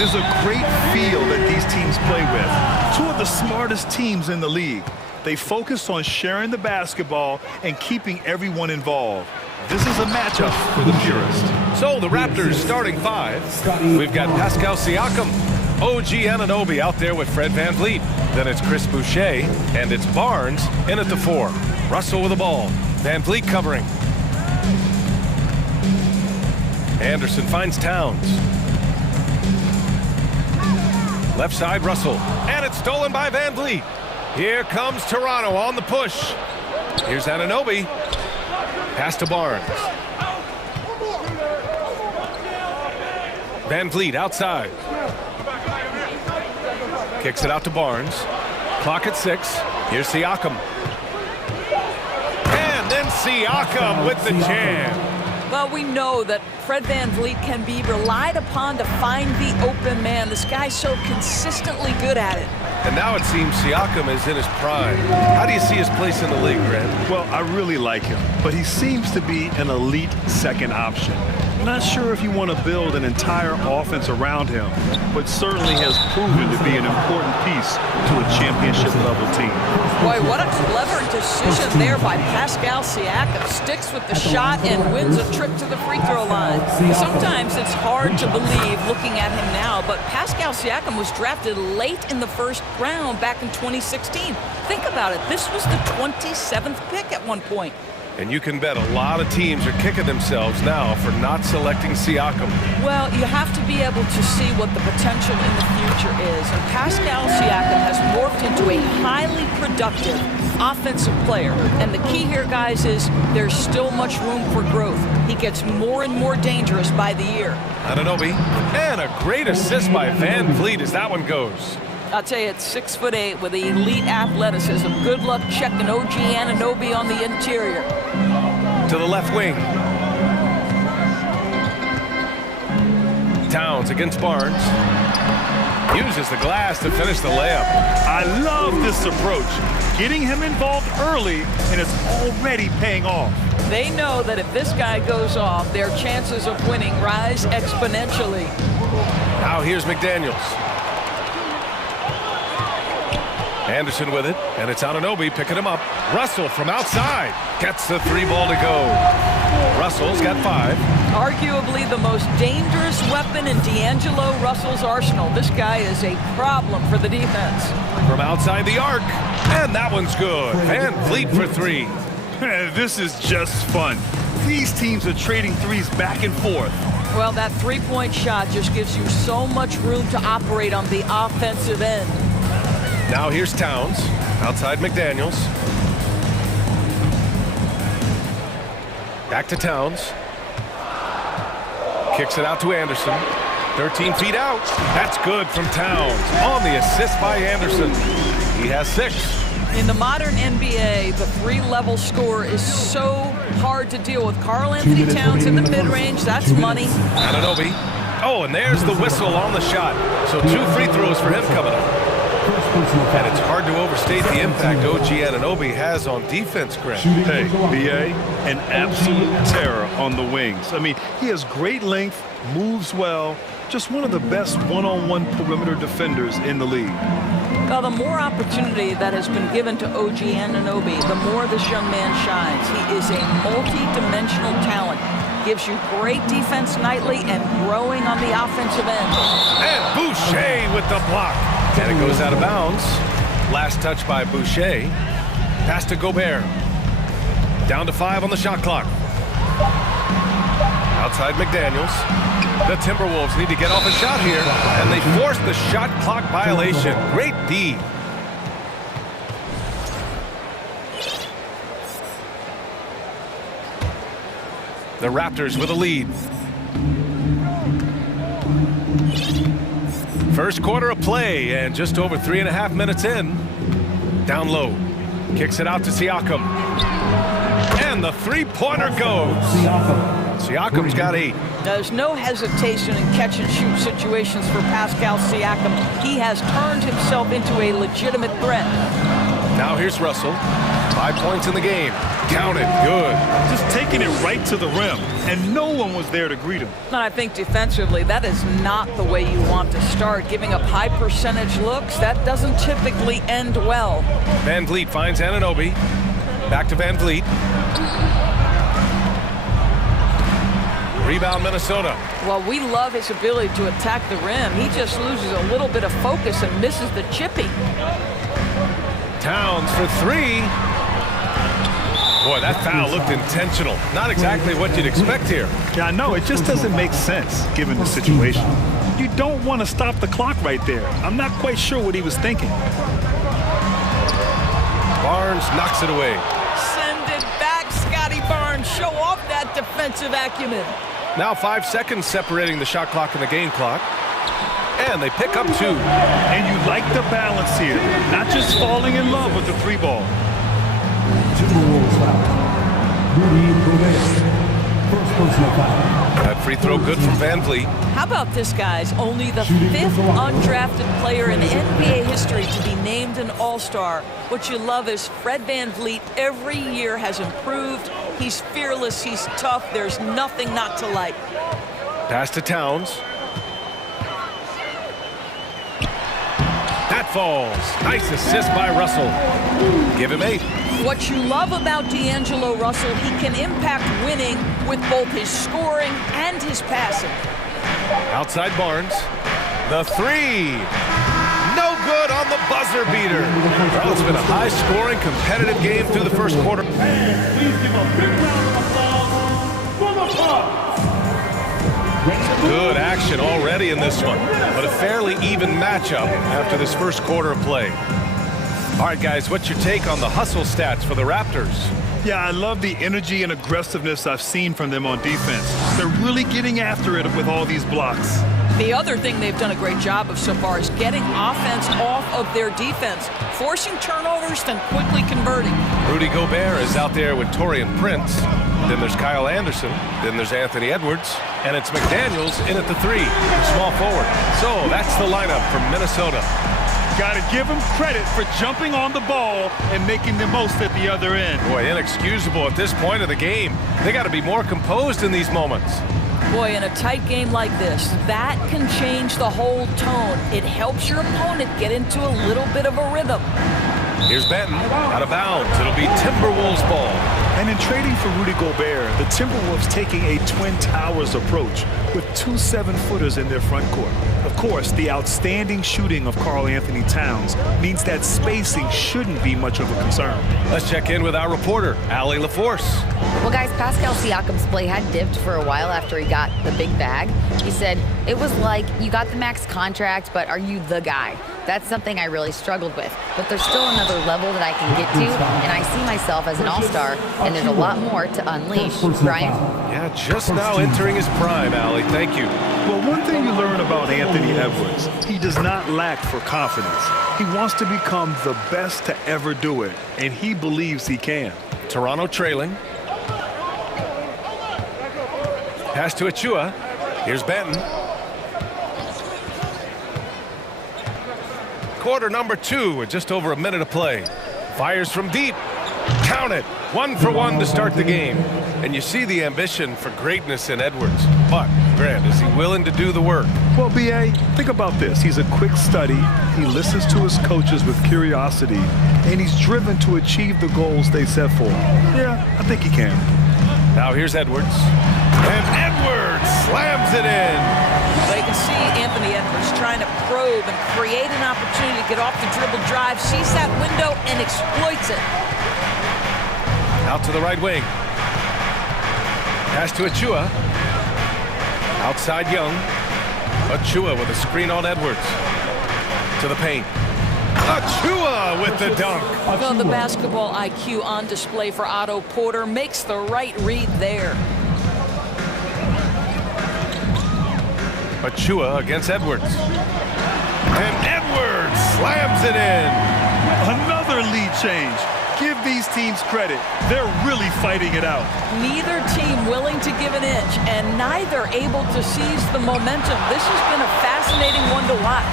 It is a great field that these teams play with. Two of the smartest teams in the league. They focus on sharing the basketball and keeping everyone involved. This is a matchup for the purist. So the Raptors starting five. We've got Pascal Siakam, OG Anunoby out there with Fred VanVleet. Then it's Chris Boucher, and it's Barnes in at the 4. Russell with the ball. VanVleet covering. Anderson finds Towns. Left side, Russell. And it's stolen by VanVleet. Here comes Toronto on the push. Here's Anunoby. Pass to Barnes. VanVleet outside. Kicks it out to Barnes. Clock at 6. Here's Siakam. And then Siakam with the jam. Well, we know that Fred VanVleet can be relied upon to find the open man. This guy's so consistently good at it. And now it seems Siakam is in his prime. How do you see his place in the league, Grant? Well, I really like him, but he seems to be an elite second option. Not sure if you want to build an entire offense around him, but certainly has proven to be an important piece to a championship-level team. Boy, what a clever decision there by Pascal Siakam. Sticks with the shot and wins a trip to the free throw line. Sometimes it's hard to believe looking at him now, but Pascal Siakam was drafted late in the first round back in 2016. Think about it. This was the 27th pick at one point. And you can bet a lot of teams are kicking themselves now for not selecting Siakam. Well, you have to be able to see what the potential in the future is. And Pascal Siakam has morphed into a highly productive offensive player. And the key here, guys, is there's still much room for growth. He gets more and more dangerous by the year. Anunoby, and a great assist by VanVleet as that one goes. I'll tell you, it's 6'8" with elite athleticism. Good luck checking OG Anunoby on the interior. To the left wing. Towns against Barnes. Uses the glass to finish the layup. I love this approach. Getting him involved early, and it's already paying off. They know that if this guy goes off, their chances of winning rise exponentially. Now here's McDaniels. Anderson with it, and it's Anunoby picking him up. Russell from outside gets the 3 ball to go. Russell's got 5. Arguably the most dangerous weapon in D'Angelo Russell's arsenal. This guy is a problem for the defense. From outside the arc, and that one's good. VanVleet for 3. This is just fun. These teams are trading threes back and forth. Well, that three-point shot just gives you so much room to operate on the offensive end. Now here's Towns, outside McDaniels. Back to Towns. Kicks it out to Anderson. 13 feet out. That's good from Towns. On the assist by Anderson. He has 6. In the modern NBA, the 3-level score is so hard to deal with. Karl Anthony Towns in the mid-range, that's money. Anunoby. Oh, and there's the whistle on the shot. So 2 free throws for him coming up. And it's hard to overstate the impact OG Anunoby has on defense, Grant. Hey, B.A., an absolute terror on the wings. I mean, he has great length, moves well, just one of the best one-on-one perimeter defenders in the league. Well, the more opportunity that has been given to OG Anunoby, the more this young man shines. He is a multi-dimensional talent. Gives you great defense nightly and growing on the offensive end. And Boucher with the block. And it goes out of bounds. Last touch by Boucher. Pass to Gobert. Down to 5 on the shot clock. Outside McDaniels. The Timberwolves need to get off a shot here, and they force the shot clock violation. Great D. The Raptors with a lead. First quarter of play, and just over 3.5 minutes in. Down low. Kicks it out to Siakam. And the three-pointer goes. Siakam's got 8. There's no hesitation in catch-and-shoot situations for Pascal Siakam. He has turned himself into a legitimate threat. Now here's Russell. 5 points in the game. Counted. Good. Just taking it right to the rim, and no one was there to greet him. And I think defensively, that is not the way you want to start. Giving up high percentage looks, that doesn't typically end well. Van Vliet finds Anunoby. Back to Van Vliet. Rebound, Minnesota. Well, we love his ability to attack the rim. He just loses a little bit of focus and misses the chippy. Towns for three. Boy, that foul looked intentional. Not exactly what you'd expect here. Yeah, I know. It just doesn't make sense, given the situation. You don't want to stop the clock right there. I'm not quite sure what he was thinking. Barnes knocks it away. Send it back, Scotty Barnes. Show off that defensive acumen. Now 5 seconds separating the shot clock and the game clock. And they pick up two. And you like the balance here. Not just falling in love with the three ball. That free throw good from Van Vliet. How about this, guys? Only the 5th undrafted player in NBA history to be named an All-Star. What you love is Fred Van Vliet every year has improved. He's fearless, he's tough, there's nothing not to like. Pass to Towns. That falls. Nice assist by Russell. Give him 8. What you love about D'Angelo Russell, he can impact winning with both his scoring and his passing. Outside Barnes. The three. No good on the buzzer beater. Well, it's been a high-scoring, competitive game through the first quarter. Please give a big round of applause for the Bucks. Good action already in this one, but a fairly even matchup after this first quarter of play. All right, guys, what's your take on the hustle stats for the Raptors? Yeah, I love the energy and aggressiveness I've seen from them on defense. They're really getting after it with all these blocks. The other thing they've done a great job of so far is getting offense off of their defense, forcing turnovers, then quickly converting. Rudy Gobert is out there with Taurean Prince. Then there's Kyle Anderson. Then there's Anthony Edwards. And it's McDaniels in at the three, the small forward. So that's the lineup from Minnesota. Got to give them credit for jumping on the ball and making the most at the other end. Boy, inexcusable at this point of the game. They got to be more composed in these moments. Boy, in a tight game like this, that can change the whole tone. It helps your opponent get into a little bit of a rhythm. Here's Benton, out of bounds. It'll be Timberwolves ball. And in trading for Rudy Gobert, the Timberwolves taking a Twin Towers approach with 2 7-footers in their front court. Of course, the outstanding shooting of Karl Anthony Towns means that spacing shouldn't be much of a concern. Let's check in with our reporter, Allie LaForce. Well, guys, Pascal Siakam's play had dipped for a while after he got the big bag. He said, it was like, you got the max contract, but are you the guy? That's something I really struggled with. But there's still another level that I can get to, and I see myself as an all-star, and there's a lot more to unleash. Brian? Yeah, just now entering his prime, Allie. Thank you. Well, one thing you learn about Anthony Edwards, he does not lack for confidence. He wants to become the best to ever do it, and he believes he can. Toronto trailing. Pass to Achua. Here's Benton. Quarter number 2 with just over a minute of play. Fires from deep. Count it. 1 for 1 to start the game. And you see the ambition for greatness in Edwards. But, Grant, is he willing to do the work? Well, B.A., think about this. He's a quick study. He listens to his coaches with curiosity. And he's driven to achieve the goals they set for him. Yeah, I think he can. Now here's Edwards. And Edwards slams it in. Well, you can see Anthony Edwards trying to probe and create an opportunity to get off the dribble drive, sees that window, and exploits it. Out to the right wing. Pass to Achua. Outside Young. Achua with a screen on Edwards. To the paint. Achua with the dunk. Well, the basketball IQ on display for Otto Porter makes the right read there. Achua against Edwards. And Edwards slams it in. Another lead change. Give these teams credit. They're really fighting it out. Neither team willing to give an inch, and neither able to seize the momentum. This has been a fascinating one to watch.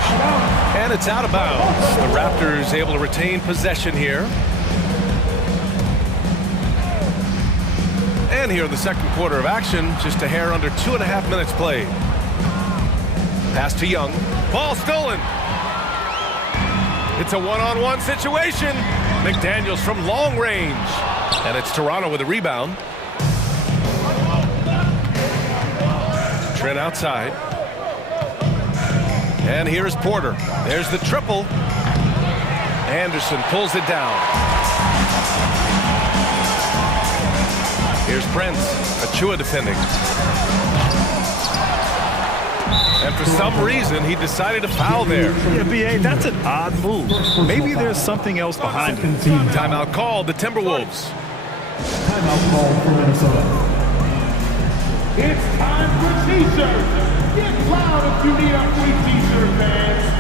And it's out of bounds. The Raptors able to retain possession here. And here in the second quarter of action, just a hair under 2.5 minutes played. Pass to Young. Ball stolen. It's a one-on-one situation. McDaniels from long range. And it's Toronto with a rebound. Trent outside. And here's Porter. There's the triple. Anderson pulls it down. Here's Prince. Achua defending. And for some reason, he decided to foul there. Yeah, B.A., that's an odd move. Maybe there's something else behind it. Timeout called, the Timberwolves. Timeout called for Minnesota. It's time for t-shirts. Get loud if you need a free t-shirt, fans.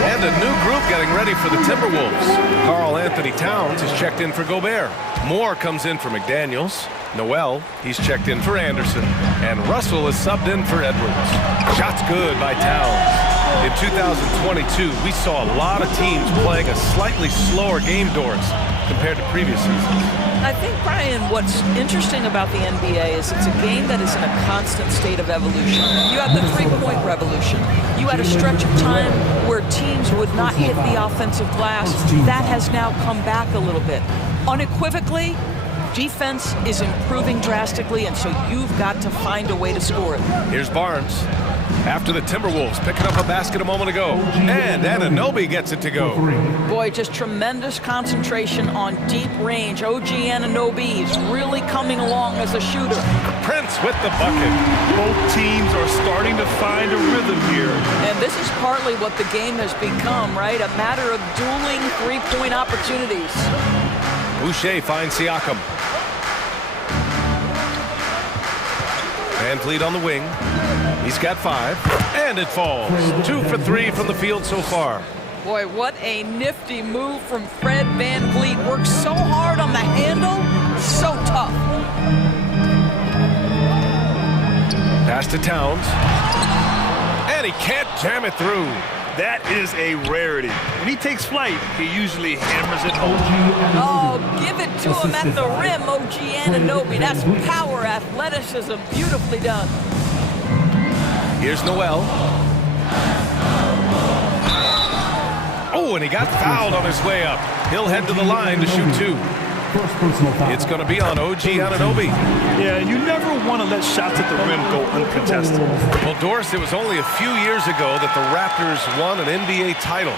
And a new group getting ready for the Timberwolves. Karl Anthony Towns is checked in for Gobert. Moore comes in for McDaniels. Noel, he's checked in for Anderson. And Russell is subbed in for Edwards. Shots good by Towns. In 2022, we saw a lot of teams playing a slightly slower game, Doris, compared to previous seasons. I think, Brian, what's interesting about the NBA is it's a game that is in a constant state of evolution. You had the three-point revolution. You had a stretch of time where teams would not hit the offensive glass. That has now come back a little bit. Unequivocally, defense is improving drastically, and so you've got to find a way to score it. Here's Barnes. After the Timberwolves picking up a basket a moment ago. And Anunoby gets it to go. Boy, just tremendous concentration on deep range. OG Anunoby is really coming along as a shooter. Prince with the bucket. Both teams are starting to find a rhythm here. And this is partly what the game has become, right? A matter of dueling three-point opportunities. Boucher finds Siakam. Van Vliet on the wing. He's got 5, and it falls. 2 for 3 from the field so far. Boy, what a nifty move from Fred Van Vliet. Works so hard on the handle, so tough. Pass to Towns. And he can't jam it through. That is a rarity. When he takes flight, he usually hammers it home. Oh, give it to him at the rim, OG Anunoby. That's power, athleticism, beautifully done. Here's Noel. Oh, and he got fouled on his way up. He'll head to the line to shoot 2. First personal foul. It's going to be on OG Anunoby. Yeah, you never want to let shots at the rim go uncontested. Well, Doris, it was only a few years ago that the Raptors won an NBA title.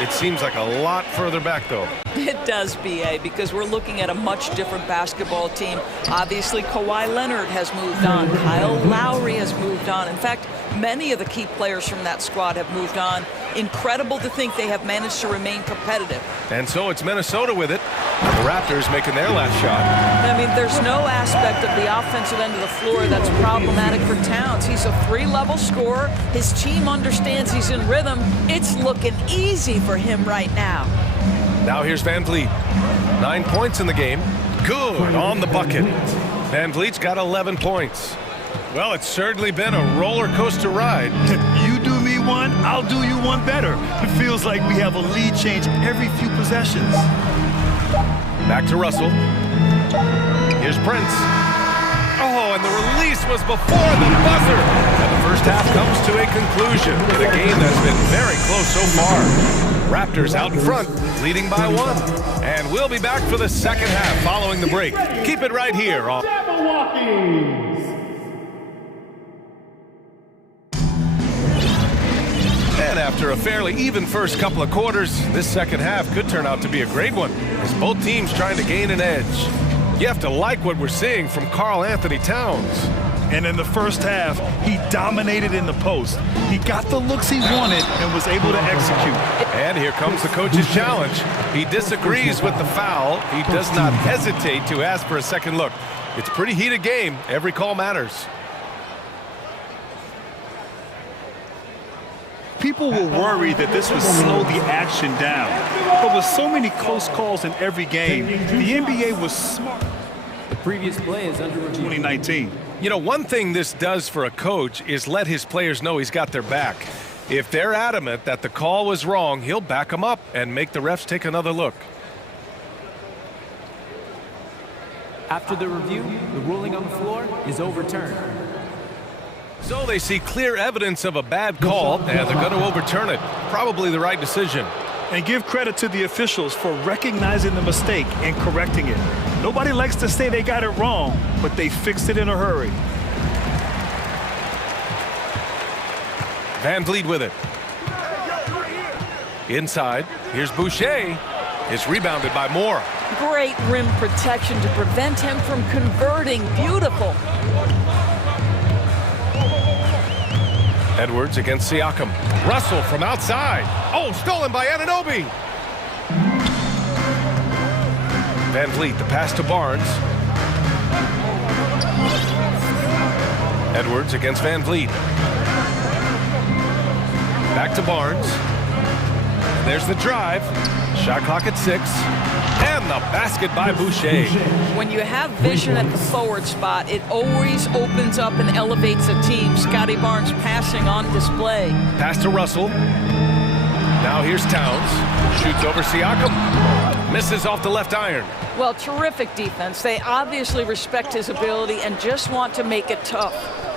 It seems like a lot further back, though. It does, B.A., because we're looking at a much different basketball team. Obviously, Kawhi Leonard has moved on. Kyle Lowry has moved on. In fact, many of the key players from that squad have moved on. Incredible to think they have managed to remain competitive. And so it's Minnesota with it. The Raptors making their last shot. I mean, there's no aspect of the offensive end of the floor that's problematic for Towns. He's a 3-level scorer. His team understands he's in rhythm. It's looking easy for him right now. Now here's Van Vliet. 9 points in the game. Good on the bucket. Van Vliet's got 11 points. Well, it's certainly been a roller coaster ride. You do me one, I'll do you one better. It feels like we have a lead change every few possessions. Back to Russell. Here's Prince. Oh, and the release was before the buzzer. And the first half comes to a conclusion with a game that's been very close so far. Raptors out in front, leading by 1. And we'll be back for the second half following the break. Keep it right here on Milwaukee's. And after a fairly even first couple of quarters, this second half could turn out to be a great one, as both teams trying to gain an edge. You have to like what we're seeing from Karl Anthony Towns. And in the first half, he dominated in the post. He got the looks he wanted and was able to execute. And here comes the coach's challenge. He disagrees with the foul. He does not hesitate to ask for a second look. It's a pretty heated game. Every call matters. People were worried that this would slow the action down. But with so many close calls in every game, the NBA was smart. The previous play is under review. 2019. You know, one thing this does for a coach is let his players know he's got their back. If they're adamant that the call was wrong, he'll back them up and make the refs take another look. After the review, the ruling on the floor is overturned. So they see clear evidence of a bad call, and they're going to overturn it. Probably the right decision. And give credit to the officials for recognizing the mistake and correcting it. Nobody likes to say they got it wrong, but they fixed it in a hurry. Van Vliet with it. Inside, here's Boucher. It's rebounded by Moore. Great rim protection to prevent him from converting. Beautiful. Edwards against Siakam. Russell from outside. Oh, stolen by Anunoby. Van Vliet, the pass to Barnes. Edwards against Van Vliet. Back to Barnes. And there's the drive. Shot clock at 6. And the basket by Boucher. When you have vision at the forward spot, it always opens up and elevates a team. Scotty Barnes passing on display. Pass to Russell. Now here's Towns. Shoots over Siakam. Misses off the left iron. Well, terrific defense. They obviously respect his ability and just want to make it tough.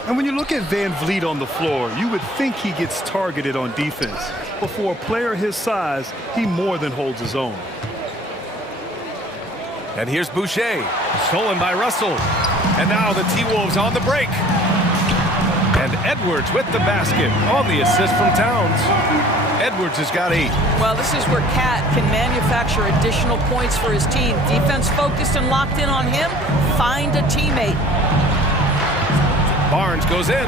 And when you look at Van Vliet on the floor, you would think he gets targeted on defense. But for a player his size, he more than holds his own. And here's Boucher, stolen by Russell. And now the T-Wolves on the break. And Edwards with the basket on the assist from Towns. Edwards has got 8. Well, this is where Cat can manufacture additional points for his team. Defense focused and locked in on him. Find a teammate. Barnes goes in.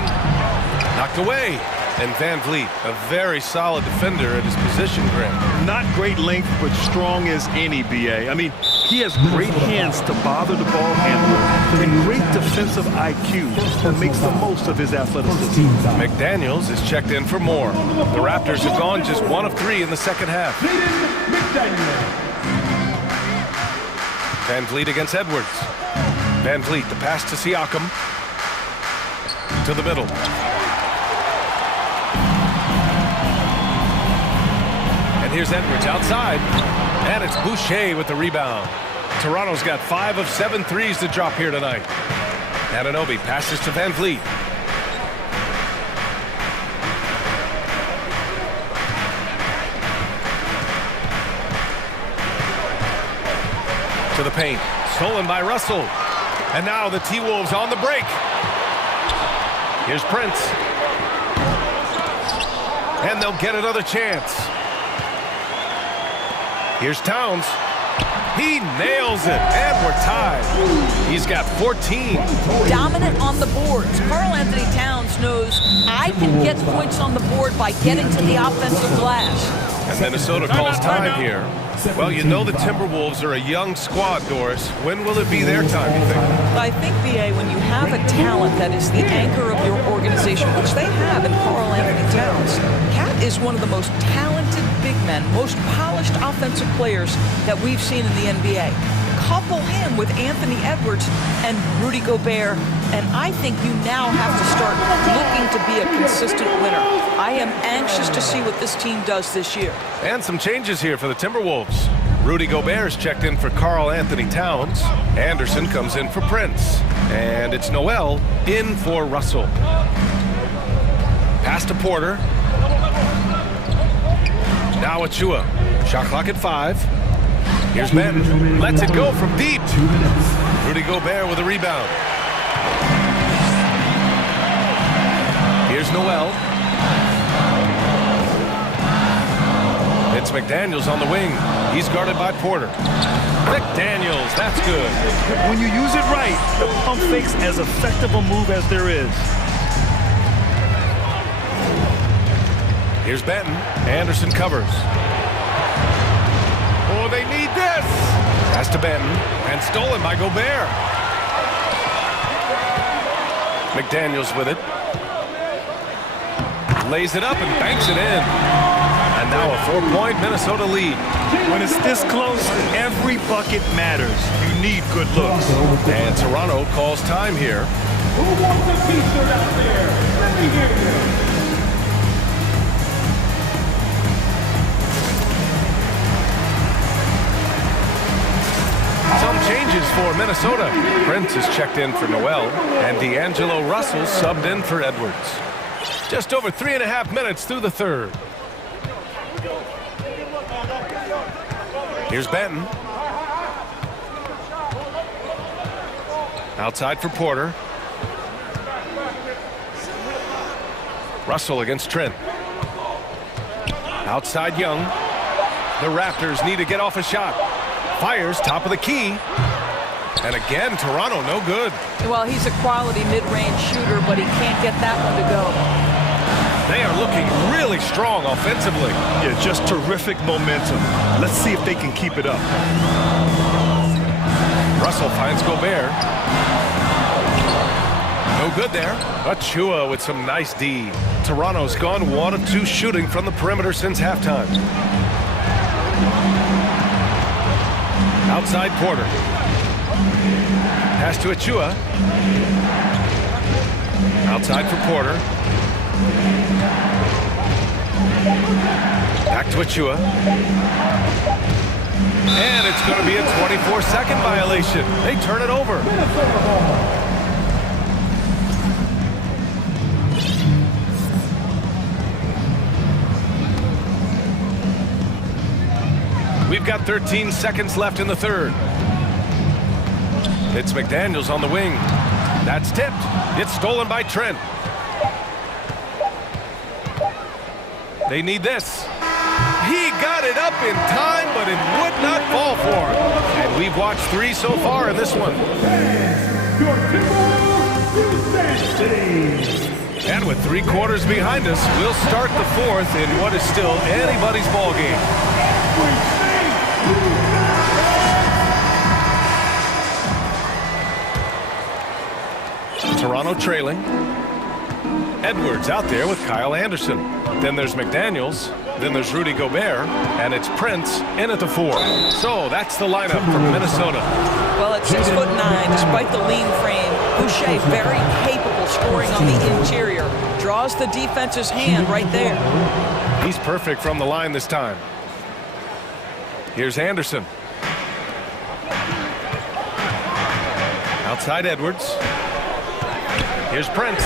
Knocked away. And Van Vliet, a very solid defender at his position grip. Not great length, but strong as any, BA. I mean, he has great hands to bother the ball handler and great defensive IQ that makes the most of his athleticism. McDaniels is checked in for more. The Raptors have gone just 1 of 3 in the second half. Van Vliet against Edwards. Van Vliet, the pass to Siakam. To the middle. And here's Edwards outside. And it's Boucher with the rebound. Toronto's got 5 of 7 threes to drop here tonight. Anunoby passes to Van Vliet. To the paint. Stolen by Russell. And now the T-Wolves on the break. Here's Prince. And they'll get another chance. Here's Towns. He nails it, and we're tied. He's got 14. Dominant on the boards. Karl Anthony Towns knows I can get points on the board by getting to the offensive glass. And Minnesota calls time here. Well, you know the Timberwolves are a young squad, Doris. When will it be their time, you think? I think, B.A., when you have a talent that is the anchor of your organization, which they have in Karl Anthony Towns, Cat is one of the most talented big men, most polished offensive players that we've seen in the NBA. Couple him with Anthony Edwards and Rudy Gobert, and I think you now have to start looking to be a consistent winner. I am anxious to see what this team does this year. And some changes here for the Timberwolves. Rudy Gobert is checked in for Karl Anthony Towns. Anderson comes in for Prince. And it's Noel in for Russell. Pass to Porter. Now Achua. Shot clock at 5. Here's Benton. Lets it go from deep. Rudy Gobert with a rebound. Here's Noel. It's McDaniels on the wing. He's guarded by Porter. McDaniels, that's good. When you use it right, the pump fake's as effective a move as there is. Here's Benton. Anderson covers. Oh, they need this. Pass to Benton. And stolen by Gobert. McDaniels with it. Lays it up and banks it in. And now a 4-point Minnesota lead. When it's this close, every bucket matters. You need good looks. And Toronto calls time here. Who wants a t-shirt out there? Let me hear you. Some changes for Minnesota. Prince is checked in for Noel, and D'Angelo Russell subbed in for Edwards. Just over 3.5 minutes through the third. Here's Benton. Outside for Porter. Russell against Trent. Outside Young. The Raptors need to get off a shot. Fires top of the key. And again, Toronto no good. Well, he's a quality mid-range shooter, but he can't get that one to go. They are looking really strong offensively. Yeah, just terrific momentum. Let's see if they can keep it up. Russell finds Gobert. No good there. Achua with some nice D. Toronto's gone 1 of 2 shooting from the perimeter since halftime. Outside Porter. Pass to Achua. Outside for Porter. Back to Achua. And it's going to be a 24-second violation. They turn it over. We've got 13 seconds left in the third. It's McDaniels on the wing. That's tipped. It's stolen by Trent. They need this. He got it up in time, but it would not fall for him. And we've watched 3 so far in this one. And with 3 quarters behind us, we'll start the 4th in what is still anybody's ball game. Toronto trailing. Edwards out there with Kyle Anderson. Then there's McDaniels. Then there's Rudy Gobert. And it's Prince in at the 4. So that's the lineup from Minnesota. Well, at 6'9", despite the lean frame, Boucher very capable scoring on the interior. Draws the defense's hand right there. He's perfect from the line this time. Here's Anderson. Outside Edwards. Here's Prince.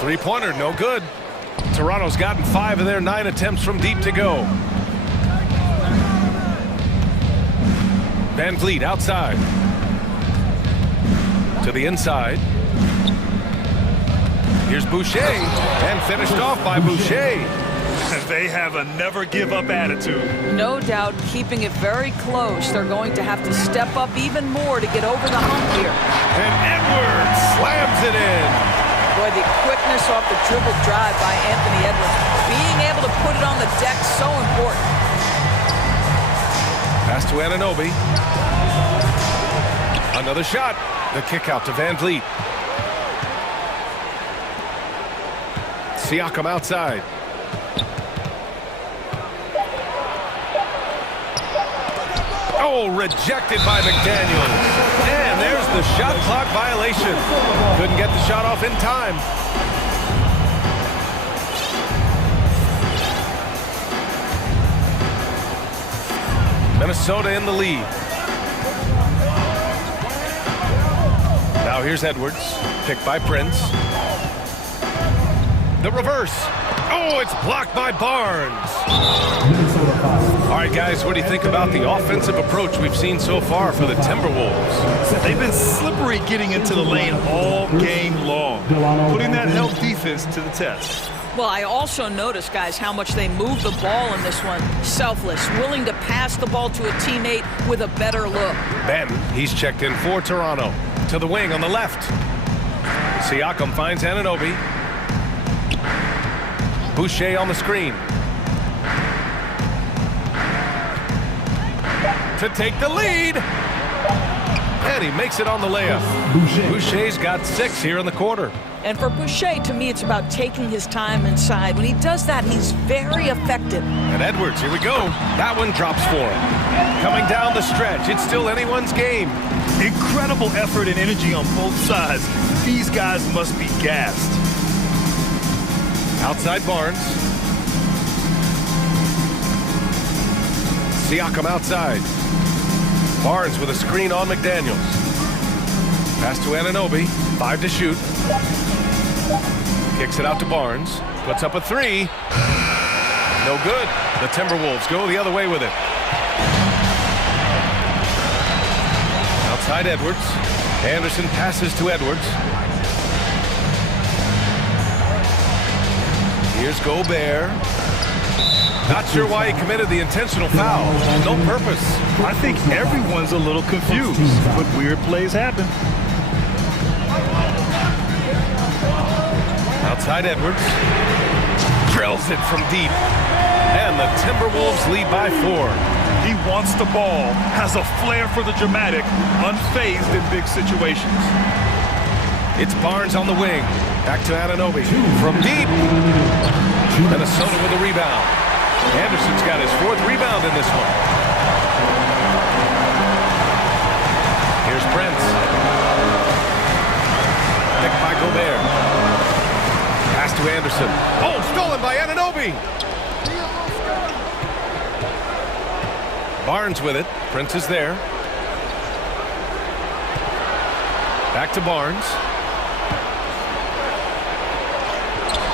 3-pointer, no good. Toronto's gotten 5 of their 9 attempts from deep to go. Van Vliet outside. To the inside. Here's Boucher, and finished off by Boucher. They have a never-give-up attitude. No doubt, keeping it very close. They're going to have to step up even more to get over the hump here. And Edwards slams it in. Boy, the quickness off the dribble drive by Anthony Edwards. Being able to put it on the deck, so important. Pass to Anunoby. Another shot. The kick out to Van Vliet. Siakam outside. Oh, rejected by McDaniels. And there's the shot clock violation. Couldn't get the shot off in time. Minnesota in the lead. Now here's Edwards, picked by Prince. The reverse. Oh, it's blocked by Barnes. All right, guys, what do you think about the offensive approach we've seen so far for the Timberwolves? They've been slippery getting into the lane all game long, putting that help defense to the test. Well, I also noticed, guys, how much they move the ball in this one. Selfless, willing to pass the ball to a teammate with a better look. Benton, he's checked in for Toronto. To the wing on the left. Siakam finds Anunoby. Boucher on the screen. To take the lead. And he makes it on the layup. Boucher's got 6 here in the quarter. And for Boucher, to me, it's about taking his time inside. When he does that, he's very effective. And Edwards, here we go. That one drops for him. Coming down the stretch, it's still anyone's game. Incredible effort and energy on both sides. These guys must be gassed. Outside Barnes. Siakam outside. Barnes with a screen on McDaniels. Pass to Anunoby. 5 to shoot. Kicks it out to Barnes. Puts up a three. No good. The Timberwolves go the other way with it. Outside Edwards. Anderson passes to Edwards. Here's Gobert. Not sure why he committed the intentional foul. No purpose. I think everyone's a little confused, but weird plays happen. Outside Edwards. Drills it from deep. And the Timberwolves lead by 4. He wants the ball, has a flair for the dramatic, unfazed in big situations. It's Barnes on the wing. Back to Anunoby. From deep. Minnesota with a rebound. Anderson's got his 4th rebound in this one. Here's Prince. Picked by Gobert. Pass to Anderson. Oh, stolen by Anunoby. Barnes with it. Prince is there. Back to Barnes.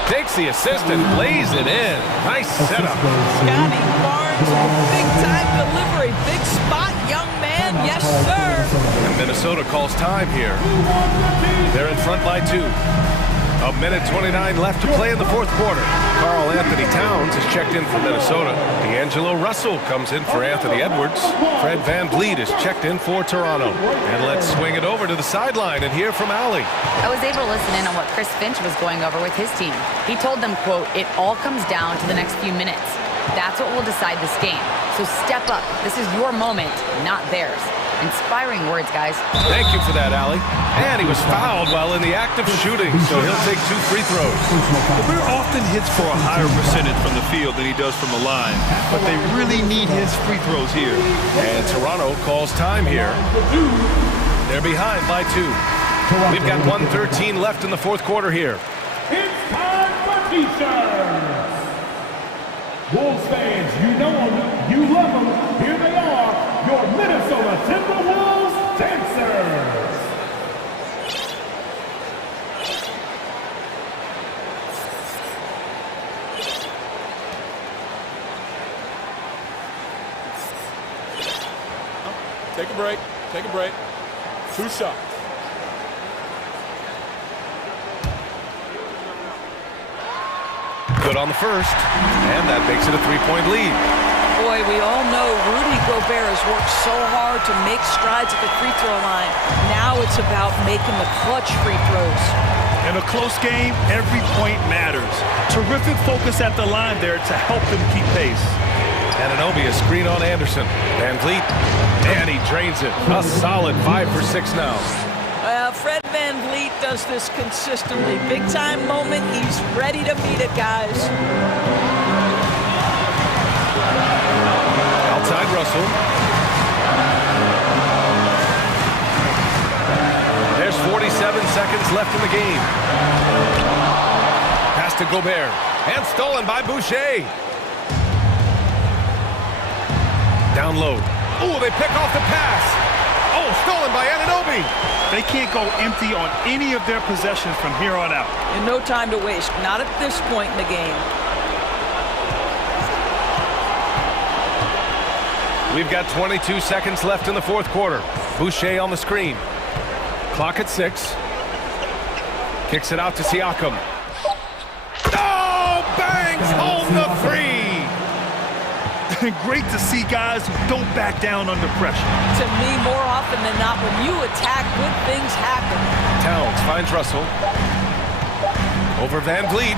Takes the assist and lays it in. Nice setup. Scotty Barnes, big-time delivery. Big spot, young man. Yes, sir. And Minnesota calls time here. They're in front by 2. 1:29 left to play in the 4th quarter. Karl Anthony Towns is checked in for Minnesota. D'Angelo Russell comes in for Anthony Edwards. Fred VanVleet is checked in for Toronto. And let's swing it over to the sideline and hear from Allie. I was able to listen in on what Chris Finch was going over with his team. He told them, quote, "It all comes down to the next few minutes. That's what will decide this game. So step up. This is your moment, not theirs." Inspiring words, guys. Thank you for that, Allie. And he was fouled while in the act of shooting, so he'll take 2 free throws. Gobert often hits for a higher percentage from the field than he does from the line, but they really need his free throws here. And Toronto calls time here. They're behind by 2. We've got 1:13 left in the 4th quarter here. It's time for T-shirts. Wolves fans, you know them, you love them. Here they are, your Minnesota Timberwolves dancers. Take a break. Take a break. 2 shots. Good on the first, and that makes it a 3-point lead. Boy, we all know Rudy Gobert has worked so hard to make strides at the free throw line. Now it's about making the clutch free throws. In a close game, every point matters. Terrific focus at the line there to help them keep pace. Anunoby a screen on Anderson. VanVleet, and he drains it. A solid 5 for 6 now. Fred VanVleet does this consistently. Big time moment, he's ready to meet it, guys. Outside Russell. There's 47 seconds left in the game. Pass to Gobert. And stolen by Boucher. Down low. Oh, they pick off the pass. Oh, stolen by Anunoby. They can't go empty on any of their possessions from here on out. And no time to waste, not at this point in the game. We've got 22 seconds left in the 4th quarter. Boucher on the screen. Clock at 6. Kicks it out to Siakam. Oh, bangs home the 3. Great to see guys who don't back down under pressure. To me, more often than not, when you attack, good things happen. Towns finds Russell. Over VanVleet.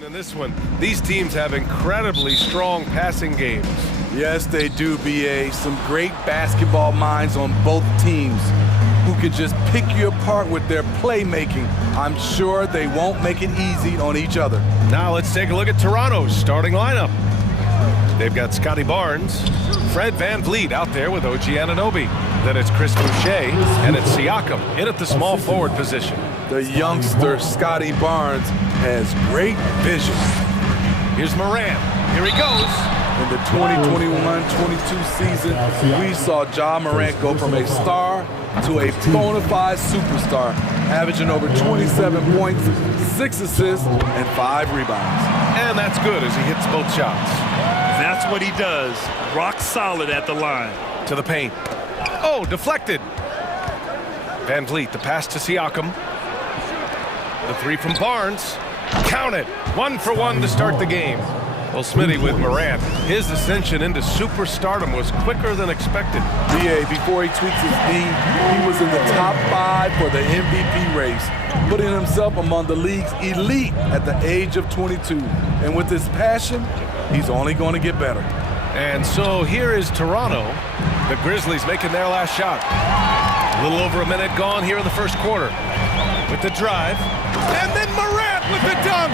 In this one, these teams have incredibly strong passing games. Yes, they do, BA. Some great basketball minds on both teams who can just pick you apart with their playmaking. I'm sure they won't make it easy on each other. Now let's take a look at Toronto's starting lineup. They've got Scotty Barnes, Fred VanVleet out there with OG Anunoby. Then it's Chris Boucher, and it's Siakam in at the small forward position. The youngster, Scotty Barnes, has great vision. Here's Morant. Here he goes. In the 2021-22 season, we saw Ja Morant go from a star to a bona fide superstar, averaging over 27 points, 6 assists, and 5 rebounds. And that's good as he hits both shots. That's what he does. Rock solid at the line. To the paint. Oh, deflected. VanVleet, the pass to Siakam. The three from Barnes. Count it. 1 for 1 to start the game. Well, Smitty with Morant, his ascension into superstardom was quicker than expected. BA, before he tweaks his knee, he was in the top 5 for the MVP race, putting himself among the league's elite at the age of 22. And with his passion, he's only going to get better. And so here is Toronto. The Grizzlies making their last shot. A little over a minute gone here in the first quarter. With the drive, and then Morant with the dunk.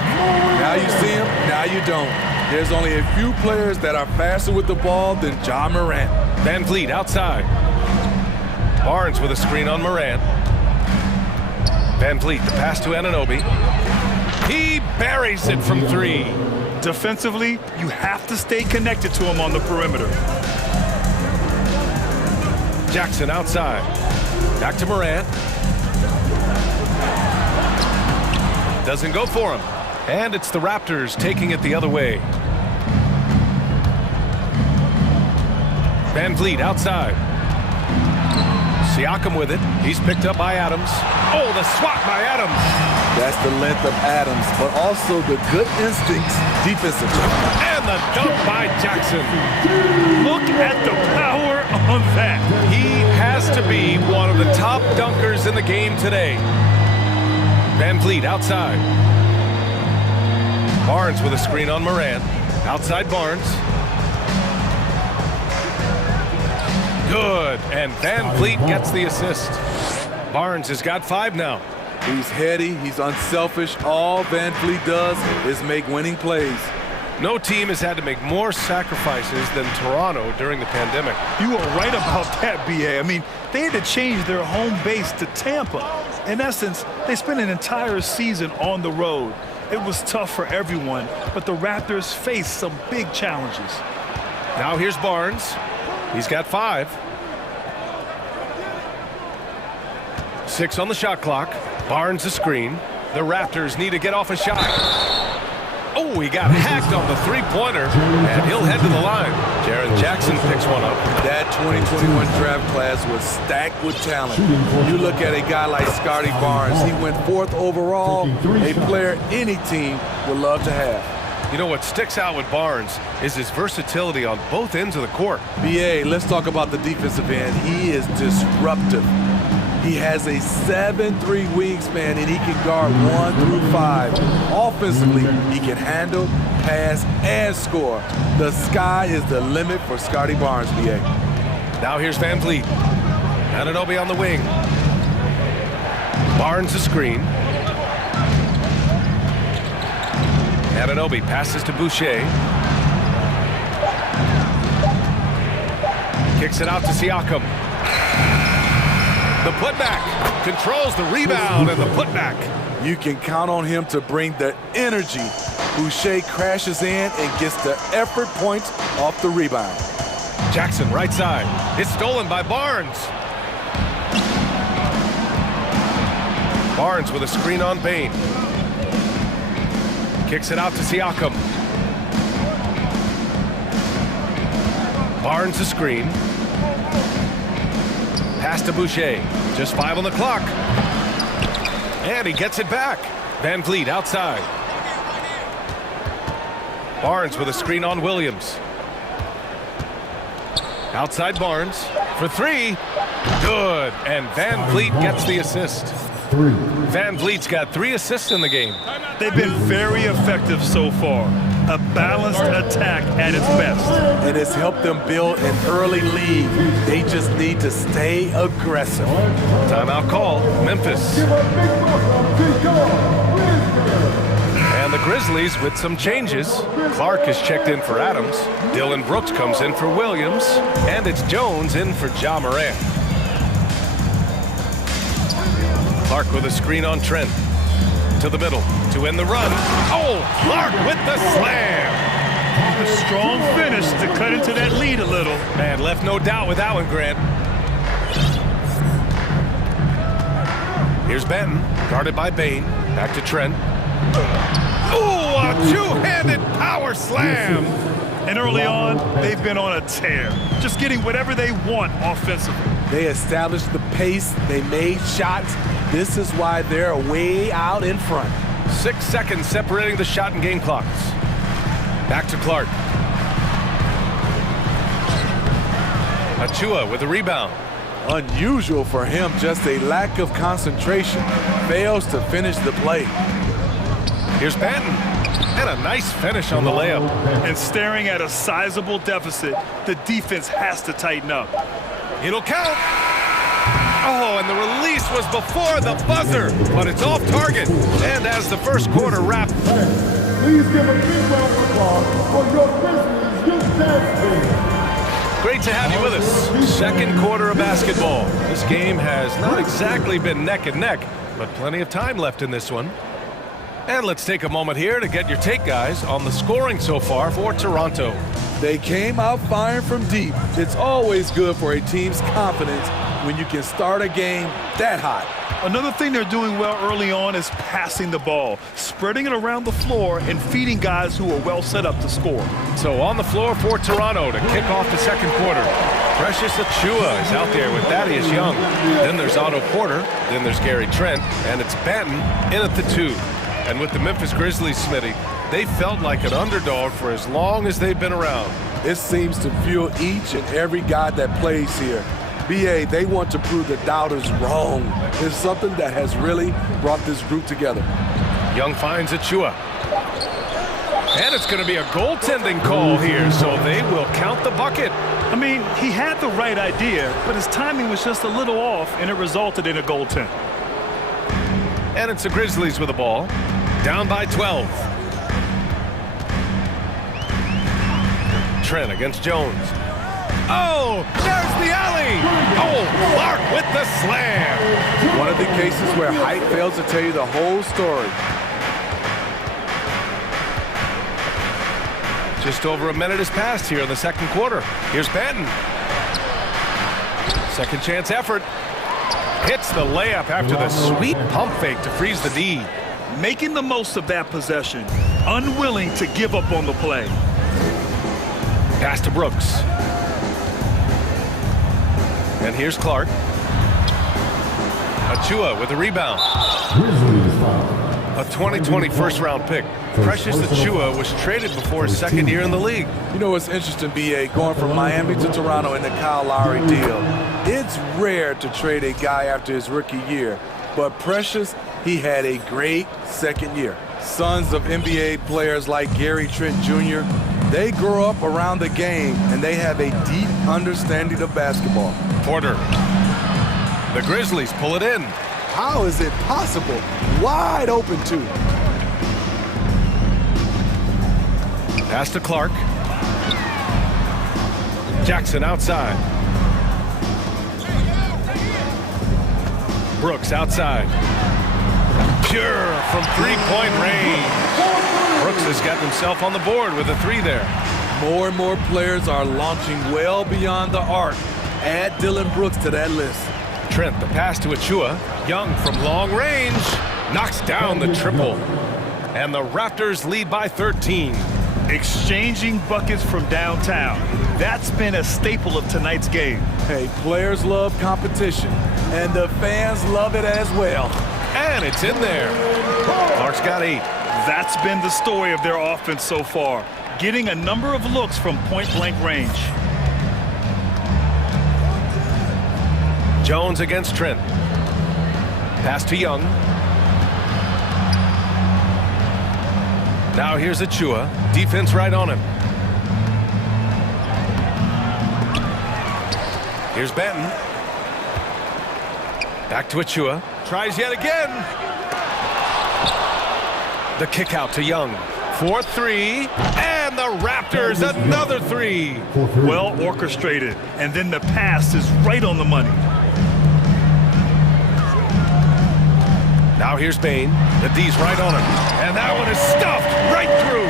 Now you see him, now you don't. There's only a few players that are faster with the ball than Ja Morant. VanVleet outside. Barnes with a screen on Morant. VanVleet, the pass to Anunoby. He buries it from 3. Defensively, you have to stay connected to him on the perimeter. Jackson outside. Back to Morant. Doesn't go for him. And it's the Raptors taking it the other way. VanVleet outside. Siakam with it. He's picked up by Adams. Oh, the swat by Adams. That's the length of Adams, but also the good instincts defensively. And the dunk by Jackson. Look at the power on that. He has to be one of the top dunkers in the game today. VanVleet outside. Barnes with a screen on Morant. Outside Barnes. Good, and VanVleet gets the assist. Barnes has got 5 now. He's heady, he's unselfish. All VanVleet does is make winning plays. No team has had to make more sacrifices than Toronto during the pandemic. You are right about that, BA. I mean, they had to change their home base to Tampa. In essence, they spent an entire season on the road. It was tough for everyone, but the Raptors faced some big challenges. Now here's Barnes. He's got 5. 6 on the shot clock. Barnes a screen. The Raptors need to get off a shot. Oh, he got hacked on the three-pointer, and he'll head to the line. Jaren Jackson picks one up. That 2021 draft class was stacked with talent. You look at a guy like Scotty Barnes. He went 4th overall, a player any team would love to have. You know what sticks out with Barnes is his versatility on both ends of the court. BA, let's talk about the defensive end. He is disruptive. He has a 7'3" wingspan, and he can guard 1 through 5. Offensively, he can handle, pass, and score. The sky is the limit for Scotty Barnes, BA. Now here's VanVleet. Anunoby on the wing. Barnes a screen. Anunoby passes to Boucher. Kicks it out to Siakam. The putback, controls the rebound and the putback. You can count on him to bring the energy. Boucher crashes in and gets the effort points off the rebound. Jackson right side. It's stolen by Barnes. Barnes with a screen on Bane. Kicks it out to Siakam. Barnes a screen. Pass to Boucher. Just 5 on the clock. And he gets it back. VanVleet outside. Barnes with a screen on Williams. Outside Barnes for 3. Good. And VanVleet gets the assist. Van Vliet's got 3 assists in the game. They've been very effective so far. A balanced attack at its best. And it's helped them build an early lead. They just need to stay aggressive. Timeout call, Memphis. And the Grizzlies with some changes. Clark is checked in for Adams. Dylan Brooks comes in for Williams. And it's Jones in for Ja Morant. Clark with a screen on Trent. To the middle, to end the run. Oh, Clark with the slam. A strong finish to cut into that lead a little. Man, left no doubt with that one, Grant. Here's Benton, guarded by Bain. Back to Trent. Oh, a two-handed power slam. And early on, they've been on a tear. Just getting whatever they want offensively. They established the pace. They made shots. This is why they're way out in front. 6 seconds separating the shot and game clocks. Back to Clark. Achua with the rebound. Unusual for him, just a lack of concentration. Fails to finish the play. Here's Banton. And a nice finish on the layup. And staring at a sizable deficit, the defense has to tighten up. It'll count. Oh, and the release was before the buzzer, but it's off target. And as the first quarter wrapped. Please give a big round of applause for your Grizzlies youth dance team. Great to have you with us. Second quarter of basketball. This game has not exactly been neck and neck, but plenty of time left in this one. And let's take a moment here to get your take, guys, on the scoring so far for Toronto. They came out firing from deep. It's always good for a team's confidence when you can start a game that hot. Another thing they're doing well early on is passing the ball, spreading it around the floor and feeding guys who are well set up to score. So on the floor for Toronto to kick off the second quarter. Precious Achua is out there with Thaddeus Young. Then there's Otto Porter. Then there's Gary Trent. And it's Banton in at the 2. And with the Memphis Grizzlies, Smitty, they felt like an underdog for as long as they've been around. It seems to fuel each and every guy that plays here. BA, they want to prove the doubters wrong. It's something that has really brought this group together. Young finds Achua. And it's going to be a goaltending call here, so they will count the bucket. I mean, he had the right idea, but his timing was just a little off, and it resulted in a goaltend. And it's the Grizzlies with the ball. Down by 12. Trent against Jones. Oh, there's the alley. Oh, Clark with the slam. One of the cases where height fails to tell you the whole story. Just over a minute has passed here in the second quarter. Here's Banton. Second chance effort. Hits the layup after the sweet pump fake to freeze the D. Making the most of that possession, unwilling to give up on the play. Pass to Brooks. And here's Clark. Achua with the rebound. A 2020 first-round pick. Precious Achua was traded before his second year in the league. You know what's interesting, BA, going from Miami to Toronto in the Kyle Lowry deal. It's rare to trade a guy after his rookie year, but Precious, he had a great second year. Sons of NBA players like Gary Trent Jr., they grow up around the game, and they have a deep understanding of basketball. Porter. The Grizzlies pull it in. How is it possible? Wide open, too. Pass to Clark. Jackson outside. Brooks outside. Pure from three-point range. Brooks has got himself on the board with a 3 there. More and more players are launching well beyond the arc. Add Dylan Brooks to that list. Trent, the pass to Achua. Young from long range. Knocks down the triple. And the Raptors lead by 13. Exchanging buckets from downtown. That's been a staple of tonight's game. Hey, players love competition, and the fans love it as well. And it's in there. Clark's got 8. That's been the story of their offense so far, getting a number of looks from point-blank range. Jones against Trent. Pass to Young. Now here's Achua. Defense right on him. Here's Benton. Back to Achua. Tries yet again. The kick out to Young. 4-3. And the Raptors, another three. Well orchestrated. And then the pass is right on the money. Now here's Bain. The D's right on him. And that one is stuffed right through.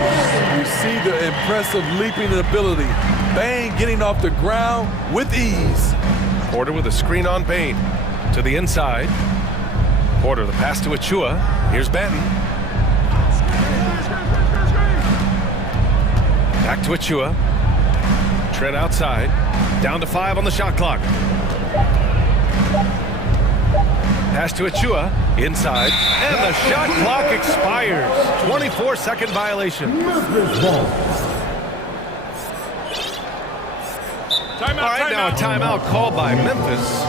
You see the impressive leaping ability. Bain getting off the ground with ease. Porter with a screen on Bain. To the inside. Porter, the pass to Achua. Here's Benton. Back to Achua. Trent outside. Down to 5 on the shot clock. Pass to Achua. Inside. And the shot clock expires. 24-second violation. All right, now a timeout called by Memphis.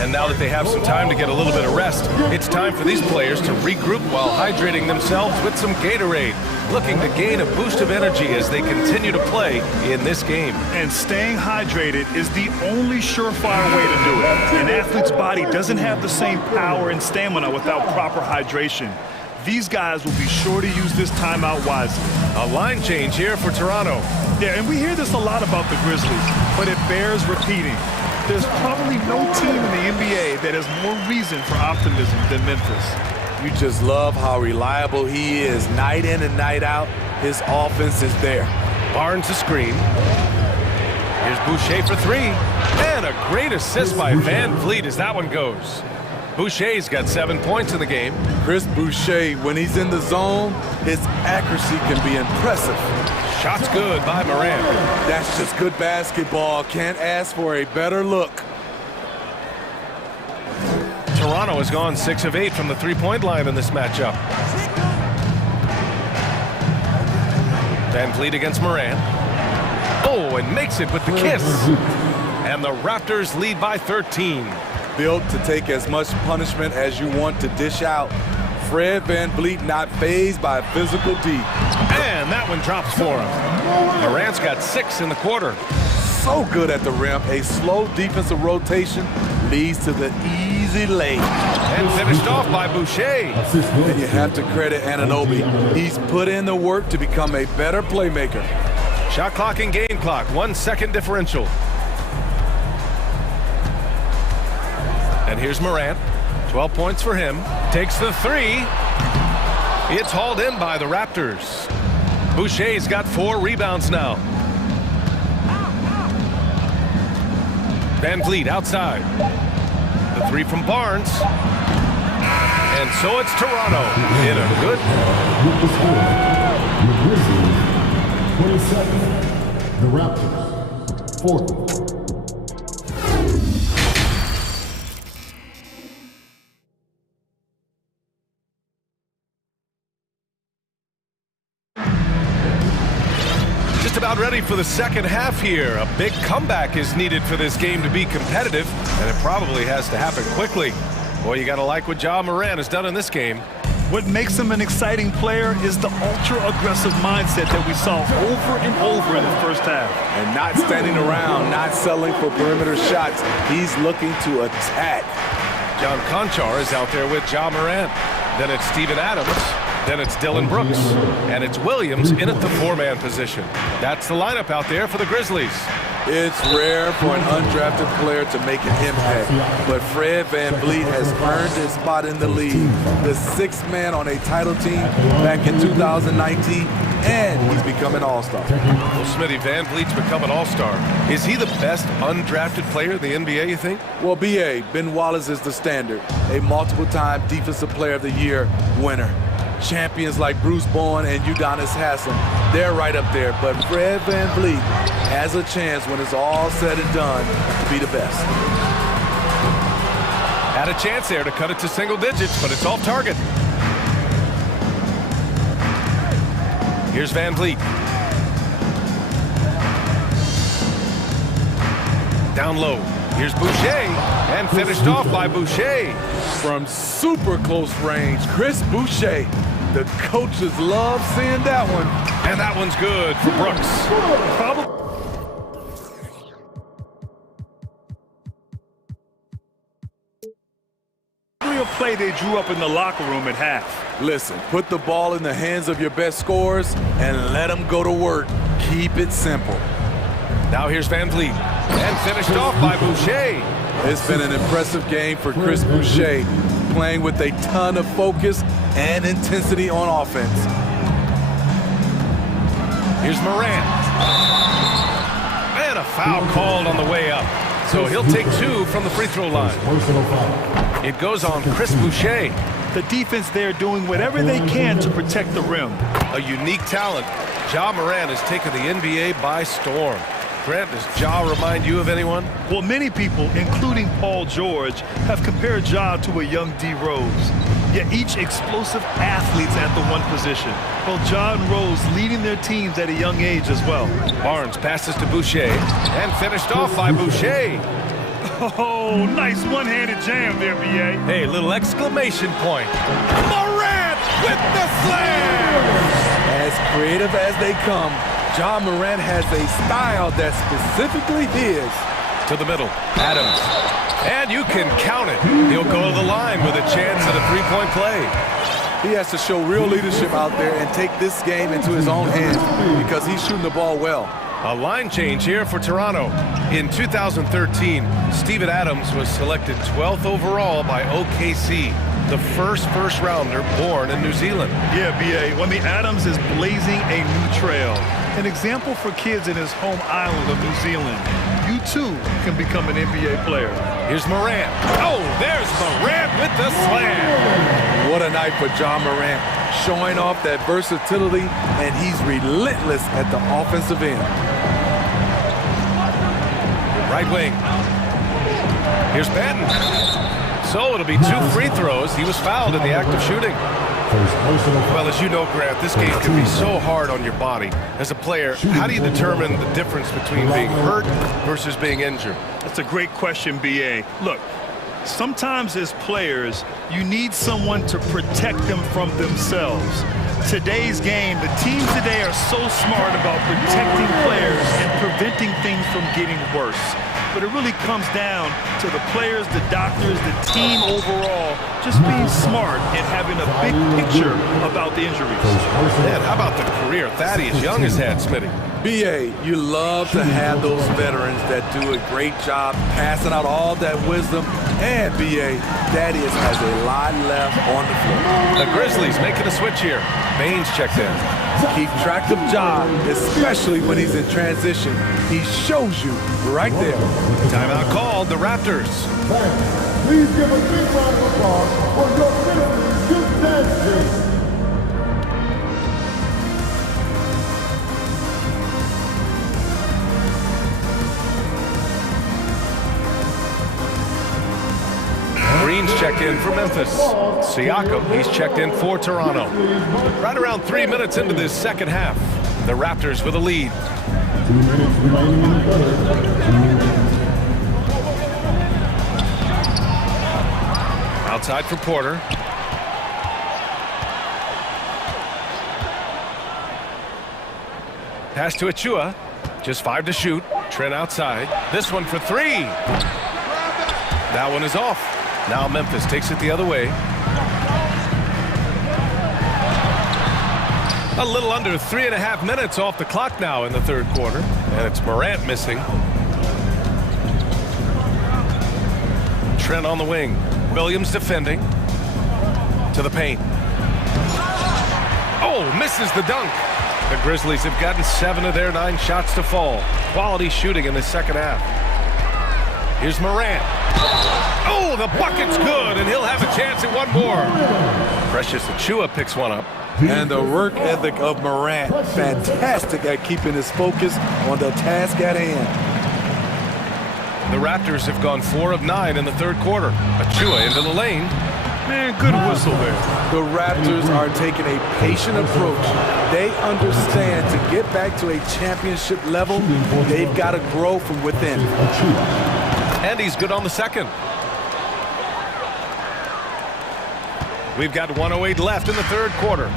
And now that they have some time to get a little bit of rest, it's time for these players to regroup while hydrating themselves with some Gatorade, looking to gain a boost of energy as they continue to play in this game. And staying hydrated is the only surefire way to do it. An athlete's body doesn't have the same power and stamina without proper hydration. These guys will be sure to use this timeout wisely. A line change here for Toronto. Yeah, and we hear this a lot about the Grizzlies, but it bears repeating. There's probably no team in the NBA that has more reason for optimism than Memphis. You just love how reliable he is night in and night out. His offense is there. Barnes a screen. Here's Boucher for 3. And a great assist by Van Vliet as that one goes. Boucher's got 7 points in the game. Chris Boucher, when he's in the zone, his accuracy can be impressive. Shot's good by Morant. That's just good basketball. Can't ask for a better look. Toronto has gone 6 of 8 from the three-point line in this matchup. Van Vliet against Morant. Oh, and makes it with the kiss. And the Raptors lead by 13. Built to take as much punishment as you want to dish out. Fred Van Vliet not fazed by physical D. And that one drops for him. Morant's got 6 in the quarter. So good at the rim. A slow defensive rotation leads to the easy lay. And finished off by Boucher. And you have to credit Anunoby. He's put in the work to become a better playmaker. Shot clock and game clock, 1 second differential. And here's Morant. 12 points for him. Takes the 3. It's hauled in by the Raptors. Boucher's got 4 rebounds now. Van Vliet outside. The 3 from Barnes. And so it's Toronto in a good... The Raptors, 40. Just about ready for the second half here. A big comeback is needed for this game to be competitive, and it probably has to happen quickly. Boy, you gotta like what Ja Morant has done in this game. What makes him an exciting player is the ultra-aggressive mindset that we saw over and over in the first half. And not standing around, not settling for perimeter shots. He's looking to attack. John Conchar is out there with Ja Morant. Then it's Steven Adams. Then it's Dylan Brooks. And it's Williams in at the 4-man position. That's the lineup out there for the Grizzlies. It's rare for an undrafted player to make an impact, but Fred Van Vliet has earned his spot in the league. The 6th man on a title team back in 2019, and he's become an all-star. Well, Smitty, Van Vliet's become an all-star. Is he the best undrafted player in the NBA, you think? Well, B.A., Ben Wallace is the standard, a multiple-time Defensive Player of the Year winner. Champions like Bruce Bowen and Udonis Haslem, they're right up there, but Fred Van Vliet has a chance when it's all said and done to be the best. Had a chance there to cut it to single digits, but it's off target. Here's Van Vliet. Down low. Here's Boucher, and finished off by Boucher. From super close range, Chris Boucher The coaches love seeing that one. And that one's good for Brooks. Probably a play they drew up in the locker room at half. Listen, put the ball in the hands of your best scorers and let them go to work. Keep it simple. Now here's Van Vliet. And finished off by Boucher. It's been an impressive game for Chris Boucher, playing with a ton of focus and intensity on offense. Here's Morant. And a foul called on the way up. So he'll take 2 from the free throw line. It goes on Chris Boucher. The defense there doing whatever they can to protect the rim. A unique talent. Ja Morant has taken the NBA by storm. Grant, does Ja remind you of anyone? Well, many people, including Paul George, have compared Ja to a young D. Rose. Yet each explosive athletes at the one position. Well, Ja and Rose leading their teams at a young age as well. Barnes passes to Boucher and finished off by Boucher. Oh, nice one-handed jam there, B.A. Hey, little exclamation point. Morant with the slam! As creative as they come, Ja Morant has a style that's specifically his. To the middle, Adams. And you can count it. He'll go to the line with a chance at a three-point play. He has to show real leadership out there and take this game into his own hands because he's shooting the ball well. A line change here for Toronto. In 2013, Steven Adams was selected 12th overall by OKC, the first rounder born in New Zealand. Yeah, B.A., when the Adams is blazing a new trail. An example for kids in his home island of New Zealand. You too can become an NBA player. Here's Morant. Oh, there's Morant with the slam. What a night for Ja Morant, showing off that versatility, and he's relentless at the offensive end. Right wing. Here's Patton. So it'll be 2 free throws. He was fouled in the act of shooting. Well, as you know, Grant, this game can be so hard on your body. As a player, how do you determine the difference between being hurt versus being injured? That's a great question, B.A. Look, sometimes as players, you need someone to protect them from themselves. Today's game, the teams today are so smart about protecting players and preventing things from getting worse. But it really comes down to the players, the doctors, the team overall, just being smart and having a big picture about the injuries. Man, how about the career Thaddeus Young has had, Smitty? B.A., you love to have those veterans that do a great job passing out all that wisdom. And, B.A., Thaddeus has a lot left on the floor. The Grizzlies making a switch here. Baines checked in. Keep track of Ja, especially when he's in transition. He shows you right there. Timeout called, the Raptors. Please give a big round of applause for your Grizzlies youth dance team. Green's checked in for Memphis. Siakam, he's checked in for Toronto. Right around 3 minutes into this second half, the Raptors with a lead. 2 minutes remaining in the third. Outside for Porter. Pass to Achua. Just 5 to shoot. Trent outside. This one for 3. That one is off. Now Memphis takes it the other way. A little under 3.5 minutes off the clock now in the third quarter. And it's Morant missing. Trent on the wing. Williams defending. To the paint. Oh, misses the dunk. The Grizzlies have gotten 7 of their 9 shots to fall. Quality shooting in the second half. Here's Morant. Oh, the bucket's good, and he'll have a chance at one more. Precious Achua picks one up. And the work ethic of Morant, fantastic at keeping his focus on the task at hand. The Raptors have gone 4 of 9 in the third quarter. Achua into the lane. Man, good whistle there. The Raptors are taking a patient approach. They understand to get back to a championship level, they've got to grow from within. And he's good on the second. We've got 1:08 left in the third quarter.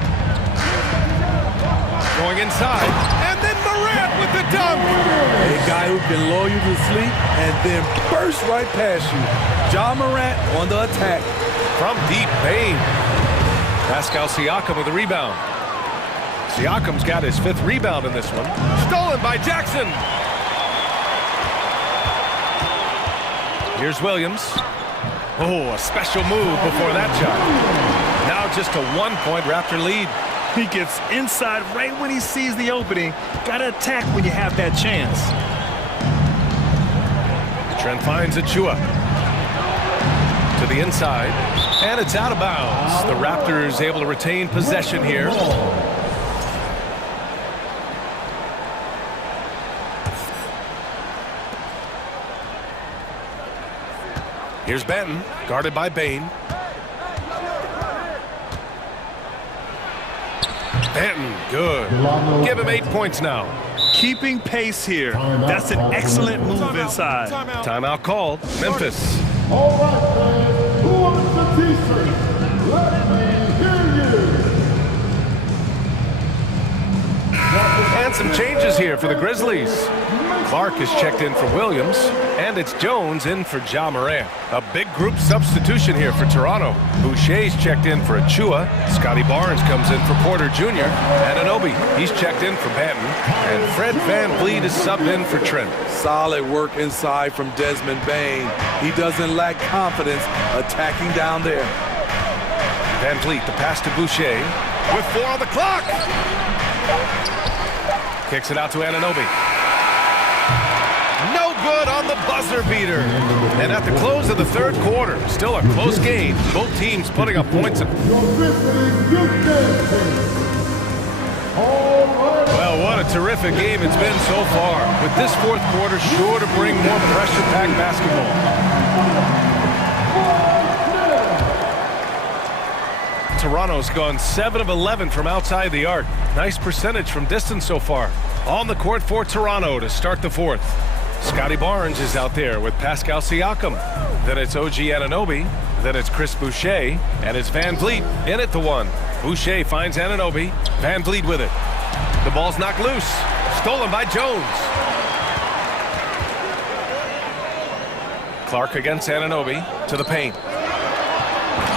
Going inside, and then Morant with the dunk. A guy who can lull you to sleep and then burst right past you. Ja Morant on the attack. From deep, Bane. Pascal Siakam with the rebound. Siakam's got his 5th rebound in this one. Stolen by Jackson. Here's Williams. Oh, a special move before that shot. Now just a 1-point Raptor lead. He gets inside right when he sees the opening. Gotta attack when you have that chance. Trent finds Achua. To the inside. And it's out of bounds. The Raptors able to retain possession here. Here's Benton, guarded by Bane. Benton, good. Give him 8 points now. Keeping pace here. That's an excellent move inside. Timeout called. Memphis. All right, fans. Who wants the T-shirt? Let me hear you. And some changes here for the Grizzlies. Clark is checked in for Williams, and it's Jones in for Ja Morant. A big group substitution here for Toronto. Boucher's checked in for Achua. Scotty Barnes comes in for Porter Jr. Anunoby, he's checked in for Banton. And Fred VanVleet is subbed in for Trent. Solid work inside from Desmond Bane. He doesn't lack confidence attacking down there. VanVleet, the pass to Boucher. With 4 on the clock. Kicks it out to Anunoby. No good on the buzzer beater. And at the close of the third quarter, still a close game. Both teams putting up points. Well, what a terrific game it's been so far. With this fourth quarter sure to bring more pressure-packed basketball. Toronto's gone 7 of 11 from outside the arc. Nice percentage from distance so far. On the court for Toronto to start the fourth. Scotty Barnes is out there with Pascal Siakam. Then it's OG Anunoby. Then it's Chris Boucher. And it's VanVleet in at the 1. Boucher finds Anunoby. VanVleet with it. The ball's knocked loose. Stolen by Jones. Clark against Anunoby to the paint.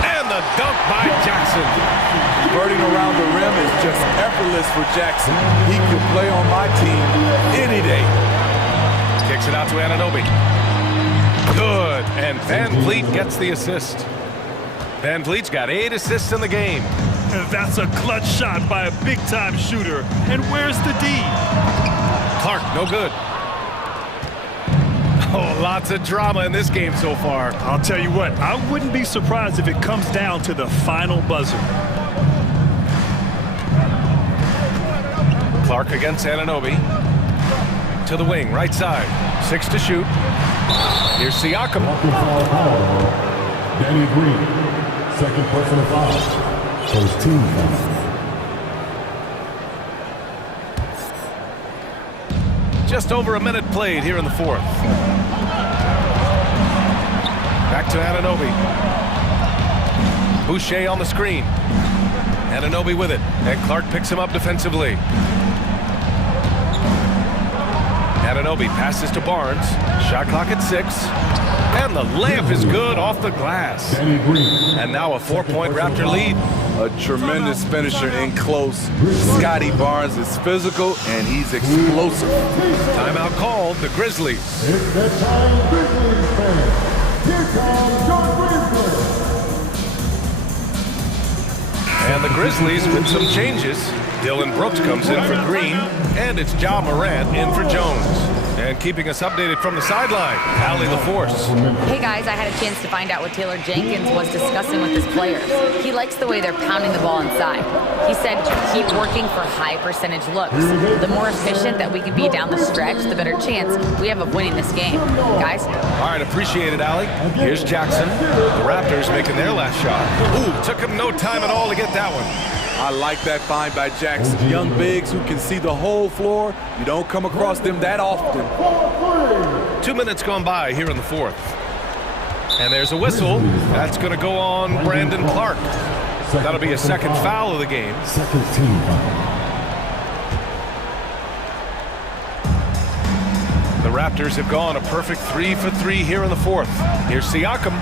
And the dunk by Jackson. Birding around the rim is just effortless for Jackson. He can play on my team any day. Kicks it out to Anunoby. Good. And VanVleet gets the assist. VanVleet's got 8 assists in the game. That's a clutch shot by a big-time shooter. And where's the D? Clark, no good. Oh, lots of drama in this game so far. I'll tell you what, I wouldn't be surprised if it comes down to the final buzzer. Clark against Anunoby. To the wing, right side. 6 to shoot. Here's Siakam. Danny Green, second personal foul. First team foul. Just over a minute played here in the fourth. Back to Anunoby. Boucher on the screen. Anunoby with it. And Clark picks him up defensively. Anunoby passes to Barnes. Shot clock at 6. And the layup is good off the glass. And now a 4-point Raptor lead. A tremendous finisher in close. Scotty Barnes is physical and he's explosive. Timeout called, the Grizzlies. It's that time, Grizzlies fans. Here comes your Grizzlies. And the Grizzlies with some changes. Dylan Brooks comes in for Green, and it's Ja Morant in for Jones. And keeping us updated from the sideline, Allie the Force. Hey guys, I had a chance to find out what Taylor Jenkins was discussing with his players. He likes the way they're pounding the ball inside. He said, keep working for high percentage looks. The more efficient that we can be down the stretch, the better chance we have of winning this game. Guys? All right, appreciate it, Allie. Here's Jackson. The Raptors making their last shot. Ooh, took him no time at all to get that one. I like that find by Jackson. Young bigs who can see the whole floor. You don't come across them that often. 2 minutes gone by here in the fourth. And there's a whistle. That's going to go on Brandon Clark. That'll be a second foul of the game. Second team foul. The Raptors have gone a perfect 3 for 3 here in the fourth. Here's Siakam.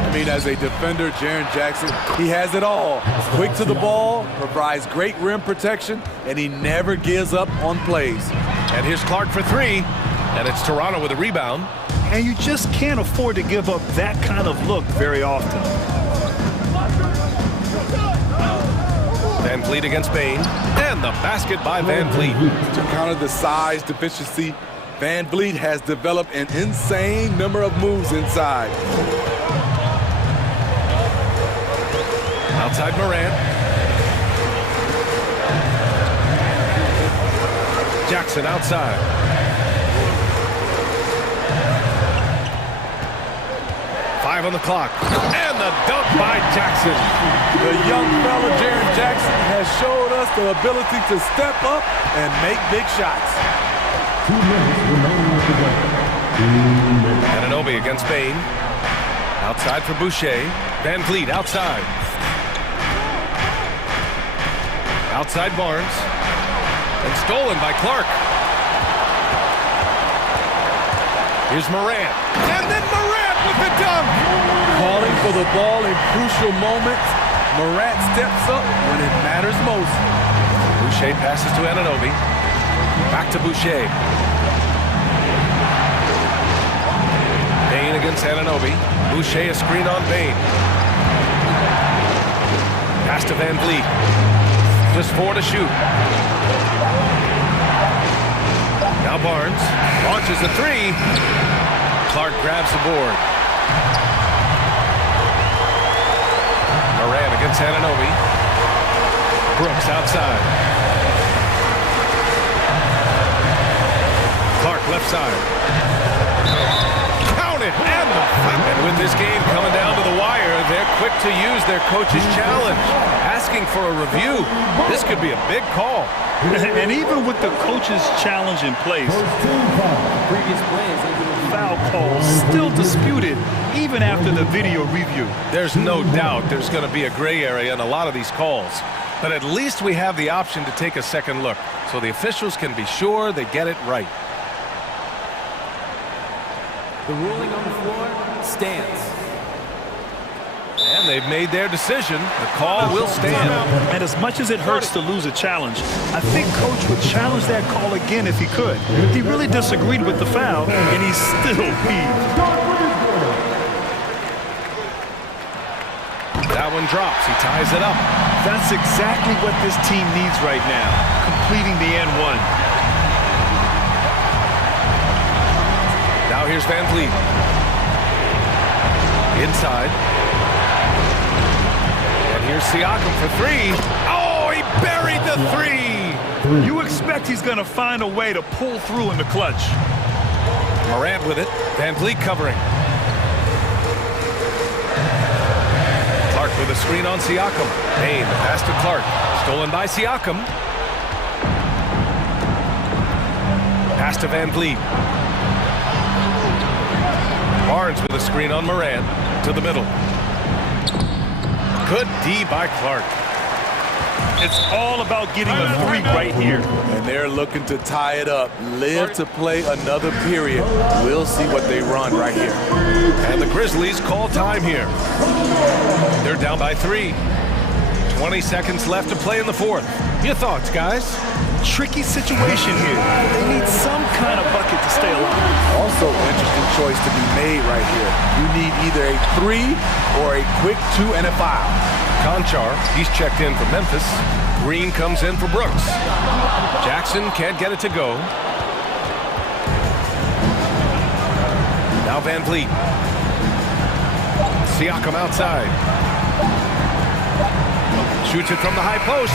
I mean, as a defender, Jaren Jackson, he has it all. Quick to the ball, provides great rim protection, and he never gives up on plays. And here's Clark for 3. And it's Toronto with a rebound. And you just can't afford to give up that kind of look very often. Van Vliet against Bain. And the basket by Van Vliet. To counter the size deficiency, Van Vliet has developed an insane number of moves inside. Outside Morant. Jackson outside. Five on the clock. And the dunk by Jackson. The young fella, Jaren Jackson, has showed us the ability to step up and make big shots. 2 minutes remaining with the game. Anunoby against Bain. Outside for Boucher. Van Vliet outside. Outside Barnes. And stolen by Clark. Here's Morant. And then Morant with the dunk. Calling for the ball in crucial moments. Morant steps up when it matters most. Boucher passes to Anunoby. Back to Boucher. Bain against Anunoby. Boucher a screen on Bain. Pass to Van Vliet. Just 4 to shoot. Now Barnes launches a 3. Clark grabs the board. Morant against Anunoby. Brooks outside. Clark left side. Count it! And with this game coming down to the wire, they're quick to use their coach's challenge. Asking for a review. This could be a big call. And even with the coach's challenge in place, Previous plays ended in foul calls still disputed even after the video review. There's no doubt there's going to be a gray area in a lot of these calls. But at least we have the option to take a second look, so the officials can be sure they get it right. The ruling on the floor stands. And they've made their decision. The call will stand. And as much as it hurts to lose a challenge, I think Coach would challenge that call again if he could. He really disagreed with the foul, and he's still peeved. That one drops. He ties it up. That's exactly what this team needs right now, completing the N1. Now here's Van Vliet. Inside. And here's Siakam for 3. Oh, he buried the 3. You expect he's going to find a way to pull through in the clutch. Morant with it. Van Vliet covering. Clark with a screen on Siakam. Bain, the pass to Clark. Stolen by Siakam. Pass to Van Vliet. Barnes with a screen on Morant. To the middle. Good D by Clark. It's all about getting a 3 right here. And they're looking to tie it up. Live to play another period. We'll see what they run right here. And the Grizzlies call time here. They're down by 3. 20 seconds left to play in the fourth. Your thoughts, guys? Tricky situation here. They need some kind of bucket to stay alive. Also, interesting choice to be made right here. You need either a 3 or a quick 2 and a foul. Conchar, he's checked in for Memphis. Green comes in for Brooks. Jackson can't get it to go. Now Van Vliet. Siakam outside. Shoots it from the high post.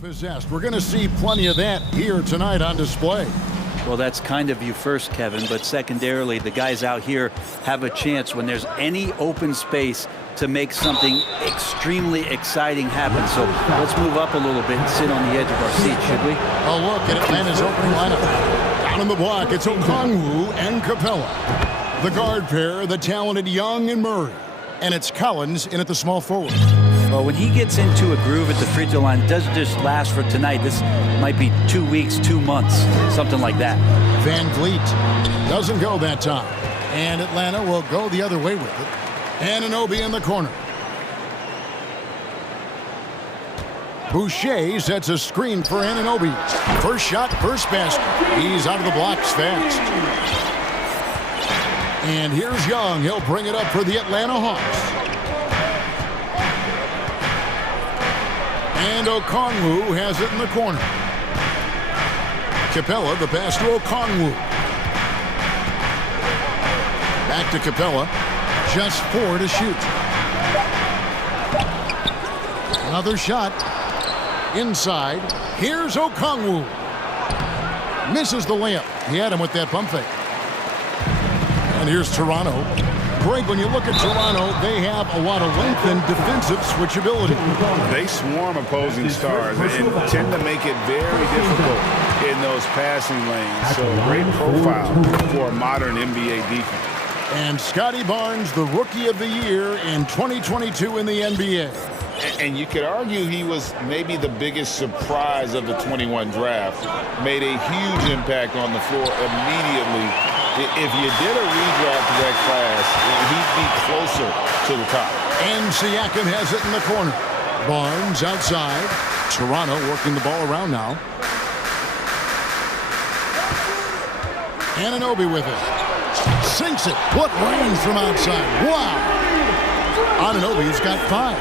Possessed. We're going to see plenty of that here tonight on display. Well, that's kind of you first, Kevin, but secondarily, the guys out here have a chance when there's any open space to make something extremely exciting happen. So let's move up a little bit and sit on the edge of our seat, should we? A look at Atlanta's opening lineup. Down in the block, it's Okongwu and Capella. The guard pair, the talented Young and Murray. And it's Collins in at the small forward. Well, when he gets into a groove at the free throw line, it doesn't just last for tonight. This might be 2 weeks, 2 months, something like that. Van Vliet doesn't go that time. And Atlanta will go the other way with it. Anunoby in the corner. Boucher sets a screen for Anunoby. First shot, first basket. He's out of the blocks fast. And here's Young. He'll bring it up for the Atlanta Hawks. And Okongwu has it in the corner. Capella, the pass to Okongwu. Back to Capella. Just 4 to shoot. Another shot. Inside. Here's Okongwu. Misses the layup. He had him with that pump fake. And here's Toronto. Greg, when you look at Toronto, they have a lot of length and defensive switchability. They swarm opposing stars and tend to make it very difficult in those passing lanes. So great profile for a modern NBA defense. And Scotty Barnes, the Rookie of the Year in 2022 in the NBA. And you could argue he was maybe the biggest surprise of the 21 draft. Made a huge impact on the floor immediately. If you did a redraft to that class, he'd be closer to the top. And Siakam has it in the corner. Barnes outside. Toronto working the ball around now. Anunoby with it. Sinks it. What range from outside. Wow. Anunoby's got 5.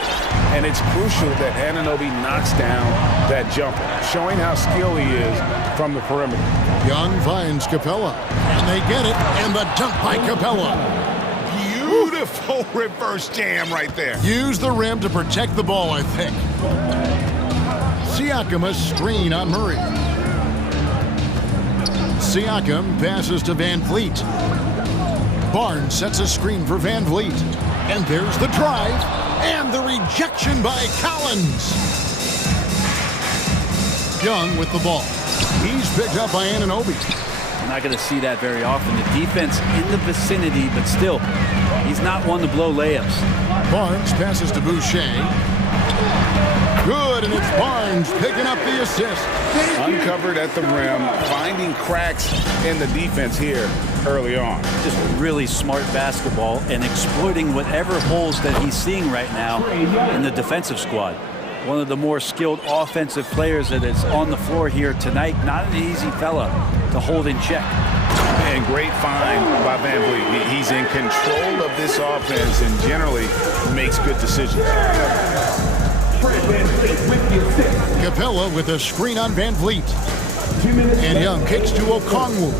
And it's crucial that Anunoby knocks down that jumper, showing how skilled he is from the perimeter. Young finds Capella. And they get it. And the dunk by Capella. Beautiful reverse jam right there. Use the rim to protect the ball, I think. Siakam a screen on Murray. Siakam passes to Van Vliet. Barnes sets a screen for Van Vliet. And there's the drive. And the rejection by Collins. Young with the ball. He's picked up by Anunoby. We're not going to see that very often. The defense in the vicinity, but still, he's not one to blow layups. Barnes passes to Boucher. Good, and it's Barnes picking up the assist. Uncovered at the rim, finding cracks in the defense here early on. Just really smart basketball and exploiting whatever holes that he's seeing right now in the defensive squad. One of the more skilled offensive players that is on the floor here tonight. Not an easy fella to hold in check. And great find by Van Vliet. He's in control of this offense and generally makes good decisions. Capella with a screen on Van Vliet. And Young kicks to Okongwu.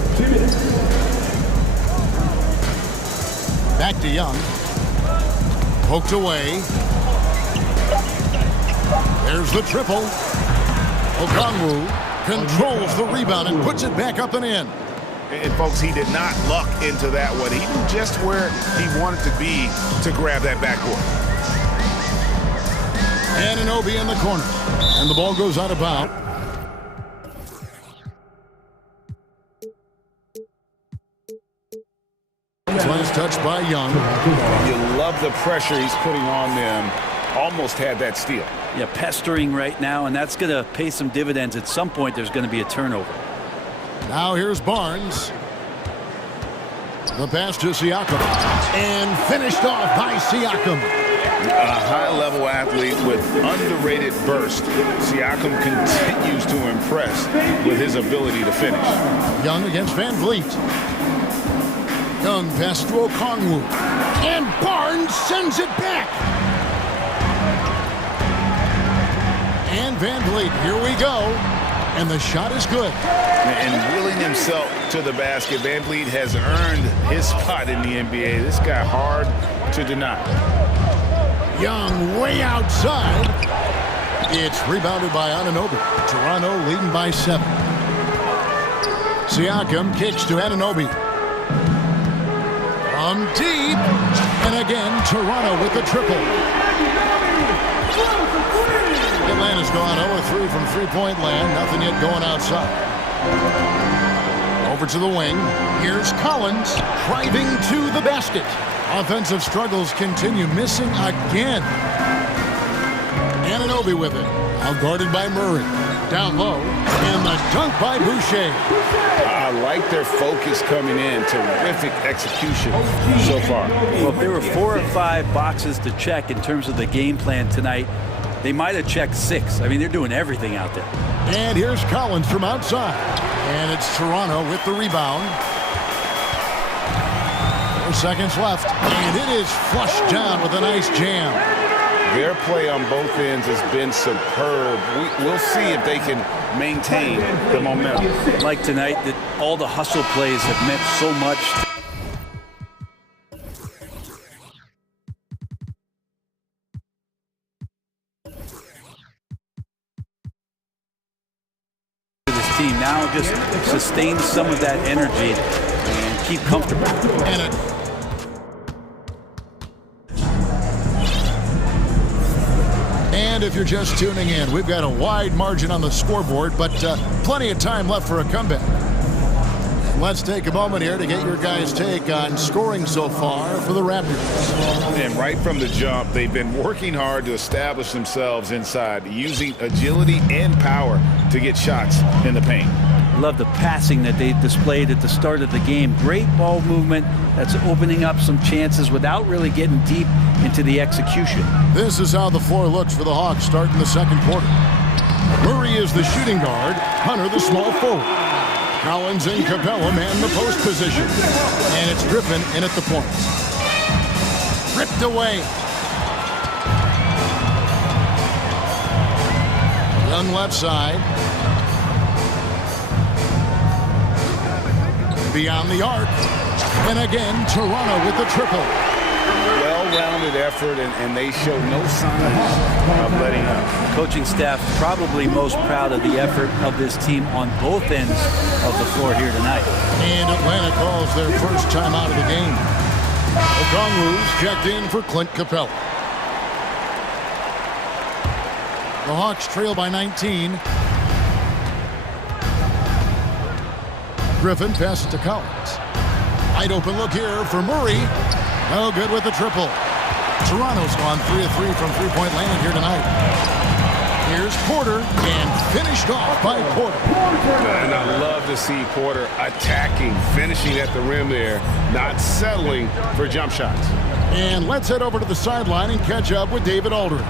Back to Young. Poked away. There's the triple. Okongwu controls the rebound and puts it back up and in. And folks, he did not luck into that one. He knew just where he wanted to be to grab that backcourt. Anunoby in the corner. And the ball goes out of bounds. Last touch by Young. You love the pressure he's putting on them. Almost had that steal. Yeah, pestering right now, and that's going to pay some dividends. At some point, there's going to be a turnover. Now here's Barnes. The pass to Siakam. And finished off by Siakam. A high-level athlete with underrated burst. Siakam continues to impress with his ability to finish. Young against Van Vliet. Young pass to Okongwu. And Barnes sends it back. And Van Vliet, here we go. And the shot is good. And willing himself to the basket, Van Vliet has earned his spot in the NBA. This guy hard to deny. Young way outside. It's rebounded by Anunoby. Toronto leading by 7. Siakam kicks to Anunoby. From deep. And again, Toronto with the triple. Atlanta's gone 0-3 from three-point land. Nothing yet going outside. Over to the wing. Here's Collins driving to the basket. Offensive struggles continue. Missing again. Anunoby with it. Now guarded by Murray. Down low. And the dunk by Boucher. I like their focus coming in. Terrific execution so far. Well, if there were 4 or 5 boxes to check in terms of the game plan tonight, they might have checked 6. I mean, they're doing everything out there. And here's Collins from outside. And it's Toronto with the rebound. 4 seconds left. And it is flushed down with a nice jam. Their play on both ends has been superb. We'll see if they can maintain the momentum. Like tonight, that all the hustle plays have meant so much to this team. Now just sustain some of that energy and keep comfortable. And if you're just tuning in, we've got a wide margin on the scoreboard, but plenty of time left for a comeback. Let's take a moment here to get your guys' take on scoring so far for the Raptors. And right from the jump, they've been working hard to establish themselves inside, using agility and power to get shots in the paint. Love the passing that they displayed at the start of the game. Great ball movement that's opening up some chances without really getting deep into the execution. This is how the floor looks for the Hawks starting the second quarter. Murray is the shooting guard, Hunter the small forward. Collins and Capella man the post position. And it's Griffin in at the point. Ripped away. Young left side. Beyond the arc. And again, Toronto with the triple. Well-rounded effort, and they show no signs of letting up. Coaching staff probably most proud of the effort of this team on both ends of the floor here tonight. And Atlanta calls their first time out of the game. Okongwu's checked in for Clint Capella. The Hawks trail by 19. Griffin passes to Collins. Wide open look here for Murray. No good with the triple. Toronto's gone 3 of 3 from three-point land here tonight. Here's Porter, and finished off by Porter. And I love to see Porter attacking, finishing at the rim there, not settling for jump shots. And let's head over to the sideline and catch up with David Aldridge.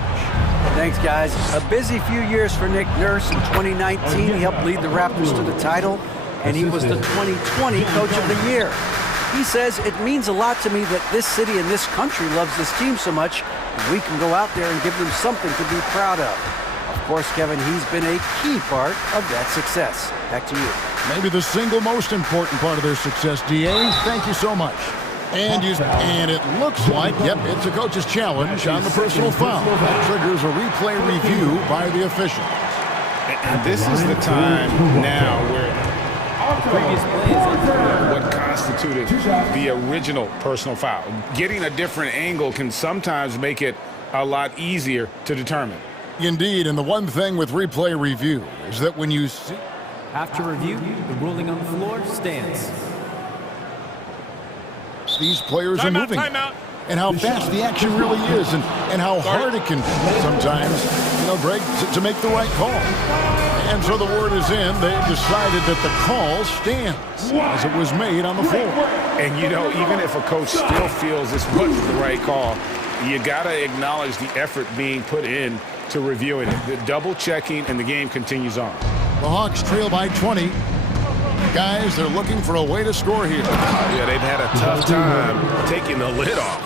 Thanks, guys. A busy few years for Nick Nurse. In 2019, he helped lead the Raptors to the title, and he was the 2020 Coach of the Year. He says, it means a lot to me that this city and this country loves this team so much, and we can go out there and give them something to be proud of. Of course, Kevin, he's been a key part of that success. Back to you. Maybe the single most important part of their success, D.A. Thank you so much. And it looks like, yep, it's a coach's challenge on the personal foul. That triggers a replay review by the officials. And this is the time now where what constituted the original personal foul. Getting a different angle can sometimes make it a lot easier to determine. Indeed, and the one thing with replay review is that when you see... After review, the ruling on the floor stands. These players are moving. And how fast the action really is, and how hard it can be sometimes, Greg, to make the right call. And so the word is in. They've decided that the call stands as it was made on the floor. And, even if a coach still feels this wasn't the right call, you got to acknowledge the effort being put in to reviewing it. The double checking, and the game continues on. The Hawks trail by 20. Guys, they're looking for a way to score here. Yeah, they've had a tough time taking the lid off.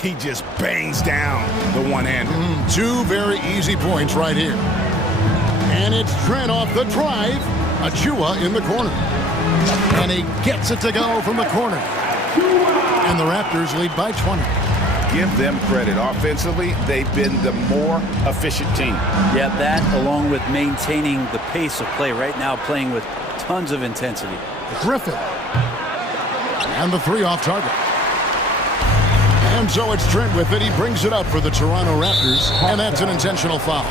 He just bangs down the one-hander. 2 very easy points right here. And it's Trent off the drive. Achua in the corner. And he gets it to go from the corner. And the Raptors lead by 20. give them credit. Offensively, they've been the more efficient team. Yeah, that along with maintaining the pace of play right now, playing with tons of intensity. Griffin. And the three off target. And so it's Trent with it. He brings it up for the Toronto Raptors, and that's an intentional foul.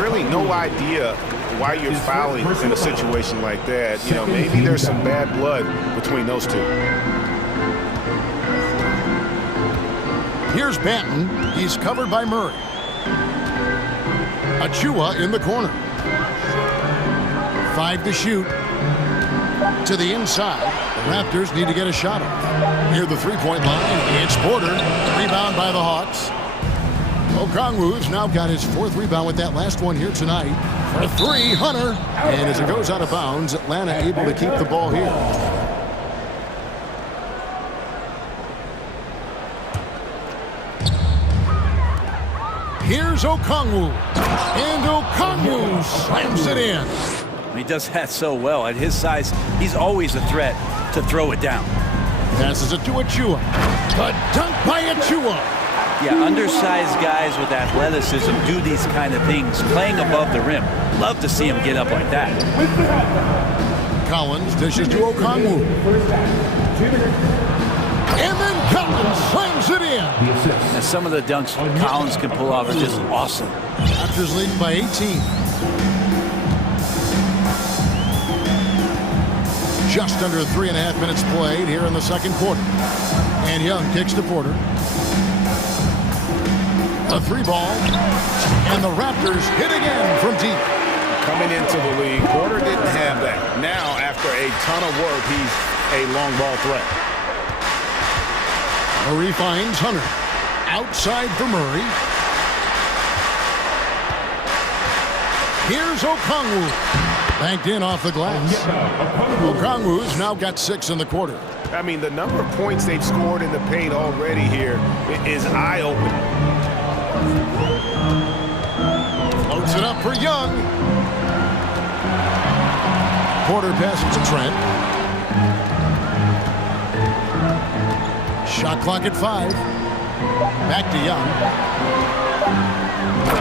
Really no idea why you're fouling in a situation like that. You know, maybe there's some bad blood between those two. Here's Banton. He's covered by Murray. Achua in the corner. 5 to shoot. To the inside. The Raptors need to get a shot off. Near the three-point line, it's Porter. Rebound by the Hawks. Okongwu's now got his 4th rebound with that last one here tonight. For 3, Hunter. And as it goes out of bounds, Atlanta able to keep the ball here. Here's Okongwu. And Okongwu slams it in. He does that so well. At his size, he's always a threat to throw it down. Passes it to Achua. The dunk by Achua. Yeah, undersized guys with athleticism do these kind of things, playing above the rim. Love to see him get up like that. Collins dishes to Okongwu. And then Collins slams it in. And some of the dunks Collins can pull off are just awesome. Raptors leading by 18. Just under 3.5 minutes played here in the second quarter. And Young kicks to Porter. A 3-ball. And the Raptors hit again from deep. Coming into the league, Porter didn't have that. Now, after a ton of work, he's a long ball threat. Murray finds Hunter. Outside for Murray. Here's Okongwu. Banked in off the glass. Okongwu's now got 6 in the quarter. I mean, the number of points they've scored in the paint already here is eye-opening. Floats it up for Young. Porter passes to Trent. Shot clock at 5. Back to Young.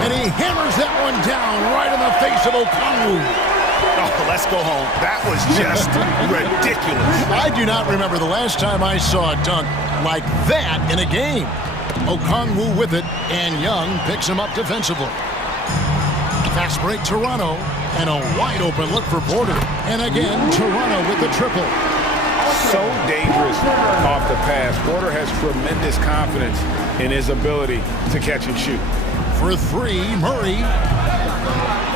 And he hammers that one down right in the face of Okongwu. Oh, let's go home. That was just ridiculous. I do not remember the last time I saw a dunk like that in a game. Okongwu with it, and Young picks him up defensively. Fast break Toronto, and a wide open look for Porter. And again, Toronto with the triple. So dangerous off the pass. Porter has tremendous confidence in his ability to catch and shoot. For 3, Murray.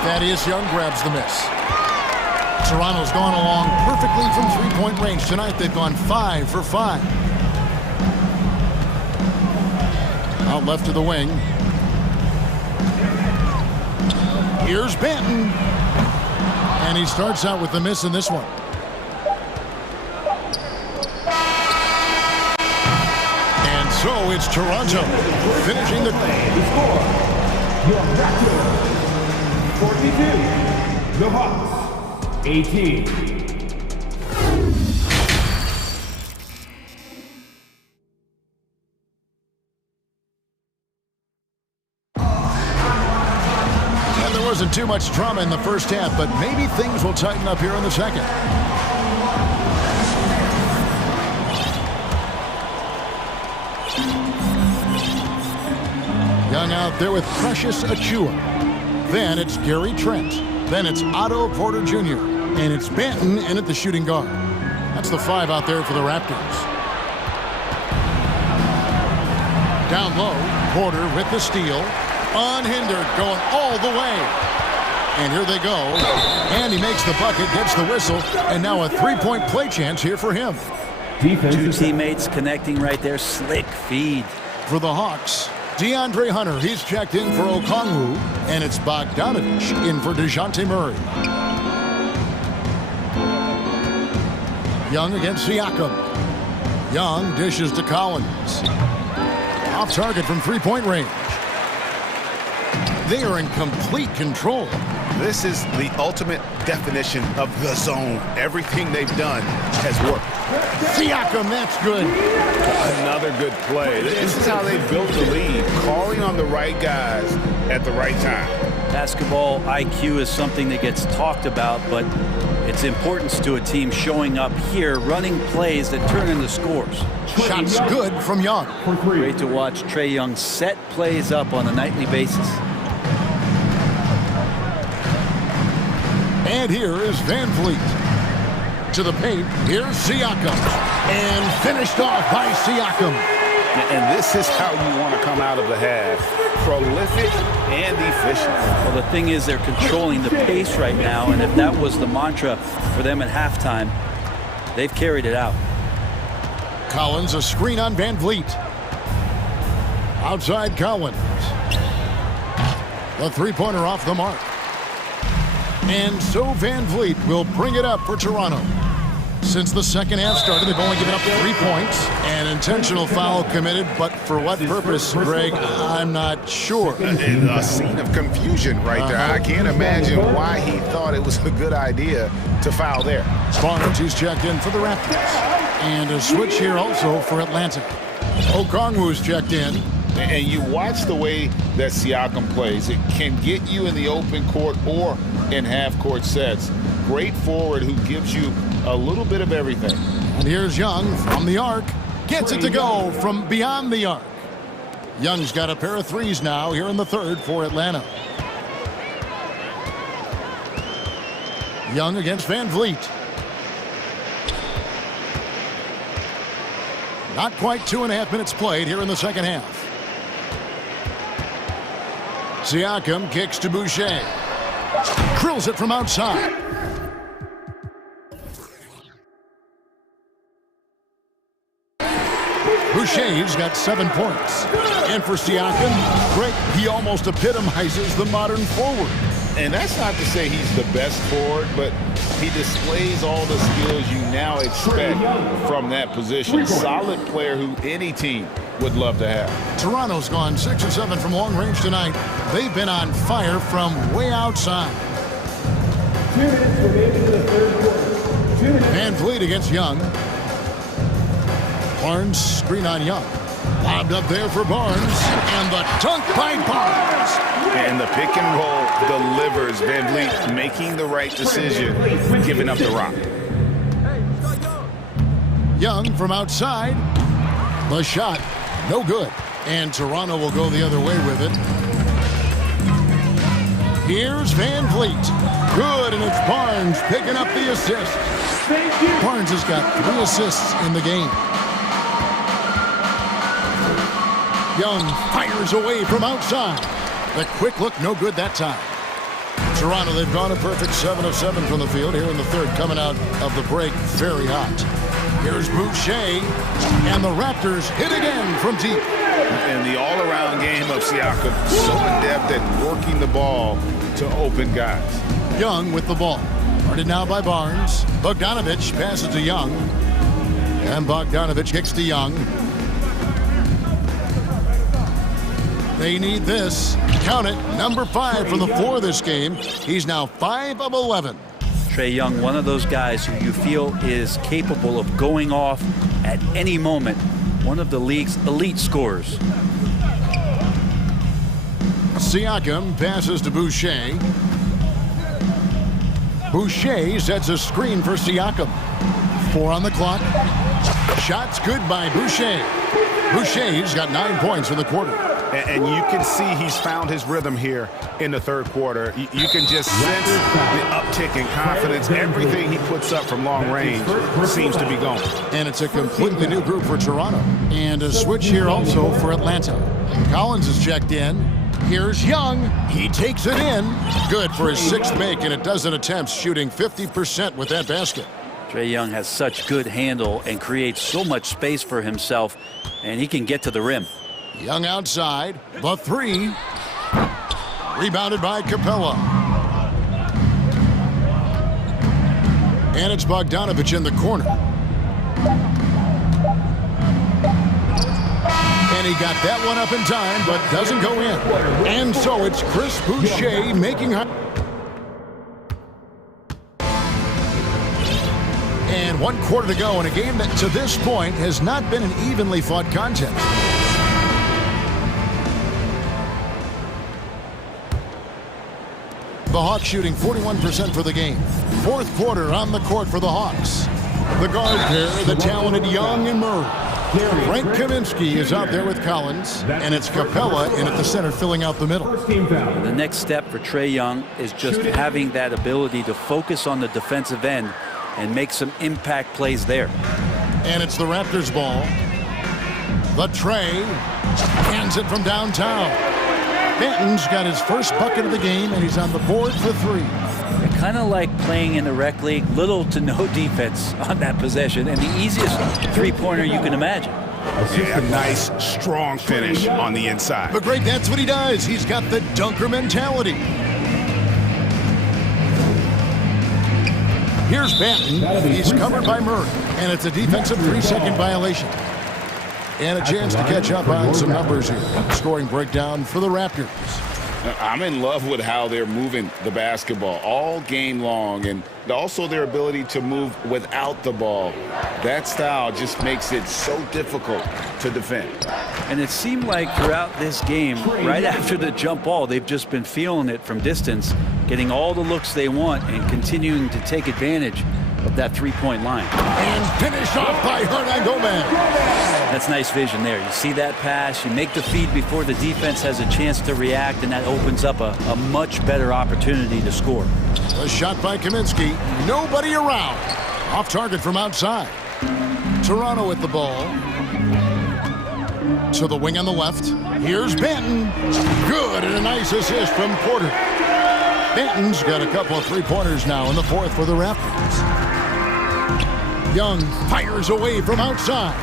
Thaddeus Young grabs the miss. Toronto's gone along perfectly from three-point range. Tonight they've gone 5 for 5. Out left to the wing. Here's Banton. And he starts out with the miss in this one. And so it's Toronto finishing the score. Your Raptors 42. The Hawks 18. And there wasn't too much drama in the first half, but maybe things will tighten up here in the second. Young out there with Precious Achua. Then it's Gary Trent. Then it's Otto Porter Jr. And it's Banton in at the shooting guard. That's the 5 out there for the Raptors. Down low, Porter with the steal. Unhindered, going all the way. And here they go. And he makes the bucket, gets the whistle, and now a 3-point play chance here for him. Two teammates connecting right there. Slick feed. For the Hawks, DeAndre Hunter, he's checked in for Okongwu, and it's Bogdanovich in for DeJounte Murray. Young against Siakam. Young dishes to Collins. Off target from 3-point range. They are in complete control. This is the ultimate definition of the zone. Everything they've done has worked. Siakam, that's good. Another good play. This is how they built the lead, calling on the right guys at the right time. Basketball IQ is something that gets talked about, but its importance to a team showing up here, running plays that turn into scores. Shots good from Young. Great to watch Trae Young set plays up on a nightly basis. And here is Van Vliet. To the paint, here's Siakam. And finished off by Siakam. And this is how you want to come out of the half. Prolific and efficient. Well, the thing is they're controlling the pace right now, and if that was the mantra for them at halftime, they've carried it out. Collins, a screen on Van Vliet. Outside Collins. The three-pointer off the mark. And so Van Vliet will bring it up for Toronto. Since the second half started, they've only given up 3 points. An intentional foul committed, but for what purpose, Greg, I'm not sure. A scene of confusion right there. I can't imagine why he thought it was a good idea to foul there. Barnes, he's checked in for the Raptors. And a switch here also for Atlanta. Okongwu's checked in. And you watch the way that Siakam plays. It can get you in the open court or in half-court sets. Great forward who gives you a little bit of everything. And here's Young from the arc. Gets it to go from beyond the arc. Young's got a pair of threes now here in the third for Atlanta. Young against Van Vliet. Not quite 2.5 minutes played here in the second half. Siakam kicks to Boucher. Drills it from outside. Boucher's got 7 points. And for Siakam, Greg, he almost epitomizes the modern forward. And that's not to say he's the best forward, but he displays all the skills you now expect from that position. Solid player who any team would love to have. Toronto's gone 6 of 7 from long range tonight. They've been on fire from way outside. 2 minutes remaining in the third quarter. Van Vliet against Young. Barnes, screen on Young. Lobbed up there for Barnes. And the dunk by Barnes. And the pick and roll delivers. Van Vliet making the right decision, giving up the rock. Young from outside. The shot, no good. And Toronto will go the other way with it. Here's Van Vliet. Good, and it's Barnes picking up the assist. Barnes has got 3 assists in the game. Young fires away from outside. The quick look, no good that time. Toronto, they've gone a perfect 7 of 7 from the field here in the third, coming out of the break very hot. Here's Boucher, and the Raptors hit again from deep. And the all-around game of Siakam, so adept at working the ball to open guys. Young with the ball. Guarded now by Barnes. Bogdanovich passes to Young. And Bogdanovich kicks to Young. They need this. Count it. Number 5 from the floor this game. He's now 5 of 11. Trae Young, one of those guys who you feel is capable of going off at any moment. One of the league's elite scorers. Siakam passes to Boucher. Boucher sets a screen for Siakam. 4 on the clock. Shots good by Boucher. Boucher's got 9 points in the quarter. And you can see he's found his rhythm here in the third quarter. You can just sense the uptick in confidence. Everything he puts up from long range seems to be going. And it's a completely new group for Toronto. And a switch here also for Atlanta. Collins is checked in. Here's Young. He takes it in. Good for his 6th make, and a dozen attempts, shooting 50% with that basket. Trae Young has such good handle and creates so much space for himself, and he can get to the rim. Young outside, the 3. Rebounded by Capella. And it's Bogdanovich in the corner. And he got that one up in time, but doesn't go in. And so it's Chris Boucher making her. And 1 quarter to go in a game that to this point has not been an evenly fought contest. The Hawks shooting 41% for the game. 4th quarter on the court for the Hawks. The guard pair, the talented Young and Murray. Frank Kaminsky is out there with Collins, and it's Capella in at the center filling out the middle. The next step for Trae Young is just having that ability to focus on the defensive end and make some impact plays there. And it's the Raptors ball. The Trae hands it from downtown. Benton's got his first bucket of the game, and he's on the board for 3. Kind of like playing in the rec league, little to no defense on that possession, and the easiest three-pointer you can imagine. Yeah, a nice, strong finish on the inside. But great, that's what he does. He's got the dunker mentality. Here's Benton. He's covered by Murray, and it's a defensive 3-second violation. And a chance to catch up on some numbers here. Scoring breakdown for the Raptors. I'm in love with how they're moving the basketball all game long, and also their ability to move without the ball. That style just makes it so difficult to defend. And it seemed like throughout this game, right after the jump ball, they've just been feeling it from distance, getting all the looks they want and continuing to take advantage of that three-point line. And finished off by Hernan Gomez. That's nice vision there. You see that pass, you make the feed before the defense has a chance to react, and that opens up a much better opportunity to score. A shot by Kaminsky. Nobody around. Off target from outside. Toronto with the ball. To the wing on the left. Here's Benton. Good, and a nice assist from Porter. Benton's got a couple of three-pointers now in the 4th for the Raptors. Young fires away from outside.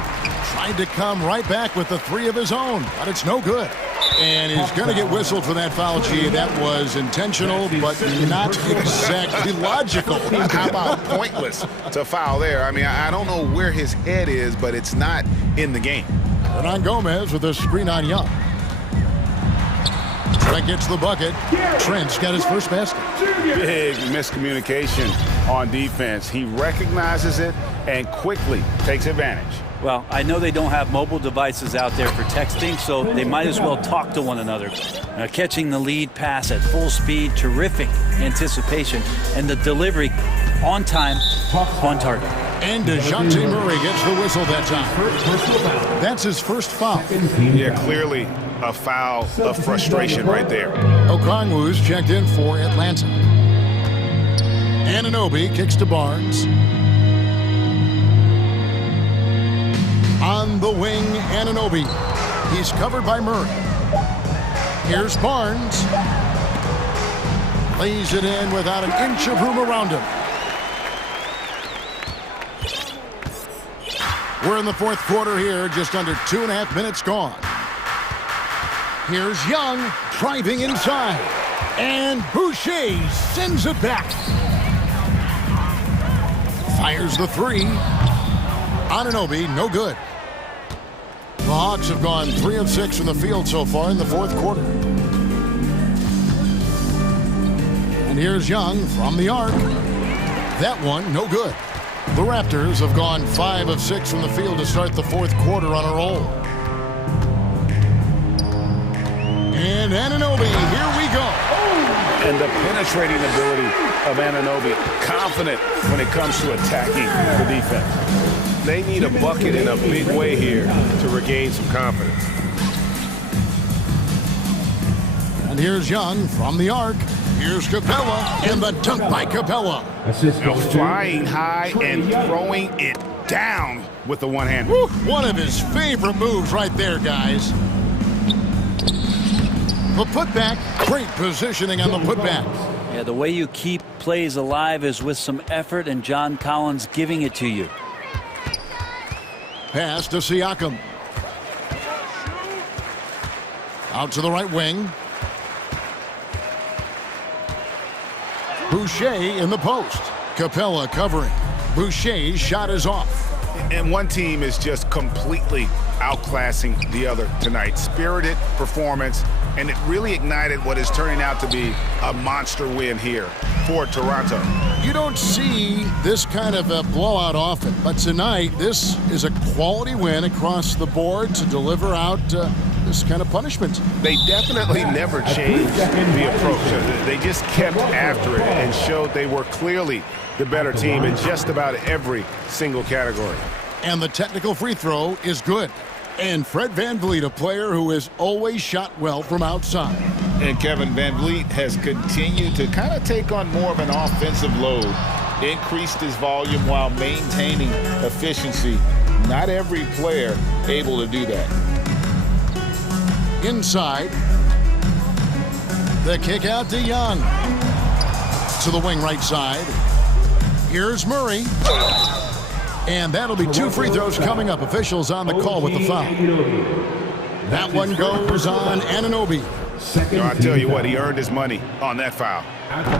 Tried to come right back with the 3 of his own, but it's no good. And he's going to get whistled for that foul, G. That was intentional, but not exactly logical. How about pointless to foul there? I mean, I don't know where his head is, but it's not in the game. Hernan Gomez with a screen on Young. Trent gets the bucket. Trent's got his first basket. Big miscommunication on defense. He recognizes it and quickly takes advantage. Well, I know they don't have mobile devices out there for texting, so they might as well talk to one another. Catching the lead pass at full speed, terrific anticipation, and the delivery on time, on target. And DeJounte Murray gets the whistle that time. That's his first foul. Yeah, clearly a foul of frustration right there. Okongwu's checked in for Atlanta. Anunoby kicks to Barnes. On the wing, Anunoby. He's covered by Murray. Here's Barnes. Lays it in without an inch of room around him. We're in the 4th quarter here, just under 2.5 minutes gone. Here's Young driving inside. And Boucher sends it back. Fires the 3. Anunoby, no good. The Hawks have gone 3 of 6 from the field so far in the 4th quarter. And here's Young from the arc. That one, no good. The Raptors have gone 5 of 6 from the field to start the 4th quarter on a roll. And Anunoby, here we go. And the penetrating ability of Anunoby, confident when it comes to attacking the defense. They need a bucket in a big way here to regain some confidence. And here's Young from the arc. Here's Capella, and the dunk by Capella. Flying high and throwing it down with the one hand. One of his favorite moves right there, guys. The putback, great positioning on the putback. Yeah, the way you keep plays alive is with some effort, and John Collins giving it to you. Pass to Siakam. Out to the right wing. Boucher in the post. Capella covering. Boucher's shot is off. And one team is just completely outclassing the other tonight. Spirited performance, and it really ignited what is turning out to be a monster win here for Toronto. You don't see this kind of a blowout often, but tonight this is a quality win across the board to deliver out this kind of punishment. They definitely never changed the approach. They just kept after it and showed they were clearly the better team in just about every single category. And the technical free throw is good. And Fred VanVleet, a player who has always shot well from outside. And Kevin VanVleet has continued to kind of take on more of an offensive load, increased his volume while maintaining efficiency. Not every player able to do that. Inside, the kick out to Young. To the wing right side. Here's Murray. And that'll be 2 free throws coming up. Officials on the call with the foul. That one goes on Anunoby. I tell you what, he earned his money on that foul.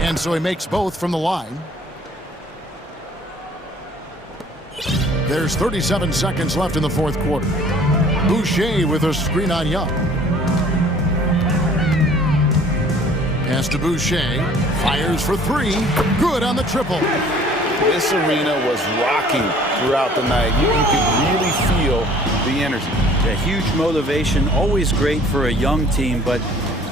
And so he makes both from the line. There's 37 seconds left in the fourth quarter. Boucher with a screen on Young. Pass to Boucher. Fires for 3. Good on the triple. This arena was rocking throughout the night. You could really feel the energy. A huge motivation, always great for a young team, but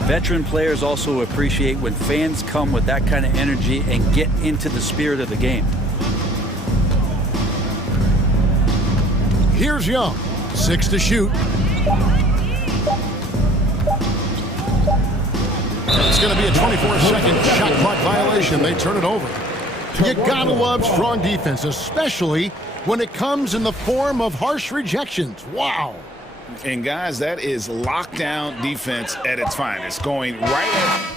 veteran players also appreciate when fans come with that kind of energy and get into the spirit of the game. Here's Young. 6 to shoot. It's going to be a 24-second shot clock violation. They turn it over. You gotta love strong defense, especially when it comes in the form of harsh rejections. Wow. And guys, that is lockdown defense at its finest, going right at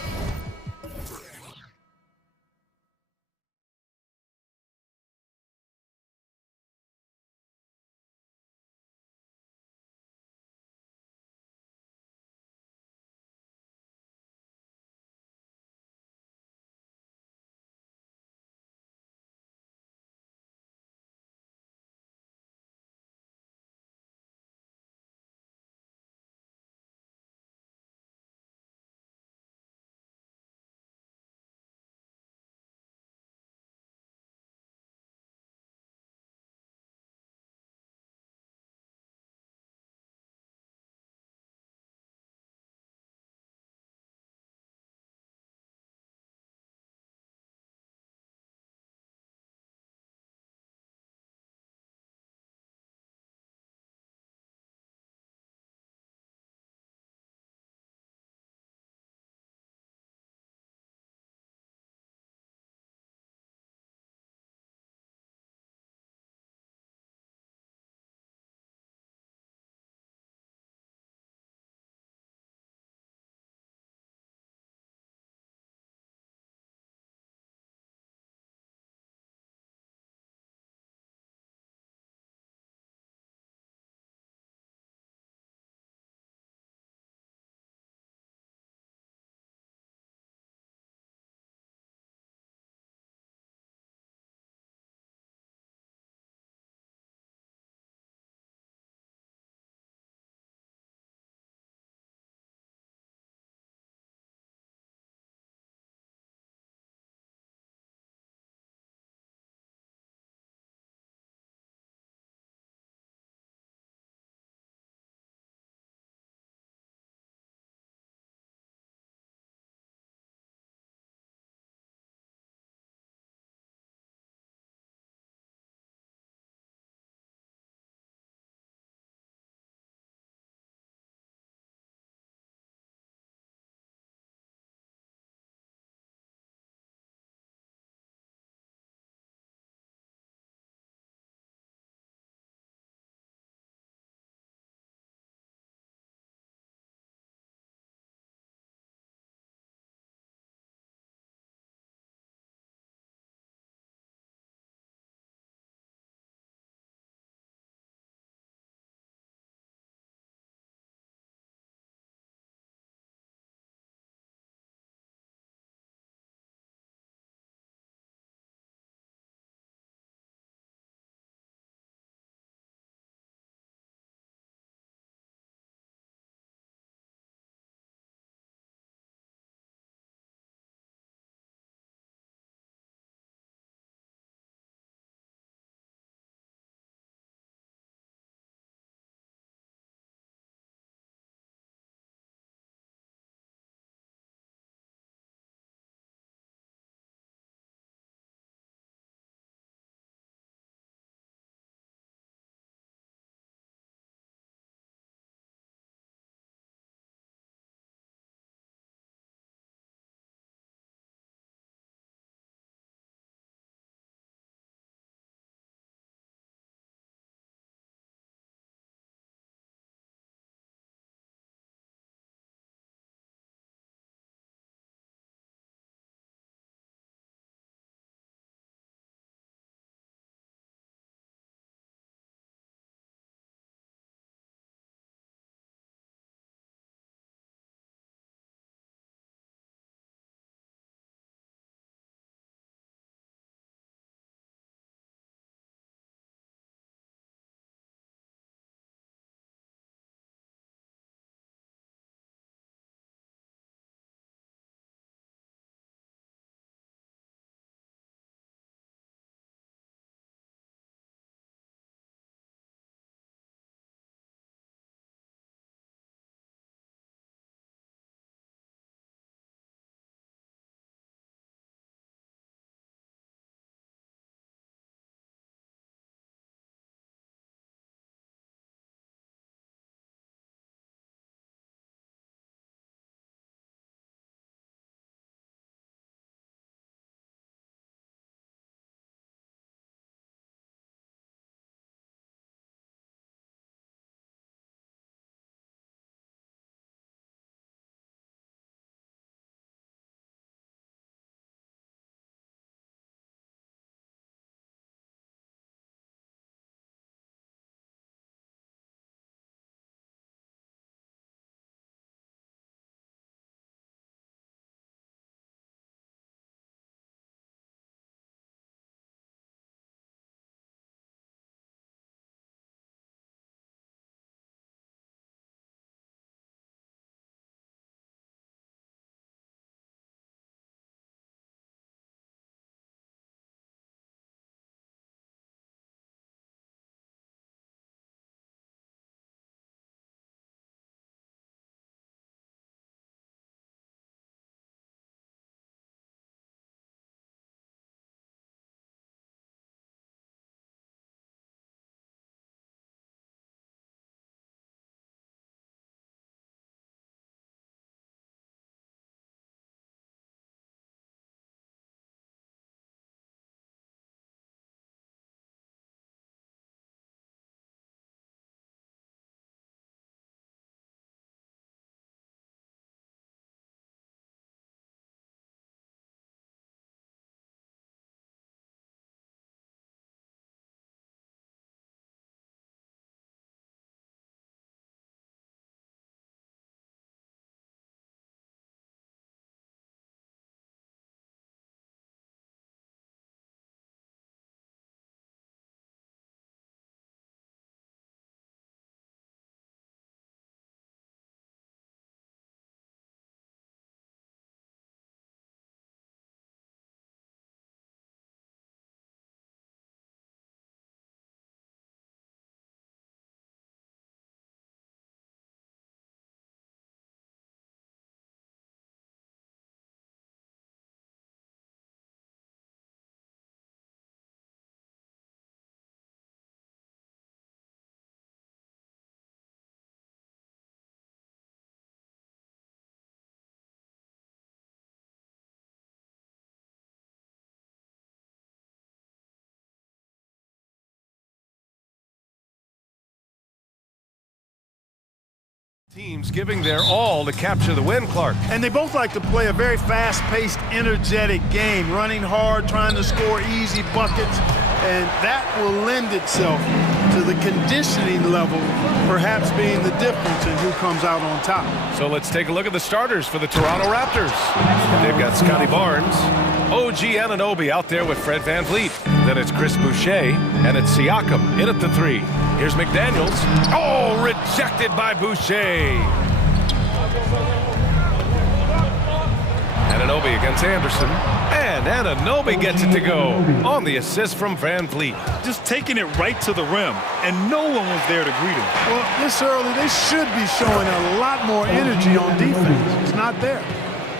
Teams giving their all to capture the win, Clark. And they both like to play a very fast-paced, energetic game, running hard, trying to score easy buckets, and that will lend itself to the conditioning level perhaps being the difference in who comes out on top. So let's take a look at the starters for the Toronto Raptors. They've got Scotty Barnes, OG Anunoby out there with Fred VanVleet. Then it's Chris Boucher, and it's Siakam in at the 3. Here's McDaniels. Oh, rejected by Boucher. Anunoby against Anderson. And Anunoby gets it to go on the assist from VanVleet. Just taking it right to the rim, and no one was there to greet him. Well, this early, they should be showing a lot more energy on defense. It's not there.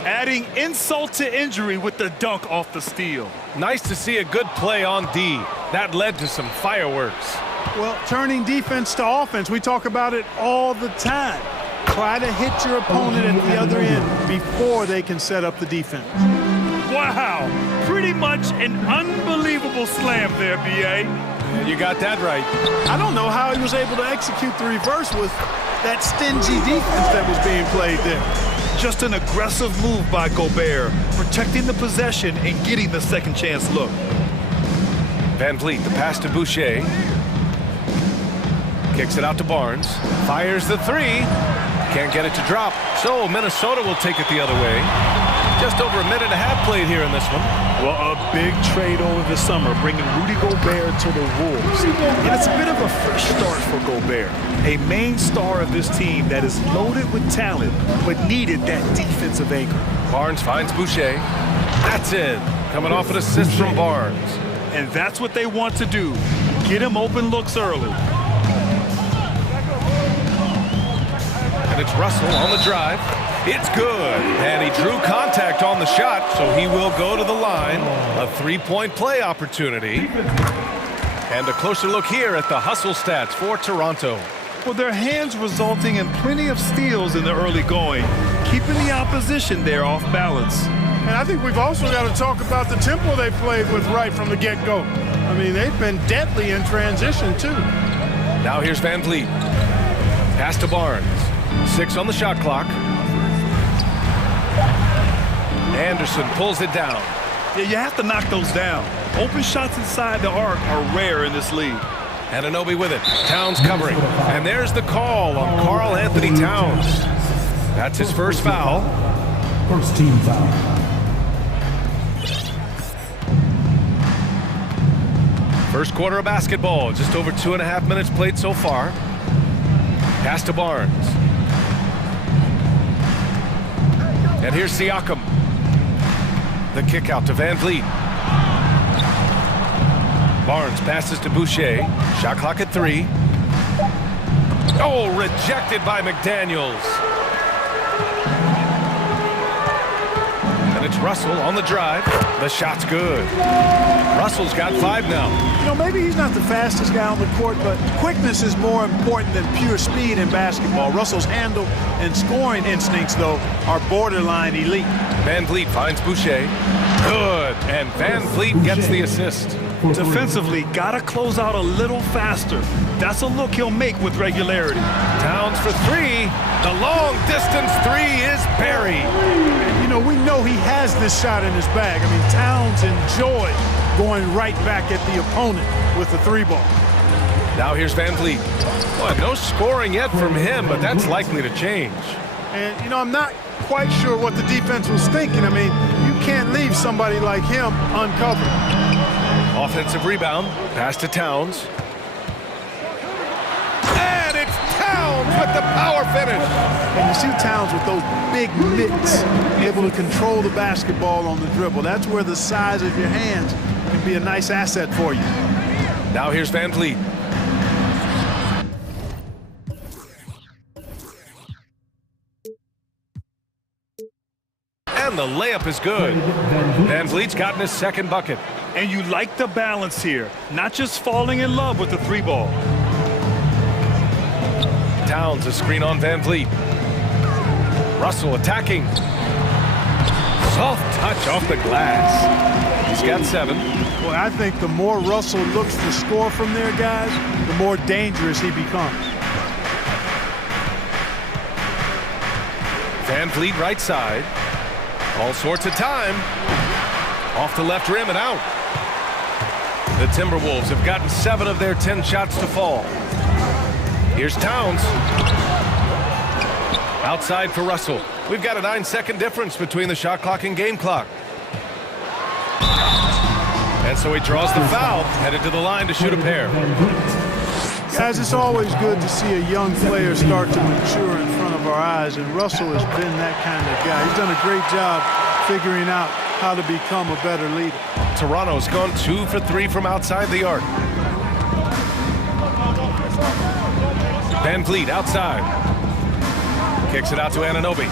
Adding insult to injury with the dunk off the steal. Nice to see a good play on D. That led to some fireworks. Well, turning defense to offense, we talk about it all the time. Try to hit your opponent at the other end before they can set up the defense. Wow, pretty much an unbelievable slam there, B.A. You got that right. I don't know how he was able to execute the reverse with that stingy defense that was being played there. Just an aggressive move by Gobert, protecting the possession and getting the second chance look. VanVleet, the pass to Boucher. Kicks it out to Barnes. Fires the 3. Can't get it to drop. So Minnesota will take it the other way. Just over a minute and a half played here in this one. Well, a big trade over the summer, bringing Rudy Gobert to the Wolves. And it's a bit of a fresh start for Gobert, a main star of this team that is loaded with talent, but needed that defensive anchor. Barnes finds Boucher. That's it. Coming off an assist from Barnes. And that's what they want to do. Get him open looks early. And it's Russell on the drive. It's good. And he drew contact on the shot, so he will go to the line. A three-point play opportunity. And a closer look here at the hustle stats for Toronto. Well, their hands resulting in plenty of steals in the early going, keeping the opposition there off balance. And I think we've also got to talk about the tempo they played with right from the get-go. I mean, they've been deadly in transition, too. Now here's VanVleet. Pass to Barnes. 6 on the shot clock. Anderson pulls it down. Yeah, you have to knock those down. Open shots inside the arc are rare in this league. Anunoby with it. Towns covering. And there's the call on Karl Anthony Towns. That's his first foul. First team foul. First quarter of basketball. Just over 2.5 minutes played so far. Pass to Barnes. And here's Siakam. The kick out to VanVleet. Barnes passes to Boucher. Shot clock at 3. Oh, rejected by McDaniels. And it's Russell on the drive. The shot's good. Russell's got 5 now. You know, maybe he's not the fastest guy on the court, but quickness is more important than pure speed in basketball. Russell's handle and scoring instincts, though, are borderline elite. VanVleet finds Boucher. Good. And VanVleet gets the assist. Defensively, gotta close out a little faster. That's a look he'll make with regularity. Towns for 3. The long distance 3 is buried. And, you know, we know he has this shot in his bag. I mean, Towns enjoys going right back at the opponent with the 3-ball. Now here's VanVleet. Well, no scoring yet from him, but that's likely to change. And, you know, I'm not quite sure what the defense was thinking. I mean, you can't leave somebody like him uncovered. Offensive rebound. Pass to Towns. And it's Towns with the power finish. And you see Towns with those big mitts, able to control the basketball on the dribble. That's where the size of your hands can be a nice asset for you. Now here's VanVleet. And the layup is good. VanVleet's gotten his second bucket. And you like the balance here, not just falling in love with the 3-ball. Towns a screen on VanVleet. Russell attacking. Soft touch off the glass. He's got 7. Well, I think the more Russell looks to score from there, guys, the more dangerous he becomes. Van Vliet right side. All sorts of time. Off the left rim and out. The Timberwolves have gotten 7 of their 10 shots to fall. Here's Towns. Outside for Russell. We've got a 9-second difference between the shot clock and game clock. And so he draws the foul, headed to the line to shoot a pair. Guys, it's always good to see a young player start to mature in front of our eyes, and Russell has been that kind of guy. He's done a great job figuring out how to become a better leader. Toronto's gone 2 for 3 from outside the arc. Van Vliet outside. Kicks it out to Anunoby.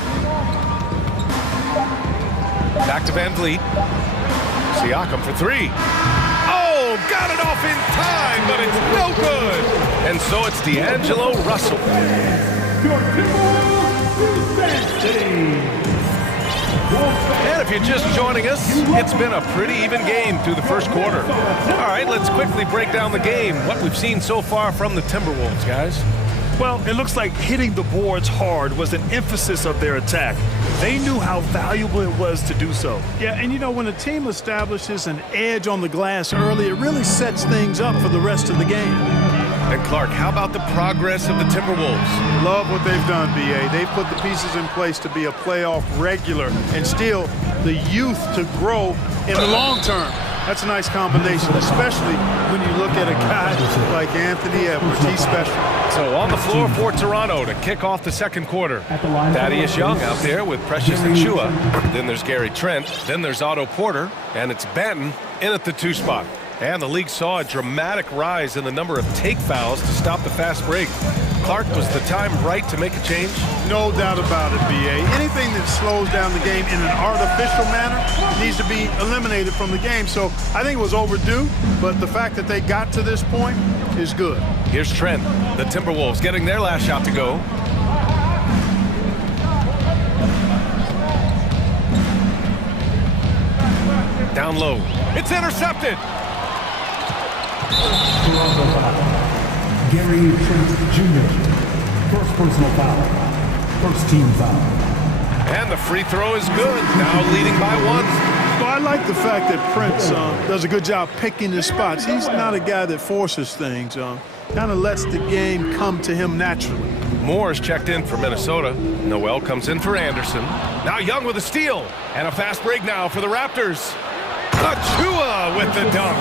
Back to Van Vliet. Siakam for 3. Oh, got it off in time, but it's no good. And so it's D'Angelo Russell. And if you're just joining us, it's been a pretty even game through the first quarter. All right, let's quickly break down the game, what we've seen so far from the Timberwolves, guys. Well, it looks like hitting the boards hard was an emphasis of their attack. They knew how valuable it was to do so. Yeah, and you know, when a team establishes an edge on the glass early, it really sets things up for the rest of the game. And Clark, how about the progress of the Timberwolves? Love what they've done, B.A. They've put the pieces in place to be a playoff regular and still the youth to grow in the long term. That's a nice combination, especially when you look at a guy like Anthony Edwards. He's special. So on the floor for Toronto to kick off the second quarter. Thaddeus Young out there with Precious Achiuwa. Then there's Gary Trent. Then there's Otto Porter. And it's Banton in at the 2 spot. And the league saw a dramatic rise in the number of take fouls to stop the fast break. Clark, was the time right to make a change? No doubt about it, B.A. Anything that slows down the game in an artificial manner needs to be eliminated from the game. So I think it was overdue, but the fact that they got to this point is good. Here's Trent. The Timberwolves getting their last shot to go. Down low. It's intercepted. Gary Trent Jr. First personal foul. First team foul. And the free throw is good. Now leading by 1. Well, I like the fact that Prince does a good job picking his spots. He's not a guy that forces things. Kind of lets the game come to him naturally. Moore's checked in for Minnesota. Noel comes in for Anderson. Now Young with a steal. And a fast break now for the Raptors. Achiuwa with the dunk.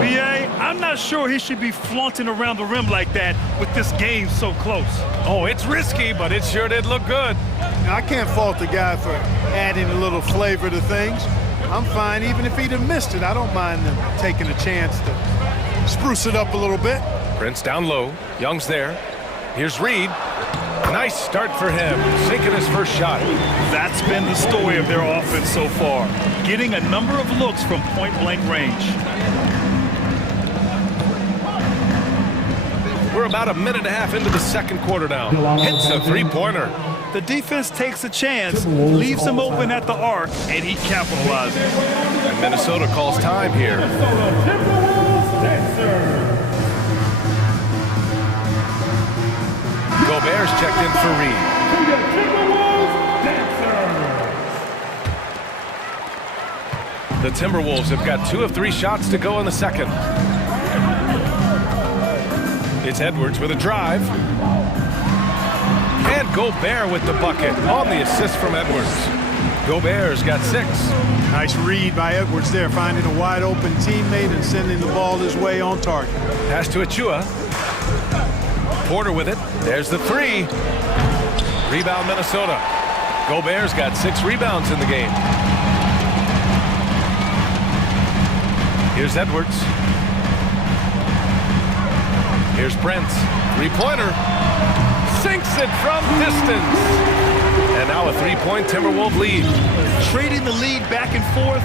B.A., I'm not sure he should be flaunting around the rim like that with this game so close. Oh, it's risky, but it sure did look good. Now, I can't fault the guy for adding a little flavor to things. I'm fine, even if he'd have missed it. I don't mind them taking a chance to spruce it up a little bit. Prince down low. Young's there. Here's Reed. Nice start for him, sinking his first shot. That's been the story of their offense so far, getting a number of looks from point-blank range. We're about a minute and a half into the second quarter now. Hits a three-pointer. The defense takes a chance, leaves him open at the arc, and he capitalizes. And Minnesota calls time here. Gobert's checked in for Reed. The Timberwolves have got 2 of 3 shots to go in the second. It's Edwards with a drive. And Gobert with the bucket on the assist from Edwards. Gobert's got 6. Nice read by Edwards there, finding a wide open teammate and sending the ball his way on target. Pass to Achiuwa. Porter with it. There's the 3. Rebound Minnesota. Gobert's got 6 rebounds in the game. Here's Edwards. Here's Prince. 3-pointer. Sinks it from distance. And now a 3-point Timberwolves lead. Trading the lead back and forth,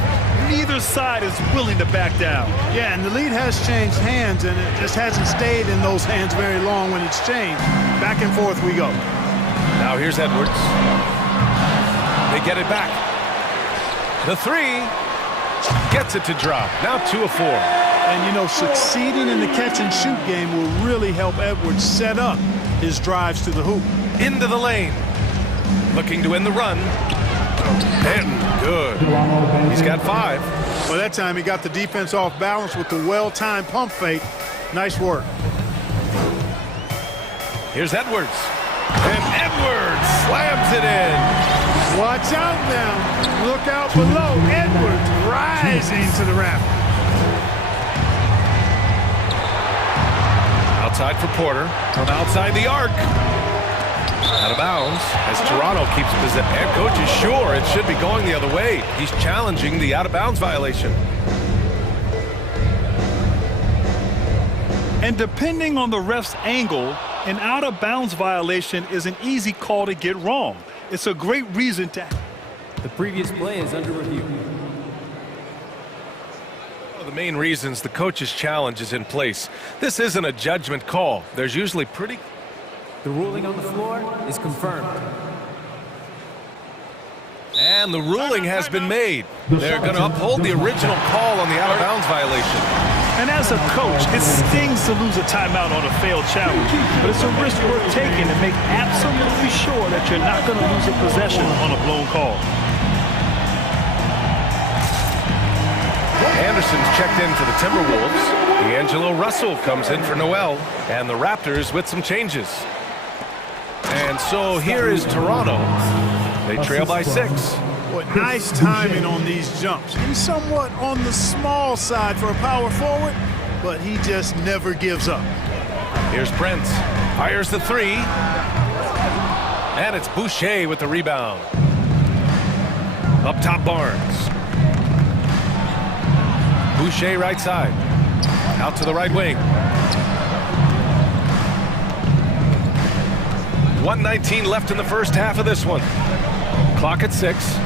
neither side is willing to back down. Yeah, and the lead has changed hands, and it just hasn't stayed in those hands very long when it's changed. Back and forth we go. Now here's Edwards. They get it back. The 3 gets it to drop. Now 2 of 4. And, you know, succeeding in the catch-and-shoot game will really help Edwards set up his drives to the hoop. Into the lane. Looking to end the run. And good. He's got 5. Well, that time he got the defense off balance with the well-timed pump fake. Nice work. Here's Edwards. And Edwards slams it in. Watch out now. Look out below. Edwards rising to the raft. Outside for Porter. From outside the arc. Out of bounds as Toronto keeps possession. And coach is sure it should be going the other way. He's challenging the out-of-bounds violation. And depending on the ref's angle, an out-of-bounds violation is an easy call to get wrong. It's a great reason to... The previous play is under review. One of the main reasons the coach's challenge is in place. This isn't a judgment call. There's usually pretty... The ruling on the floor is confirmed. And the ruling has been made. They're going to uphold the original call on the out-of-bounds violation. And as a coach, it stings to lose a timeout on a failed challenge. But it's a risk worth taking to make absolutely sure that you're not going to lose a possession on a blown call. Anderson's checked in for the Timberwolves. D'Angelo Russell comes in for Noel. And the Raptors with some changes. And so here is Toronto. They trail by 6. Boy, nice timing on these jumps. He's somewhat on the small side for a power forward, but he just never gives up. Here's Prince. Fires the 3. And it's Boucher with the rebound. Up top, Barnes. Boucher right side. Out to the right wing. 1:19 left in the first half of this one. Clock at 6.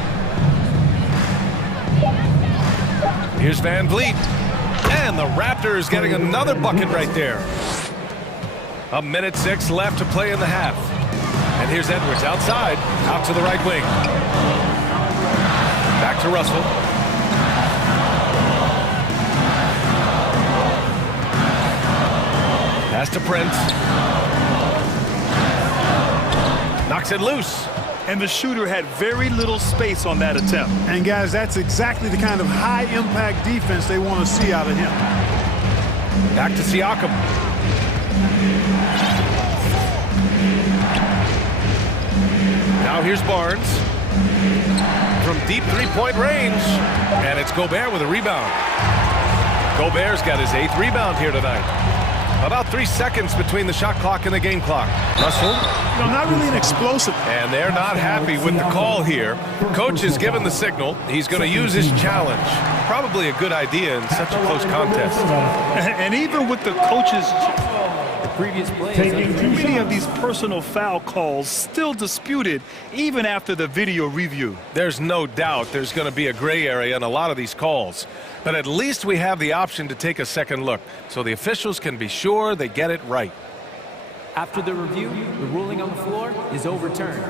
Here's Van Vliet. And the Raptors getting another bucket right there. 1:06 left to play in the half. And here's Edwards outside, out to the right wing. Back to Russell. Pass to Prince. Knocks it loose. And the shooter had very little space on that attempt. And guys, that's exactly the kind of high-impact defense they want to see out of him. Back to Siakam. Now here's Barnes. From deep three-point range. And it's Gobert with a rebound. Gobert's got his 8th rebound here tonight. About 3 seconds between the shot clock and the game clock. Russell. No, not really an explosive. And they're not happy with the call here. Coach has given the signal. He's going to use his challenge. Probably a good idea in such a close contest. And even with the coach's... The previous play is many of these personal foul calls still disputed even after the video review. There's no doubt there's going to be a gray area in a lot of these calls. But at least we have the option to take a second look, so the officials can be sure they get it right. After the review, the ruling on the floor is overturned.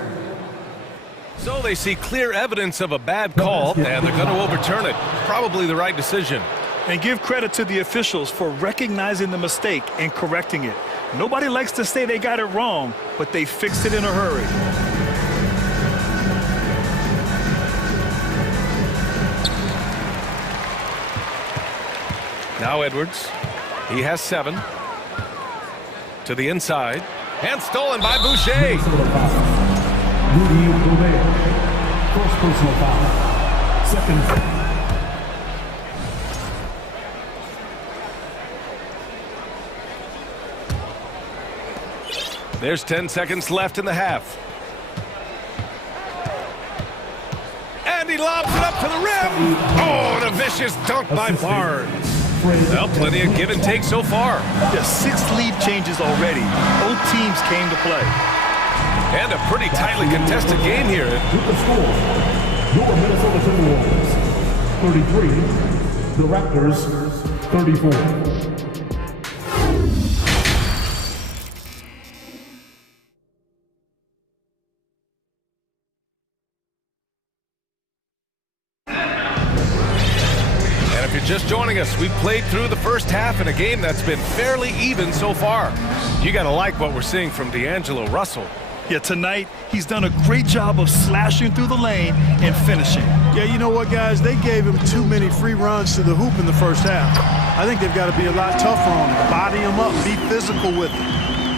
So they see clear evidence of a bad call, and they're going to overturn it. Probably the right decision. And give credit to the officials for recognizing the mistake and correcting it. Nobody likes to say they got it wrong, but they fixed it in a hurry. Now Edwards. He has 7. To the inside. And stolen by Boucher. First personal foul. Second. There's 10 seconds left in the half. And he lobs it up to the rim. Oh, and a vicious dunk by Barnes. Well, plenty of give and take so far. There's 6 lead changes already. Both teams came to play. And a pretty tightly contested game here. With the score, your Minnesota Timberwolves 33, the Raptors 34. Just joining us, we've played through the first half in a game that's been fairly even so far. You got to like what we're seeing from D'Angelo Russell. Yeah, tonight, he's done a great job of slashing through the lane and finishing. Yeah, you know what, guys? They gave him too many free runs to the hoop in the first half. I think they've got to be a lot tougher on him. Body him up, be physical with him.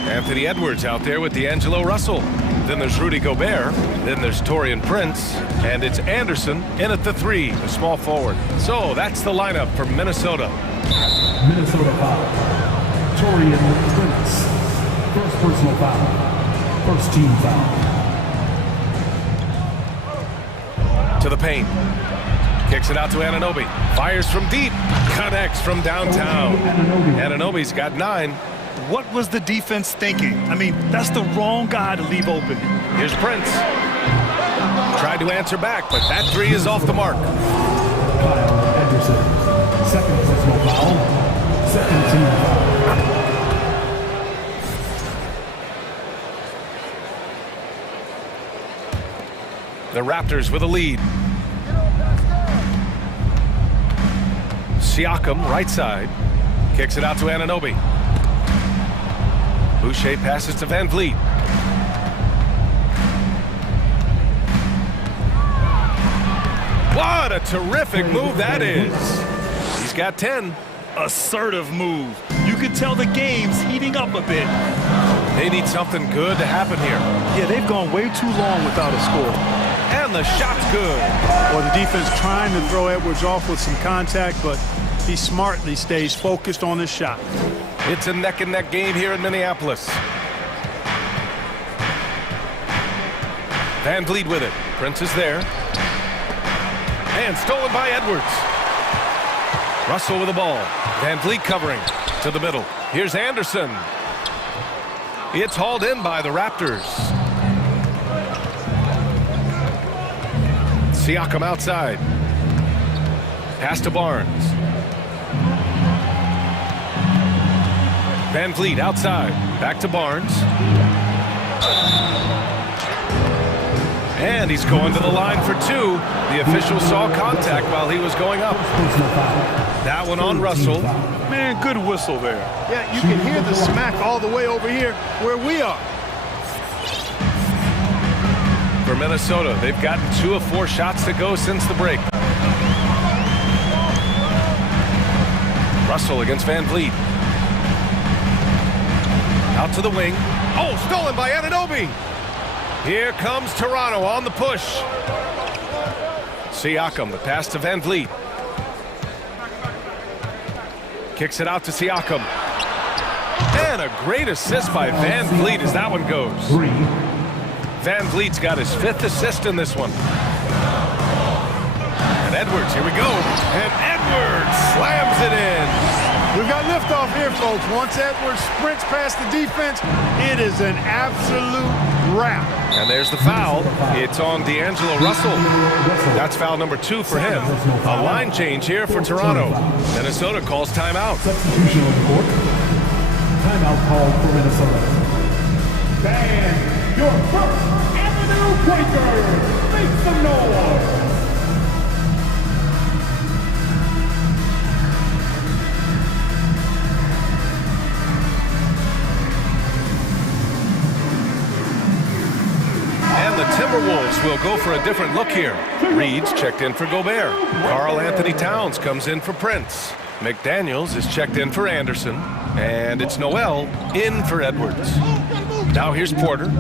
Anthony Edwards out there with D'Angelo Russell. Then there's Rudy Gobert. Then there's Taurean Prince. And it's Anderson in at the 3, the small forward. So that's the lineup for Minnesota. Minnesota foul. Taurean Prince. First personal foul. First team foul. To the paint. Kicks it out to Anunoby. Fires from deep. Connects from downtown. Anunoby's got 9. What was the defense thinking? I mean, that's the wrong guy to leave open. Here's Prince. Tried to answer back, but that 3 is off the mark. Kyle Anderson. Second personal foul. Second team foul. The Raptors with a lead. Siakam, right side. Kicks it out to Anunoby. Boucher passes to Van Vliet. What a terrific move that is. He's got 10. Assertive move. You can tell the game's heating up a bit. They need something good to happen here. Yeah, they've gone way too long without a score. And the shot's good. Well, the defense trying to throw Edwards off with some contact, but he smartly stays focused on his shot. It's a neck-and-neck game here in Minneapolis. Van Vliet with it. Prince is there. And stolen by Edwards. Russell with the ball. Van Vliet covering to the middle. Here's Anderson. It's hauled in by the Raptors. Siakam outside. Pass to Barnes. Van Vliet outside. Back to Barnes. And he's going to the line for 2. The official saw contact while he was going up. That one on Russell. Man, good whistle there. Yeah, you can hear the smack all the way over here where we are. For Minnesota, they've gotten 2 of 4 shots to go since the break. Russell against Van Vliet. Out to the wing. Oh, stolen by Anunoby. Here comes Toronto on the push. Siakam, the pass to Van Vliet. Kicks it out to Siakam. And a great assist by Van Vliet as that one goes. Van Vliet's got his 5th assist in this one. And Edwards, here we go. And Edwards slams it in. We've got liftoff here, folks. Once Edwards sprints past the defense, it is an absolute wrap. And there's the foul. It's on D'Angelo Russell. That's foul number 2 for him. A line change here for Toronto. Minnesota calls timeout. Substitution on the court. Timeout called for Minnesota. And your first Avenue Quakers. Make some noise. And the Timberwolves will go for a different look here. Reed's checked in for Gobert. Karl Anthony Towns comes in for Prince. McDaniels is checked in for Anderson. And it's Noel in for Edwards. Now here's Porter.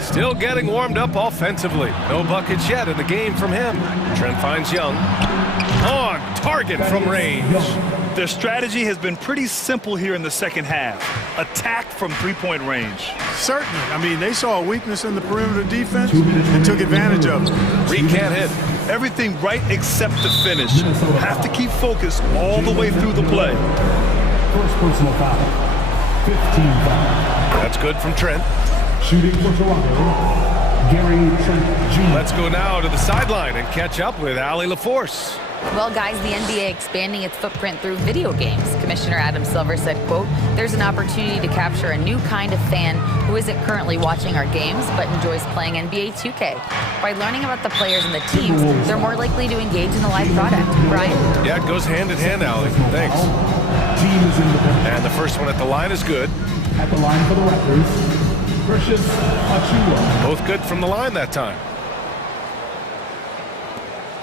Still getting warmed up offensively. No buckets yet in the game from him. Trent finds Young. On target from range. Their strategy has been pretty simple here in the second half. Attack from 3-point range. Certainly. I mean, they saw a weakness in the perimeter defense and took advantage of it. Reed can't hit. Everything right except the finish. Have to keep focused all the way through the play. First personal foul. 15 foul. That's good from Trent. Shooting for Toronto, Gary Trent Jr. Let's go now to the sideline and catch up with Allie LaForce. Well, guys, the NBA expanding its footprint through video games. Commissioner Adam Silver said, quote, "There's an opportunity to capture a new kind of fan who isn't currently watching our games but enjoys playing NBA 2K. By learning about the players and the teams, they're more likely to engage in the live product." Brian? Yeah, it goes hand in hand, Allie. Thanks. Teams in the And the first one at the line is good. At the line for the Raptors, Both good from the line that time.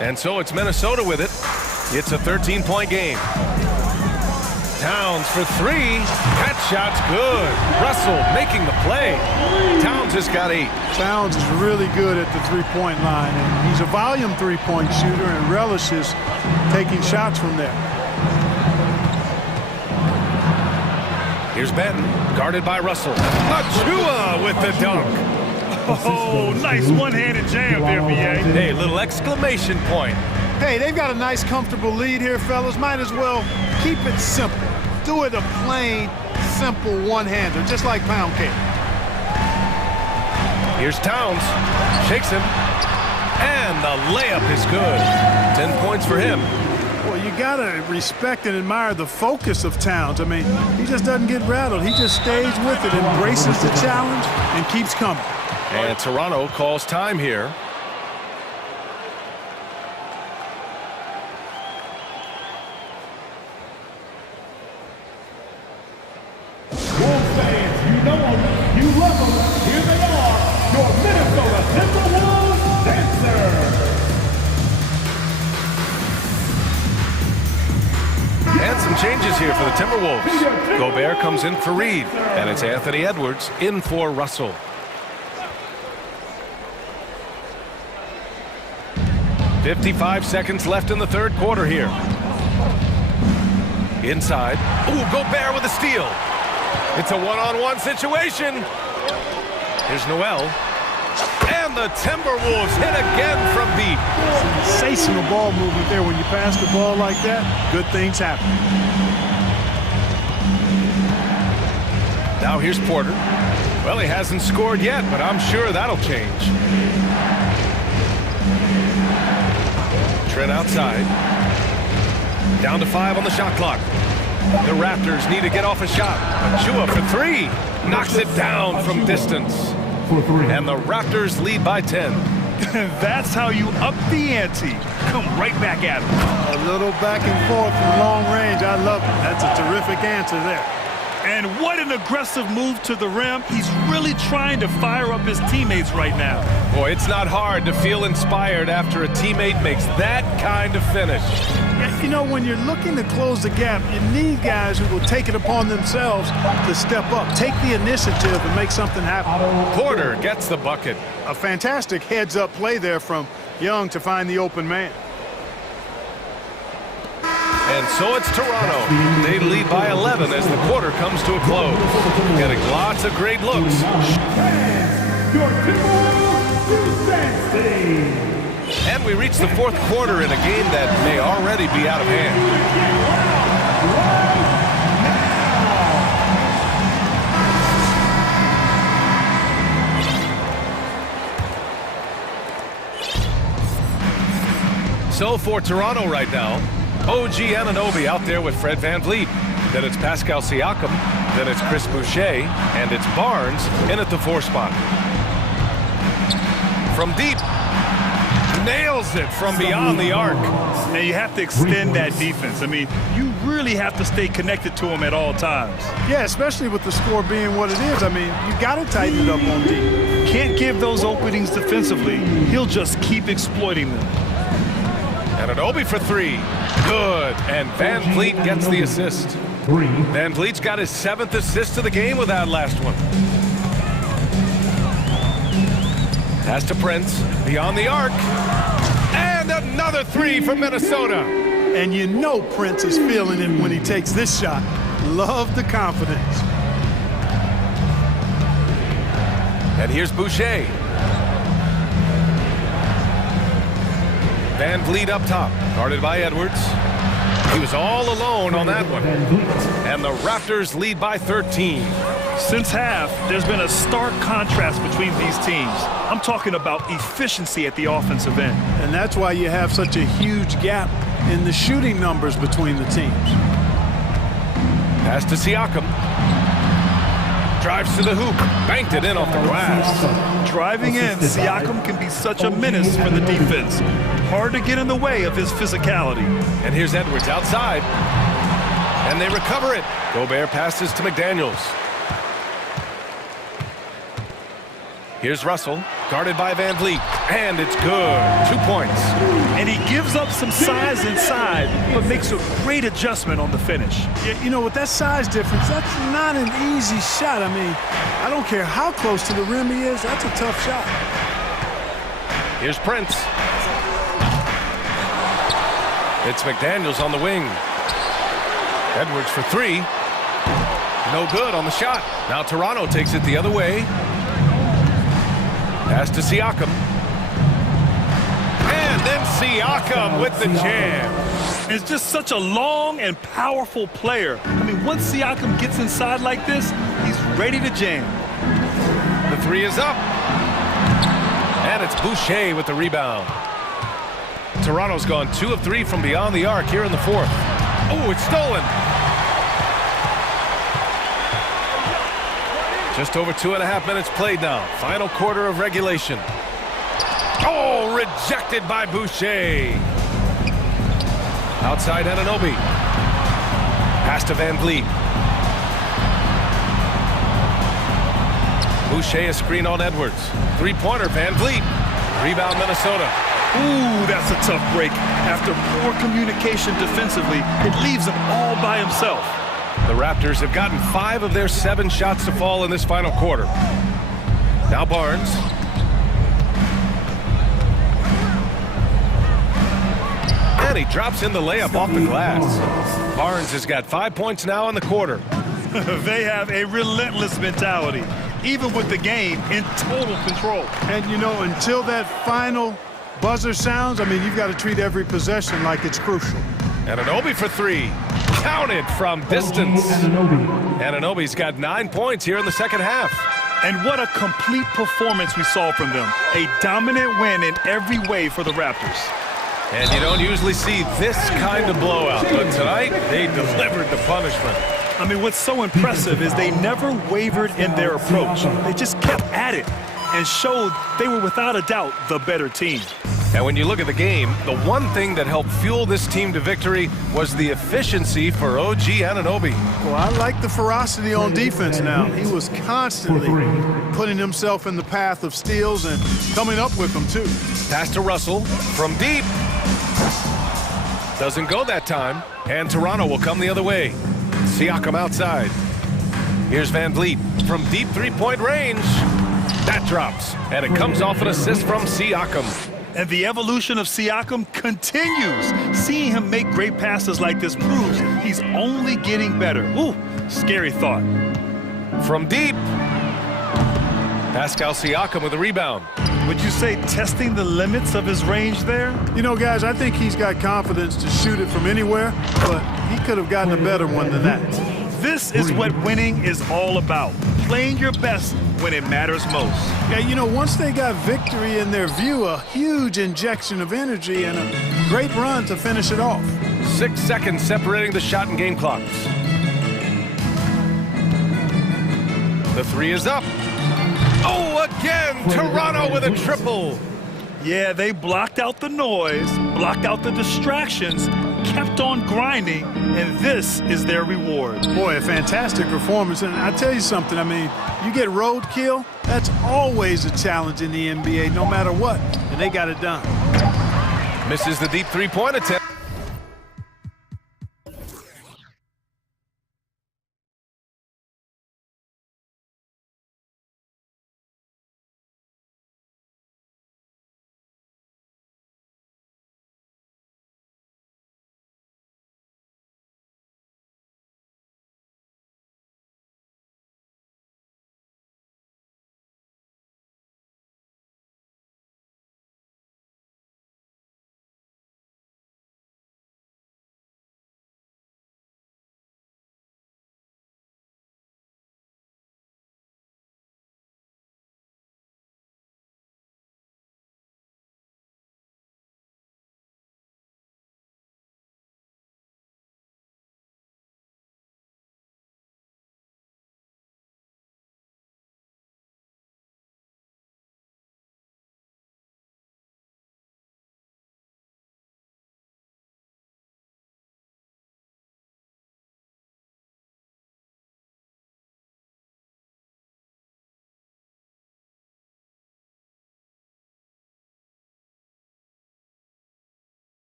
And so it's Minnesota with it. It's a 13-point game. Towns for three. That shot's good. Russell making the play. Towns has got 8. Towns is really good at the three-point line, and he's a volume three-point shooter and relishes taking shots from there. Here's Benton, guarded by Russell. Achua with the dunk. Oh, nice one-handed jam there, B.A. Hey, little exclamation point. Hey, they've got a nice, comfortable lead here, fellas. Might as well keep it simple. Do it a plain, simple one-hander, just like pound cake. Here's Towns. Shakes him. And the layup is good. 10 points for him. Well, you got to respect and admire the focus of Towns. I mean, he just doesn't get rattled. He just stays with it, embraces the challenge, and keeps coming. And Toronto calls time here. Wolves fans, you know them, you love them. Here they are, your Minnesota Timberwolves dancers. And some changes here for the Timberwolves. Gobert comes in for Reed, and it's Anthony Edwards in for Russell. "55 seconds left in the third quarter here. Inside. Ooh, Gobert with a steal. It's a one-on-one situation. Here's Noel. And the Timberwolves hit again from deep. Sensational ball movement there. When you pass the ball like that, good things happen. Now here's Porter. Well, he hasn't scored yet, but I'm sure that'll change. Trent outside. Down to 5 on the shot clock. The Raptors need to get off a shot. Achua for 3. Knocks it down from distance. And the Raptors lead by 10. That's how you up the ante. Come right back at him. A little back and forth from long range. I love it. That's a terrific answer there. And what an aggressive move to the rim. He's really trying to fire up his teammates right now. Boy, it's not hard to feel inspired after a teammate makes that kind of finish. Yeah, you know, when you're looking to close the gap, you need guys who will take it upon themselves to step up, take the initiative, and make something happen. Porter gets the bucket. A fantastic heads-up play there from Young to find the open man. And so it's Toronto. They lead by 11 as the quarter comes to a close. Getting lots of great looks. Your Timberwolves dancing. And we reach the fourth quarter in a game that may already be out of hand. So for Toronto right now, OG Anunoby out there with Fred VanVleet. Then it's Pascal Siakam. Then it's Chris Boucher. And it's Barnes in at the 4 spot. From deep. Nails it from beyond the arc. Now you have to extend that defense. I mean, you really have to stay connected to him at all times. Yeah, especially with the score being what it is. I mean, you got to tighten it up on deep. Can't give those openings defensively. He'll just keep exploiting them. Anunoby for 3. Good. And VanVleet gets the assist. VanVleet's got his 7th assist of the game with that last one. Pass to Prince. Beyond the arc. And another 3 from Minnesota. And you know Prince is feeling it when he takes this shot. Love the confidence. And here's Boucher. VanVleet up top, guarded by Edwards. He was all alone on that one. And the Raptors lead by 13. Since half, there's been a stark contrast between these teams. I'm talking about efficiency at the offensive end. And that's why you have such a huge gap in the shooting numbers between the teams. Pass to Siakam. Drives to the hoop. Banked it in off the glass. Driving in, Siakam can be such a menace for the defense. Hard to get in the way of his physicality. And here's Edwards outside. And they recover it. Gobert passes to McDaniels. Here's Russell, guarded by Van Vliet, and it's good. 2 points. And he gives up some size inside, but makes a great adjustment on the finish. Yeah, you know, with that size difference, that's not an easy shot. I mean, I don't care how close to the rim he is, that's a tough shot. Here's Prince. It's McDaniels on the wing. Edwards for three. No good on the shot. Now Toronto takes it the other way. Pass to Siakam. And then Siakam with the jam. It's just such a long and powerful player. I mean, once Siakam gets inside like this, he's ready to jam. The three is up. And it's Boucher with the rebound. Toronto's gone 2 of 3 from beyond the arc here in the fourth. Oh, it's stolen. Just over 2.5 minutes played now. Final quarter of regulation. Oh, rejected by Boucher. Outside Anunoby. Pass to Van Vliet. Boucher a screen on Edwards. Three-pointer, Van Vliet. Rebound, Minnesota. Ooh, that's a tough break. After poor communication defensively, it leaves him all by himself. The Raptors have gotten 5 of their 7 shots to fall in this final quarter. Now Barnes. And he drops in the layup off the glass. Barnes has got 5 points now in the quarter. They have a relentless mentality, even with the game in total control. And, you know, until that final buzzer sounds, I mean, you've got to treat every possession like it's crucial. Anunoby for 3. Counted from distance. Anunoby's got 9 points here in the second half. And what a complete performance we saw from them. A dominant win in every way for the Raptors. And you don't usually see this kind of blowout, but tonight they delivered the punishment. I mean, what's so impressive is they never wavered in their approach. They just kept at it and showed they were without a doubt the better team. And when you look at the game, the one thing that helped fuel this team to victory was the efficiency for OG Anunoby. Well, I like the ferocity on defense now. He was constantly putting himself in the path of steals and coming up with them, too. Pass to Russell from deep. Doesn't go that time. And Toronto will come the other way. Siakam outside. Here's Van Vliet from deep three-point range. That drops, and it comes off an assist from Siakam. And the evolution of Siakam continues. Seeing him make great passes like this proves he's only getting better. Ooh, scary thought. From deep, Pascal Siakam with a rebound. Would you say testing the limits of his range there? You know, guys, I think he's got confidence to shoot it from anywhere, but he could have gotten a better one than that. This is what winning is all about. Playing your best when it matters most. Yeah, you know, once they got victory in their view, a huge injection of energy and a great run to finish it off. 6 seconds separating the shot and game clocks. The three is up. Oh, again, Toronto with a triple. Yeah, they blocked out the noise, blocked out the distractions, kept on grinding, and this is their reward. Boy, a fantastic performance. And I tell you something, I mean, you get roadkill, that's always a challenge in the NBA, no matter what, and they got it done. Misses the deep three-point attempt.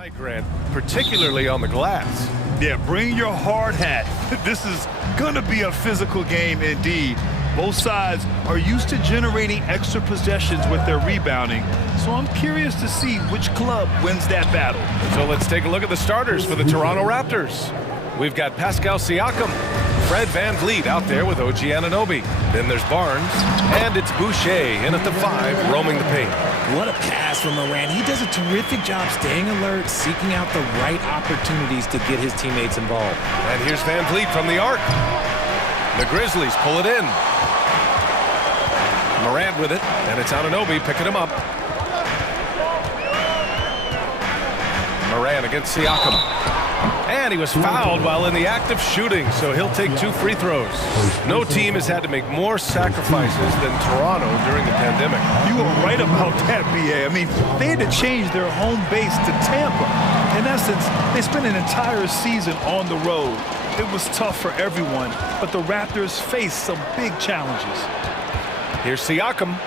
Tonight, Grant, particularly on the glass. Yeah, bring your hard hat. This is gonna be a physical game indeed. Both sides are used to generating extra possessions with their rebounding, so I'm curious to see which club wins that battle. So let's take a look at the starters for the Toronto Raptors. We've got Pascal Siakam, Fred VanVleet out there with OG Anunoby. Then there's Barnes, and it's Boucher in at the 5, roaming the paint. What a pass from Morant. He does a terrific job staying alert, seeking out the right opportunities to get his teammates involved. And here's VanVleet from the arc. The Grizzlies pull it in. Morant with it, and it's Anunoby picking him up. Morant against Siakam. And he was fouled while in the act of shooting, so he'll take 2 free throws. No team has had to make more sacrifices than Toronto during the pandemic. You were right about that, BA. I mean, they had to change their home base to Tampa. In essence, they spent an entire season on the road. It was tough for everyone, but the Raptors faced some big challenges. Here's Siakam,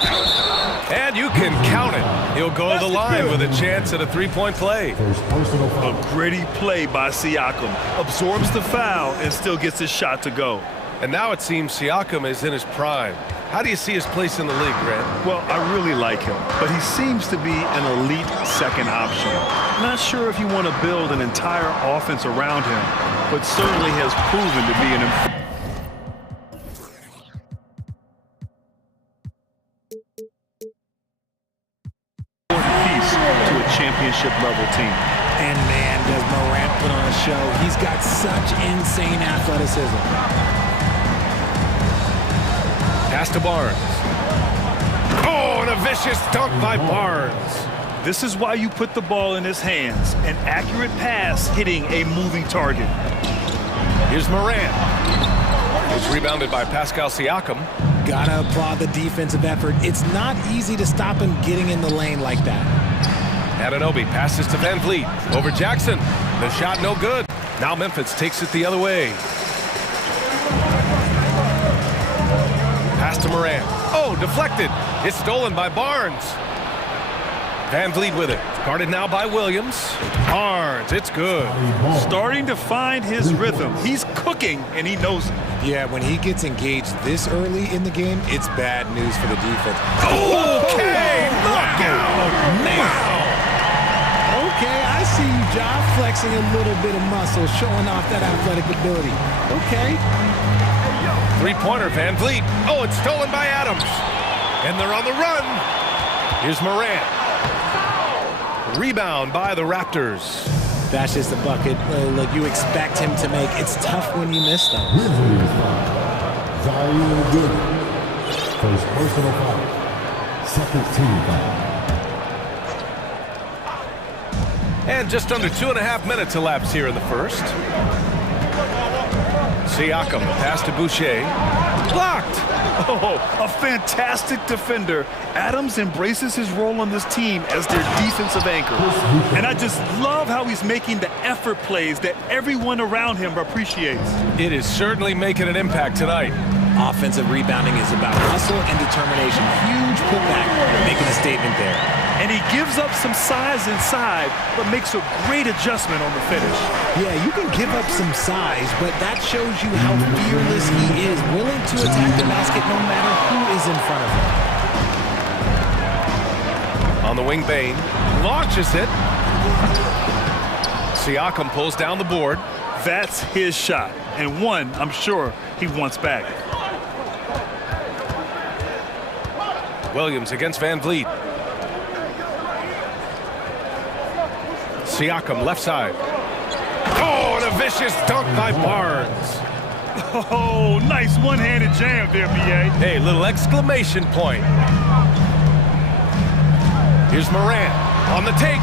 and you can count it. He'll go to the line with a chance at a 3-point play. A gritty play by Siakam. Absorbs the foul and still gets his shot to go. And now it seems Siakam is in his prime. How do you see his place in the league, Grant? Well, I really like him, but he seems to be an elite second option. Not sure if you want to build an entire offense around him, but certainly has proven to be an important piece to a championship-level team. And man, does Morant put on a show. He's got such insane athleticism. Pass to Barnes. Oh, and a vicious dunk by Barnes. This is why you put the ball in his hands. An accurate pass hitting a moving target. Here's Morant. It's rebounded by Pascal Siakam. Gotta applaud the defensive effort. It's not easy to stop him getting in the lane like that. Anunoby passes to VanVleet. Over Jackson. The shot no good. Now Memphis takes it the other way. Pass to Morant. Oh, deflected. It's stolen by Barnes. VanVleet with it. Guarded now by Williams. Barnes, it's good. Starting to find his rhythm. He's cooking, and he knows it. Yeah, when he gets engaged this early in the game, it's bad news for the defense. Okay, look out! Wow. Okay, I see you, John, flexing a little bit of muscle, showing off that athletic ability. Okay. Three-pointer, VanVleet. Oh, it's stolen by Adams. And they're on the run. Here's Morant. Rebound by the Raptors. That's just a bucket. Look, you expect him to make. It's tough when you miss them. First personal foul. Second team foul. And just under 2.5 minutes elapsed here in the first. Siakam, the pass to Boucher. Blocked! Oh, a fantastic defender. Adams embraces his role on this team as their defensive anchor. And I just love how he's making the effort plays that everyone around him appreciates. It is certainly making an impact tonight. Offensive rebounding is about hustle and determination. Huge putback, making a statement there. And he gives up some size inside, but makes a great adjustment on the finish. Yeah, you can give up some size, but that shows you how fearless he is, willing to attack the basket no matter who is in front of him. On the wing, Bain launches it. Siakam pulls down the board. That's his shot, and one I'm sure he wants back. Williams against VanVleet. Siakam left side. Oh, and a vicious dunk by Barnes. Oh, nice one-handed jam there, B.A. Hey, little exclamation point. Here's Morant on the take.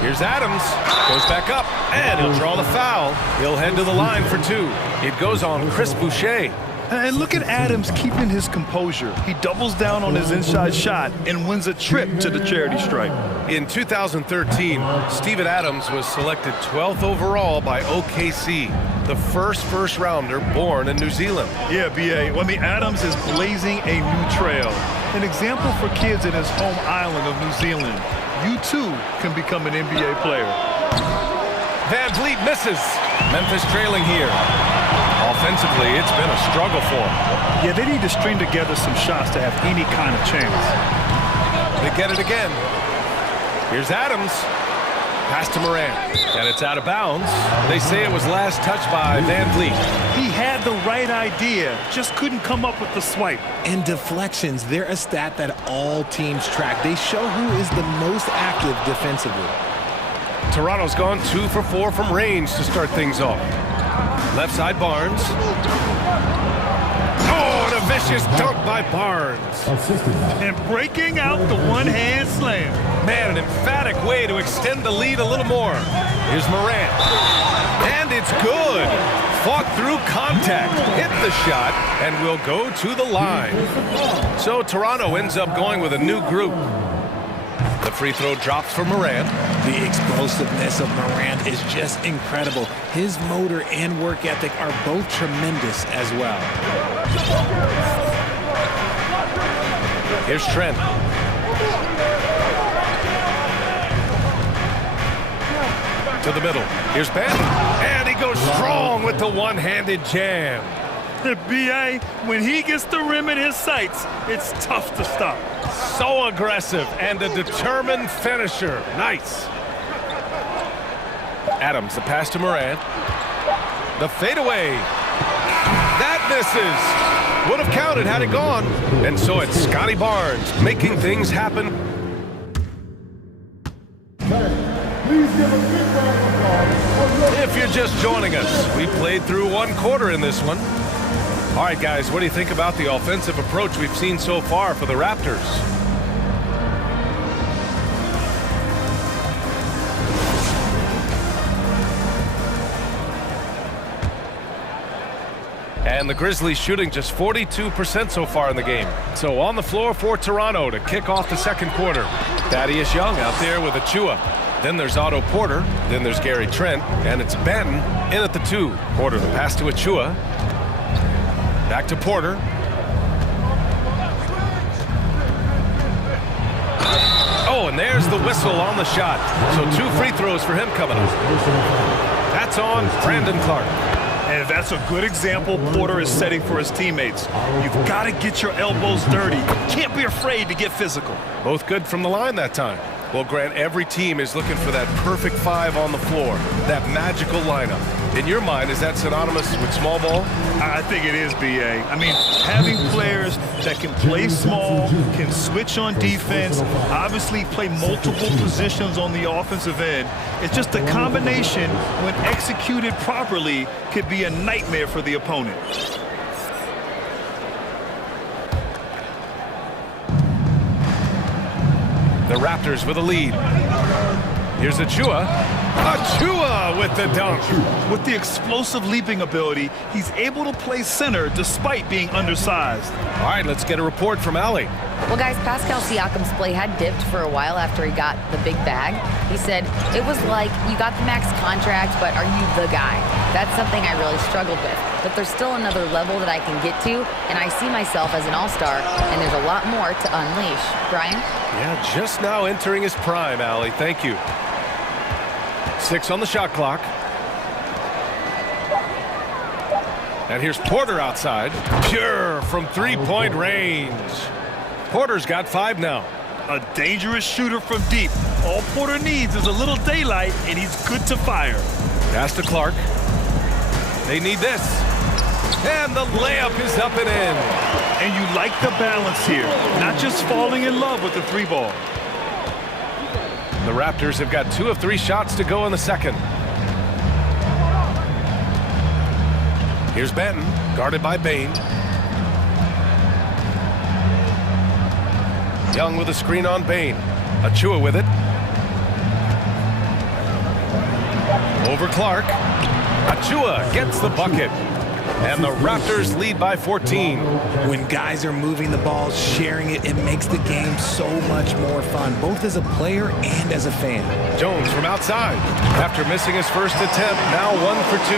Here's Adams. Goes back up, and he'll draw the foul. He'll head to the line for 2. It goes on Chris Boucher. And look at Adams keeping his composure. He doubles down on his inside shot and wins a trip to the charity stripe. In 2013, Steven Adams was selected 12th overall by OKC, the first rounder born in New Zealand. Yeah, B.A. Well, I mean, Adams is blazing a new trail. An example for kids in his home island of New Zealand. you too can become an NBA player. Van Vliet misses. Memphis trailing here. Offensively, it's been a struggle for them. Yeah, they need to string together some shots to have any kind of chance. They get it again. Here's Adams. Pass to Morant. And it's out of bounds. They say it was last touched by Van Vliet. He had the right idea, just couldn't come up with the swipe. And deflections, they're a stat that all teams track. They show who is the most active defensively. Toronto's gone 2 for 4 from range to start things off. Left side Barnes. Oh, and a vicious dunk by Barnes. And breaking out the one-hand slam. Man, an emphatic way to extend the lead a little more. Here's Morant. And it's good. Fought through contact, hit the shot, and will go to the line. So Toronto ends up going with a new group. The free throw drops for Morant. The explosiveness of Morant is just incredible. His motor and work ethic are both tremendous as well. Here's Trent. To the middle. Here's Ben. And he goes strong with the one-handed jam. The BA, when he gets the rim in his sights, it's tough to stop. So aggressive and a determined finisher. Nice. Adams, the pass to Morant. The fadeaway. That misses. Would have counted had it gone. And so it's Scotty Barnes making things happen. If you're just joining us, we played through 1 quarter in this one. All right, guys, what do you think about the offensive approach we've seen so far for the Raptors? And the Grizzlies shooting just 42% so far in the game. So on the floor for Toronto to kick off the second quarter. Thaddeus Young out there with Achua. Then there's Otto Porter. Then there's Gary Trent. And it's Benton in at the 2. Porter the pass to Achua. Back to Porter. Oh, and there's the whistle on the shot. So 2 free throws for him coming up. That's on Brandon Clark. And that's a good example Porter is setting for his teammates. You've got to get your elbows dirty. Can't be afraid to get physical. Both good from the line that time. Well, Grant, every team is looking for that perfect 5 on the floor, that magical lineup. In your mind, is that synonymous with small ball? I think it is, BA. I mean, having players that can play small, can switch on defense, obviously play multiple positions on the offensive end. It's just a combination, when executed properly, could be a nightmare for the opponent. The Raptors with a lead. Here's Achua. Achua with the dunk. With the explosive leaping ability, he's able to play center despite being undersized. All right, let's get a report from Allie. Well, guys, Pascal Siakam's play had dipped for a while after he got the big bag. He said, it was like, you got the max contract, but are you the guy? That's something I really struggled with. But there's still another level that I can get to, and I see myself as an all-star, and there's a lot more to unleash. Brian? Yeah, just now entering his prime, Allie. Thank you. 6 on the shot clock. And here's Porter outside. Pure from 3-point range. Porter's got 5 now. A dangerous shooter from deep. All Porter needs is a little daylight, and he's good to fire. Pass to Clark. They need this. And the layup is up and in. And you like the balance here. Not just falling in love with the 3 ball. The Raptors have got 2 of 3 shots to go in the second. Here's Benton, guarded by Bane. Young with a screen on Bane. Achua with it. Over Clark. Achua gets the bucket. And the Raptors lead by 14. When guys are moving the ball, sharing it, it makes the game so much more fun, both as a player and as a fan. Jones from outside. After missing his first attempt, now 1 for 2.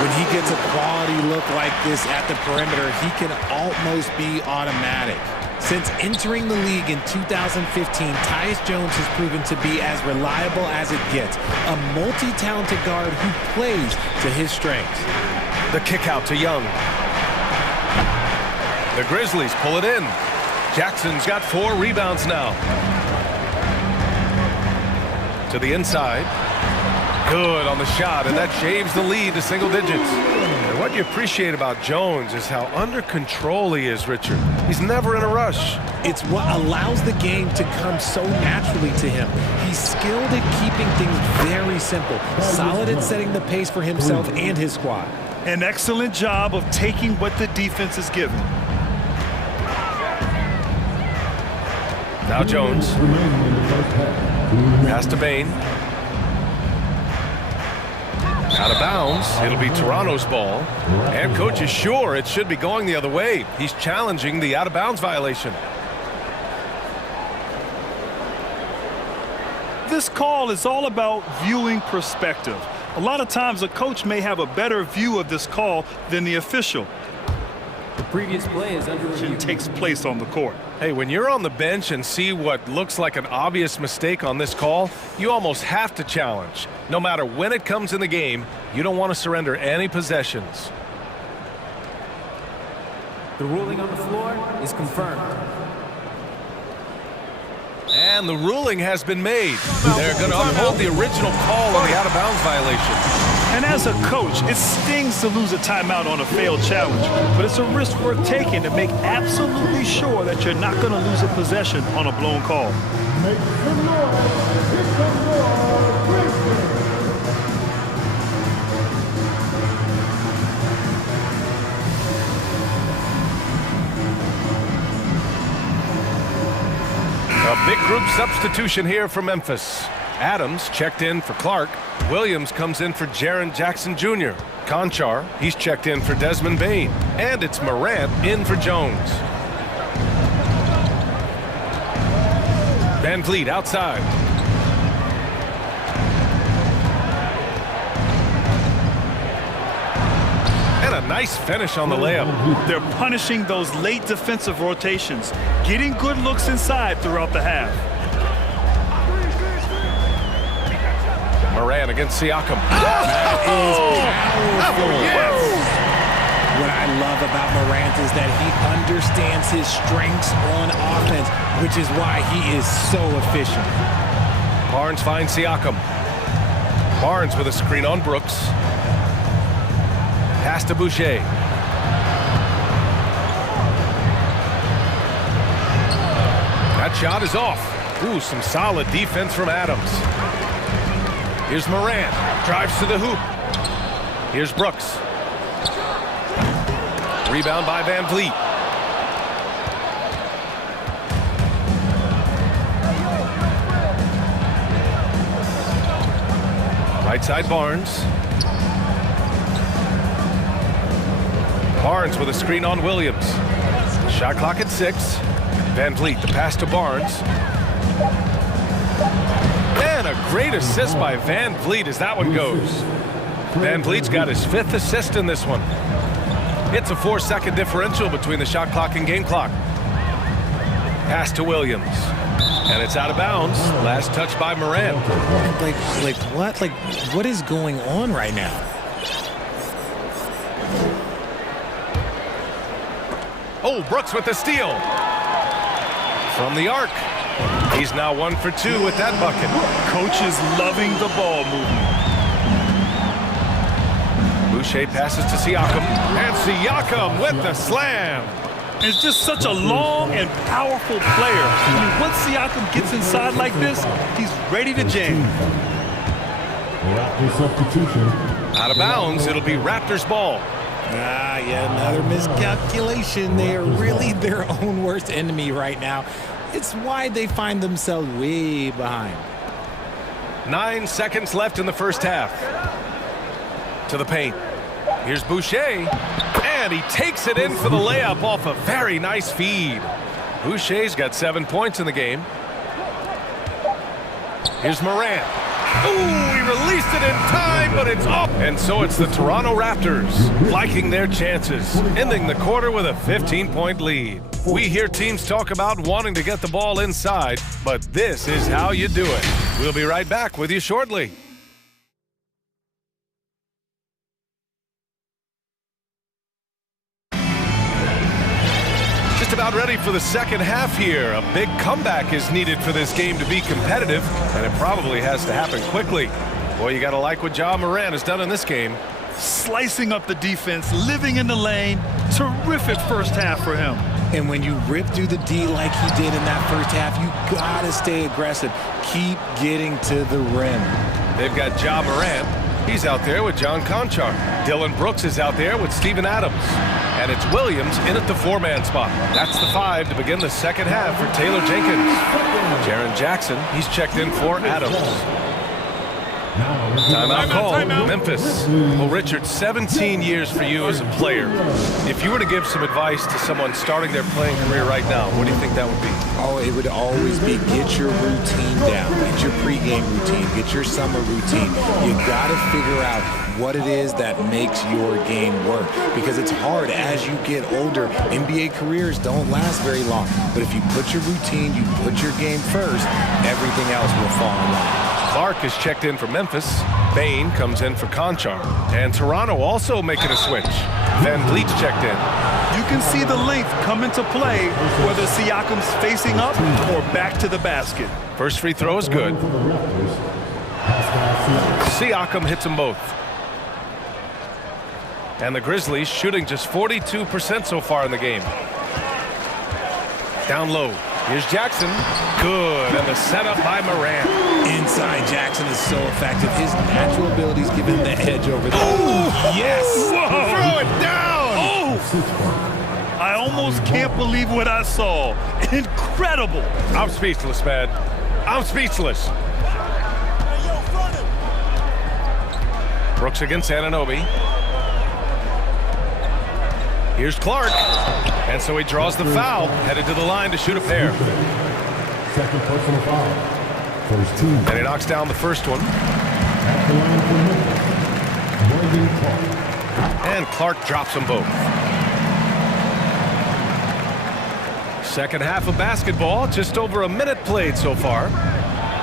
When he gets a quality look like this at the perimeter, he can almost be automatic. Since entering the league in 2015, Tyus Jones has proven to be as reliable as it gets. A multi-talented guard who plays to his strengths. The kick out to Young. The Grizzlies pull it in. Jackson's got 4 rebounds now. To the inside. Good on the shot, and that shaves the lead to single digits. And what you appreciate about Jones is how under control he is, Richard. He's never in a rush. It's what allows the game to come so naturally to him. He's skilled at keeping things very simple, solid at setting the pace for himself and his squad. An excellent job of taking what the defense is given. Now Jones. Pass to Bain. Out of bounds. It'll be Toronto's ball. And coach is sure it should be going the other way. He's challenging the out-of-bounds violation. This call is all about viewing perspective. A lot of times a coach may have a better view of this call than the official. The previous play is under review. Takes place on the court. Hey, when you're on the bench and see what looks like an obvious mistake on this call, you almost have to challenge. No matter when it comes in the game, you don't want to surrender any possessions. The ruling on the floor is confirmed. And the ruling has been made. They're going to uphold the original call on the out-of-bounds violation. And as a coach, it stings to lose a timeout on a failed challenge, but it's a risk worth taking to make absolutely sure that you're not going to lose a possession on a blown call. Make some noise. Hit some noise. A big group substitution here for Memphis. Adams checked in for Clark. Williams comes in for Jaren Jackson Jr. Conchar, he's checked in for Desmond Bain. And it's Morant in for Jones. Van Vliet outside. And a nice finish on the layup. They're punishing those late defensive rotations, getting good looks inside throughout the half. Morant against Siakam. That is powerful. Yes. What I love about Morant is that he understands his strengths on offense, which is why he is so efficient. Barnes finds Siakam. Barnes with a screen on Brooks. Pass to Boucher. That shot is off. Ooh, some solid defense from Adams. Here's Morant. Drives to the hoop. Here's Brooks. Rebound by Van Vliet. Right side Barnes. Barnes with a screen on Williams. Shot clock at 6. Van Vliet, the pass to Barnes. And a great assist by Van Vliet as that one goes. Van Vliet's got his 5th assist in this one. It's a 4-second differential between the shot clock and game clock. Pass to Williams. And it's out of bounds. Last touch by Morant. What is going on right now? Oh, Brooks with the steal. From the arc. He's now 1 for 2 with that bucket. Coach is loving the ball movement. Boucher passes to Siakam. And Siakam with the slam. It's just such a long and powerful player. I mean, once Siakam gets inside like this, he's ready to jam. Raptor substitution. Out of bounds, it'll be Raptors ball. Yeah, another miscalculation. They are really their own worst enemy right now. It's why they find themselves way behind. 9 seconds left in the first half. To the paint. Here's Boucher. And he takes it in for the layup off a very nice feed. Boucher's got 7 points in the game. Here's Morant. Ooh, he released just in time, but it's off. And so it's the Toronto Raptors liking their chances, ending the quarter with a 15-point lead. We hear teams talk about wanting to get the ball inside, but this is how you do it. We'll be right back with you shortly. Just about ready for the second half here. A big comeback is needed for this game to be competitive, and it probably has to happen quickly. Boy, you got to like what Ja Morant has done in this game. Slicing up the defense, living in the lane. Terrific first half for him. And when you rip through the D like he did in that first half, you got to stay aggressive. Keep getting to the rim. They've got Ja Morant. He's out there with John Conchar. Dylan Brooks is out there with Steven Adams. And it's Williams in at the four-man spot. That's the 5 to begin the second half for Taylor Jenkins. Jaren Jackson, he's checked in for Adams. Timeout call, Memphis. Well, Richard, 17 years for you as a player. If you were to give some advice to someone starting their playing career right now, what do you think that would be? Oh, it would always be get your routine down. Get your pregame routine. Get your summer routine. You got to figure out what it is that makes your game work. Because it's hard as you get older. NBA careers don't last very long. But if you put your routine, you put your game first, everything else will fall in line. Clark is checked in for Memphis. Bain comes in for Conchar. And Toronto also making a switch. Van Vliet's checked in. You can see the length come into play, whether Siakam's facing up or back to the basket. First free throw is good. Siakam hits them both. And the Grizzlies shooting just 42% so far in the game. Down low. Here's Jackson. Good. And the setup by Morant. Inside, Jackson is so effective. His natural abilities give him the edge over there. Oh, yes. Whoa. Throw it down. Oh. I almost can't believe what I saw. Incredible. I'm speechless, man. I'm speechless. Brooks against Anunoby. Here's Clark. And so he draws the foul, headed to the line to shoot a pair. Second personal foul. First team. And he knocks down the first one. At the line for Memphis, Clark. And Clark drops them both. Second half of basketball, just over a minute played so far.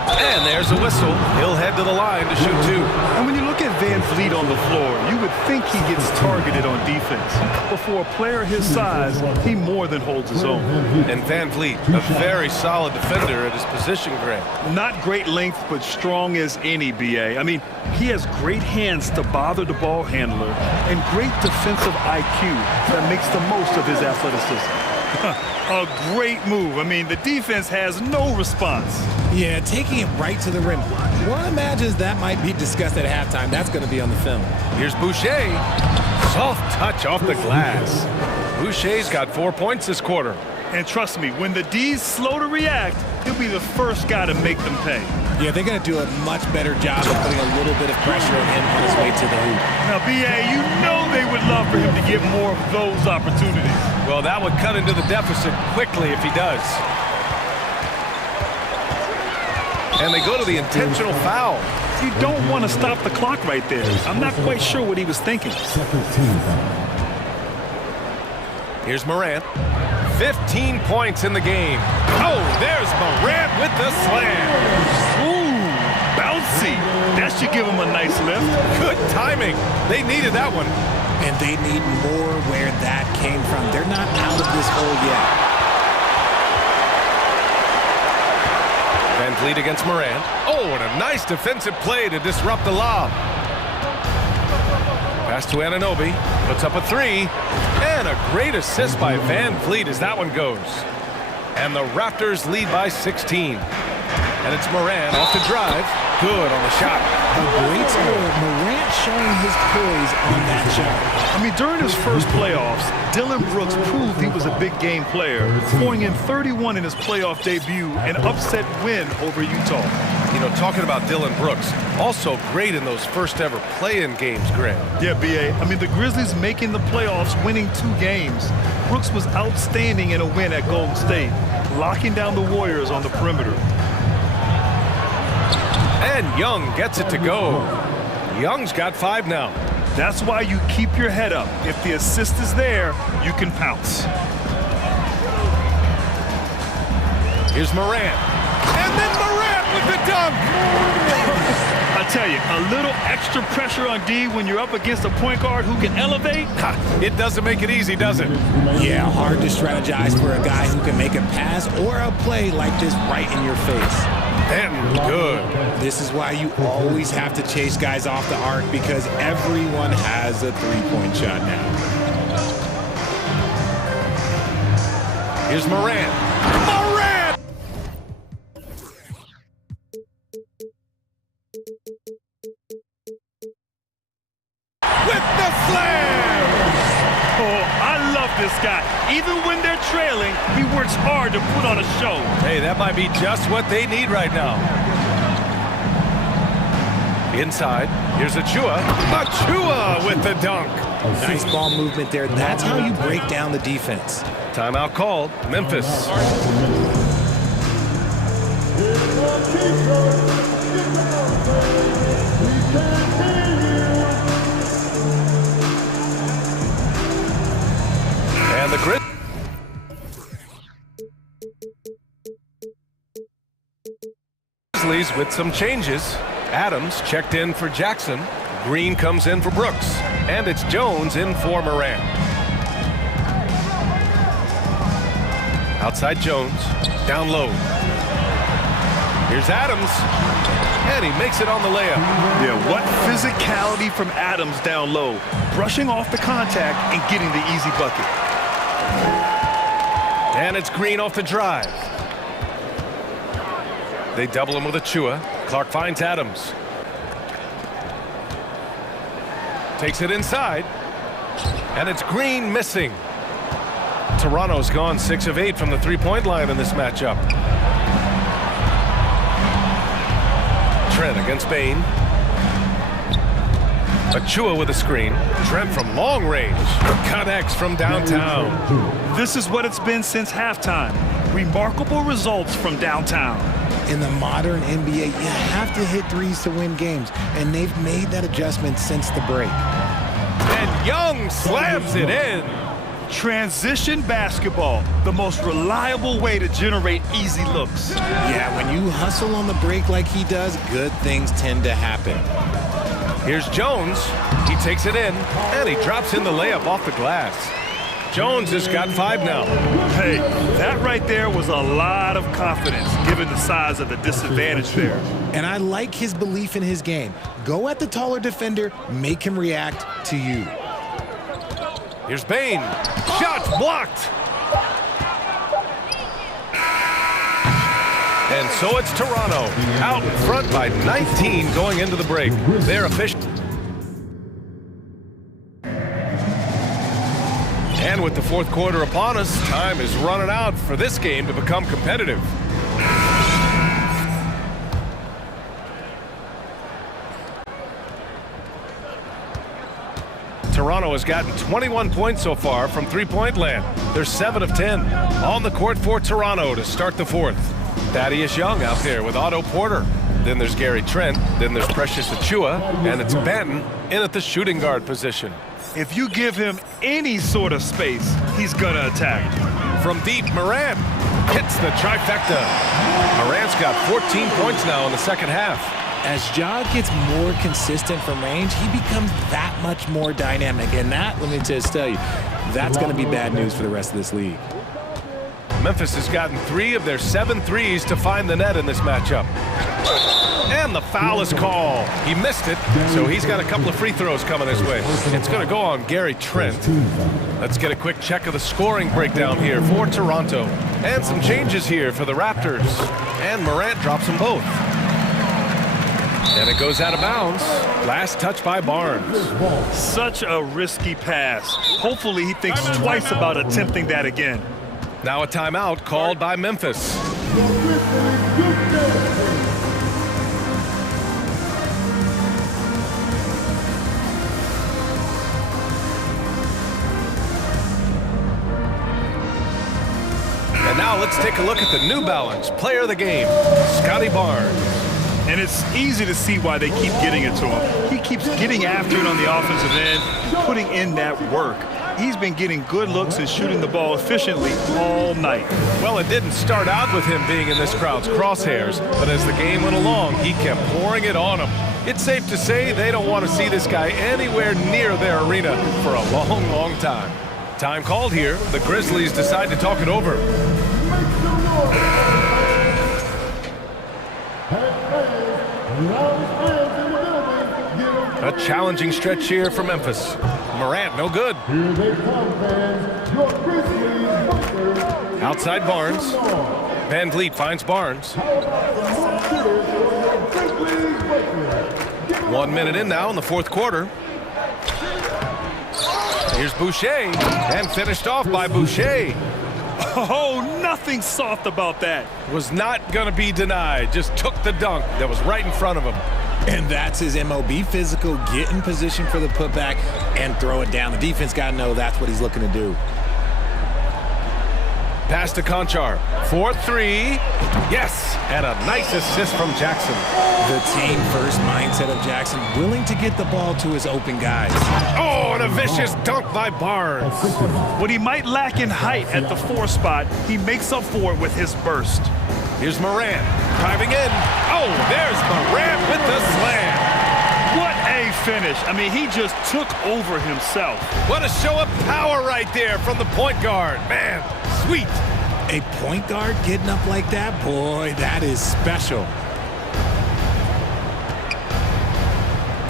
And there's a whistle. He'll head to the line to shoot two. And when you look at Van Vliet on the floor, you would think he gets targeted on defense. But for a player his size, he more than holds his own. And Van Vliet, a very solid defender at his position, Grant. Not great length, but strong as any, BA. I mean, he has great hands to bother the ball handler and great defensive IQ that makes the most of his athleticism. A great move. I mean, the defense has no response. Yeah, taking it right to the rim. One imagines that might be discussed at halftime. That's going to be on the film. Here's Boucher. Soft touch off the glass. Boucher's got 4 points this quarter. And trust me, when the D's slow to react, he'll be the first guy to make them pay. Yeah, they're going to do a much better job of putting a little bit of pressure on him on his way to the hoop. Now, BA, you know they would love for him to get more of those opportunities. Well, that would cut into the deficit quickly if he does. And they go to the intentional foul. You don't want to stop the clock right there. I'm not quite sure what he was thinking. Here's Morant. 15 points in the game. Oh, there's Morant with the slam. Ooh, bouncy. That should give him a nice lift. Good timing. They needed that one. And they need more where that came from. They're not out of this hole yet. Van Vliet against Morant. Oh, and a nice defensive play to disrupt the lob. Pass to Anunoby. Puts up a three. And a great assist by Van Vliet as that one goes. And the Raptors lead by 16. And it's Morant off the drive. Good on the shot. A great score. Morant showing his poise on that shot. I mean, during his first playoffs, Dylan Brooks proved he was a big game player, scoring in 31 in his playoff debut, an upset win over Utah. You know, talking about Dylan Brooks, also great in those first ever play-in games, Grant. Yeah, B.A. I mean, the Grizzlies making the playoffs, winning 2 games. Brooks was outstanding in a win at Golden State, locking down the Warriors on the perimeter. And Young gets it to go. Young's got 5 now. That's why you keep your head up. If the assist is there, you can pounce. Here's Morant. And then Morant with the dunk! I tell you, a little extra pressure on D when you're up against a point guard who can elevate. It doesn't make it easy, does it? Yeah, hard to strategize for a guy who can make a pass or a play like this right in your face. And good. This is why you always have to chase guys off the arc, because everyone has a three-point shot now. Here's Morant. Morant! With the slam! Oh, I love this guy. Even when they're trailing, he works hard to put on a show. Hey, that might be just what they need right now. Inside, here's Achua. Achua with the dunk. Nice ball movement there. That's how you break down the defense. Timeout called. Memphis. And the Grizzlies with some changes. Adams checked in for Jackson. Green comes in for Brooks. And it's Jones in for Morant. Outside Jones. Down low. Here's Adams. And he makes it on the layup. Yeah, what physicality from Adams down low. Brushing off the contact and getting the easy bucket. And it's Green off the drive. They double him with Achua. Clark finds Adams. Takes it inside. And it's Green missing. Toronto's gone 6 of 8 from the three-point line in this matchup. Trent against Bain. Achua with a screen. Trent from long range. Connects from downtown. This is what it's been since halftime. Remarkable results from downtown. In the modern NBA, you have to hit threes to win games, and they've made that adjustment since the break. And Young slams it in. Transition basketball, the most reliable way to generate easy looks. Yeah, when you hustle on the break like he does, good things tend to happen. Here's Jones. He takes it in, and he drops in the layup off the glass. Jones has got 5 now. Hey, that right there was a lot of confidence, given the size of the disadvantage there. And I like his belief in his game. Go at the taller defender, make him react to you. Here's Bain. Shot blocked. And so it's Toronto, out in front by 19 going into the break. They're efficient. And with the fourth quarter upon us, time is running out for this game to become competitive. Toronto has gotten 21 points so far from three-point land. They're 7 of 10. On the court for Toronto to start the fourth. Thaddeus Young out there with Otto Porter. Then there's Gary Trent. Then there's Precious Achua. And it's Banton in at the shooting guard position. If you give him any sort of space, he's gonna attack. From deep, Morant hits the trifecta. Morant's got 14 points now in the second half. As Ja gets more consistent from range, he becomes that much more dynamic. And that, let me just tell you, that's going to be bad news for the rest of this league. Memphis has gotten 3 of their 7 threes to find the net in this matchup. And the foul is called. He missed it, so he's got a couple of free throws coming his way. It's going to go on Gary Trent. Let's get a quick check of the scoring breakdown here for Toronto. And some changes here for the Raptors. And Morant drops them both. And it goes out of bounds. Last touch by Barnes. Such a risky pass. Hopefully he thinks twice about attempting that again. Now a timeout called by Memphis. And now let's take a look at the New Balance player of the game, Scotty Barnes. And it's easy to see why they keep getting it to him. He keeps getting after it on the offensive end, putting in that work. He's been getting good looks and shooting the ball efficiently all night. Well, it didn't start out with him being in this crowd's crosshairs, but as the game went along, he kept pouring it on them. It's safe to say they don't want to see this guy anywhere near their arena for a long, long time. Time called here. The Grizzlies decide to talk it over. A challenging stretch here for Memphis. Morant, no good. Here they come, fans. Your Grizzlies. Outside Barnes. Van Vliet finds Barnes. 1 minute in now in the fourth quarter. Here's Boucher, and finished off by Boucher. Oh, nothing soft about that. Was not going to be denied. Just took the dunk that was right in front of him. And that's his MO. Be physical, get in position for the putback, and throw it down. The defense got to know that's what he's looking to do. Pass to Conchar. 4-3. Yes, and a nice assist from Jackson. The team-first mindset of Jackson, willing to get the ball to his open guys. Oh, and a vicious dunk by Barnes. What he might lack in height at the 4 spot, he makes up for it with his burst. Here's Morant, driving in. Oh, there's Morant with the slam. What a finish. I mean, he just took over himself. What a show of power right there from the point guard. Man, sweet. A point guard getting up like that? Boy, that is special.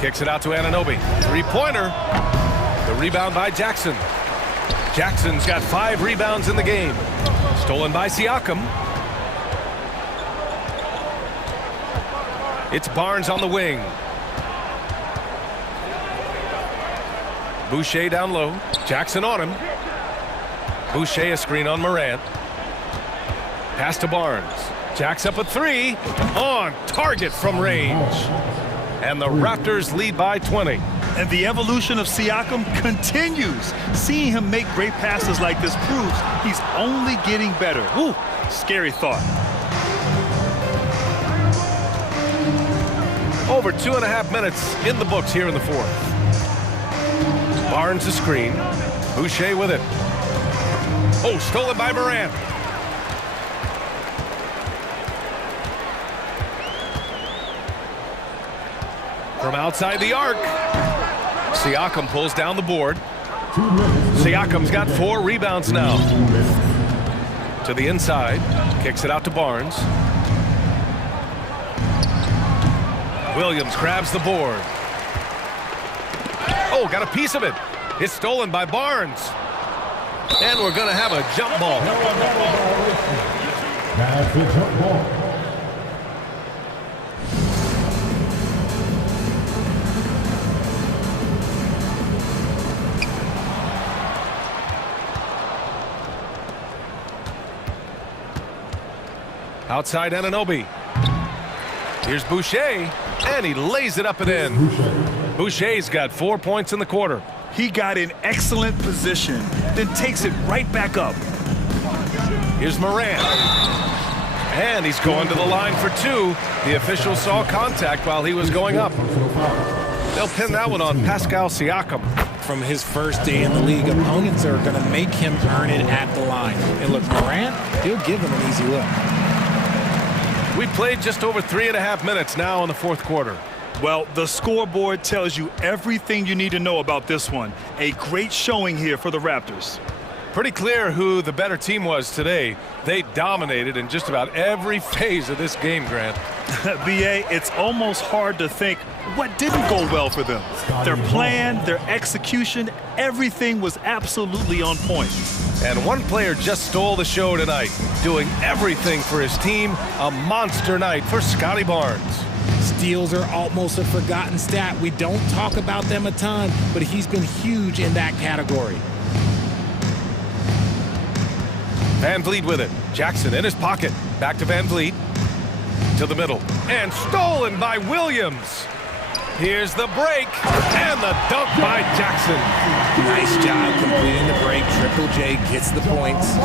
Kicks it out to Anunoby. Three-pointer. The rebound by Jackson. Jackson's got 5 rebounds in the game. Stolen by Siakam. It's Barnes on the wing. Boucher down low. Jackson on him. Boucher a screen on Morant. Pass to Barnes. Jacks up a 3. On target from range. And the Raptors lead by 20. And the evolution of Siakam continues. Seeing him make great passes like this proves he's only getting better. Ooh, scary thought. Over 2.5 minutes in the books here in the fourth. Barnes a screen. Boucher with it. Oh, stolen by Morant. From outside the arc. Siakam pulls down the board. Siakam's got 4 rebounds now. To the inside. Kicks it out to Barnes. Williams grabs the board. Oh, got a piece of it. It's stolen by Barnes. And we're going to have a jump ball. That's the jump ball. Outside Anunoby. Here's Boucher, and he lays it up and in. Boucher's got 4 points in the quarter. He got in excellent position, then takes it right back up. Here's Morant. And he's going to the line for 2. The official saw contact while he was going up. They'll pin that one on Pascal Siakam. From his first day in the league, opponents are going to make him earn it at the line. And look, Morant, he'll give him an easy look. We played just over 3.5 minutes now in the fourth quarter. Well, the scoreboard tells you everything you need to know about this one. A great showing here for the Raptors. Pretty clear who the better team was today. They dominated in just about every phase of this game, Grant. B.A., it's almost hard to think what didn't go well for them. Their plan, their execution, everything was absolutely on point. And one player just stole the show tonight, doing everything for his team. A monster night for Scotty Barnes. Steals are almost a forgotten stat. We don't talk about them a ton, but he's been huge in that category. Van Vliet with it. Jackson in his pocket. Back to Van Vliet. To the middle. And stolen by Williams. Here's the break. And the dunk by Jackson. Nice job completing the break. Triple J gets the points.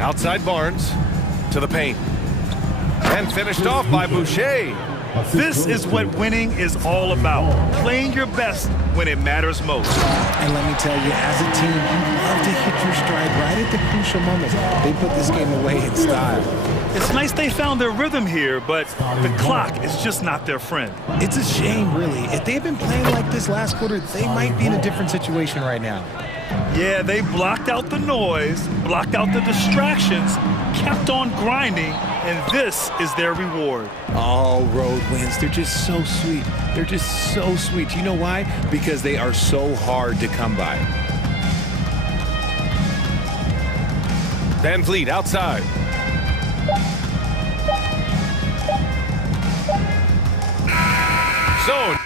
Outside Barnes. To the paint. And finished off by Boucher. This is what winning is all about. Playing your best when it matters most. And let me tell you, as a team, you love to hit your stride right at the crucial moments. They put this game away in style. It's nice they found their rhythm here, but the clock is just not their friend. It's a shame, really. If they had been playing like this last quarter, they might be in a different situation right now. Yeah, they blocked out the noise, blocked out the distractions, kept on grinding, and this is their reward. All road wins, they're just so sweet. They're just so sweet. You know why? Because they are so hard to come by. Van Vliet outside. Zone.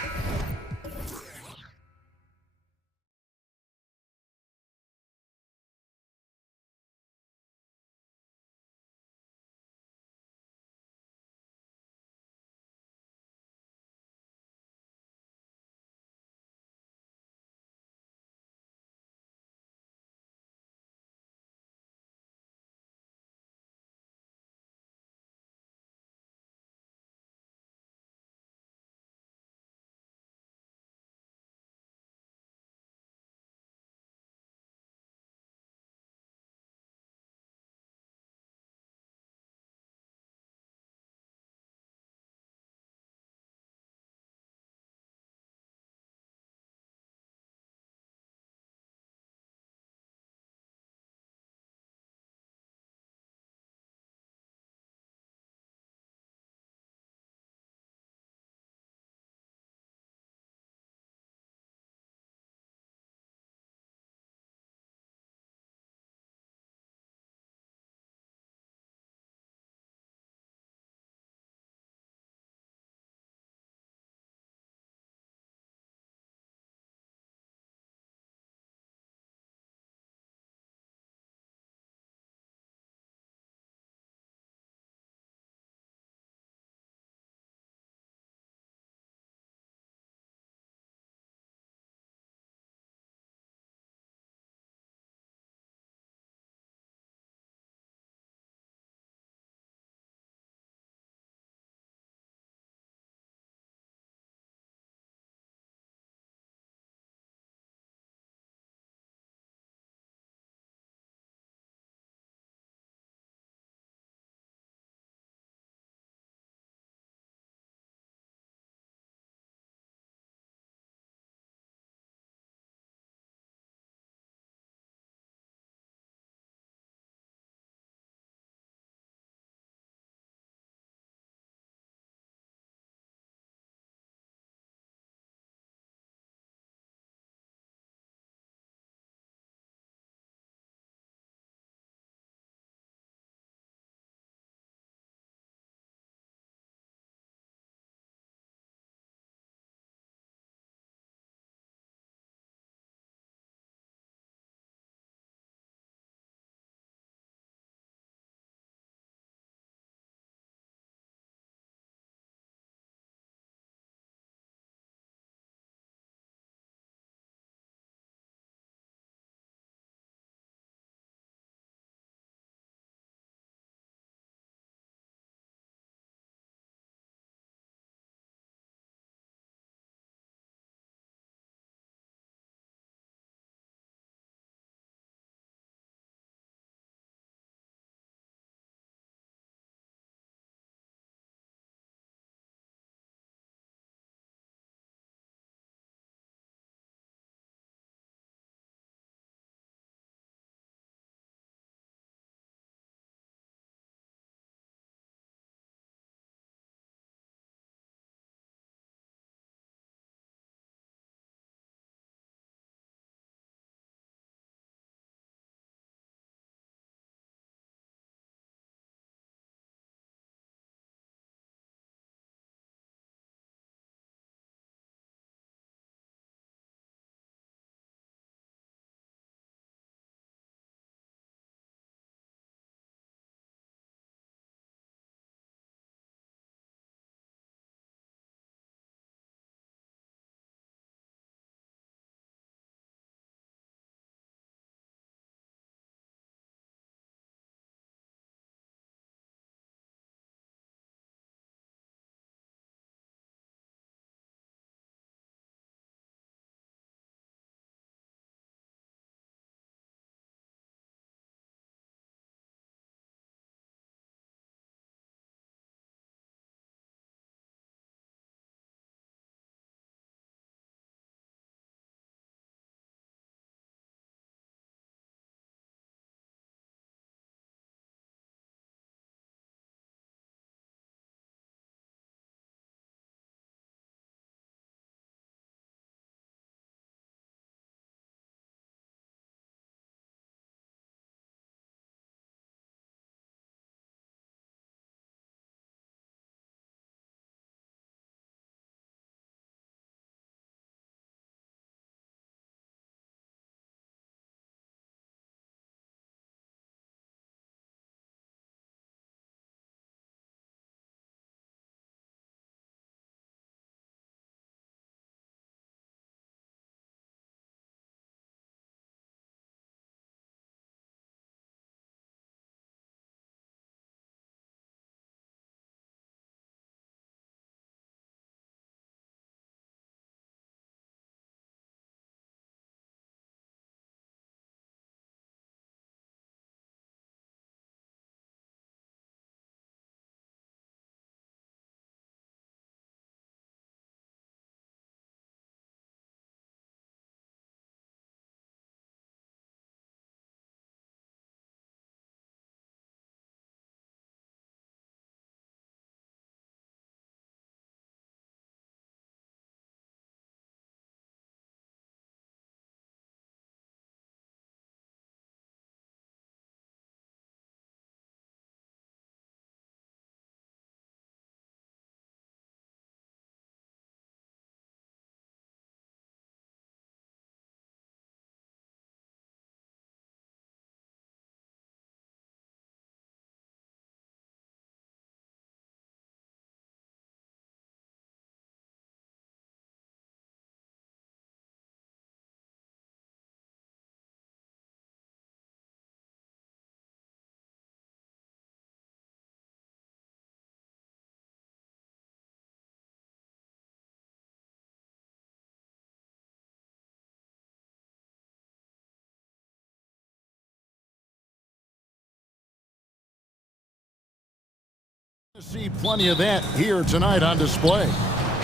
See plenty of that here tonight on display.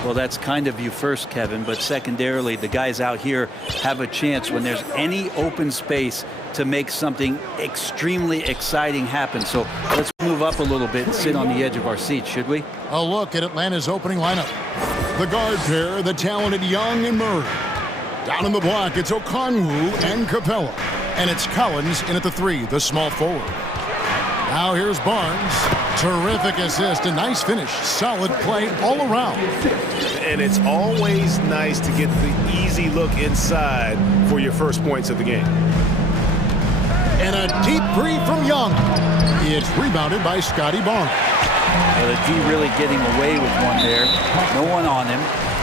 Well, that's kind of you first, Kevin, but secondarily, the guys out here have a chance when there's any open space to make something extremely exciting happen. So let's move up a little bit and sit on the edge of our seats, should we? A look at Atlanta's opening lineup. The guard pair, the talented Young and Murray. Down in the block, it's Okongwu and Capella. And it's Collins in at the 3, the small forward. Now here's Barnes. Terrific assist, a nice finish. Solid play all around. And it's always nice to get the easy look inside for your first points of the game. And a deep three from Young. It's rebounded by Scotty Barnes. Well, the D really getting away with one there. No one on him.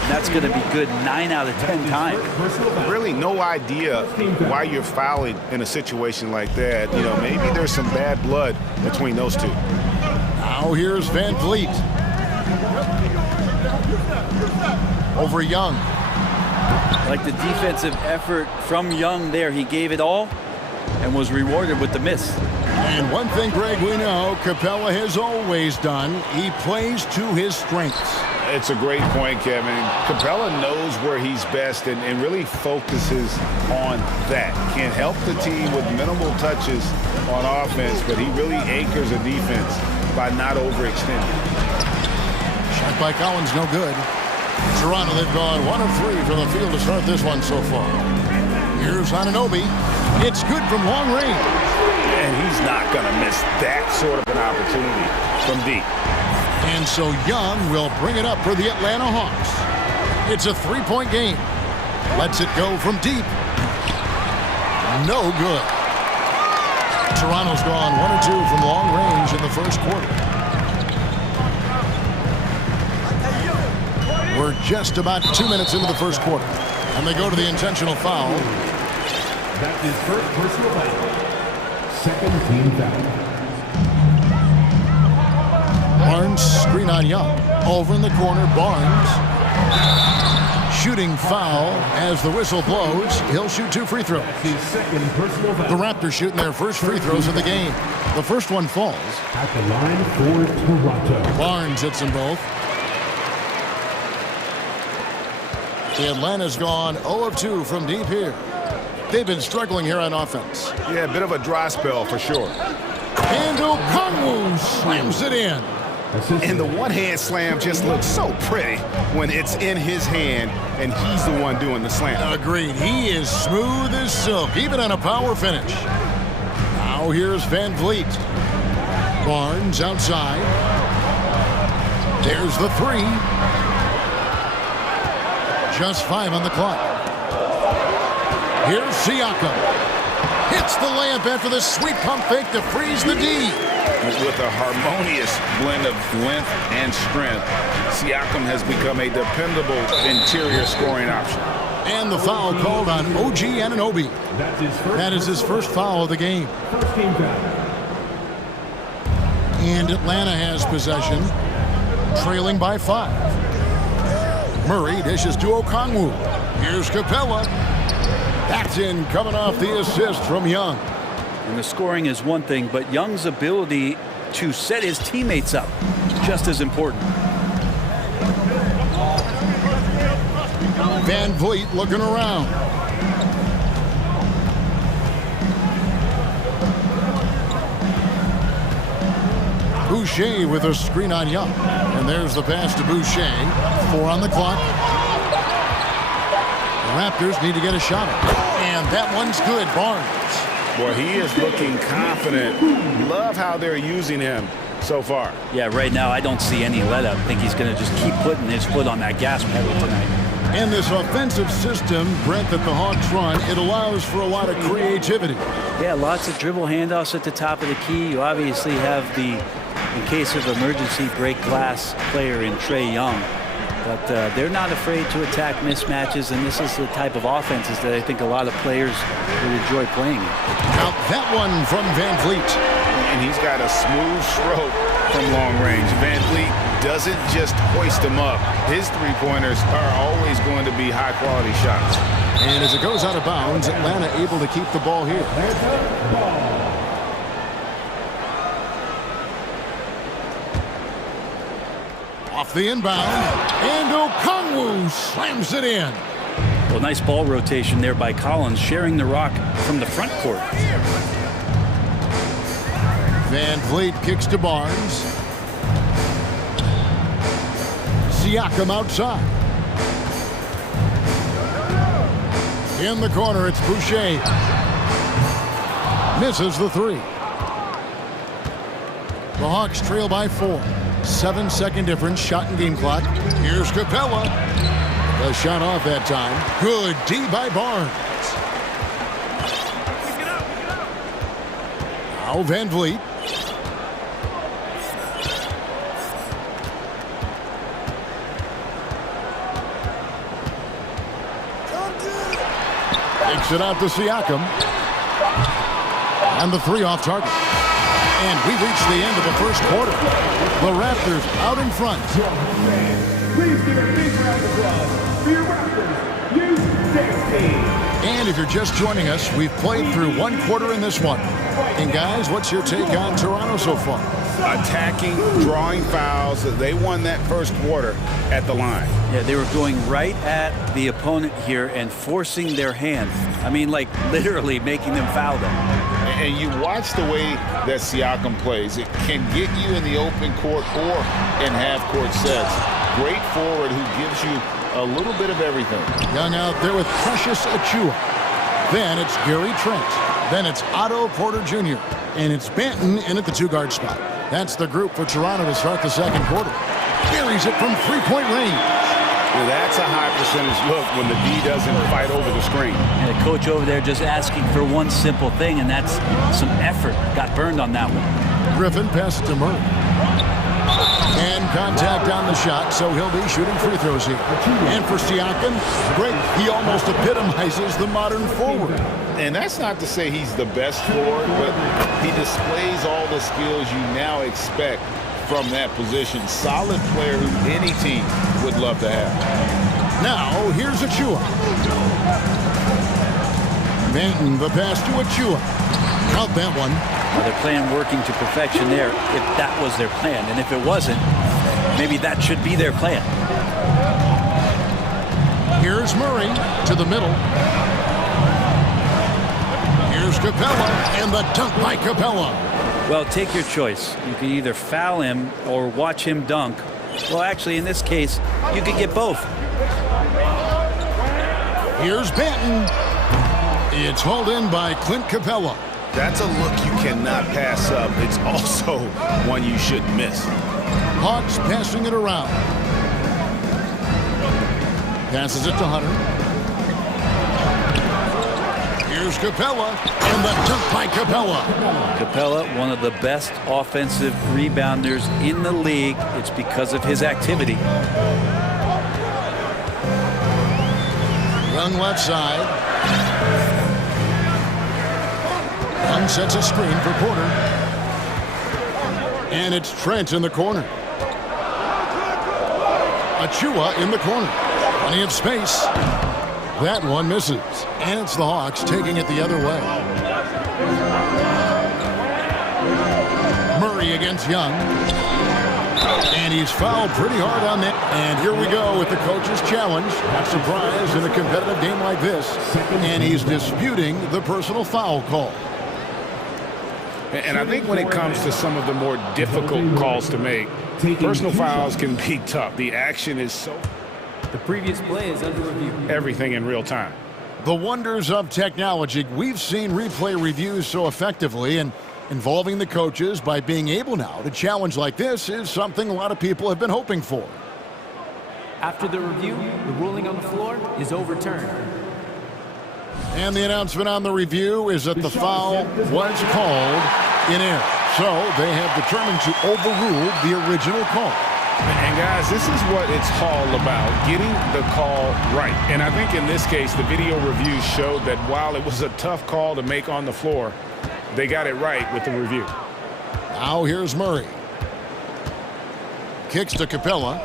That's going to be good 9 out of 10 times. Really no idea why you're fouling in a situation like that. You know, maybe there's some bad blood between those two. Now here's Van Vliet. Over Young. Like the defensive effort from Young there. He gave it all and was rewarded with the miss. And one thing, Greg, we know Capella has always done. He plays to his strengths. It's a great point, Kevin. Capella knows where he's best and really focuses on that. Can help the team with minimal touches on offense, but he really anchors a defense by not overextending. Shot by Collins, no good. Toronto, they've gone 1 of 3 from the field to start this one so far. Here's Anunoby. It's good from long range. And he's not going to miss that sort of an opportunity from deep. And so Young will bring it up for the Atlanta Hawks. It's a 3-point game. Lets it go from deep. No good. Toronto's gone 1 of 2 from long range in the first quarter. We're just about 2 minutes into the first quarter. And they go to the intentional foul. That is first personal foul. Second team foul. Barnes, screen on Young. Over in the corner, Barnes. Shooting foul as the whistle blows. He'll shoot 2 free throws. The Raptors shooting their first free throws of the game. The first one falls. At the line for Toronto. Barnes hits them both. The Atlanta's gone 0 of 2 from deep here. They've been struggling here on offense. Yeah, a bit of a dry spell for sure. And Okongwu slams it in. And the one-hand slam just looks so pretty when it's in his hand and he's the one doing the slam. Agreed. He is smooth as silk, even on a power finish. Now here's Van Vliet. Barnes outside. There's the 3. Just 5 on the clock. Here's Siakam. Hits the layup after the sweet pump fake to freeze the D. With a harmonious blend of length and strength, Siakam has become a dependable interior scoring option. And the foul called on OG Anunoby. That is his first foul of the game. First team foul. And Atlanta has possession, trailing by 5. Murray dishes to Okongwu. Here's Capella. That's in, coming off the assist from Young. And the scoring is one thing, but Young's ability to set his teammates up, just as important. Van Vliet looking around. Boucher with a screen on Young. And there's the pass to Boucher. 4 on the clock. The Raptors need to get a shot at it. And that one's good, Barnes. Boy, he is looking confident. Love how they're using him so far. Yeah, right now I don't see any let up. I think he's going to just keep putting his foot on that gas pedal tonight. And this offensive system, Brent, that the Hawks run, it allows for a lot of creativity. Yeah, lots of dribble handoffs at the top of the key. You obviously have the, in case of emergency, break glass player in Trae Young. But they're not afraid to attack mismatches, and this is the type of offenses that I think a lot of players would enjoy playing. Now that one from Van Vliet. And he's got a smooth stroke from long range. Van Vliet doesn't just hoist them up. His three-pointers are always going to be high-quality shots. And as it goes out of bounds, Atlanta able to keep the ball here. Off the inbound, and Okongwu slams it in. Well, nice ball rotation there by Collins, sharing the rock from the front court. Van Vliet kicks to Barnes. Siakam outside. In the corner, it's Boucher. Misses the three. The Hawks trail by 4. 7-second difference, shot and game clock. Here's Capella. The shot off that time. Good D by Barnes. Now Van Vliet. Takes it out to Siakam. And the three off target. And we reach the end of the first quarter. The Raptors out in front. Please give a big round of applause for your Raptors U16 team. And if you're just joining us, we've played through one quarter in this one. And guys, what's your take on Toronto so far? Attacking, drawing fouls. They won that first quarter at the line. Yeah, they were going right at the opponent here and forcing their hand. I mean, like literally making them foul them. And you watch the way that Siakam plays. It can get you in the open court or in half-court sets. Great forward who gives you a little bit of everything. Young out there with Precious Achiuwa. Then it's Gary Trent. Then it's Otto Porter Jr. And it's Banton in at the two-guard spot. That's the group for Toronto to start the second quarter. Buries it from three-point range. Well, that's a high percentage look when the D doesn't fight over the screen. And the coach over there just asking for one simple thing, and that's some effort. Got burned on that one. Griffin passes to Murray. And contact on the shot, so he'll be shooting free throws here. And for Siakam, great. He almost epitomizes the modern forward. And that's not to say he's the best forward, but he displays all the skills you now expect from that position. Solid player who any team would love to have. Now, here's Achiuwa. Banton, the pass to Achiuwa. Count that one. Well, their plan working to perfection there, if that was their plan. And if it wasn't, maybe that should be their plan. Here's Murray to the middle. Here's Capella, and the dunk by Capella. Well, take your choice. You can either foul him or watch him dunk. Well, actually, in this case, you could get both. Here's Banton. It's hauled in by Clint Capella. That's a look you cannot pass up. It's also one you shouldn't miss. Hawks passing it around. Passes it to Hunter. Here's Capella, and the dunk by Capella. Capella, one of the best offensive rebounders in the league. It's because of his activity. Young left side. Young sets a screen for Porter. And it's Trent in the corner. Achiuwa in the corner. Plenty of space. That one misses. And it's the Hawks taking it the other way. Murray against Young. And he's fouled pretty hard on that. And here we go with the coach's challenge. Not surprised in a competitive game like this. And he's disputing the personal foul call. And I think when it comes to some of the more difficult calls to make, personal fouls can be tough. The action is so... The previous play is under review. Everything in real time. The wonders of technology. We've seen replay reviews so effectively, and involving the coaches by being able now to challenge like this is something a lot of people have been hoping for. After the review, the ruling on the floor is overturned. And the announcement on the review is that the foul was called in air. So they have determined to overrule the original call. And guys, this is what it's all about, getting the call right. And I think in this case, the video reviews showed that while it was a tough call to make on the floor, they got it right with the review. Now here's Murray. Kicks to Capella.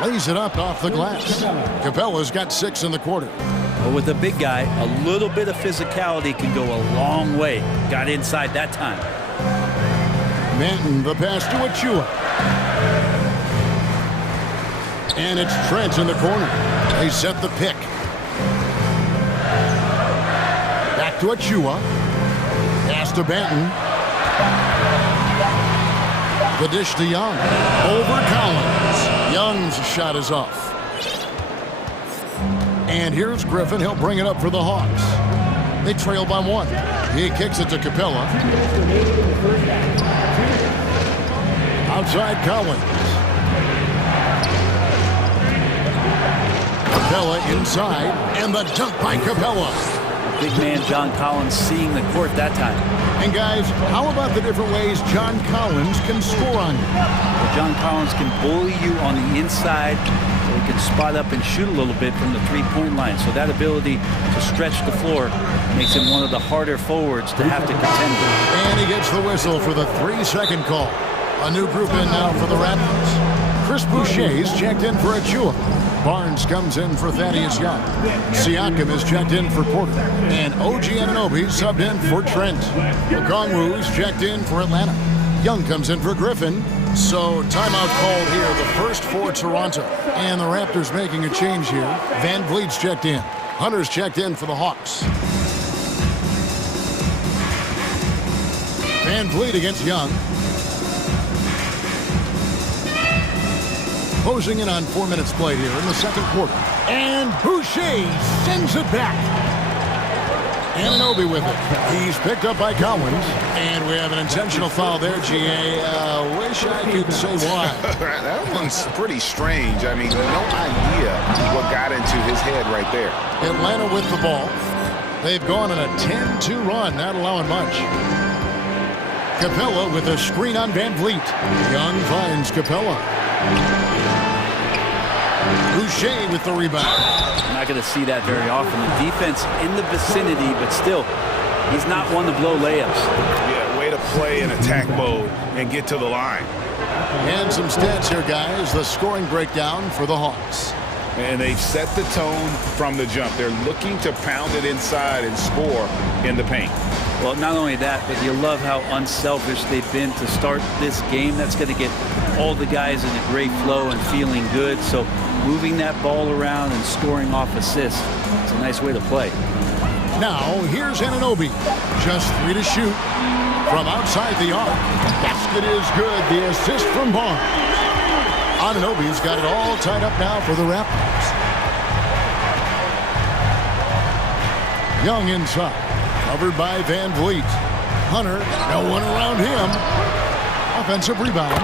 Lays it up off the glass. Capella's got 6 in the quarter. But with a big guy, a little bit of physicality can go a long way. Got inside that time. Banton, the pass to Achiuwa. And it's Trent in the corner. They set the pick. Back to Achua. Pass to Banton. The dish to Young. Over Collins. Young's shot is off. And here's Griffin. He'll bring it up for the Hawks. They trail by 1. He kicks it to Capella. Outside Collins. Capella inside. And the dunk by Capella. Big man John Collins seeing the court that time. And guys, how about the different ways John Collins can score on you? Well, John Collins can bully you on the inside. So he can spot up and shoot a little bit from the three-point line. So that ability to stretch the floor makes him one of the harder forwards to have to contend with. And he gets the whistle for the 3-second call. A new group in now for the Raptors. Chris Boucher's checked in for Achua. Barnes comes in for Thaddeus Young. Siakam is checked in for Porter. And OG Anunoby subbed in for Trent. Okongwu's checked in for Atlanta. Young comes in for Griffin. So timeout called here, the first for Toronto. And the Raptors making a change here. Van Vliet's checked in. Hunter's checked in for the Hawks. Van Vliet against Young. Closing in on 4 minutes played here in the second quarter. And Boucher sends it back. Anunoby with it. He's picked up by Collins. And we have an intentional foul there, G.A. Wish I could say why. That one's pretty strange. I mean, no idea what got into his head right there. Atlanta with the ball. They've gone on a 10-2 run, not allowing much. Capella with a screen on Van Vliet. Young finds Capella. Boucher with the rebound. You're not going to see that very often. The defense in the vicinity, but still, he's not one to blow layups. Yeah, way to play in attack mode and get to the line. And some stats here, guys. The scoring breakdown for the Hawks. And they've set the tone from the jump. They're looking to pound it inside and score in the paint. Well, not only that, but you love how unselfish they've been to start this game. That's going to get all the guys in a great flow and feeling good. So moving that ball around and scoring off assists, it's a nice way to play. Now, here's Anunoby. Just 3 to shoot from outside the arc. Basket is good. The assist from Barnes. Anunoby's got it all tied up now for the Raptors. Young inside. Covered by Van Vliet. Hunter, no one around him. Offensive rebound.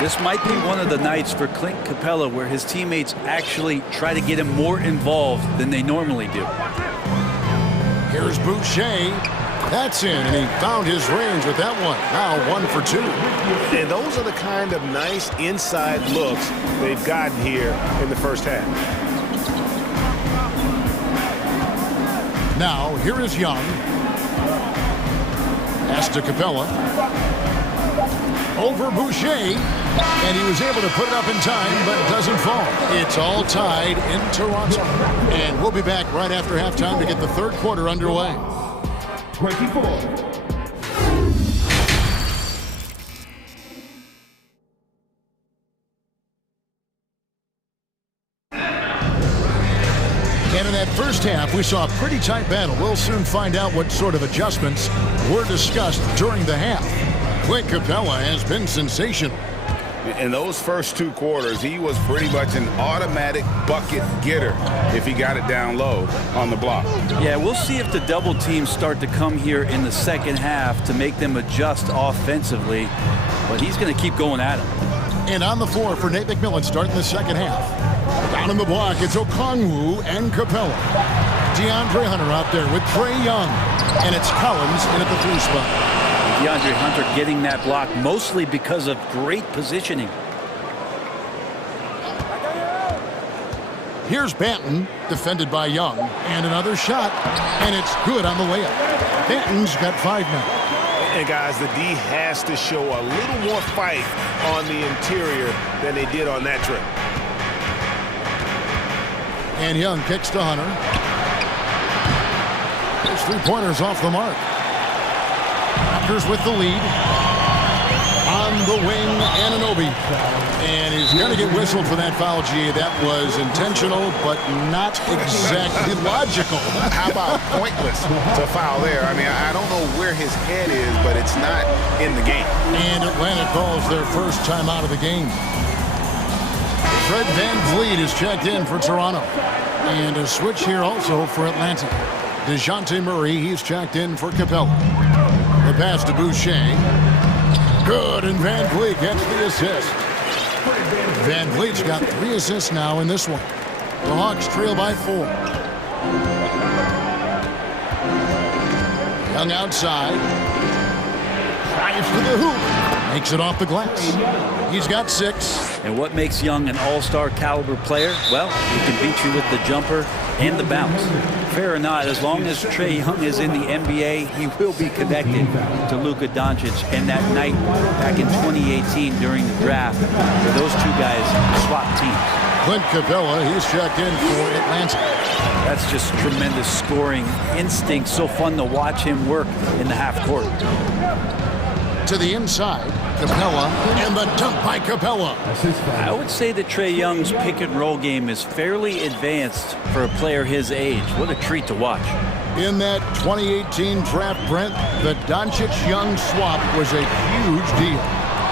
This might be one of the nights for Clint Capella where his teammates actually try to get him more involved than they normally do. Here's Boucher. That's in, and he found his range with that one. Now 1 for 2. And those are the kind of nice inside looks they've gotten here in the first half. Now, here is Young. Pass to Capella. Over Boucher. And he was able to put it up in time, but it doesn't fall. It's all tied in Toronto. And we'll be back right after halftime to get the third quarter underway. 24. And in that first half, we saw a pretty tight battle. We'll soon find out what sort of adjustments were discussed during the half. Clint Capella has been sensational. In those first 2 quarters, he was pretty much an automatic bucket getter if he got it down low on the block. Yeah, we'll see if the double teams start to come here in the second half to make them adjust offensively. But he's going to keep going at him. And on the floor for Nate McMillan starting the second half. Down in the block, it's Okongwu and Capella. DeAndre Hunter out there with Trae Young. And it's Collins in at the 3 spot. DeAndre Hunter getting that block mostly because of great positioning. Here's Banton, defended by Young. And another shot, and it's good on the layup. Banton's got 5 now. And guys, the D has to show a little more fight on the interior than they did on that trip. And Young kicks to Hunter. His 3-pointers off the mark. Raptors with the lead. On the wing, Anunoby. Anunoby. And he's going to get whistled for that foul, G. That was intentional, but not exactly logical. How about pointless to foul there? I mean, I don't know where his head is, but it's not in the game. And Atlanta calls their first time out of the game. Fred VanVleet is checked in for Toronto. And a switch here also for Atlanta. DeJounte Murray, he's checked in for Capella. The pass to Boucher. Good, and VanVleet gets the assist. VanVleet's got 3 assists now in this one. The Hawks trail by 4. Young outside. Drives to the hoop. Makes it off the glass. He's got 6. And what makes Young an all-star caliber player? Well, he can beat you with the jumper and the bounce. Fair or not, as long as Trae Young is in the NBA, he will be connected to Luka Doncic. And that night back in 2018 during the draft, where those two guys swapped teams. Clint Capella, he's checked in for Atlanta. That's just tremendous scoring instinct. So fun to watch him work in the half court. To the inside, Capella, and the dunk by Capella. I would say that Trae Young's pick and roll game is fairly advanced for a player his age. What a treat to watch. In that 2018 draft, Brent, the Doncic-Young swap was a huge deal.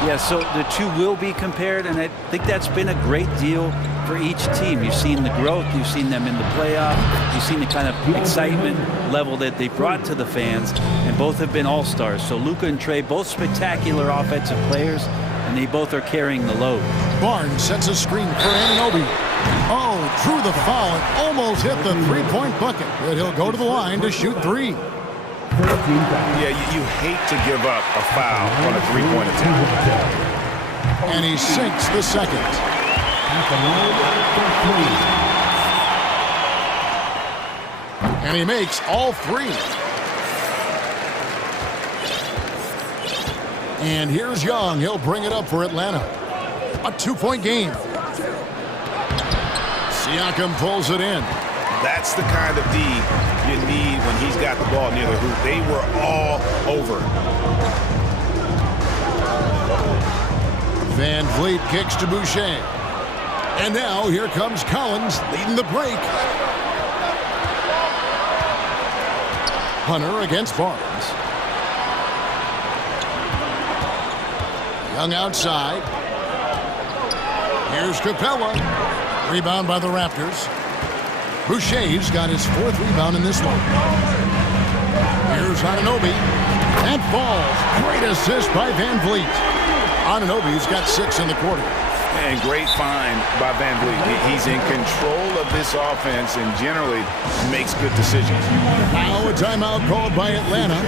Yeah, so the two will be compared, and I think that's been a great deal for each team. You've seen the growth, you've seen them in the playoff, you've seen the kind of excitement level that they brought to the fans, and both have been all-stars. So Luka and Trae, both spectacular offensive players, and they both are carrying the load. Barnes sets a screen for Anunoby. Oh, drew the foul and almost hit the three-point bucket, but he'll go to the line to shoot 3. Yeah, you hate to give up a foul on a three-point attempt. And he sinks the second. And he makes all 3. And here's Young. He'll bring it up for Atlanta. A 2-point game. Siakam pulls it in. That's the kind of D you need when he's got the ball near the hoop. They were all over. VanVleet kicks to Boucher. And now here comes Collins leading the break. Hunter against Barnes. Young outside. Here's Capella. Rebound by the Raptors. Boucher's got his 4th rebound in this one. Here's Anunoby. And falls. Great assist by VanVleet. Anunoby's got 6 in the quarter. And great find by VanVleet. He's in control of this offense and generally makes good decisions. Now a timeout called by Atlanta.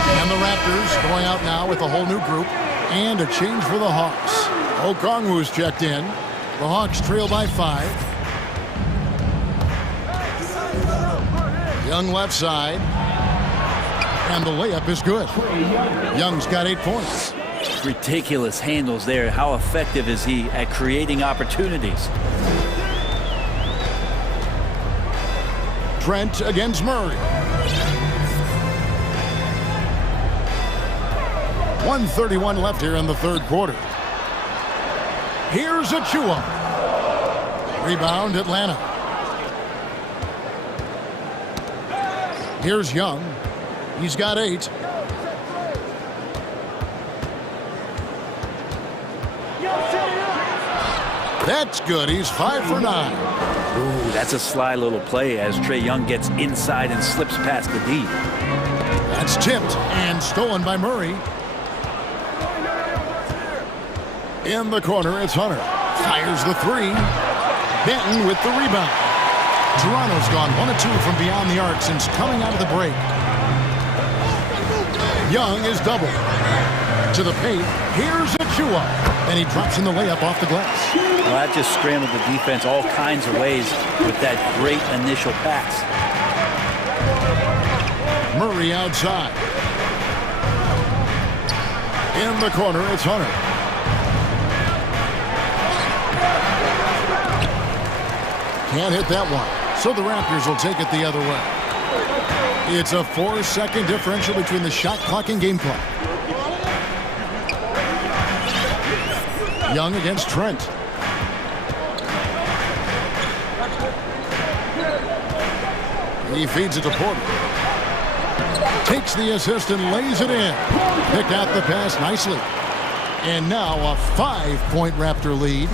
And the Raptors going out now with a whole new group and a change for the Hawks. Okongwu's checked in. The Hawks trail by 5. Young left side. And the layup is good. Young's got 8 points. Ridiculous handles there. How effective is he at creating opportunities? Trent against Murray. 1:31 left here in the 3rd quarter. Here's Achua. Rebound Atlanta. Here's Young. He's got 8. That's good. He's 5 for 9. Ooh, that's a sly little play as Trae Young gets inside and slips past the D. That's tipped and stolen by Murray. In the corner, it's Hunter. Fires the 3. Benton with the rebound. Toronto's gone 1 of 2 from beyond the arc since coming out of the break. Young is doubled. To the paint, here's Achua. And he drops in the layup off the glass. Well, that just scrambled the defense all kinds of ways with that great initial pass. Murray outside. In the corner, it's Hunter. Can't hit that one. So the Raptors will take it the other way. It's a 4-second differential between the shot clock and game clock. Young against Trent. He feeds it to Porter. Takes the assist and lays it in. Picked out the pass nicely. And now a 5-point Raptor lead.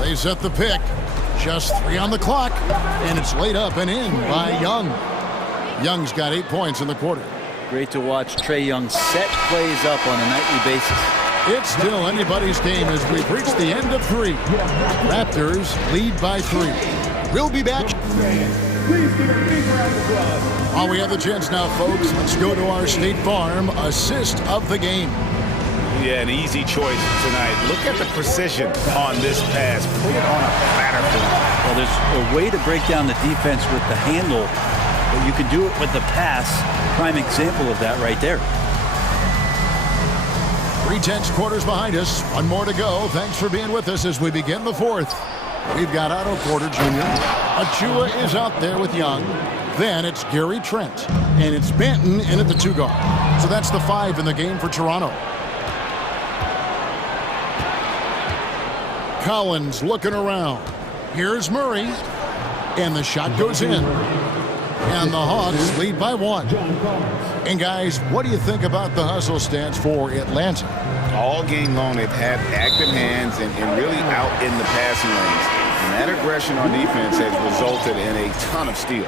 They set the pick. Just 3 on the clock. And it's laid up and in by Young. Young's got 8 points in the quarter. Great to watch Trae Young set plays up on a nightly basis. It's still anybody's game as we've reached the end of 3. Raptors lead by 3. We'll be back. Please give a big round of applause. While we have the chance now, folks, let's go to our State Farm assist of the game. Yeah, an easy choice tonight. Look at the precision on this pass. Put it on a platter for him. Well, there's a way to break down the defense with the handle, but you can do it with the pass. Prime example of that right there. 3/10 quarters behind us. 1 more to go. Thanks for being with us as we begin the 4th. We've got Otto Porter Jr. Achua is out there with Young. Then it's Gary Trent. And it's Benton in at the 2 guard. So that's the 5 in the game for Toronto. Collins looking around. Here's Murray. And the shot goes in. And the Hawks lead by 1. And guys, what do you think about the hustle stance for Atlanta? All game long, they've had active hands and really out in the passing lanes. And that aggression on defense has resulted in a ton of steals.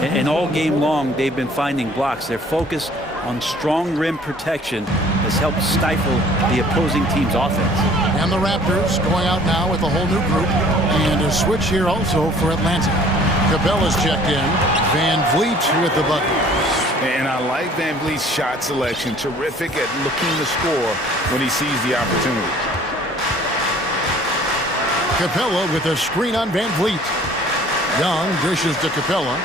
And all game long, they've been finding blocks. Their focus on strong rim protection has helped stifle the opposing team's offense. And the Raptors going out now with a whole new group. And a switch here also for Atlanta. Capella's checked in. Van Vliet with the bucket. And I like Van Vliet's shot selection. Terrific at looking to score when he sees the opportunity. Capella with a screen on Van Vliet. Young dishes to Capella.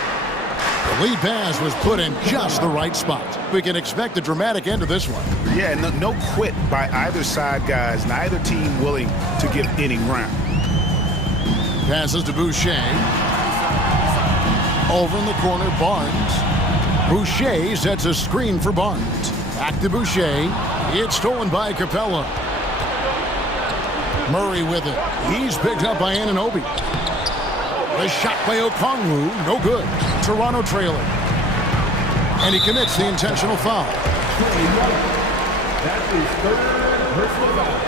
The lead pass was put in just the right spot. We can expect a dramatic end to this one. Yeah, no quit by either side, guys. Neither team willing to give any ground. Passes to Boucher. Over in the corner, Barnes. Boucher sets a screen for Barnes. Back to Boucher. It's stolen by Capella. Murray with it. He's picked up by Anunoby. The shot by Okongwu, no good. Toronto trailing. And he commits the intentional foul. That's his 3rd personal foul.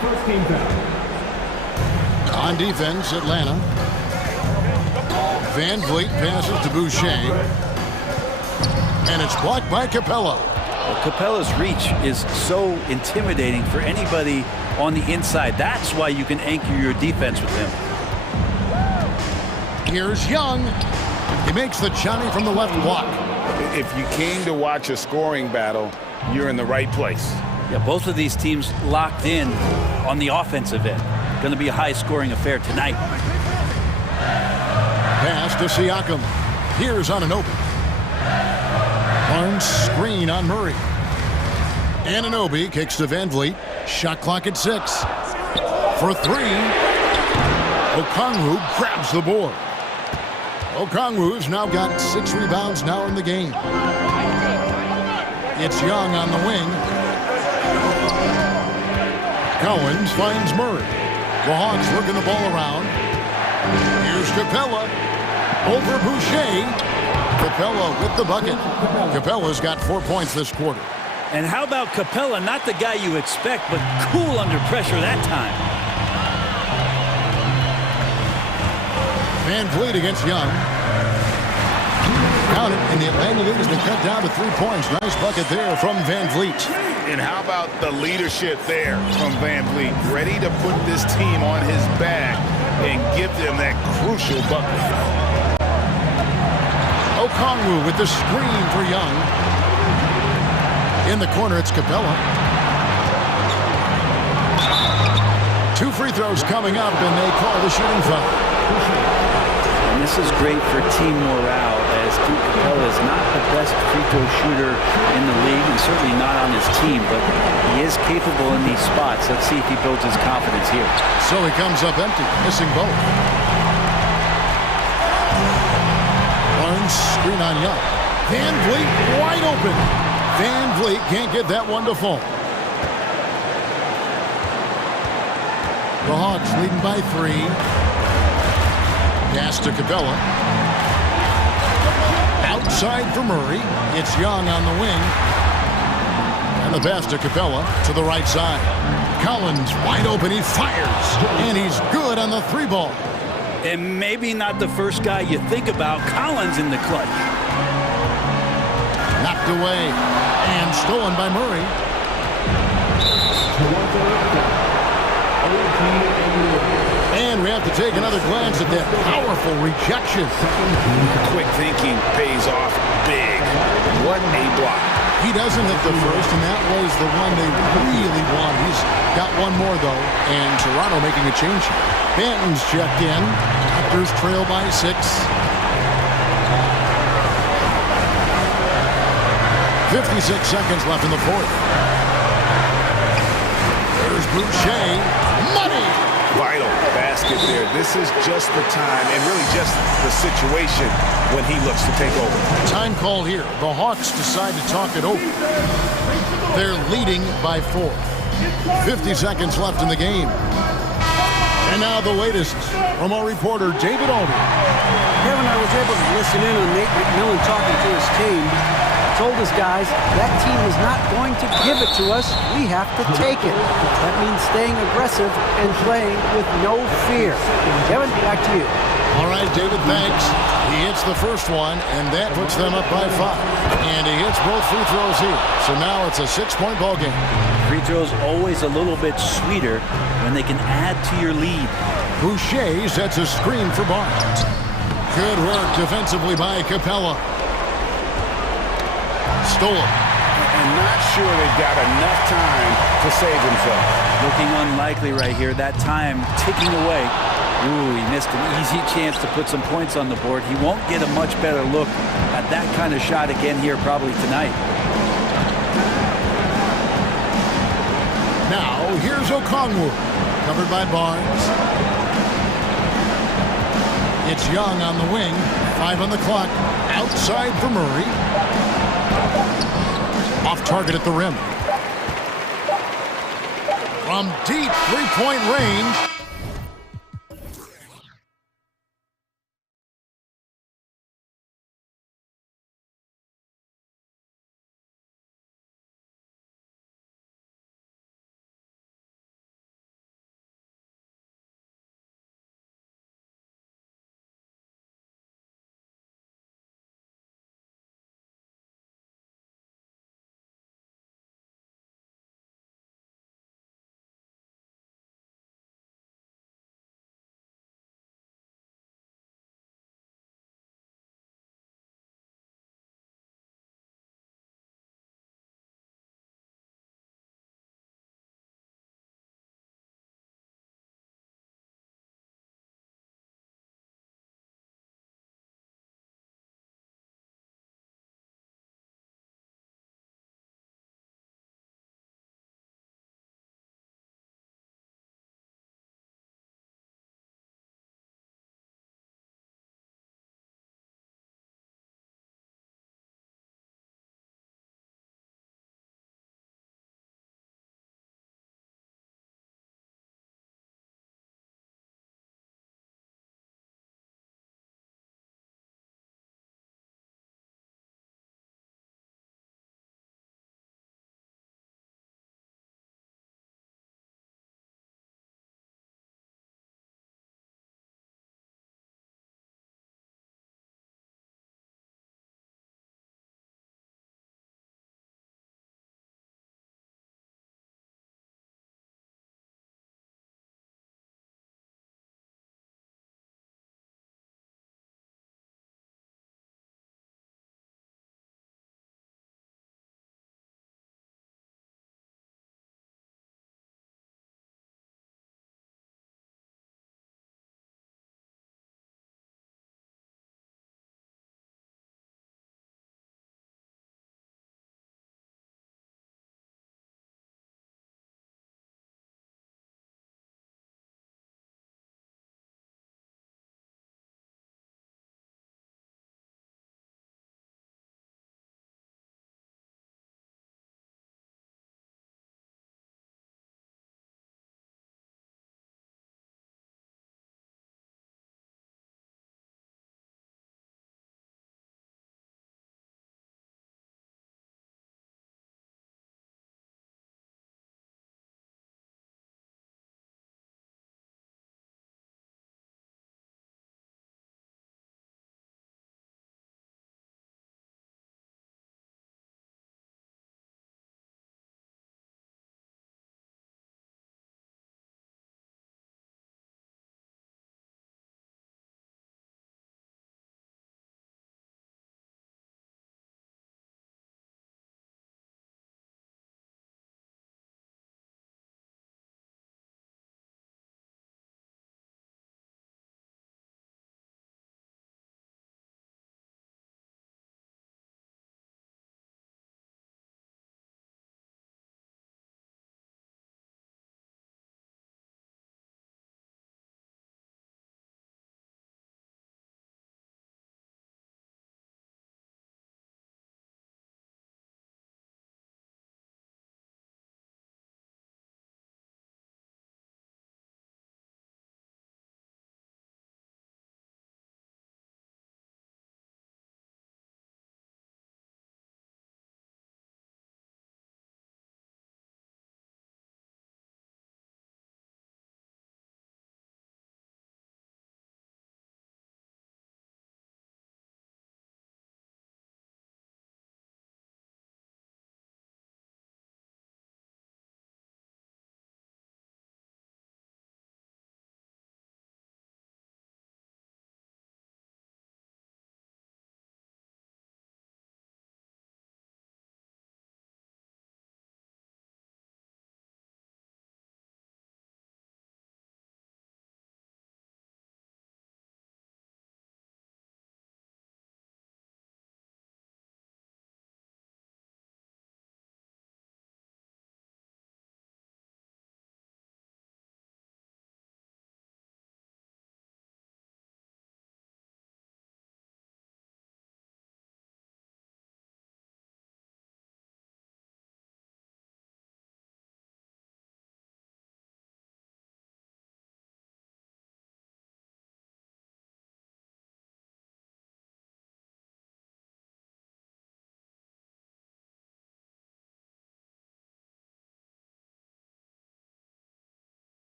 First team foul. On defense, Atlanta. Van Vliet passes to Boucher. And it's blocked by Capella. Well, Capella's reach is so intimidating for anybody on the inside. That's why you can anchor your defense with him. Here's Young. He makes the Johnny from the left block. If you came to watch a scoring battle, you're in the right place. Yeah, both of these teams locked in on the offensive end. Going to be a high-scoring affair tonight. Pass to Siakam. Here's Anunoby. Barnes screen on Murray. Anunoby kicks to Van Vliet. Shot clock at 6. For 3. Okongwu grabs the board. Okongwu's now got 6 rebounds now in the game. It's Young on the wing. Cowens finds Murray. The Hawks working the ball around. Here's Capella. Over Boucher. Capella with the bucket. Capella's got 4 points this quarter. And how about Capella? Not the guy you expect, but cool under pressure that time. Van Vliet against Young. Count it, and the Atlanta lead has been cut down to 3 points. Nice bucket there from Van Vliet. And how about the leadership there from Van Vliet? Ready to put this team on his back and give them that crucial bucket. Okongwu with the screen for Young. In the corner, it's Capella. 2 free throws coming up, and they call the shooting foul. And this is great for team morale, as Clint Capella is not the best free throw shooter in the league, and certainly not on his team, but he is capable in these spots. Let's see if he builds his confidence here. So he comes up empty, missing both. screen on Young. Van Vliet wide open. Van Vliet can't get that one to fall. The Hawks leading by 3. Pass to Capella. Outside for Murray. It's Young on the wing. And the pass to Capella to the right side. Collins wide open. He fires. And he's good on the 3 ball. And maybe not the first guy you think about. Collins in the clutch. Knocked away. And stolen by Murray. And we have to take another glance at that powerful rejection. Quick thinking pays off big. What a block. He doesn't hit the first, and that was the one they really won. He's got one more, though, and Toronto making a change here. Banton's checked in. Raptors trail by 6. 56 seconds left in the fourth. There's Boucher. Money! Vital basket there. This is just the time and really just the situation when he looks to take over. Time call here. The Hawks decide to talk it over. They're leading by 4. 50 seconds left in the game. And now the latest from our reporter, David Aldridge. Kevin, I was able to listen in on Nate McMillan talking to his team. Told his guys, that team is not going to give it to us. We have to take it. That means staying aggressive and playing with no fear. Kevin, back to you. All right, David, thanks. He hits the first one, and that puts them up by 5. And he hits both free throws here. So now it's a 6-point ball game. Free throws always a little bit sweeter when they can add to your lead. Boucher sets a screen for Barnes. Good work defensively by Capella. Stolen. And not sure they've got enough time to save themselves. Looking unlikely right here. That time ticking away. Ooh, he missed an easy chance to put some points on the board. He won't get a much better look at that kind of shot again here probably tonight. Now, here's Okongwu. Covered by Barnes. It's Young on the wing. 5 on the clock. Outside for Murray. Off target at the rim. From deep 3-point range.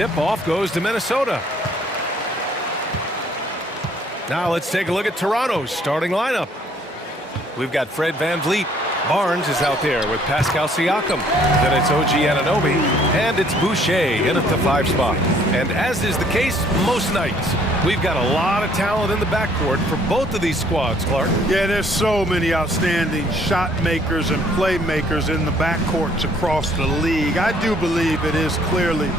tip-off goes to Minnesota. Now let's take a look at Toronto's starting lineup. We've got Fred VanVleet. Barnes is out there with Pascal Siakam. Then it's OG Anunoby, and it's Boucher in at the 5 spot. And as is the case most nights, we've got a lot of talent in the backcourt for both of these squads, Clark. Yeah, there's so many outstanding shot makers and playmakers in the backcourts across the league. I do believe it is clearly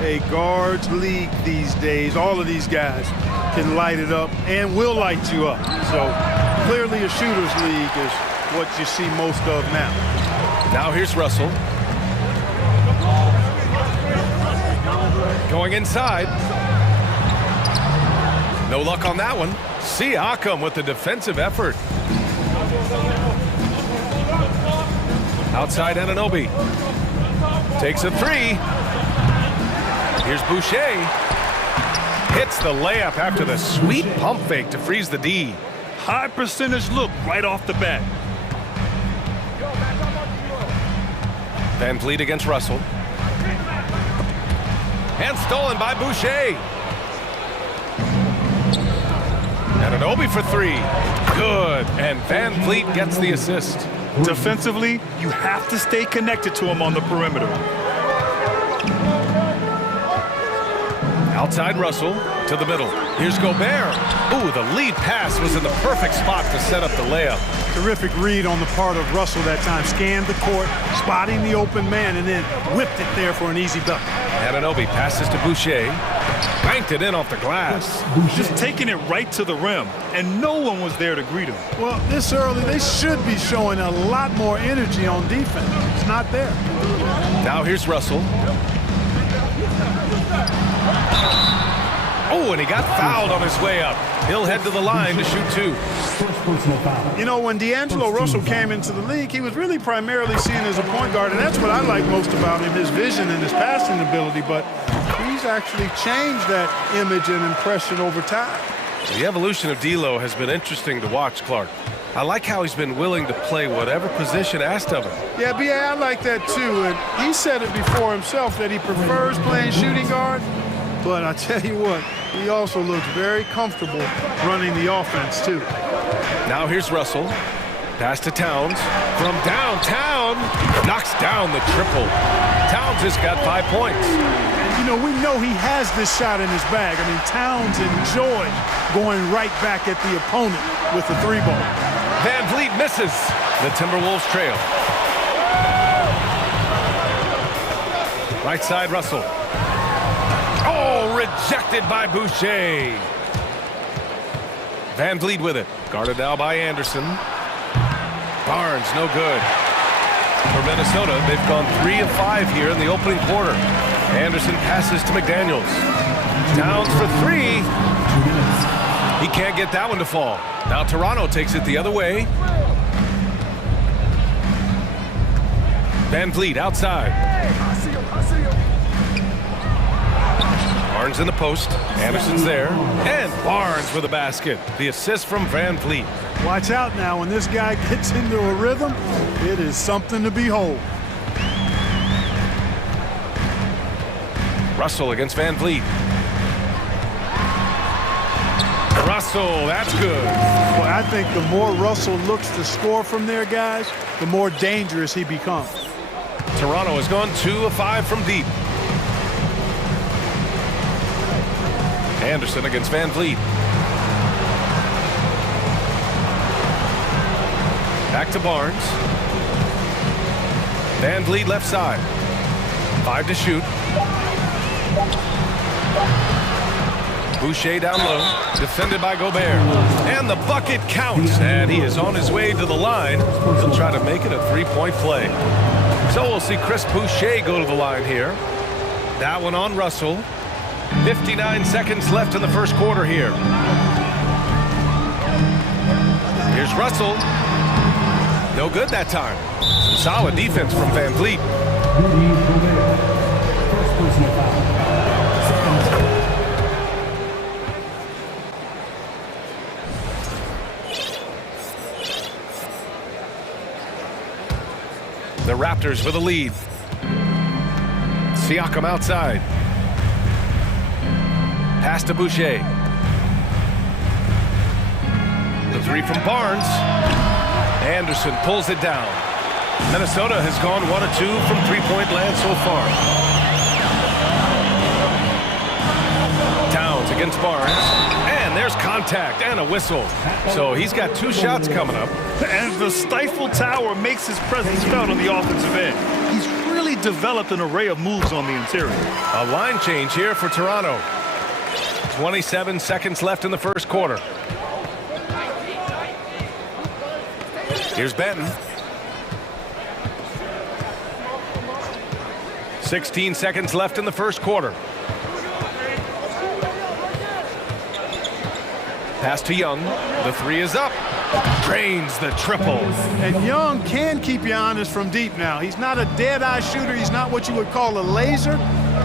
a guards league these days. All of these guys can light it up and will light you up. So clearly a shooter's league is what you see most of now. Now here's Russell. Going inside. No luck on that one. Siakam with the defensive effort. Outside Anunoby. Takes a 3. Here's Boucher. Hits the layup after the sweet pump fake to freeze the D. High percentage look right off the bat. VanVleet against Russell. And stolen by Boucher. Anunoby for 3. Good. And VanVleet gets the assist. Defensively, you have to stay connected to him on the perimeter. Outside Russell to the middle. Here's Gobert. Ooh, the lead pass was in the perfect spot to set up the layup. Terrific read on the part of Russell that time. Scanned the court, spotting the open man, and then whipped it there for an easy dunk. Anunoby passes to Boucher. Banked it in off the glass. Just taking it right to the rim, and no one was there to greet him. Well, this early, they should be showing a lot more energy on defense. It's not there. Now here's Russell. Oh, and he got fouled on his way up. He'll head to the line to shoot 2. You know, when D'Angelo Russell came into the league, he was really primarily seen as a point guard, and that's what I like most about him, his vision and his passing ability, but he's actually changed that image and impression over time. The evolution of D'Lo has been interesting to watch, Clark. I like how he's been willing to play whatever position asked of him. Yeah, B.A., I like that too, and he said it before himself that he prefers playing shooting guard, but I tell you what, he also looks very comfortable running the offense too. Now here's Russell. Pass to Towns. From downtown, knocks down the triple. Towns has got 5 points. And you know, we know he has this shot in his bag. I mean, Towns enjoys going right back at the opponent with the 3-ball. VanVleet misses. The Timberwolves trail. Right side, Russell. Oh, rejected by Boucher. VanVleet with it. Guarded now by Anderson. Barnes, no good. For Minnesota, they've gone 3 of 5 here in the opening quarter. Anderson passes to McDaniels. Towns for 3. He can't get that one to fall. Now Toronto takes it the other way. VanVleet outside. Barnes in the post. Anderson's there. And Barnes with a basket. The assist from VanVleet. Watch out now. When this guy gets into a rhythm, it is something to behold. Russell against VanVleet. Russell, that's good. Well, I think the more Russell looks to score from there, guys, the more dangerous he becomes. Toronto has gone 2 of 5 from deep. Anderson against VanVleet. Back to Barnes. VanVleet left side. 5 to shoot. Boucher down low. Defended by Gobert. And the bucket counts. And he is on his way to the line. He'll try to make it a 3-point play. So we'll see Chris Boucher go to the line here. That one on Russell. 59 seconds left in the first quarter here. Here's Russell. No good that time. Some solid defense from VanVleet. The Raptors with a lead. Siakam outside. Pass to Boucher. The three from Barnes. Anderson pulls it down. Minnesota has gone 1 of 2 from three-point land so far. Towns against Barnes. And there's contact and a whistle. So he's got 2 shots coming up. And the stifled tower makes his presence felt on the offensive end. He's really developed an array of moves on the interior. A line change here for Toronto. 27 seconds left in the first quarter. Here's Benton. 16 seconds left in the first quarter. Pass to Young. The three is up. Drains the triple. And Young can keep you honest from deep now. He's not a dead-eye shooter. He's not what you would call a laser,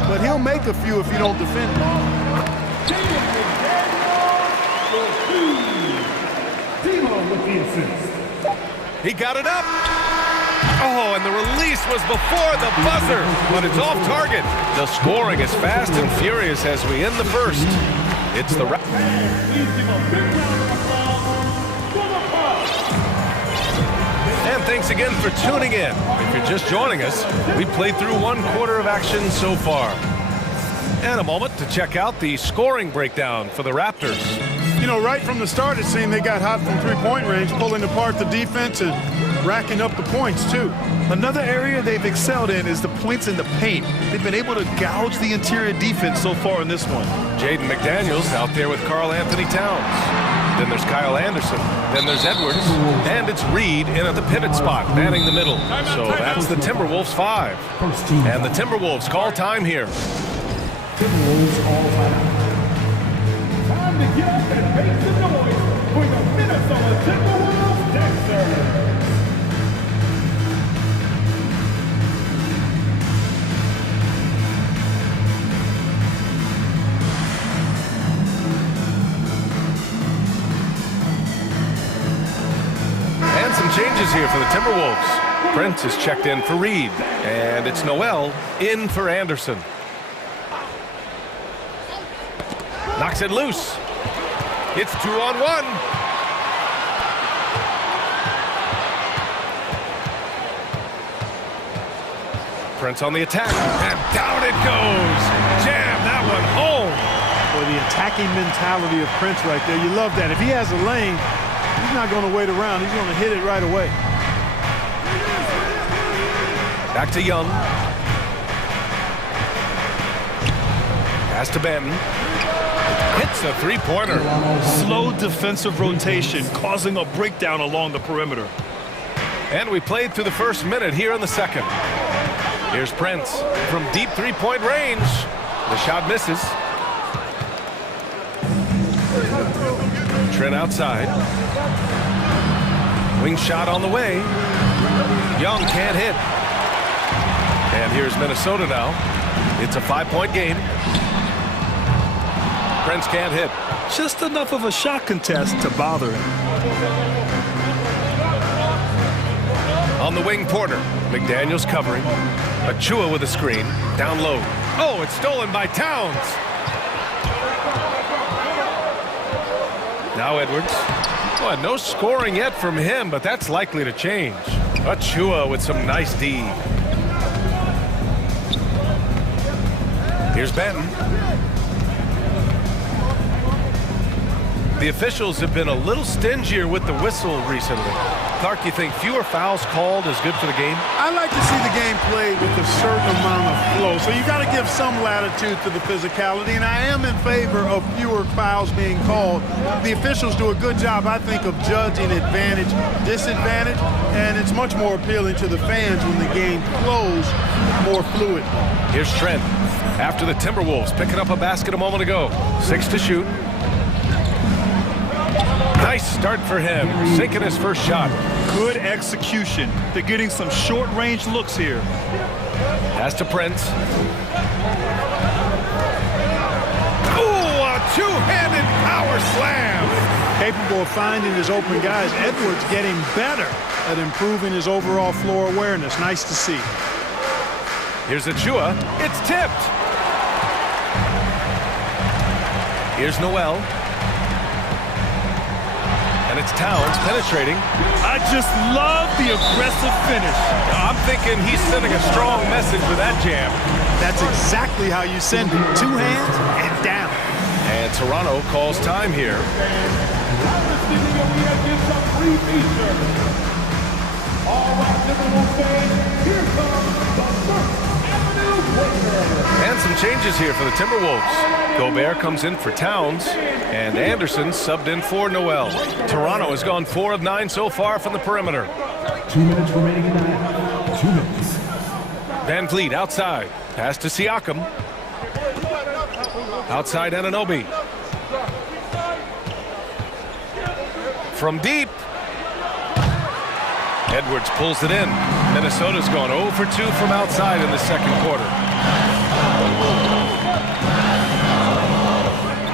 but he'll make a few if you don't defend him. He got it up. Oh, and the release was before the buzzer, but it's off target. The scoring is fast and furious as we end the first. It's the And thanks again for tuning in. If you're just joining us, we played through 1 quarter of action so far. And a moment to check out the scoring breakdown for the Raptors. You know, right from the start, it seemed they got hot from three-point range, pulling apart the defense and racking up the points, too. Another area they've excelled in is the points in the paint. They've been able to gouge the interior defense so far in this one. Jaden McDaniels out there with Karl Anthony Towns. Then there's Kyle Anderson. Then there's Edwards. And it's Reed in at the pivot spot, manning the middle. So that's the Timberwolves 5. And the Timberwolves call time here. Timberwolves all time. Time to get up and make some noise for the Minnesota Timberwolves Dancers. And some changes here for the Timberwolves. Prince is checked in for Reed. And it's Noel in for Anderson. Knocks it loose. It's 2-on-1. Prince on the attack. And down it goes. Jam that one home. Well, the attacking mentality of Prince right there. You love that. If he has a lane, he's not going to wait around. He's going to hit it right away. Back to Young. Pass to Benton. Hits a three-pointer. Slow defensive rotation, causing a breakdown along the perimeter. And we played through the first minute here in the second. Here's Prince from deep three-point range. The shot misses. Trent outside. Wing shot on the way. Young can't hit. And here's Minnesota now. It's a 5-point game. Prince can't hit. Just enough of a shot contest to bother him. On the wing, Porter. McDaniels covering. Achua with a screen. Down low. Oh, it's stolen by Towns. Now Edwards. Well, no scoring yet from him, but that's likely to change. Achua with some nice D. Here's Benton. The officials have been a little stingier with the whistle recently. Clark, you think fewer fouls called is good for the game? I like to see the game played with a certain amount of flow. So you got to give some latitude to the physicality, and I am in favor of fewer fouls being called. The officials do a good job, I think, of judging advantage, disadvantage, and it's much more appealing to the fans when the game flows more fluid. Here's Trent after the Timberwolves picking up a basket a moment ago. 6 to shoot. Nice start for him, sinking his first shot. Good execution. They're getting some short-range looks here. Pass to Prince. Ooh, a two-handed power slam. Capable of finding his open guys. Edwards getting better at improving his overall floor awareness. Nice to see. Here's Achua. It's tipped. Here's Noel. And it's Towns penetrating. I just love the aggressive finish. I'm thinking he's sending a strong message with that jam. That's exactly how you send it. 2 hands and down. And Toronto calls time here. And some changes here for the Timberwolves. Gobert comes in for Towns, and Anderson subbed in for Noel. Toronto has gone 4 of 9 so far from the perimeter. 2 minutes remaining in the half. 2 minutes. Van Vliet outside. Pass to Siakam. Outside Anunoby. From deep. Edwards pulls it in. Minnesota's gone 0 for 2 from outside in the second quarter.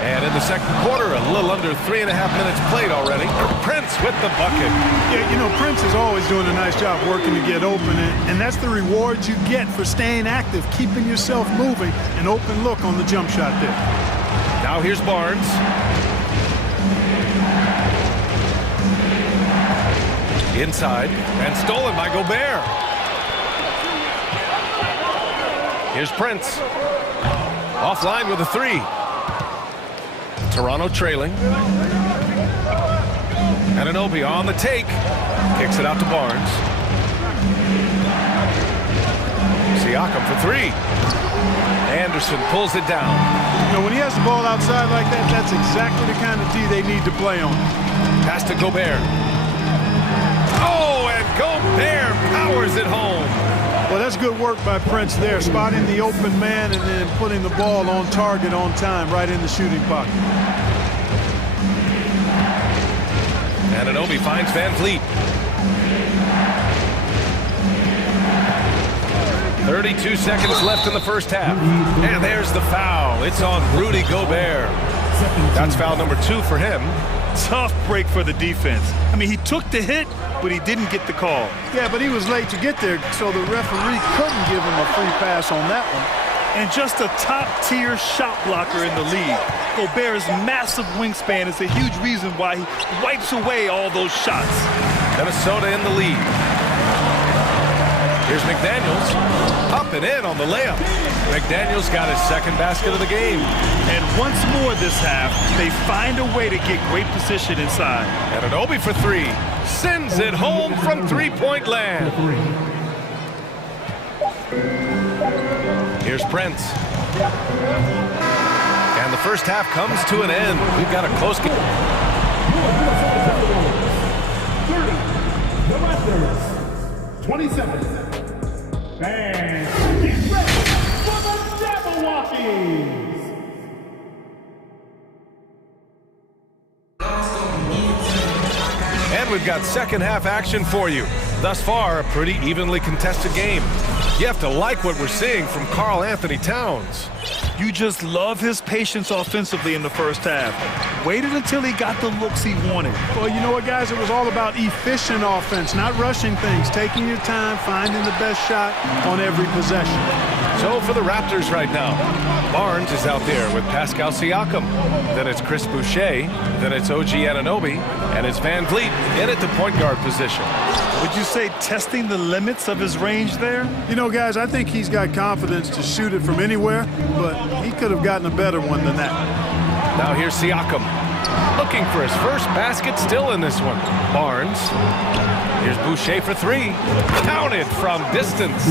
And in the second quarter, a little under 3.5 minutes played already. Prince with the bucket. Yeah, you know, Prince is always doing a nice job working to get open, and that's the reward you get for staying active, keeping yourself moving, an open look on the jump shot there. Now here's Barnes. Inside, and stolen by Gobert. Here's Prince. Offline with a 3. Toronto trailing. Anunoby on the take. Kicks it out to Barnes. Siakam for 3. Anderson pulls it down. You know, when he has the ball outside like that, that's exactly the kind of D they need to play on. Pass to Gobert. Oh, and Gobert powers it home. Well, that's good work by Prince there, spotting the open man and then putting the ball on target on time, right in the shooting pocket. Anunoby finds Van Vliet. 32 seconds left in the first half. And there's the foul. It's on Rudy Gobert. That's foul number 2 for him. Tough break for the defense. I mean, he took the hit, but he didn't get the call. Yeah, but he was late to get there, so the referee couldn't give him a free pass on that one. And just a top-tier shot blocker in the league. Gobert's massive wingspan is a huge reason why he wipes away all those shots. Minnesota in the lead. Here's McDaniels. Up and in on the layup. McDaniels got his second basket of the game. And once more this half, they find a way to get great position inside. Anunoby for 3. Sends it home from three-point land. Here's Prince. And the first half comes to an end. We've got a close game. 30. The Raptors. 27. And get ready for the Jabberwockies. And we've got second half action for you. Thus far, a pretty evenly contested game. You have to like what we're seeing from Karl Anthony Towns. You just love his patience offensively in the first half. Waited until he got the looks he wanted. Well, you know what, guys? It was all about efficient offense, not rushing things, taking your time, finding the best shot on every possession. So for the Raptors right now, Barnes is out there with Pascal Siakam. Then it's Chris Boucher. Then it's OG Anunoby. And it's Van Vliet in at the point guard position. Would you say testing the limits of his range there? You know, guys, I think he's got confidence to shoot it from anywhere, but he could have gotten a better one than that. Now here's Siakam. Looking for his first basket still in this one. Barnes. Here's Boucher for 3. Counted from distance.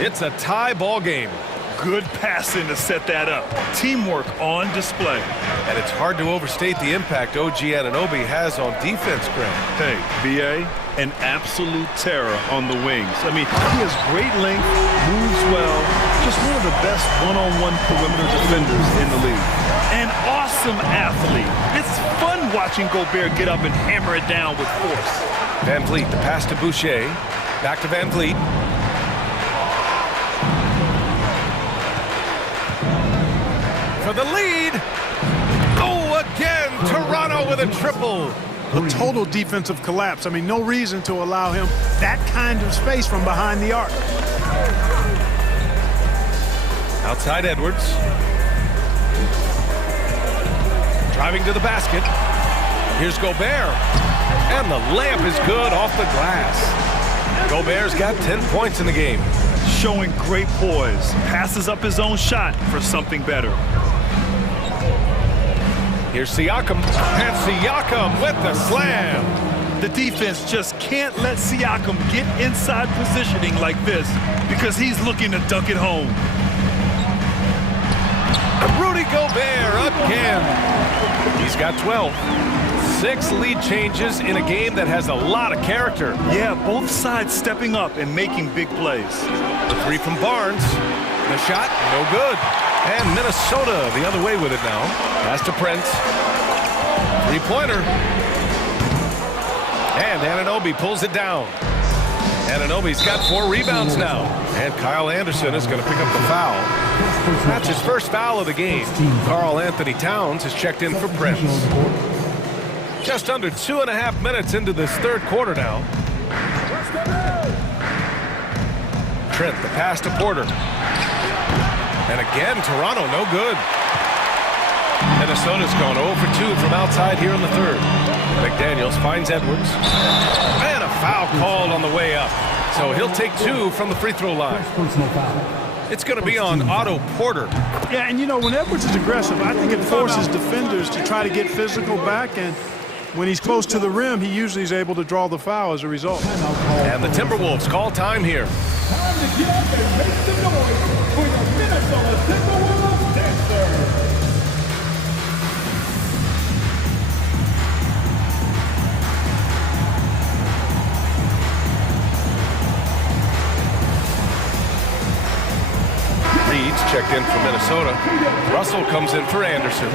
It's a tie ball game. Good passing to set that up. Teamwork on display. And it's hard to overstate the impact OG Anunoby has on defense, Graham. Hey, BA, an absolute terror on the wings. I mean, he has great length, moves well, just one of the best one-on-one perimeter defenders in the league. An awesome athlete. It's fun watching Gobert get up and hammer it down with force. Van Vliet, the pass to Boucher. Back to Van Vliet. For the lead. Oh, again, Toronto with a triple. A total defensive collapse. I mean, no reason to allow him that kind of space from behind the arc. Outside Edwards. Driving to the basket. Here's Gobert. And the layup is good off the glass. Gobert's got 10 points in the game. Showing great poise. Passes up his own shot for something better. Here's Siakam. And Siakam with the slam. The defense just can't let Siakam get inside positioning like this because he's looking to dunk it home. Rudy Gobert again. He's got 12. 6 lead changes in a game that has a lot of character. Yeah, both sides stepping up and making big plays. The three from Barnes. The shot, no good. And Minnesota the other way with it now. Pass to Prince. Three-pointer. And Anunoby pulls it down. Anunoby's got 4 rebounds now. And Kyle Anderson is going to pick up the foul. That's his first foul of the game. Karl Anthony Towns has checked in for Prince. Just under 2.5 minutes into this third quarter now. Trent, the pass to Porter. And again, Toronto, no good. Minnesota's gone 0 for 2 from outside here in the third. McDaniels finds Edwards. And a foul called on the way up. So he'll take 2 from the free throw line. It's going to be on Otto Porter. Yeah, and you know, when Edwards is aggressive, I think it forces defenders to try to get physical back, and when he's close to the rim, he usually is able to draw the foul as a result. And the Timberwolves call time here. Time to get up and make some noise for the Minnesota Timberwolves dancer. Reed's checked in for Minnesota. Russell comes in for Anderson.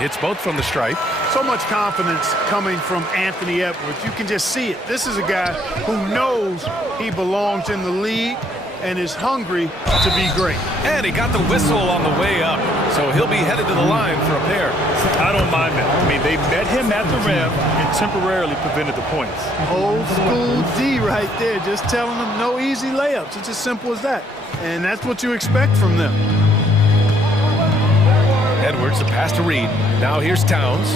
It's both from the stripe. So much confidence coming from Anthony Edwards. You can just see it. This is a guy who knows he belongs in the league and is hungry to be great. And he got the whistle on the way up, so he'll be headed to the line for a pair. I don't mind that. I mean, they met him at the rim and temporarily prevented the points. Old school D right there, just telling them no easy layups. It's as simple as that. And that's what you expect from them. Edwards, the pass to Reed. Now here's Towns.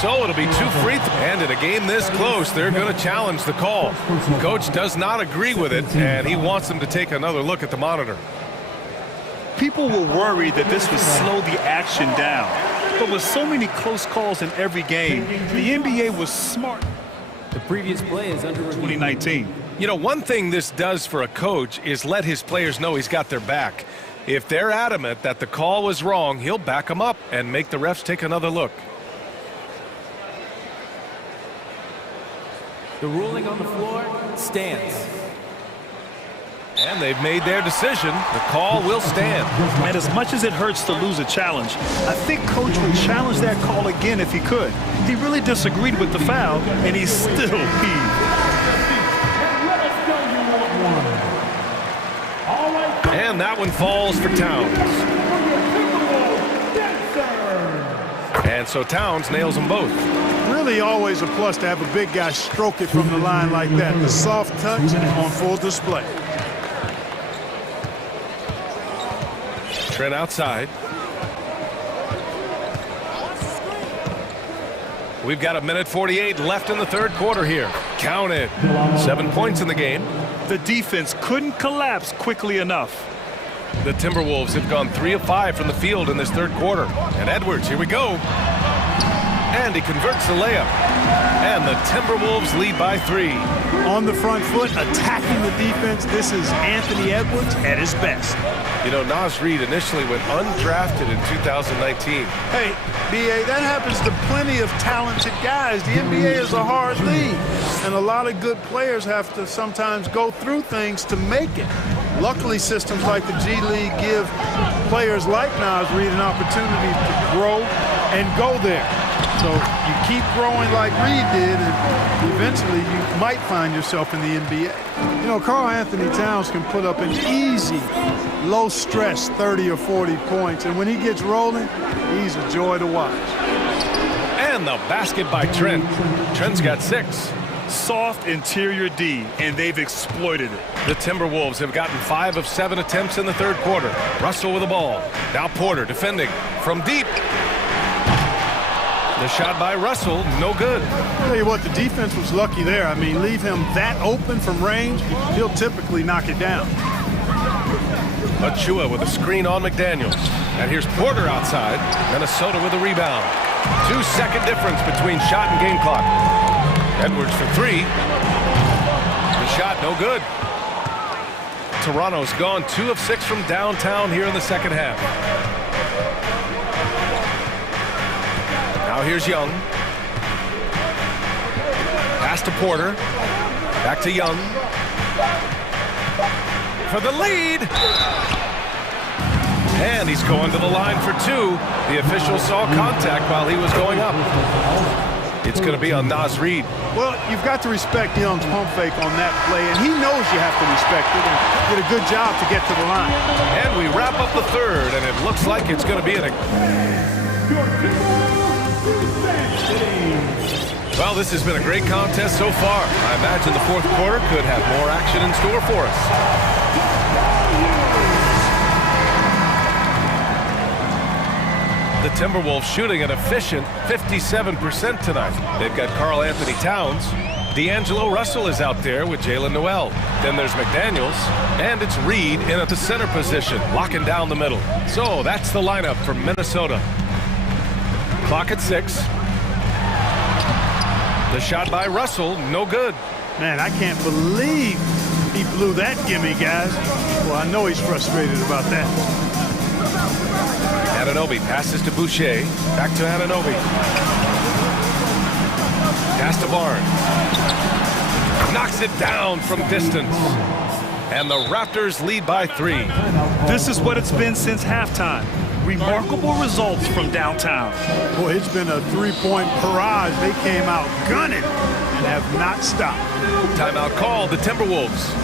So it'll be 2 free throws. And in a game this close, they're going to challenge the call. Coach does not agree with it, and he wants them to take another look at the monitor. People were worried that this would slow the action down. But with so many close calls in every game, the NBA was smart. The previous play is under 2019. You know, one thing this does for a coach is let his players know he's got their back. If they're adamant that the call was wrong, he'll back them up and make the refs take another look. The ruling on the floor stands. And they've made their decision. The call will stand. And as much as it hurts to lose a challenge, I think Coach would challenge that call again if he could. He really disagreed with the foul, and he's still peeved. And that one falls for Towns. And so Towns nails them both. Really always a plus to have a big guy stroke it from the line like that. The soft touch on full display. Trent outside. We've got 1:48 left in the third quarter here. Count it. 7 points in the game. The defense couldn't collapse quickly enough. The Timberwolves have gone 3 of 5 from the field in this third quarter. And Edwards, here we go. And he converts the layup. And the Timberwolves lead by 3. On the front foot, attacking the defense, this is Anthony Edwards at his best. You know, Naz Reid initially went undrafted in 2019. Hey, B.A., that happens to plenty of talented guys. The NBA is a hard league, and a lot of good players have to sometimes go through things to make it. Luckily, systems like the G League give players like Nas Reed an opportunity to grow and go there. So you keep growing like Reed did, and eventually you might find yourself in the NBA. You know, Karl Anthony Towns can put up an easy, low-stress 30 or 40 points, and when he gets rolling, he's a joy to watch. And the basket by Trent. Trent's got 6. Soft interior D, and they've exploited it. The Timberwolves have gotten 5 of 7 attempts in the third quarter. Russell with the ball. Now Porter defending from deep. The shot by Russell, no good. I'll tell you what, the defense was lucky there. I mean, leave him that open from range, he'll typically knock it down. Achua with a screen on McDaniels. And here's Porter outside. Minnesota with a rebound. 2-second difference between shot and game clock. Edwards for 3. The shot, no good. Toronto's gone 2 of 6 from downtown here in the second half. Now here's Young. Pass to Porter. Back to Young. For the lead. And he's going to the line for 2. The official saw contact while he was going up. It's going to be on Nas Reed. Well, you've got to respect Young's pump fake on that play, and he knows you have to respect it and did a good job to get to the line. And we wrap up the third, and it looks like it's going to be an... Well, this has been a great contest so far. I imagine the fourth quarter could have more action in store for us. The Timberwolves shooting an efficient 57% tonight. They've got Karl Anthony Towns. D'Angelo Russell is out there with Jalen Noel. Then there's McDaniels. And it's Reed in at the center position, locking down the middle. So that's the lineup for Minnesota. Clock at 6. The shot by Russell, no good. Man, I can't believe he blew that gimme, guys. Well, I know he's frustrated about that. Anunoby passes to Boucher. Back to Anunoby. Pass to Barnes. Knocks it down from distance. And the Raptors lead by 3. This is what it's been since halftime. Remarkable results from downtown. Boy, it's been a three-point barrage. They came out gunning and have not stopped. Timeout called, the Timberwolves.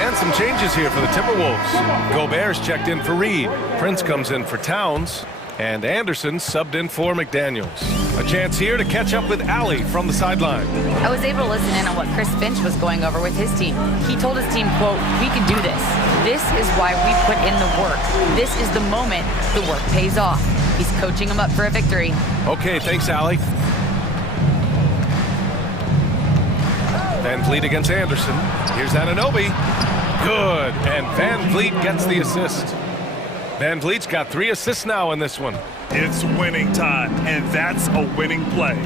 And some changes here for the Timberwolves. Gobert's checked in for Reed. Prince comes in for Towns. And Anderson subbed in for McDaniels. A chance here to catch up with Allie from the sideline. I was able to listen in on what Chris Finch was going over with his team. He told his team, quote, "We can do this. This is why we put in the work. This is the moment the work pays off." He's coaching them up for a victory. Okay, thanks, Allie. Van Vliet against Anderson. Here's Anunoby. Good, and Van Vliet gets the assist. Van Vliet's got 3 assists now in this one. It's winning time, and that's a winning play.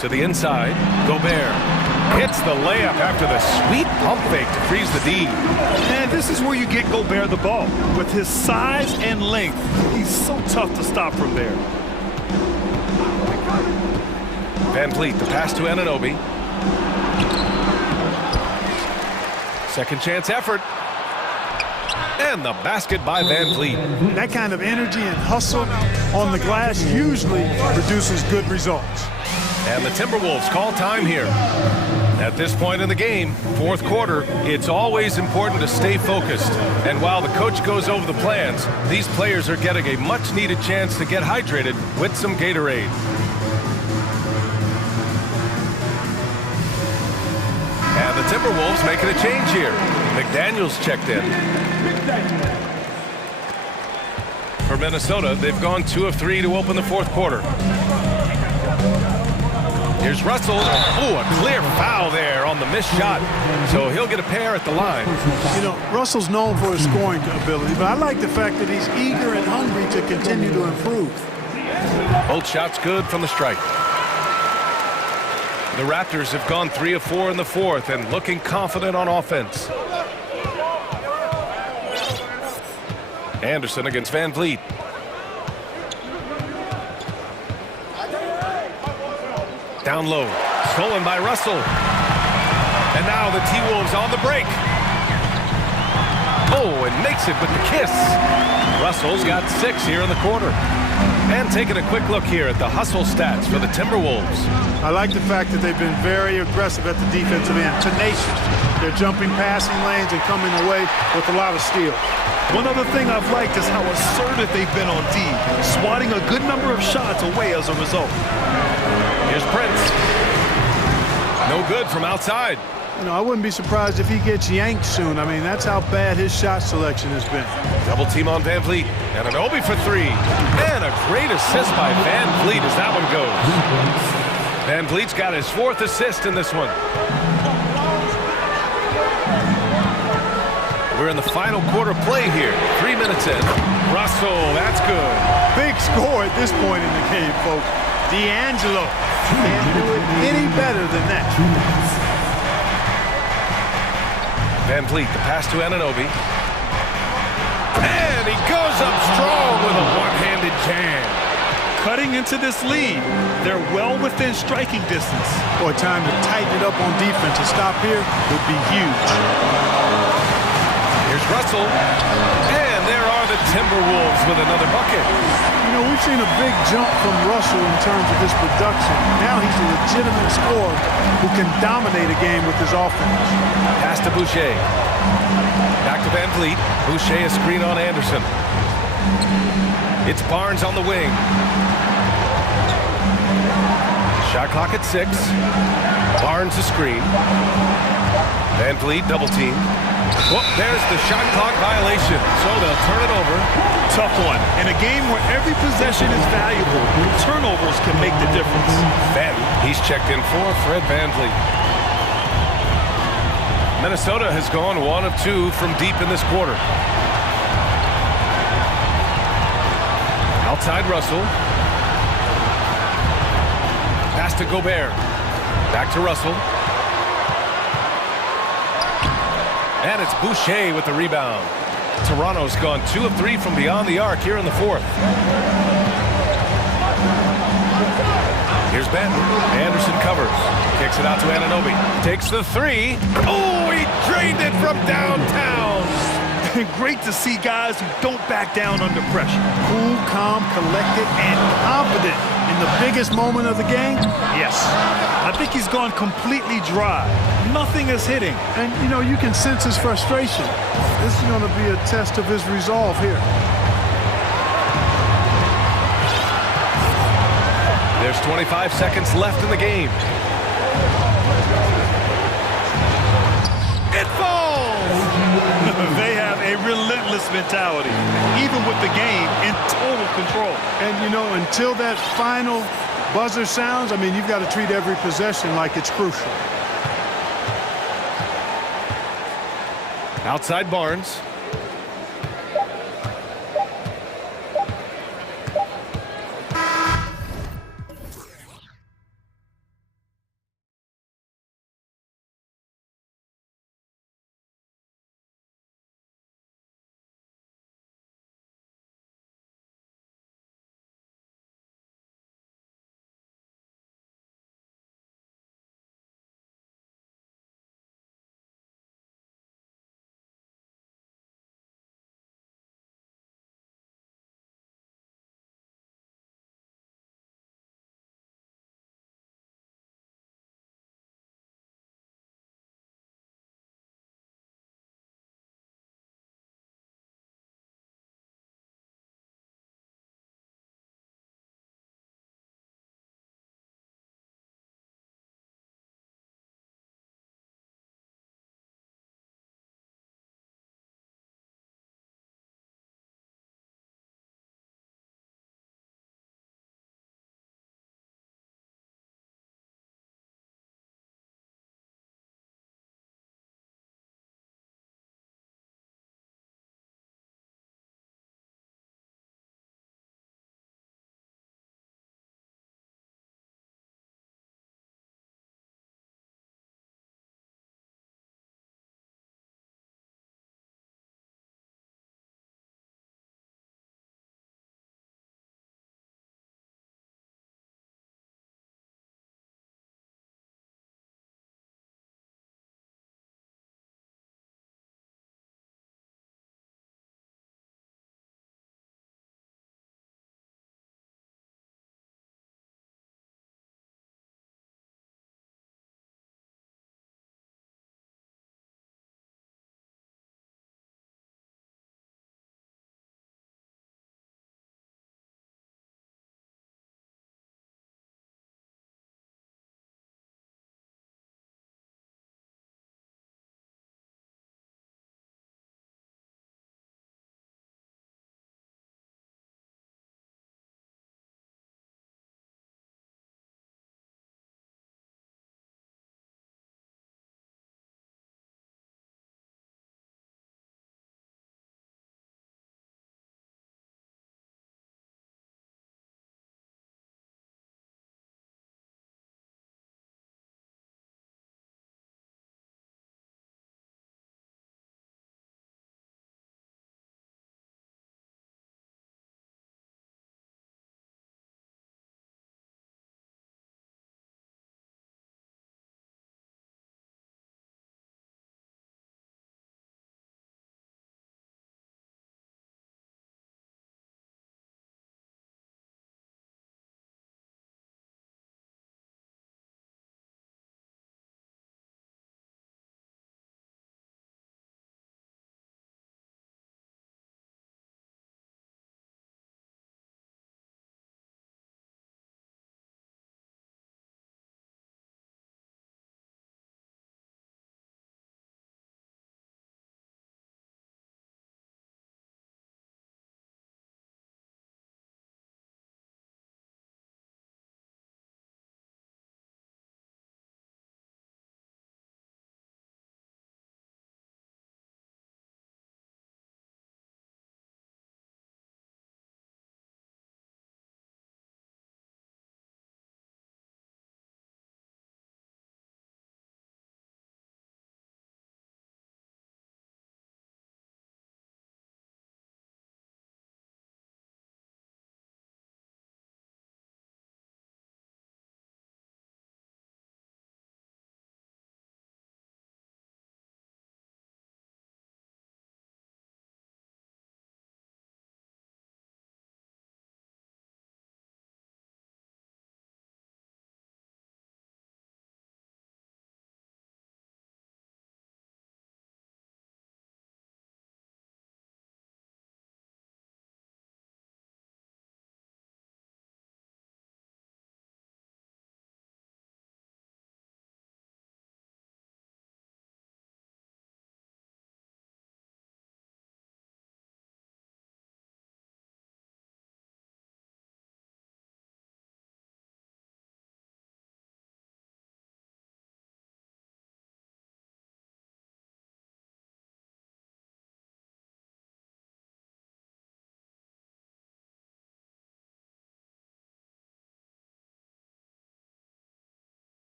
To the inside, Gobert hits the layup after the sweet pump fake to freeze the D. And this is where you get Gobert the ball. With his size and length, he's so tough to stop from there. Van Vliet, the pass to Anunoby. Second chance effort. And the basket by Van Vliet. That kind of energy and hustle on the glass usually produces good results. And the Timberwolves call time here. At this point in the game, fourth quarter, it's always important to stay focused. And while the coach goes over the plans, these players are getting a much-needed chance to get hydrated with some Gatorade. And the Timberwolves making a change here. McDaniels checked in. For Minnesota, they've gone 2 of 3 to open the fourth quarter. Here's Russell. Oh, a clear foul there on the missed shot. So he'll get a pair at the line. You know, Russell's known for his scoring ability, but I like the fact that he's eager and hungry to continue to improve. Both shots good from the strike. The Raptors have gone 3 of 4 in the fourth and looking confident on offense. Anderson against Van Vliet. Down low. Stolen by Russell. And now the T-Wolves on the break. Oh, and makes it with the kiss. Russell's got 6 here in the quarter. And taking a quick look here at the hustle stats for the Timberwolves. I like the fact that they've been very aggressive at the defensive end, tenacious. They're jumping passing lanes and coming away with a lot of steals. One other thing I've liked is how assertive they've been on D, swatting a good number of shots away as a result. Here's Prince. No good from outside. You know, I wouldn't be surprised if he gets yanked soon. I mean, that's how bad his shot selection has been. Double team on Van Vliet. And an Obi for 3. And a great assist by Van Vliet as that one goes. Van Vliet's got his 4th assist in this one. We're in the final quarter play here. 3 minutes in. Russell, that's good. Big score at this point in the game, folks. D'Angelo can't do it any better than that. Van Vliet, the pass to Anunoby. And he goes up strong with a one-handed jam. Cutting into this lead. They're well within striking distance. Boy, time to tighten it up on defense. A stop here would be huge. Here's Russell. And there are the Timberwolves with another bucket. You know, we've seen a big jump from Russell in terms of his production. Now he's a legitimate scorer who can dominate a game with his offense. Pass to Boucher. Back to Van Vliet. Boucher a screen on Anderson. It's Barnes on the wing. Shot clock at 6. Barnes a screen. Van Vliet double team. Well, there's the shot clock violation, so they'll turn it over. Tough one. In a game where every possession is valuable, turnovers can make the difference. He's checked in for Fred Van Vliet. Minnesota has gone 1 of 2 from deep in this quarter. Outside Russell. Pass to Gobert. Back to Russell. And it's Boucher with the rebound. Toronto's gone 2 of 3 from beyond the arc here in the 4th. Here's Ben. Anderson covers. Kicks it out to Anunoby. Takes the 3. Oh, he drained it from downtown. Great to see guys who don't back down under pressure. Cool, calm, collected, and confident in the biggest moment of the game. Yes. I think he's gone completely dry. Nothing is hitting. And, you know, you can sense his frustration. This is going to be a test of his resolve here. There's 25 seconds left in the game. It falls! They have a relentless mentality, even with the game in total control. And, you know, until that final buzzer sounds, I mean, you've got to treat every possession like it's crucial. Outside Barnes.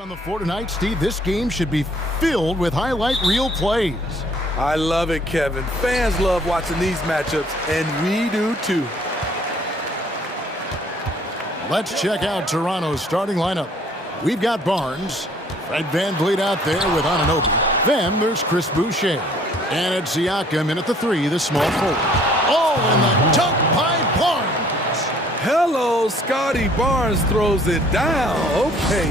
On the floor tonight, Steve, this game should be filled with highlight reel plays. I love it, Kevin. Fans love watching these matchups, and we do too. Let's check out Toronto's starting lineup. We've got Barnes, Fred VanVleet out there with Anunoby. Then there's Chris Boucher. And it's Siakam in at the 3, the small forward. Oh, and the dunk by Barnes. Hello, Scotty Barnes throws it down. Okay,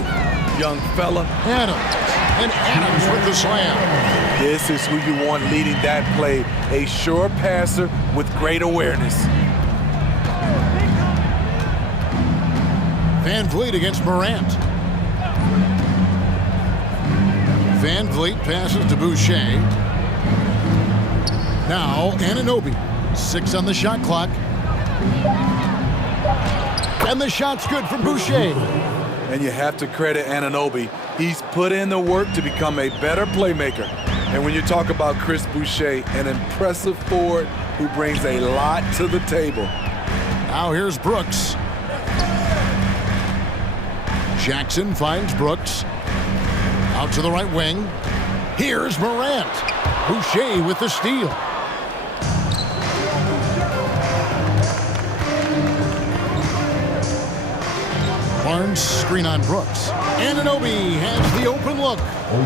young fella. Adams with the slam. This is who you want leading that play. A sure passer with great awareness. VanVleet against Morant. VanVleet passes to Boucher. Now Anunoby. 6 on the shot clock. And the shot's good from Boucher. And you have to credit Anunoby. He's put in the work to become a better playmaker. And when you talk about Chris Boucher, an impressive forward who brings a lot to the table. Now here's Brooks. Jackson finds Brooks. Out to the right wing. Here's Morant. Boucher with the steal. Barnes screen on Brooks. Anunoby has the open look.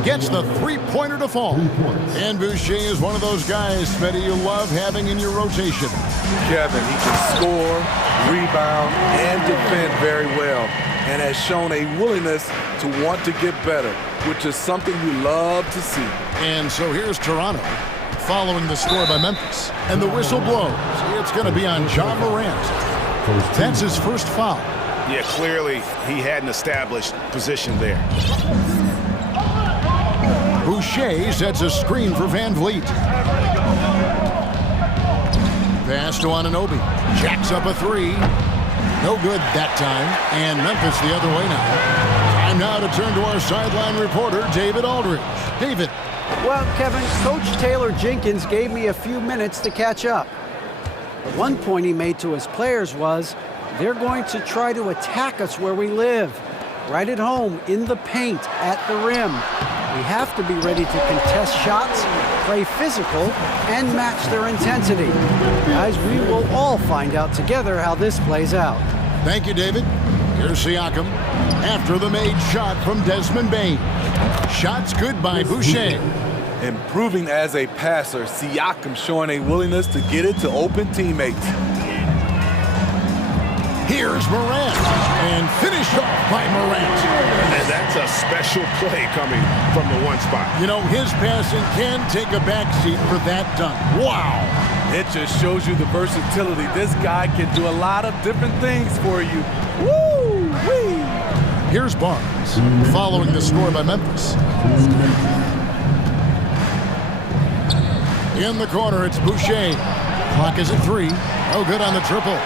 Gets the three-pointer to fall. And Boucher is one of those guys, Smitty, you love having in your rotation. Kevin, he can score, rebound, and defend very well. And has shown a willingness to want to get better, which is something you love to see. And so here's Toronto, following the score by Memphis. And the whistle blows. It's going to be on John Morant. That's his first foul. Yeah, clearly he had an established position there. Boucher sets a screen for VanVleet. Pass to Anunoby. Jacks up a 3. No good that time. And Memphis the other way now. Time now to turn to our sideline reporter, David Aldridge. David. Well, Kevin, Coach Taylor Jenkins gave me a few minutes to catch up. One point he made to his players was, they're going to try to attack us where we live, right at home, in the paint, at the rim. We have to be ready to contest shots, play physical, and match their intensity. Guys, we will all find out together how this plays out. Thank you, David. Here's Siakam after the made shot from Desmond Bain. Shots good by Boucher. Improving as a passer, Siakam showing a willingness to get it to open teammates. Here's Morant, and finished off by Morant. And that's a special play coming from the one spot. You know, his passing can take a backseat for that dunk. Wow. It just shows you the versatility. This guy can do a lot of different things for you. Woo-wee. Here's Barnes, following the score by Memphis. In the corner, it's Boucher. Clock is at 3. No good on the triple.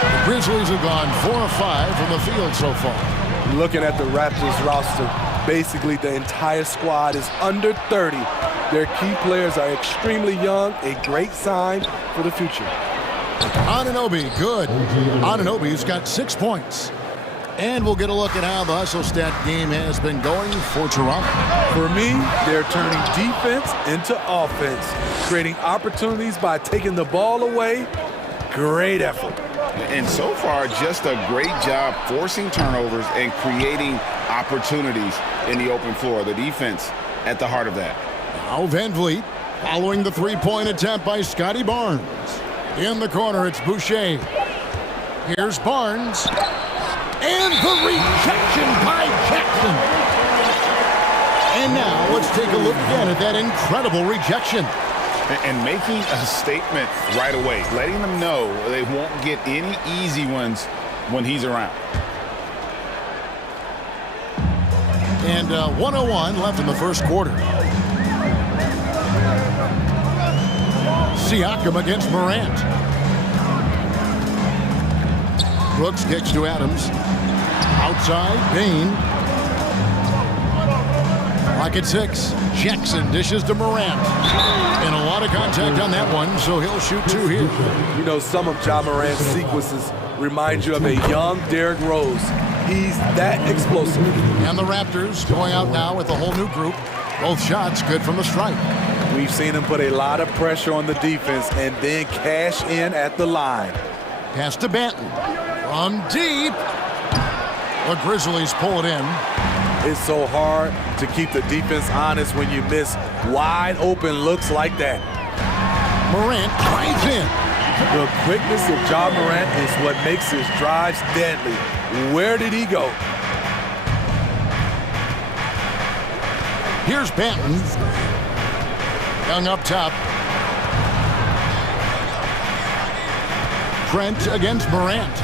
The Grizzlies have gone 4 of 5 from the field so far. Looking at the Raptors roster, basically the entire squad is under 30. Their key players are extremely young, a great sign for the future. Anunoby, good. Anunoby's got 6 points. And we'll get a look at how the hustle stat game has been going for Toronto. For me, they're turning defense into offense, creating opportunities by taking the ball away. Great effort. And so far, just a great job forcing turnovers and creating opportunities in the open floor. The defense at the heart of that. Now VanVleet following the three-point attempt by Scotty Barnes. In the corner, it's Boucher. Here's Barnes. And the rejection by Jackson. And now let's take a look again at that incredible rejection. And making a statement right away, letting them know they won't get any easy ones when he's around. And 1:01 left in the first quarter. Siakam against Morant. Brooks kicks to Adams. Outside, Bain. Clock at 6. Jackson dishes to Morant. And a lot of contact on that one, so he'll shoot 2 here. You know, some of Ja Morant's sequences remind you of a young Derrick Rose. He's that explosive. And the Raptors going out now with a whole new group. Both shots good from the stripe. We've seen him put a lot of pressure on the defense and then cash in at the line. Pass to Banton. From deep. The Grizzlies pull it in. It's so hard to keep the defense honest when you miss wide open looks like that. Morant drives in. The quickness of Ja Morant is what makes his drives deadly. Where did he go? Here's Banton. Young up top. Trent against Morant.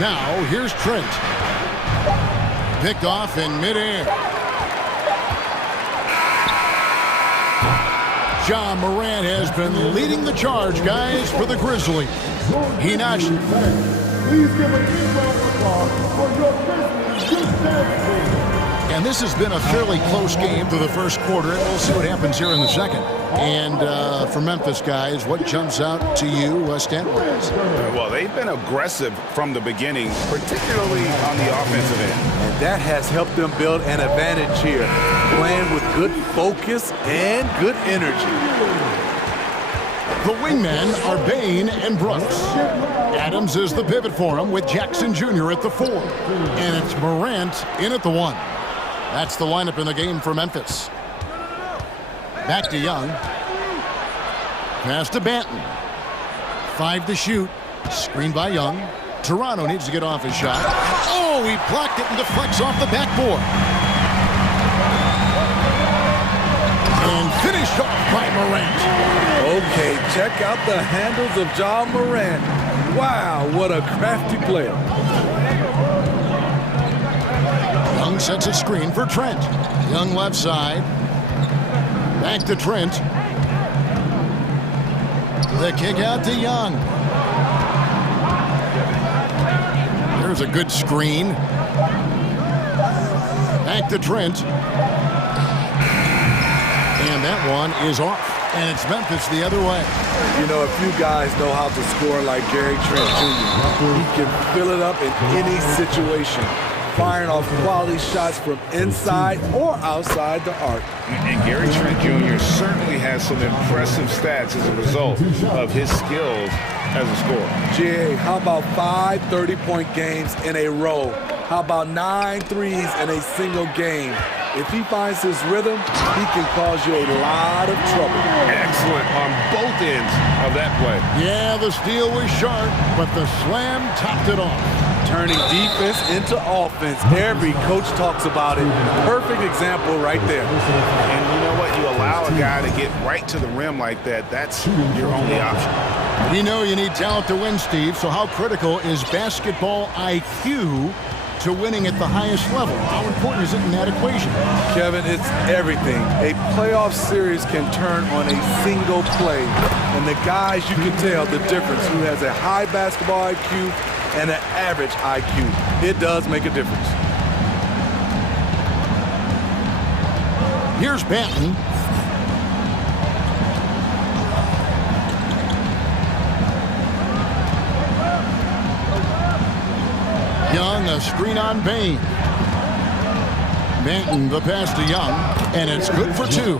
Now, here's Trent. Picked off in midair. Ja Morant has been leading the charge, guys, for the Grizzlies. Inakше. Please give a big round of applause for your Grizzlies defense team. And this has been a fairly close game through the first quarter. We'll see what happens here in the second. And for Memphis, guys, what jumps out to you stat-wise? Well, they've been aggressive from the beginning, particularly on the offensive end. And that has helped them build an advantage here, playing with good focus and good energy. The wingmen are Bain and Brooks. Adams is the pivot for him with Jackson Jr. at the 4. And it's Morant in at the 1. That's the lineup in the game for Memphis. Back to Young. Pass to Banton. 5 to shoot. Screen by Young. Toronto needs to get off his shot. Oh, he blocked it and deflects off the backboard. And finished off by Morant. Okay, check out the handles of Ja Morant. Wow, what a crafty player. Young sets a screen for Trent. Young left side. Back to Trent. The kick out to Young. There's a good screen. Back to Trent. And that one is off. And it's Memphis the other way. You know, if you guys know how to score like Gary Trent Jr., he can fill it up in any situation, firing off quality shots from inside or outside the arc. And Gary Trent Jr. certainly has some impressive stats as a result of his skills as a scorer. GA, how about 5 30-point games in a row? How about 9 threes in a single game? If he finds his rhythm, he can cause you a lot of trouble. Excellent on both ends of that play. Yeah, the steal was sharp, but the slam topped it off. Turning defense into offense. Every coach talks about it. Perfect example right there. And you know what? You allow a guy to get right to the rim like that, that's your only option. We know you need talent to win, Steve, so how critical is basketball IQ to winning at the highest level? How important is it in that equation? Kevin, it's everything. A playoff series can turn on a single play. And the guys, you can tell the difference who has a high basketball IQ and an average IQ. It does make a difference. Here's Banton. Young, a screen on Bain. Banton, the pass to Young, and it's good for 2.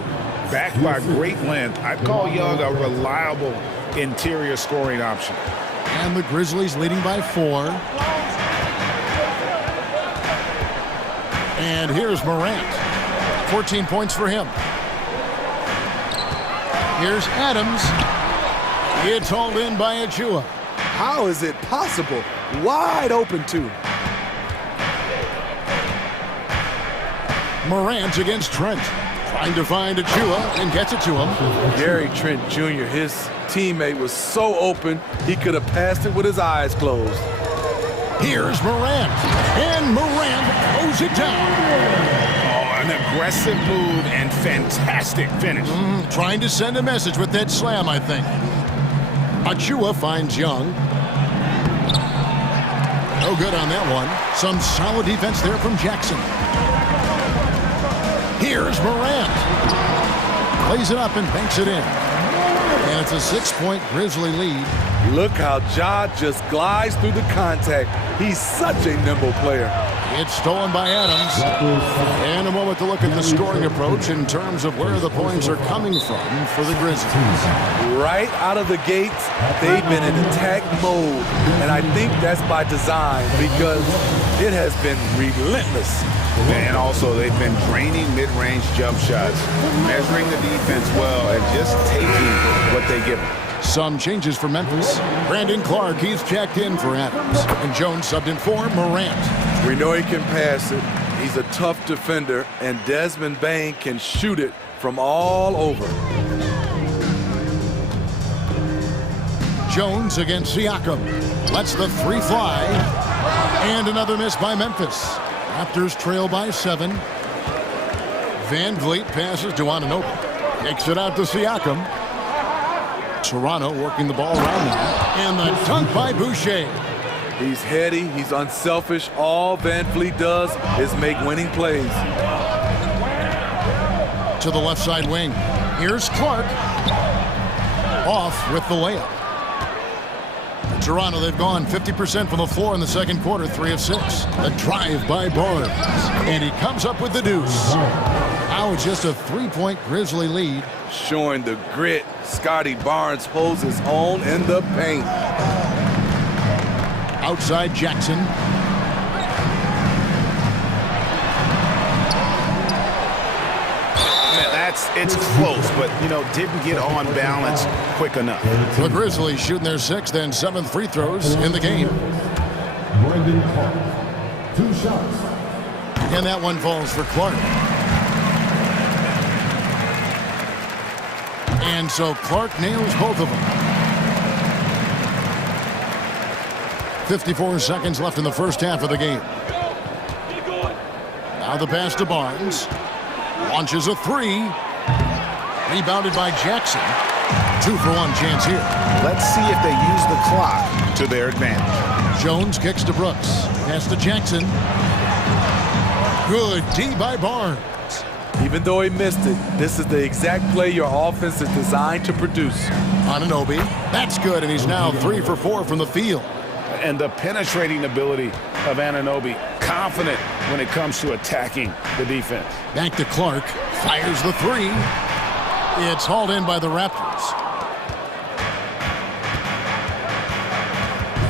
Backed by great length, I call Young a reliable interior scoring option. And the Grizzlies leading by 4. And here's Morant. 14 points for him. Here's Adams. It's hauled in by Achua. How is it possible? Wide open, too. Morant against Trent. Trying to find Achua and gets it to him. Gary Trent Jr., his teammate, was so open, he could have passed it with his eyes closed. Here's Morant. And Morant throws it down. Oh, an aggressive move and fantastic finish. Trying to send a message with that slam, I think. Achua finds Young. No good on that one. Some solid defense there from Jackson. Here's Morant. Plays it up and banks it in. And it's a 6-point Grizzly lead Look how Ja just glides through the contact. He's such a nimble player. It's stolen by Adams. And a moment to look at the scoring approach in terms of where the points are coming from for the Grizzlies. Right out of the gates, they've been in attack mode. And I think that's by design because it has been relentless. And also, they've been draining mid-range jump shots, measuring the defense well, and just taking what they give them. Some changes for Memphis. Brandon Clark, he's checked in for Adams. And Jones subbed in for Morant. We know he can pass it. He's a tough defender, and Desmond Bain can shoot it from all over. Jones against Siakam. Lets the three fly. And another miss by Memphis. Raptors trail by 7. Van Vliet passes to Anunoby. Kicks it out to Siakam. Toronto working the ball around him. And the dunk by Boucher. He's heady, he's unselfish. All Van Vliet does is make winning plays. To the left side wing. Here's Clark. Off with the layup. For Toronto, they've gone 50% from the floor in the second quarter, 3 of 6. A drive by Barnes. And he comes up with the deuce. Now it's just a 3-point Grizzly lead. Showing the grit, Scotty Barnes holds his own in the paint. Outside Jackson. It's close, but, didn't get on balance quick enough. The Grizzlies shooting their 6th and 7th free throws in the game. Brandon Clark, 2 shots. And that one falls for Clark. And so Clark nails both of them. 54 seconds left in the first half of the game. Now the pass to Barnes. Launches a 3. Rebounded by Jackson. 2-for-1 chance here. Let's see if they use the clock to their advantage. Jones kicks to Brooks. Pass to Jackson. Good D by Barnes. Even though he missed it, this is the exact play your offense is designed to produce. Anunoby. That's good, and he's now 3 for 4 from the field. And the penetrating ability of Anunoby, confident when it comes to attacking the defense. Back to Clark, fires the 3. It's hauled in by the Raptors.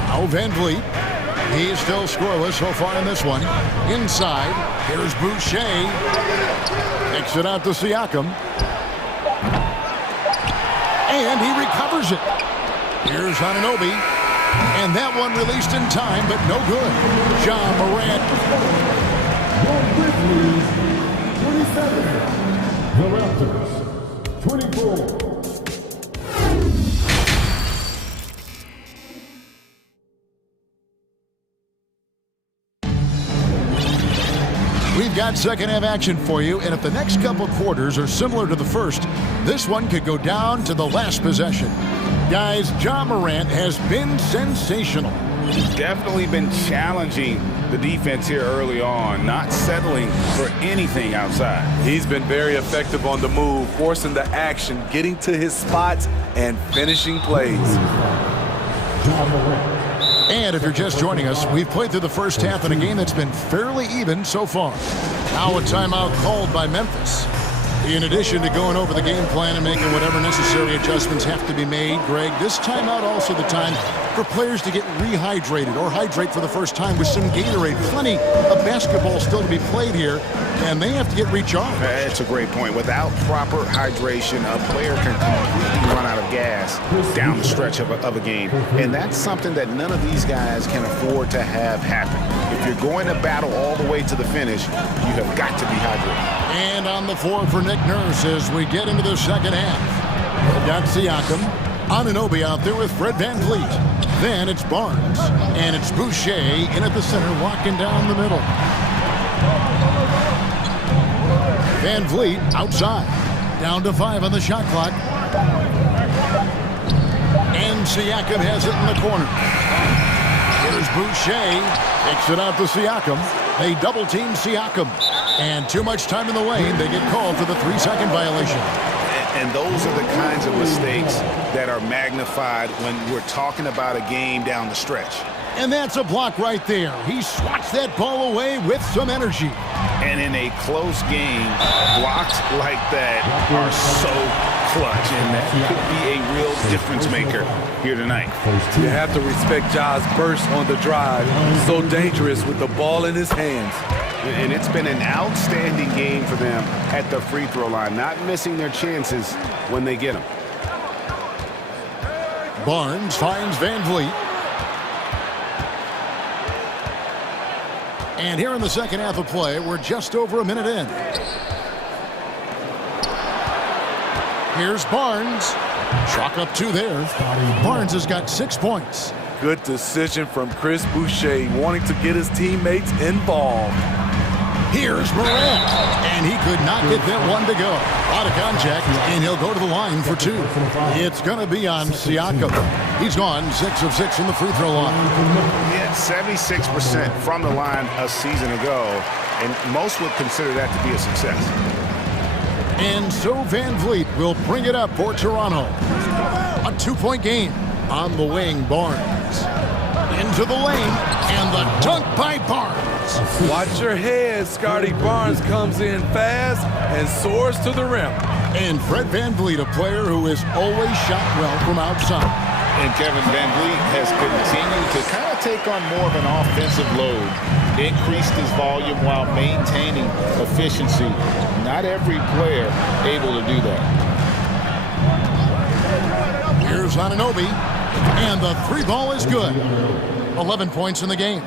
Now Van Vliet. He's still scoreless so far in this one. Inside, here's Boucher. Takes it out to Siakam. And he recovers it. Here's Anunoby. And that one released in time, but no good. John Morant. The Raptors, 24. We've got second half action for you, and if the next couple quarters are similar to the first, this one could go down to the last possession. Guys, John Morant has been sensational. Definitely been challenging the defense here early on, not settling for anything outside. He's been very effective on the move, forcing the action, getting to his spots, and finishing plays. And if you're just joining us, we've played through the first half in a game that's been fairly even so far. Now a timeout called by Memphis. In addition to going over the game plan and making whatever necessary adjustments have to be made, Greg, this timeout also the time for players to get rehydrated or hydrate for the first time with some Gatorade. Plenty of basketball still to be played here, and they have to get recharged. That's a great point. Without proper hydration, a player can completely run out of gas down the stretch of a game. And that's something that none of these guys can afford to have happen. If you're going to battle all the way to the finish, you have got to be hydrated. And on the floor for Nick Nurse as we get into the second half. We've got Siakam, Anunoby out there with Fred Van Vliet. Then it's Barnes, and it's Boucher in at the center, walking down the middle. Van Vliet outside, down to 5 on the shot clock. And Siakam has it in the corner. Here's Boucher, takes it out to Siakam. They double-team Siakam. And too much time in the lane, they get called for the 3-second violation. And those are the kinds of mistakes that are magnified when we're talking about a game down the stretch. And that's a block right there. He swats that ball away with some energy. And in a close game, blocks like that are so clutch, and that could be a real difference maker here tonight. You have to respect Ja's burst on the drive. So dangerous with the ball in his hands. And it's been an outstanding game for them at the free throw line, not missing their chances when they get them. Barnes finds Van Vliet. And here in the second half of play, we're just over a minute in. Here's Barnes. Chalk up 2 there. Barnes has got 6 points. Good decision from Chris Boucher, wanting to get his teammates involved. Here's Morant, and he could not get that one to go. Out of contact, and he'll go to the line for 2. It's going to be on Siakam. He's gone 6 of 6 from the free throw line. He had 76% from the line a season ago, and most would consider that to be a success. And so Van Vliet will bring it up for Toronto. A 2-point game on the wing. Barnes into the lane, and the dunk by Barnes. Watch your head. Scotty Barnes comes in fast and soars to the rim. And Fred Van Vliet, a player who has always shot well from outside. And Kevin Van Vliet has continued to kind of take on more of an offensive load. Increased his volume while maintaining efficiency. Not every player able to do that. Here's Anunoby, and the 3 ball is good. 11 points in the game.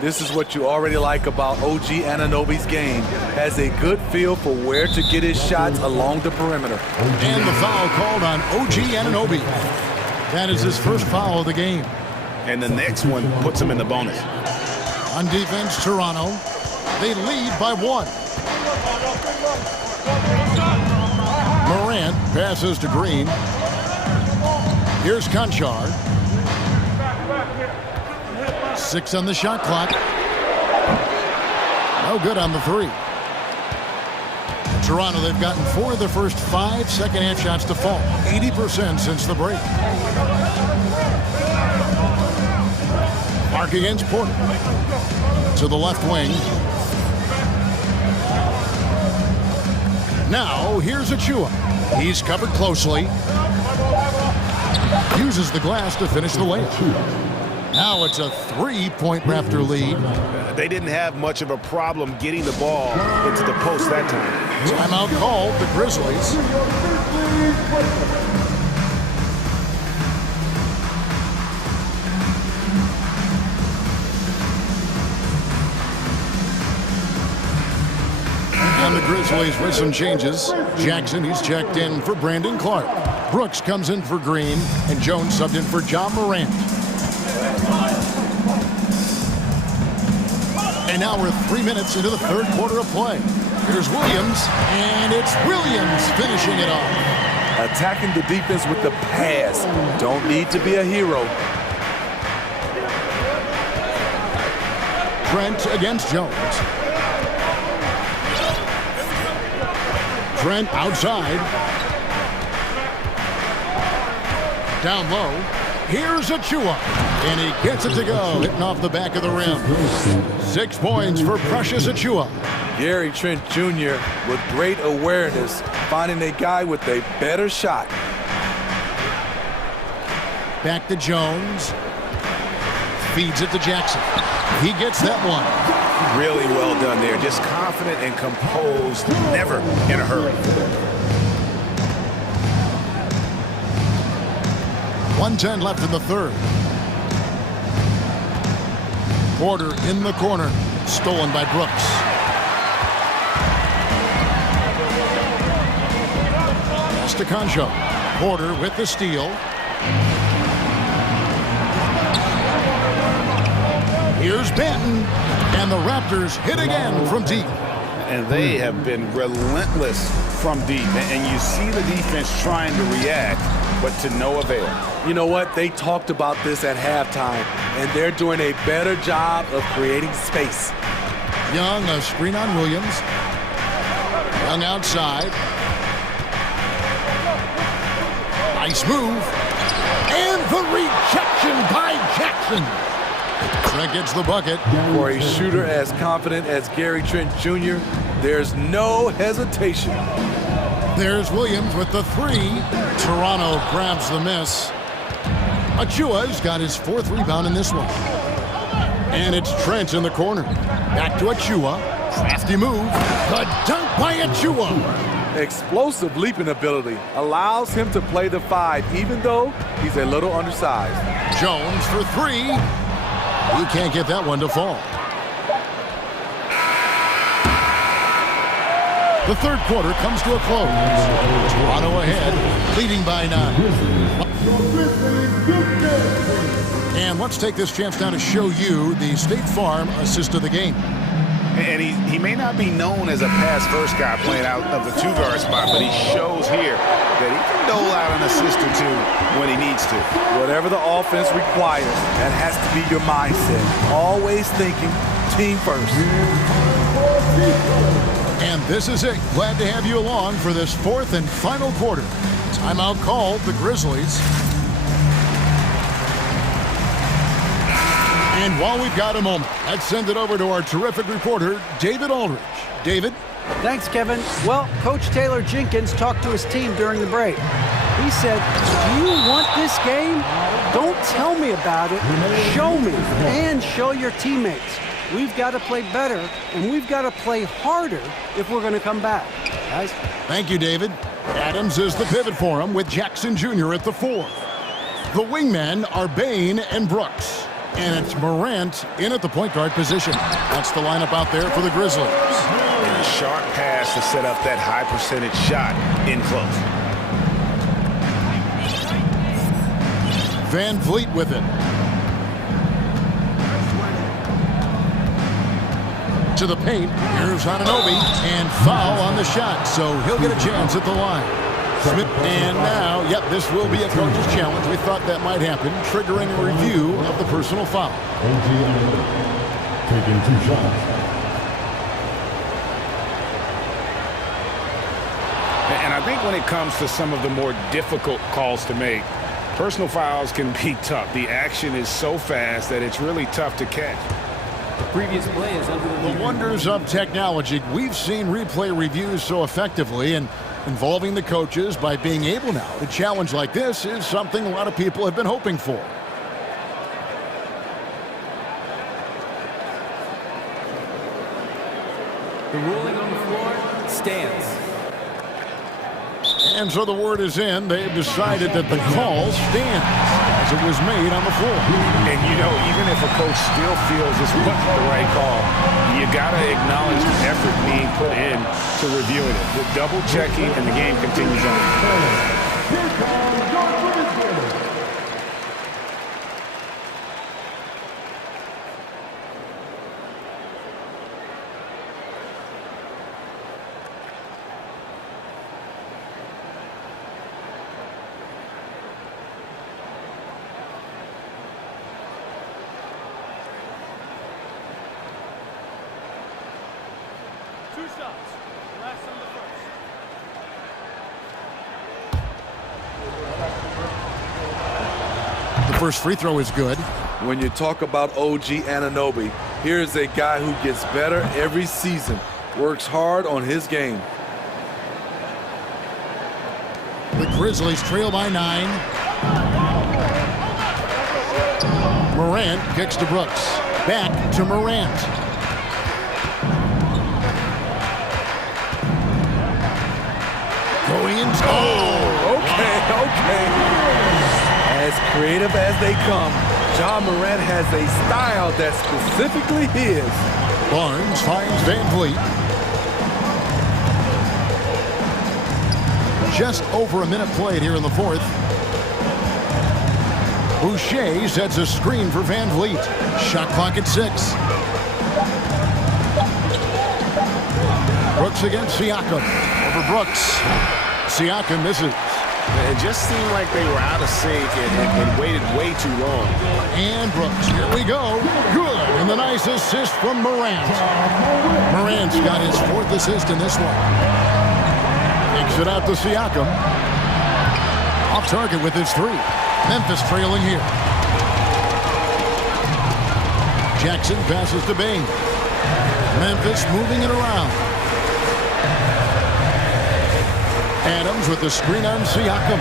This is what you already like about OG Anunoby's game. Has a good feel for where to get his shots along the perimeter. And the foul called on OG Anunoby. That is his first foul of the game. And the next one puts him in the bonus. On defense, Toronto, they lead by 1. Morant passes to Green. Here's Conchar. 6 on the shot clock. No good on the 3. In Toronto, they've gotten 4 of their first 5 second-half shots to fall. 80% since the break. Mark against Porter. To the left wing. Now, here's Achua. He's covered closely. Uses the glass to finish the layup. Now it's a 3-point Raptor lead. They didn't have much of a problem getting the ball into the post that time. Timeout called the Grizzlies. And the Grizzlies with some changes. Jackson, he's checked in for Brandon Clark. Brooks comes in for Green, and Jones subbed in for John Morant. And now we're 3 minutes into the third quarter of play. Here's Williams, and it's Williams finishing it off. Attacking the defense with the pass. Don't need to be a hero. Trent against Jones. Trent outside. Down low. Here's Achua, and he gets it to go, hitting off the back of the rim. 6 points for Precious Achua. Gary Trent Jr. with great awareness, finding a guy with a better shot. Back to Jones. Feeds it to Jackson. He gets that one. Really well done there. Just confident and composed, never in a hurry. 1:10 left in the third. Porter in the corner. Stolen by Brooks. Pass to Concho. Porter with the steal. Here's Benton. And the Raptors hit again from deep. And they have been relentless from deep. And you see the defense trying to react, but to no avail. You know what? They talked about this at halftime, and they're doing a better job of creating space. Young, a screen on Williams. Young outside. Nice move. And the rejection by Jackson. Trent gets the bucket. For a shooter as confident as Gary Trent Jr., there's no hesitation. There's Williams with the three. Toronto grabs the miss. Achua's got his fourth rebound in this one. And it's Trent in the corner. Back to Achua. Crafty move. The dunk by Achua. Explosive leaping ability allows him to play the 5, even though he's a little undersized. Jones for three. He can't get that one to fall. The third quarter comes to a close. Toronto ahead, leading by 9. And let's take this chance now to show you the State Farm assist of the game. And he may not be known as a pass-first guy playing out of the two-guard spot, but he shows here that he can dole out an assist or two when he needs to. Whatever the offense requires, that has to be your mindset. Always thinking team first. And this is it. Glad to have you along for this fourth and final quarter. Timeout called, the Grizzlies. And while we've got a moment, let's send it over to our terrific reporter, David Aldridge. David? Thanks, Kevin. Well, Coach Taylor Jenkins talked to his team during the break. He said, do you want this game? Don't tell me about it. Show me and show your teammates. We've got to play better, and we've got to play harder if we're going to come back. Guys? Thank you, David. Adams is the pivot for him with Jackson Jr. at the 4. The wingmen are Bain and Brooks. And it's Morant in at the point guard position. That's the lineup out there for the Grizzlies. And a sharp pass to set up that high percentage shot in close. Van Vliet with it. To the paint. Here's Anunoby. And foul on the shot. So he'll get a chance at the line. And now, yep, this will be a coach's challenge. We thought that might happen, triggering a review of the personal foul. Taking 2 shots. And I think when it comes to some of the more difficult calls to make, personal fouls can be tough. The action is so fast that it's really tough to catch. The previous play is under the wonders of technology. We've seen replay reviews so effectively, and involving the coaches by being able now to challenge like this is something a lot of people have been hoping for. The ruling on the floor stands. And so the word is in. They've decided that the call stands as it was made on the floor. And, you know, even if a coach still feels this wasn't the right call, you got to acknowledge the effort being put in to reviewing it. The double checking, and the game continues on. First free throw is good. When you talk about OG Anunoby, here's a guy who gets better every season, works hard on his game. The Grizzlies trail by 9. Morant kicks to Brooks. Back to Morant. Going in. Oh, okay. As creative as they come, Ja Morant has a style that's specifically his. Barnes finds Van Vliet. Just over a minute played here in the fourth. Boucher sets a screen for Van Vliet. Shot clock at 6. Brooks against Siakam. Over Brooks. Siakam misses. It just seemed like they were out of sync and waited way too long. And Brooks, here we go. Good. And the nice assist from Morant. Morant's got his 4th assist in this one. Takes it out to Siakam. Off target with his three. Memphis trailing here. Jackson passes to Bain. Memphis moving it around. Adams with the screen on Siakam.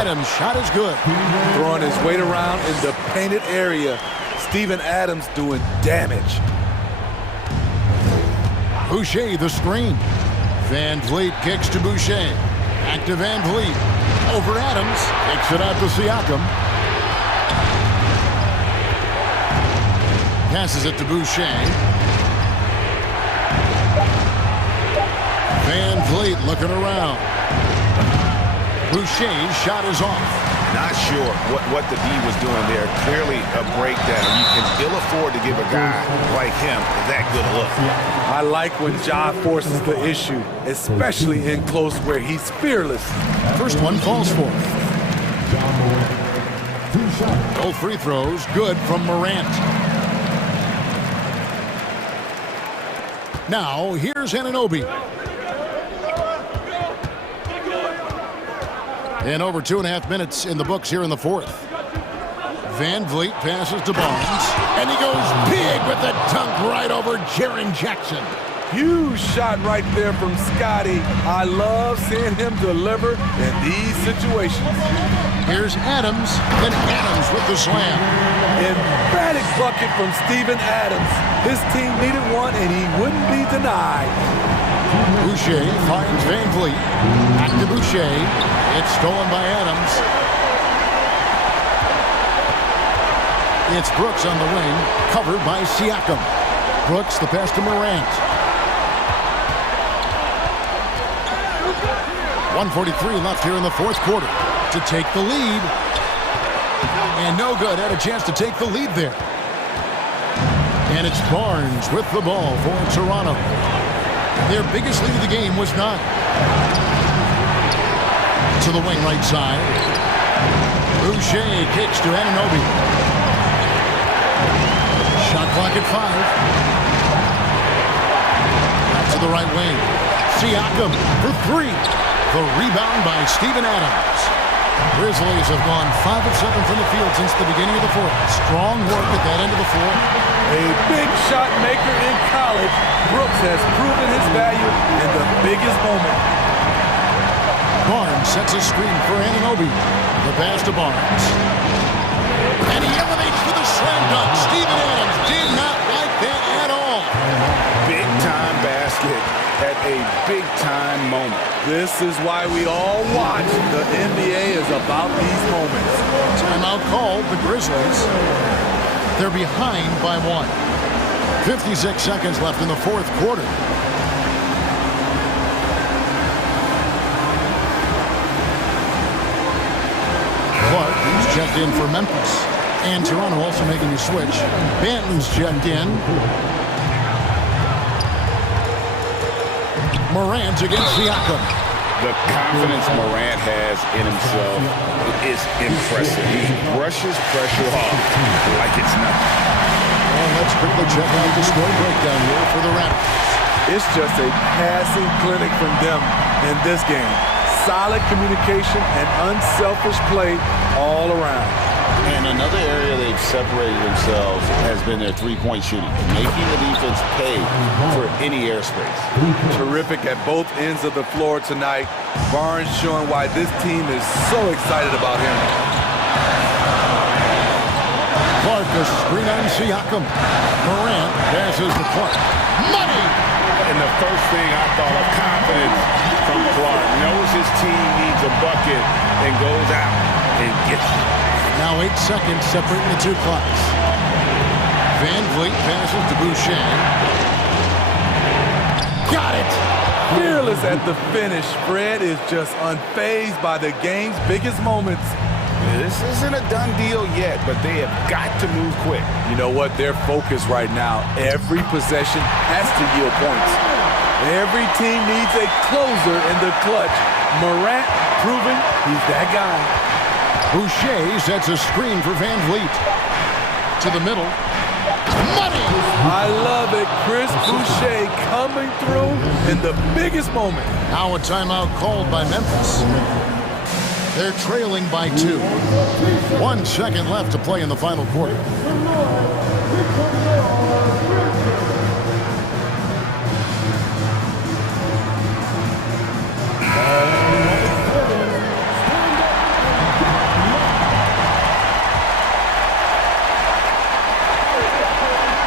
Adams' shot is good. Throwing his weight around in the painted area. Steven Adams doing damage. Boucher the screen. Van Vliet kicks to Boucher. Back to Van Vliet. Over Adams. Kicks it out to Siakam. Passes it to Boucher. Van Vliet looking around. Boucher's shot is off. Not sure what the D was doing there. Clearly a breakdown. You can ill afford to give a guy like him that good a look. I like when Ja forces the issue, especially in close where he's fearless. First one falls for. Both free throws good from Morant. Now here's Anunoby. And over 2.5 minutes in the books here in the fourth. Van Vliet passes to Barnes. And he goes big with the dunk right over Jaren Jackson. Huge shot right there from Scotty. I love seeing him deliver in these situations. Here's Adams. Then Adams with the slam. Emphatic bucket from Steven Adams. His team needed one, and he wouldn't be denied. Boucher finds Van Vliet. Back to Boucher. It's stolen by Adams. It's Brooks on the wing, covered by Siakam. Brooks the pass to Morant. 1:43 left here in the fourth quarter to take the lead. And no good. Had a chance to take the lead there. And it's Barnes with the ball for Toronto. Their biggest lead of the game was 9. To the wing right side. Boucher kicks to Anunoby. Shot clock at 5. Out to the right wing. Siakam for 3. The rebound by Steven Adams. Grizzlies have gone 5 of 7 from the field since the beginning of the fourth. Strong work at that end of the floor. A big shot maker in college. Brooks has proven his value in the biggest moment. Barnes sets a screen for Anunoby. The pass to Barnes. And he elevates for the slam dunk. Steven Adams did not like that at all. Big time basket at a big time moment. This is why we all watch. The NBA is about these moments. Timeout called the Grizzlies. They're behind by 1. 56 seconds left in the fourth quarter. Clark is checked in for Memphis. And Toronto also making a switch. Banton's checked in. Morant against Siakam. The confidence Morant has in himself is impressive. He brushes pressure off like it's nothing. And let's quickly check out the score breakdown here for the Raptors. It's just a passing clinic from them in this game. Solid communication and unselfish play all around. And another area they've separated themselves has been their three-point shooting, making the defense pay for any airspace. Terrific at both ends of the floor tonight. Barnes showing why this team is so excited about him. Clark, a screen on Siakam. Morant passes to Clark. Money! And the first thing I thought of, confidence from Clark. Knows his team needs a bucket and goes out and gets it. Now 8 seconds separating the two clocks. Van Vliet passes to Boucher. Got it! Fearless at the finish. Fred is just unfazed by the game's biggest moments. This isn't a done deal yet, but they have got to move quick. You know what? Their focus right now, every possession has to yield points. Every team needs a closer in the clutch. Morant proving he's that guy. Boucher sets a screen for Van Vliet. To the middle. Money! I love it. Chris Boucher coming through in the biggest moment. Now a timeout called by Memphis. They're trailing by 2. 1 second left to play in the final quarter.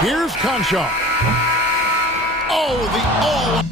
Here's Conchar. Oh, the all.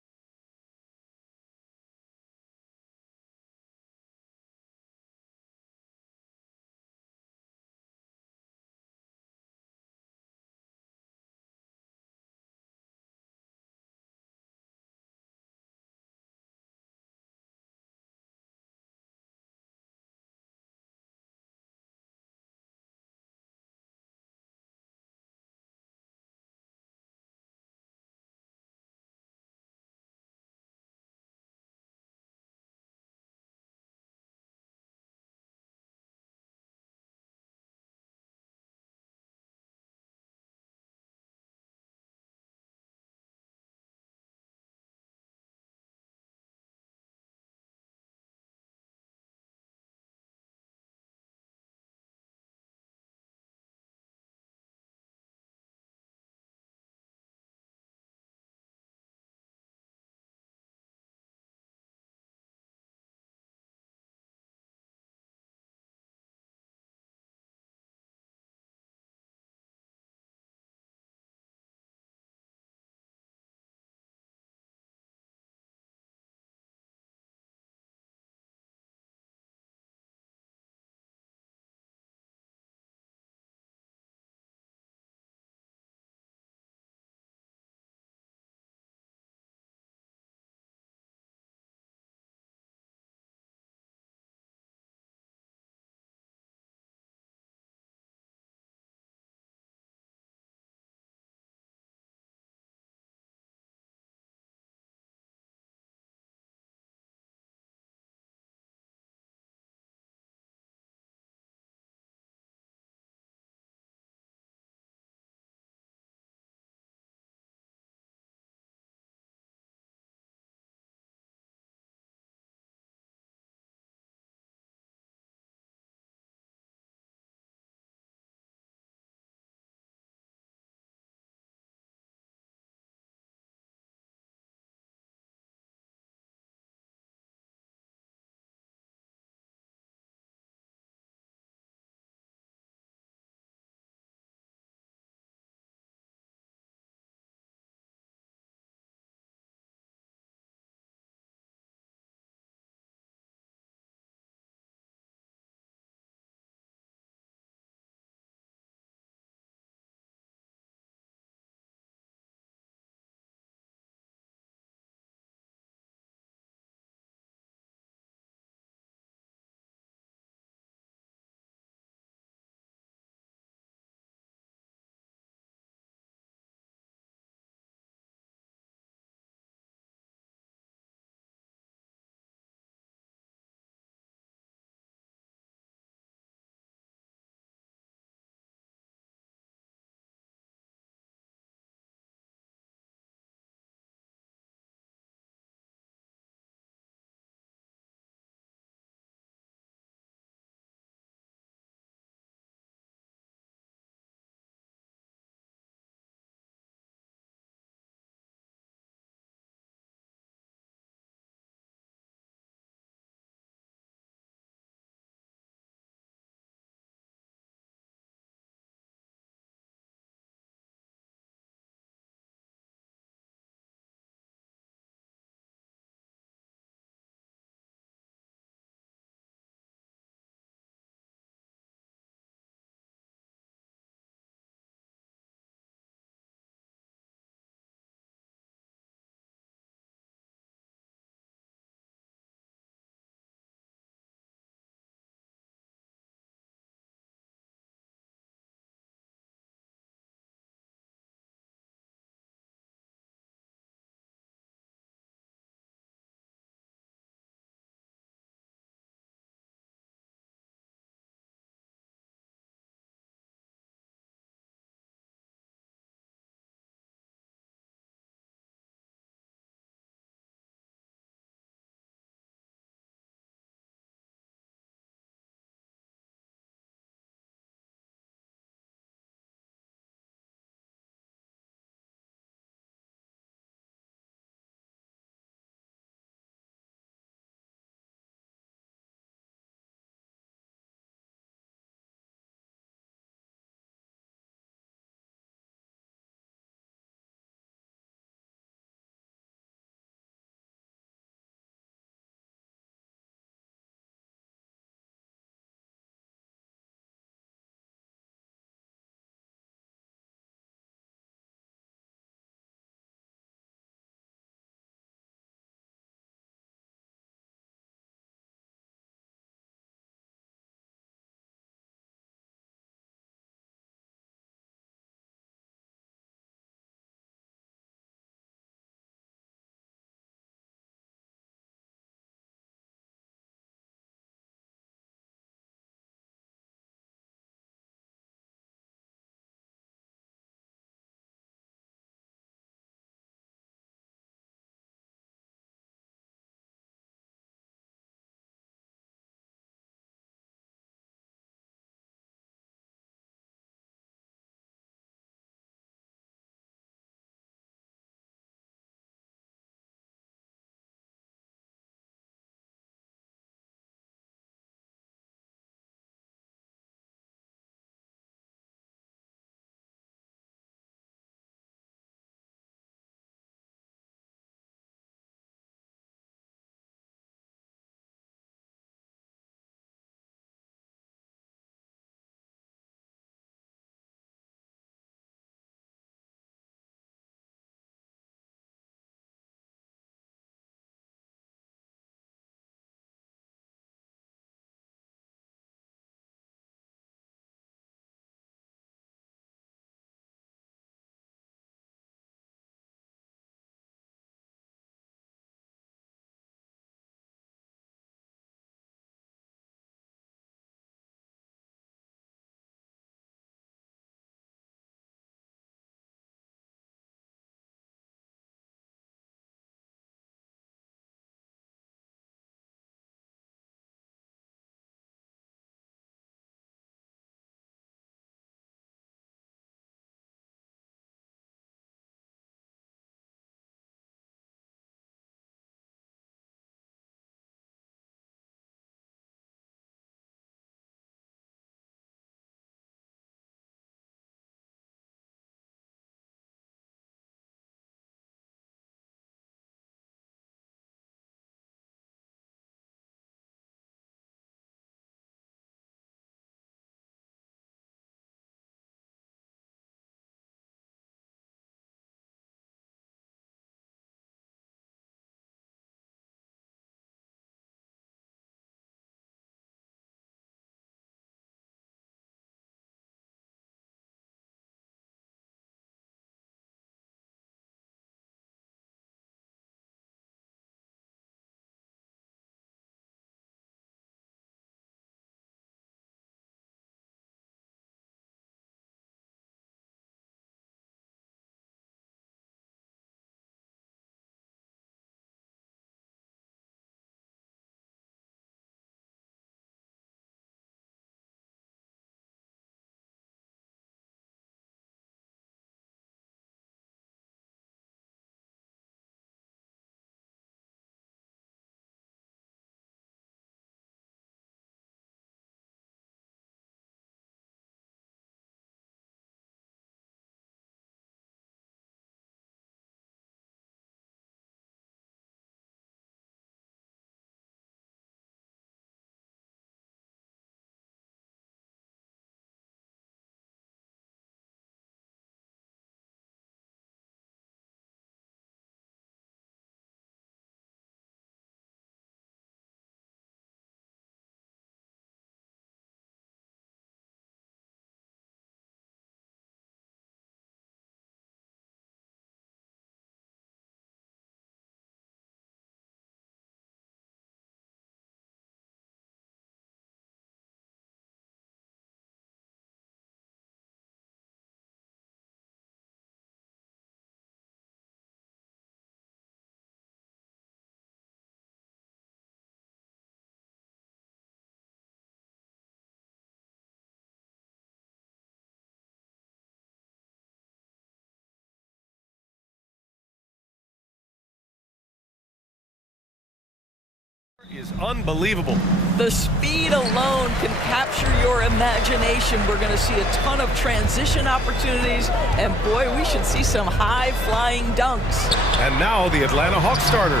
Is unbelievable. The speed alone can capture your imagination. We're going to see a ton of transition opportunities, and boy, we should see some high-flying dunks. And now the Atlanta Hawks starters.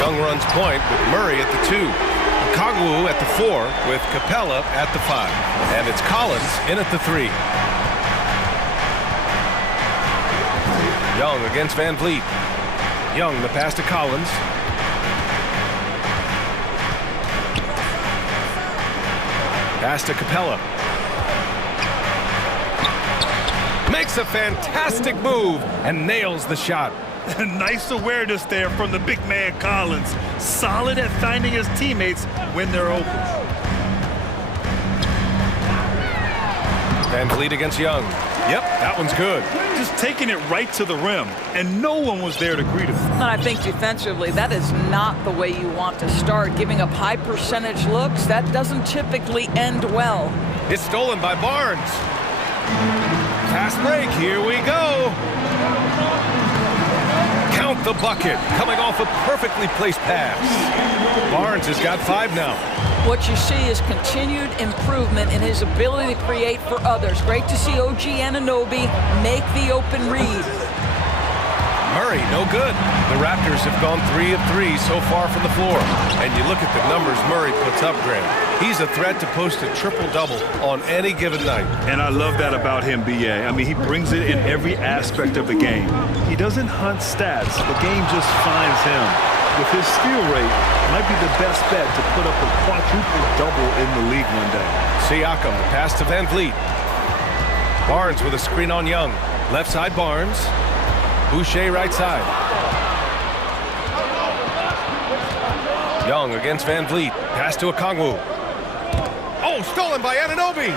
Young runs point with Murray at the 2. Kogwu at the 4 with Capella at the 5. And it's Collins in at the 3. Young against Van Vliet. Young, the pass to Collins. Pass to Capella. Makes a fantastic move and nails the shot. Nice awareness there from the big man Collins. Solid at finding his teammates when they're open. Van Vliet against Young. Yep, that one's good. Just taking it right to the rim, and no one was there to greet him. And I think defensively, that is not the way you want to start. Giving up high percentage looks, that doesn't typically end well. It's stolen by Barnes. Fast break, here we go. Count the bucket, coming off a perfectly placed pass. Barnes has got 5 now. What you see is continued improvement in his ability to create for others. Great to see OG Anunoby make the open read. Murray, no good. The Raptors have gone 3 of 3 so far from the floor. And you look at the numbers Murray puts up, Grant. He's a threat to post a triple-double on any given night. And I love that about him, B.A. I mean, he brings it in every aspect of the game. He doesn't hunt stats. The game just finds him. With his steal rate, might be the best bet to put up a quadruple-double in the league one day. Siakam, the pass to Van Vliet. Barnes with a screen on Young. Left side, Barnes. Boucher right side. Young against Van Vliet. Pass to Okongwu. Oh, stolen by Anunoby.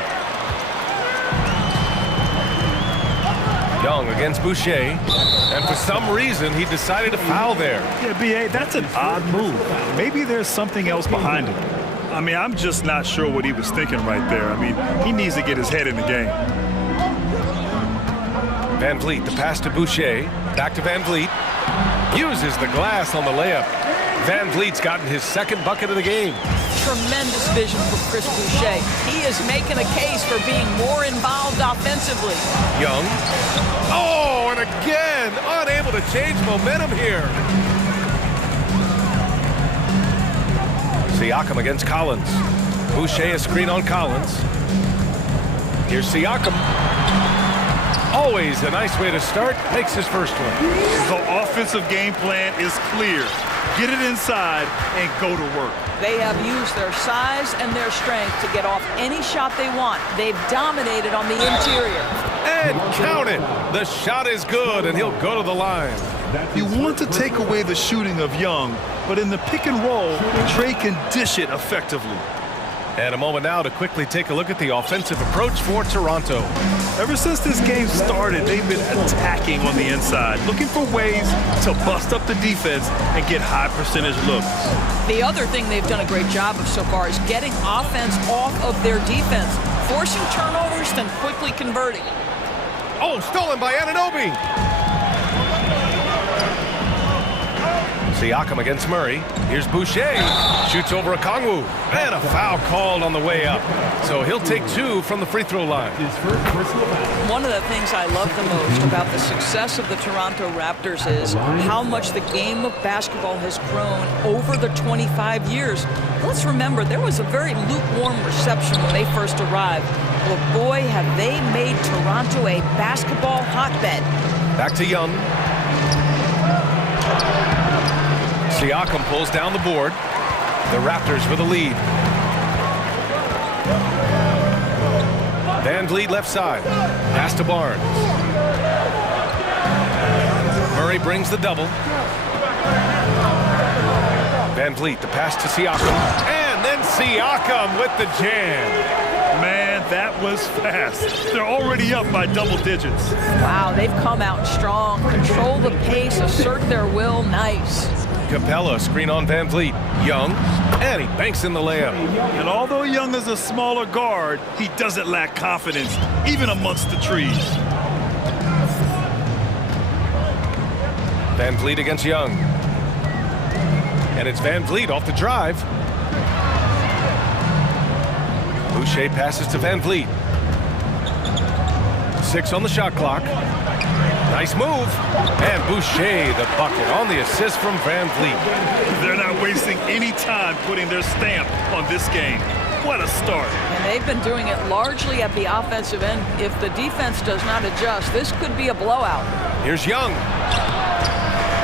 Young against Boucher. And for some reason, he decided to foul there. Yeah, B.A., that's an odd move. Maybe there's something else behind it. I mean, I'm just not sure what he was thinking right there. I mean, he needs to get his head in the game. Van Vliet, the pass to Boucher. Back to Van Vliet. Uses the glass on the layup. Van Vliet's gotten his 2nd bucket of the game. Tremendous vision from Chris Boucher. He is making a case for being more involved offensively. Young. Oh, and again, unable to change momentum here. Siakam against Collins. Boucher a screen on Collins. Here's Siakam. Always a nice way to start. Makes his first one. The offensive game plan is clear. Get it inside and go to work. They have used their size and their strength to get off any shot they want. They've dominated on the interior. And count it. The shot is good, and he'll go to the line. You want to take away the shooting of Young, but in the pick and roll, Trey can dish it effectively. And a moment now to quickly take a look at the offensive approach for Toronto. Ever since this game started, they've been attacking on the inside, looking for ways to bust up the defense and get high percentage looks. The other thing they've done a great job of so far is getting offense off of their defense, forcing turnovers, then quickly converting. Oh, stolen by Anunoby. Siakam against Murray. Here's Boucher. Shoots over Okongwu. And a foul called on the way up. So he'll take 2 from the free throw line. One of the things I love the most about the success of the Toronto Raptors is how much the game of basketball has grown over the 25 years. Let's remember, there was a very lukewarm reception when they first arrived. Well, boy, have they made Toronto a basketball hotbed. Back to Young. Siakam pulls down the board. The Raptors with a lead. Van Vliet left side. Pass to Barnes. Murray brings the double. Van Vliet, the pass to Siakam. And then Siakam with the jam. Man, that was fast. They're already up by double digits. Wow, they've come out strong. Control the pace, assert their will. Nice. Capella, screen on Van Vliet. Young, and he banks in the layup. And although Young is a smaller guard, he doesn't lack confidence, even amongst the trees. Van Vliet against Young. And it's Van Vliet off the drive. Boucher passes to Van Vliet. 6 on the shot clock. Nice move. And Boucher the bucket on the assist from Van Vliet. They're not wasting any time putting their stamp on this game. What a start. And they've been doing it largely at the offensive end. If the defense does not adjust, this could be a blowout. Here's Young.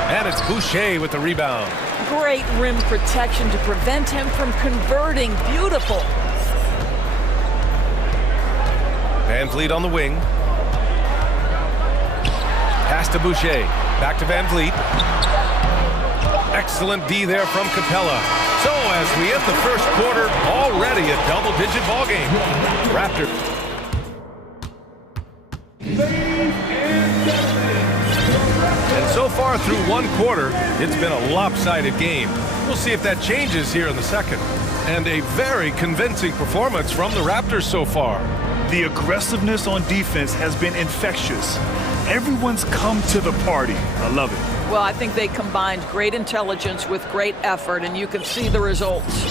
And it's Boucher with the rebound. Great rim protection to prevent him from converting. Beautiful. Van Vliet on the wing. Pass to Boucher. Back to Van Vliet. Excellent D there from Capella. So as we end the first quarter, already a double-digit ball game. Raptors. And so far through one quarter, it's been a lopsided game. We'll see if that changes here in the second. And a very convincing performance from the Raptors so far. The aggressiveness on defense has been infectious. Everyone's come to the party. I love it. Well, I think they combined great intelligence with great effort, and you can see the results.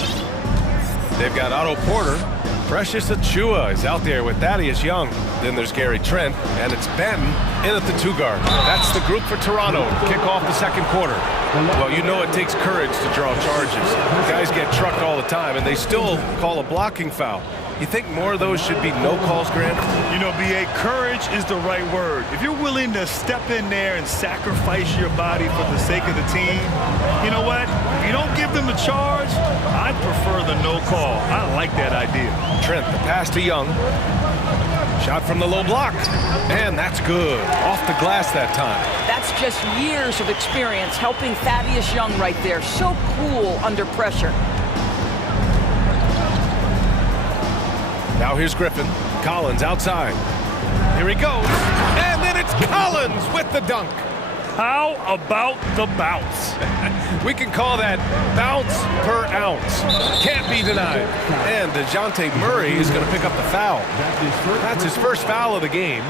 They've got Otto Porter. Precious Achua is out there with Thaddeus Young. Then there's Gary Trent, and it's Benton in at the 2 guard. That's the group for Toronto to kick off the second quarter. Well, you know it takes courage to draw charges. Guys get trucked all the time, and they still call a blocking foul. You think more of those should be no calls, Grant? You know, B.A., courage is the right word. If you're willing to step in there and sacrifice your body for the sake of the team, you know what? If you don't give them a charge, I'd prefer the no call. I like that idea. Trent, the pass to Young. Shot from the low block. And that's good. Off the glass that time. That's just years of experience helping Thaddeus Young right there. So cool under pressure. Now here's Griffin. Collins outside. Here he goes. And then it's Collins with the dunk. How about the bounce? We can call that bounce per ounce. Can't be denied. And DeJounte Murray is going to pick up the foul. That's his first foul of the game.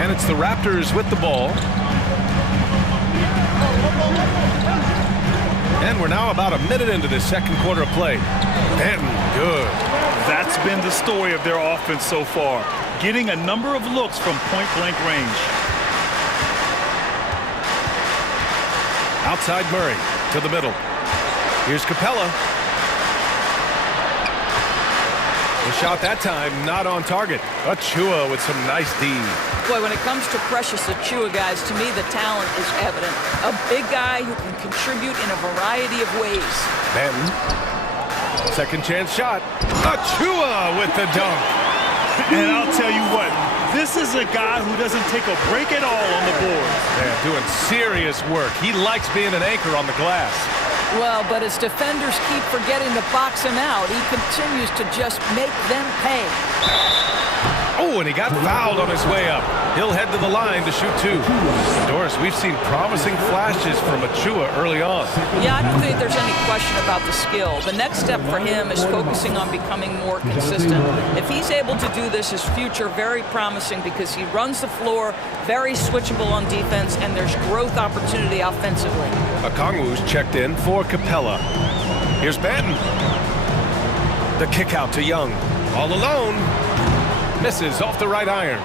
And it's the Raptors with the ball. And we're now about a minute into this second quarter of play. Benton, good. That's been the story of their offense so far, getting a number of looks from point-blank range. Outside Murray to the middle. Here's Capella. The shot that time not on target. Achua with some nice D. Boy, when it comes to Precious Achua, guys, to me the talent is evident. A big guy who can contribute in a variety of ways. Benton. Second chance shot. Achua with the dunk. And I'll tell you what, this is a guy who doesn't take a break at all on the board. Yeah, doing serious work. He likes being an anchor on the glass. Well, but as defenders keep forgetting to box him out, he continues to just make them pay. Oh, and he got fouled on his way up. He'll head to the line to shoot 2. Doris, we've seen promising flashes from Achua early on. Yeah, I don't think there's any question about the skill. The next step for him is focusing on becoming more consistent. If he's able to do this, his future very promising because he runs the floor, very switchable on defense, and there's growth opportunity offensively. Okongwu's checked in for Capella. Here's Benton. The kick out to Young. All alone. Misses off the right iron.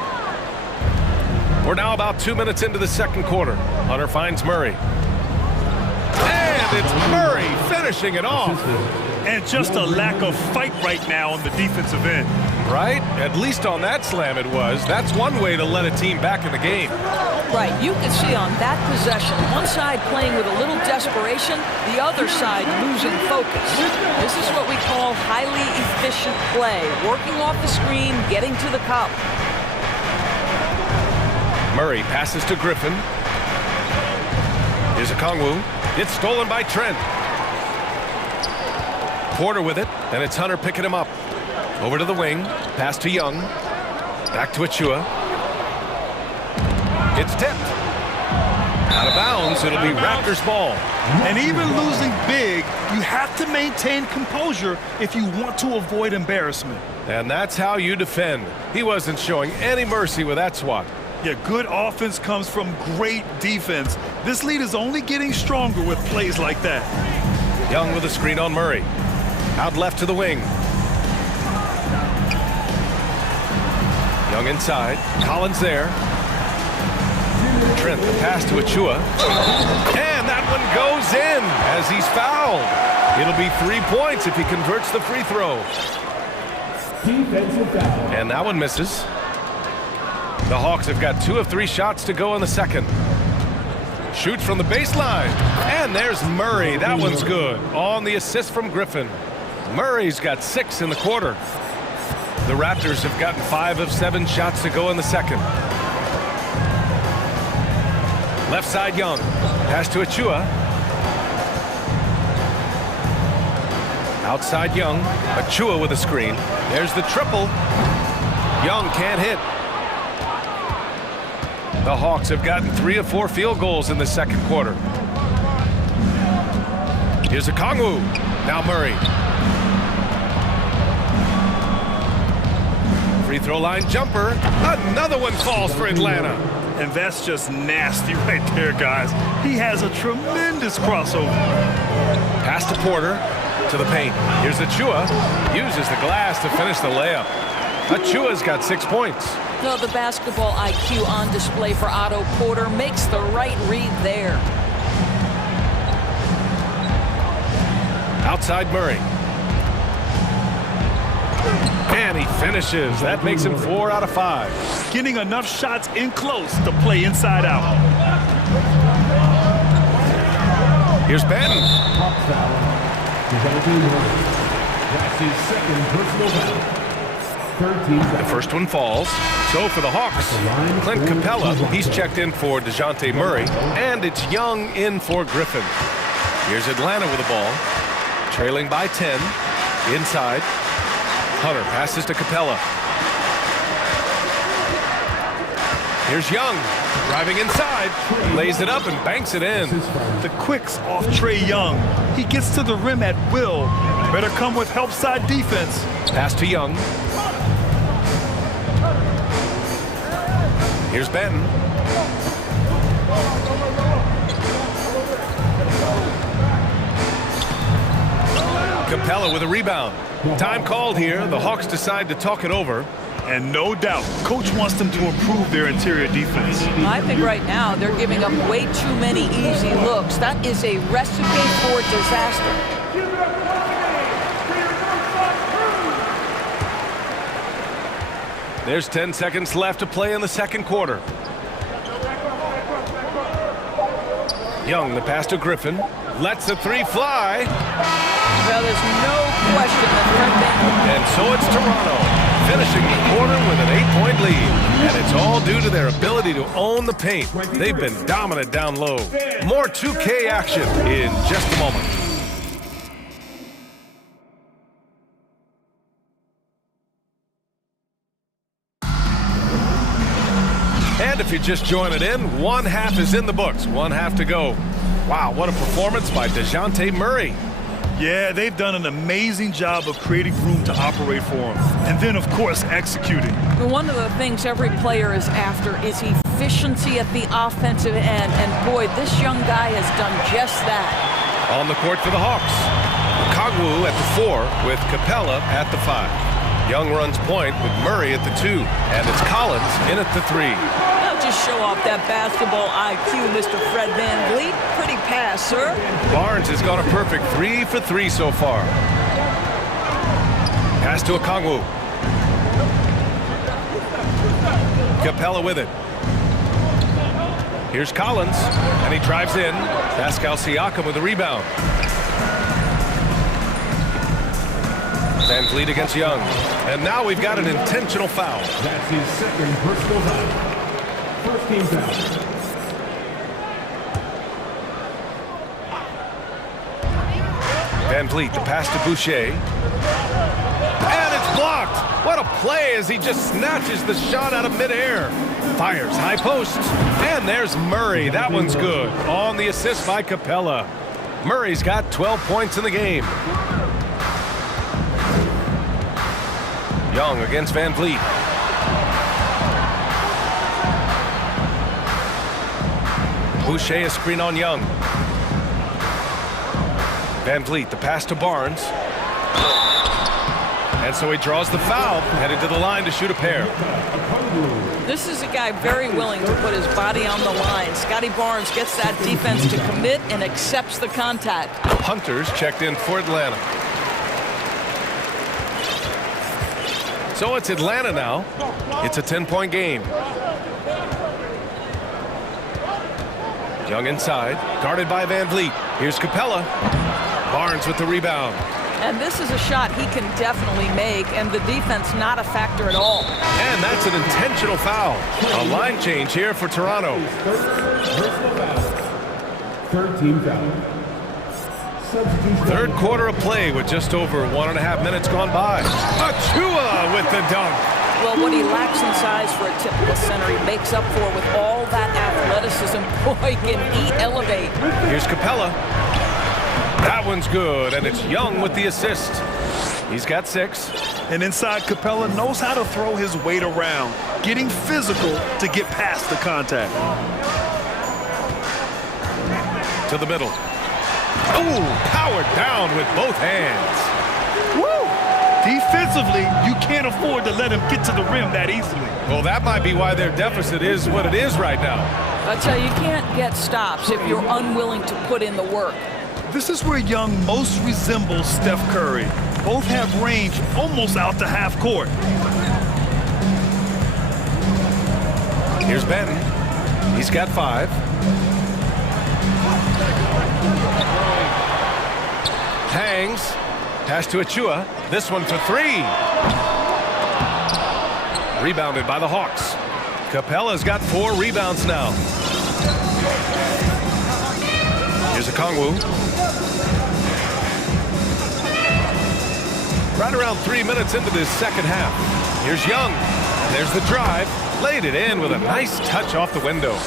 We're now about 2 minutes into the second quarter. Hunter finds Murray. And it's Murray finishing it off. And just a lack of fight right now on the defensive end. Right? At least on that slam it was. That's one way to let a team back in the game. Right, you can see on that possession, one side playing with a little desperation, the other side losing focus. This is what we call highly efficient play, working off the screen, getting to the cup. Murray passes to Griffin. Here's Okongwu. It's stolen by Trent. Porter with it, and it's Hunter picking him up. Over to the wing, pass to Young. Back to Achua. It's tipped. Out of bounds, it'll be Raptors ball. And even losing big, you have to maintain composure if you want to avoid embarrassment. And that's how you defend. He wasn't showing any mercy with that swat. Yeah, good offense comes from great defense. This lead is only getting stronger with plays like that. Young with a screen on Murray. Out left to the wing. Young inside. Collins there. Trent, the pass to Achua. And that one goes in as he's fouled. It'll be 3 points if he converts the free throw. And that one misses. The Hawks have got 2 of 3 shots to go in the second. Shoots from the baseline. And there's Murray. That one's good. On the assist from Griffin. Murray's got 6 in the quarter. The Raptors have gotten 5 of 7 shots to go in the second. Left side Young. Pass to Achua. Outside Young. Achua with a screen. There's the triple. Young can't hit. The Hawks have gotten 3 of 4 field goals in the second quarter. Here's Okongwu. Now Murray. Free throw line jumper. Another one falls for Atlanta. And that's just nasty right there, guys. He has a tremendous crossover. Pass to Porter. To the paint. Here's Achua. Uses the glass to finish the layup. Achua's got 6 points. No, the basketball IQ on display for Otto Porter makes the right read there. Outside Murray. And he finishes. That makes him 4 out of 5. Getting enough shots in close to play inside out. Here's Benton. That's his second personal foul. The first one falls. So for the Hawks, Clint Capella, he's checked in for DeJounte Murray, and it's Young in for Griffin. Here's Atlanta with the ball, trailing by 10. Inside, Hunter passes to Capella. Here's Young, driving inside, lays it up and banks it in. The quicks off Trae Young. He gets to the rim at will. Better come with help side defense. Pass to Young. Here's Benton. Capella with a rebound. Time called here. The Hawks decide to talk it over. And no doubt, coach wants them to improve their interior defense. I think right now they're giving up way too many easy looks. That is a recipe for disaster. There's 10 seconds left to play in the second quarter. Young, the pass to Griffin. Lets the 3 fly. Well, there's no question that And so it's Toronto, finishing the quarter with an 8-point lead. And it's all due to their ability to own the paint. They've been dominant down low. More 2K action in just a moment. And if you're just joining in, 1 half is in the books, 1 half to go. Wow, what a performance by DeJounte Murray. Yeah, they've done an amazing job of creating room to operate for him. And then, of course, executing. One of the things every player is after is efficiency at the offensive end. And boy, this young guy has done just that. On the court for the Hawks. Okongwu at the 4 with Capella at the 5. Young runs point with Murray at the 2. And it's Collins in at the 3. Now just show off that basketball IQ, Mr. Fred VanVleet. Pretty pass, sir. Barnes has gone a perfect 3 for 3 so far. Pass to Okongwu. Capella with it. Here's Collins, and he drives in. Pascal Siakam with the rebound. VanVleet against Young. And now we've got an intentional foul. That's his second personal foul. First team foul. VanVleet, the pass to Boucher. And it's blocked. What a play as he just snatches the shot out of midair. Fires high post. And there's Murray. That one's good. On the assist by Capella. Murray's got 12 points in the game. Young against VanVleet. Boucher a screen on Young. Van Vliet, the pass to Barnes. And so he draws the foul, headed to the line to shoot a pair. This is a guy very willing to put his body on the line. Scotty Barnes gets that defense to commit and accepts the contact. Hunters checked in for Atlanta. So it's Atlanta now. It's a 10-point game. Young inside, guarded by Van Vliet. Here's Capella. Barnes with the rebound. And this is a shot he can definitely make, and the defense not a factor at all. And that's an intentional foul. A line change here for Toronto. Third team foul. Third quarter of play with just over 1.5 minutes gone by. Achua with the dunk. Well, what he lacks in size for a typical center, he makes up for with all that athleticism. Boy, can he elevate. Here's Capella. That one's good, and it's Young with the assist. He's got 6. And inside, Capella knows how to throw his weight around, getting physical to get past the contact. To the middle. Oh, powered down with both hands. Woo! Defensively, you can't afford to let him get to the rim that easily. Well, that might be why their deficit is what it is right now. I tell you, you can't get stops if you're unwilling to put in the work. This is where Young most resembles Steph Curry. Both have range almost out to half court. Here's Benton. He's got 5. Hangs. Pass to Achua. This one for 3. Rebounded by the Hawks. Capella's got 4 rebounds now. Here's Okongwu. Right around 3 minutes into this second half. Here's Young. And there's the drive. Laid it in with a nice touch off the window.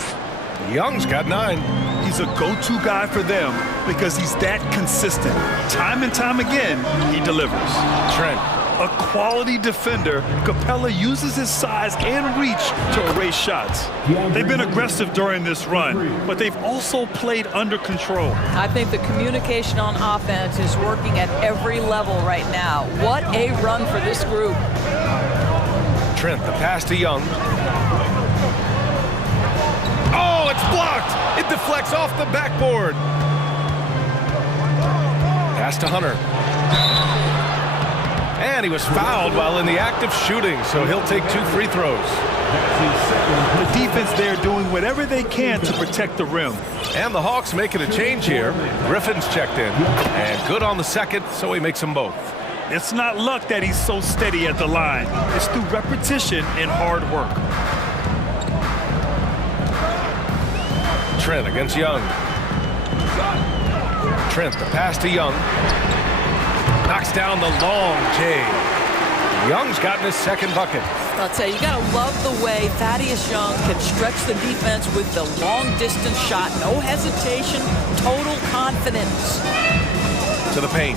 Young's got 9. He's a go-to guy for them because he's that consistent. Time and time again, he delivers. Trent. A quality defender, Capella uses his size and reach to erase shots. They've been aggressive during this run, but they've also played under control. I think the communication on offense is working at every level right now. What a run for this group. Trent, the pass to Young. Oh, it's blocked! It deflects off the backboard. Pass to Hunter. And he was fouled while in the act of shooting, so he'll take 2 free throws. The defense there doing whatever they can to protect the rim. And the Hawks making a change here. Griffin's checked in. And good on the second, so he makes them both. It's not luck that he's so steady at the line. It's through repetition and hard work. Trent against Young. Trent, the pass to Young. Knocks down the long J. Young's gotten his second bucket. I'll tell you, you gotta love the way Thaddeus Young can stretch the defense with the long distance shot. No hesitation, total confidence. To the paint.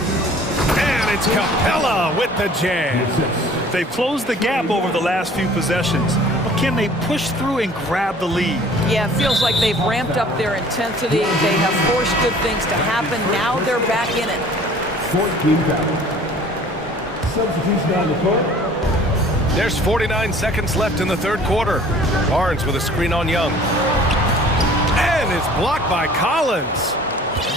And it's Capella with the jam. They've closed the gap over the last few possessions, but can they push through and grab the lead? Yeah, it feels like they've ramped up their intensity. They have forced good things to happen. Now they're back in it. 14 foul. Substitution on the court. There's 49 seconds left in the third quarter. Barnes with a screen on Young. And it's blocked by Collins.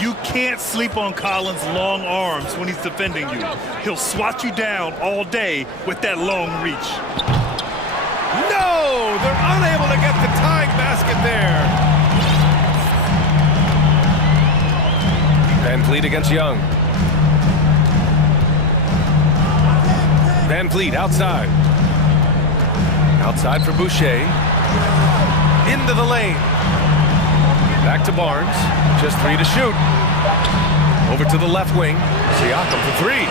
You can't sleep on Collins' long arms when he's defending you. He'll swat you down all day with that long reach. No! They're unable to get the tying basket there. Van Vliet against Young. Van Vliet outside. Outside for Boucher. Into the lane. Back to Barnes. Just 3 to shoot. Over to the left wing. Siakam for 3.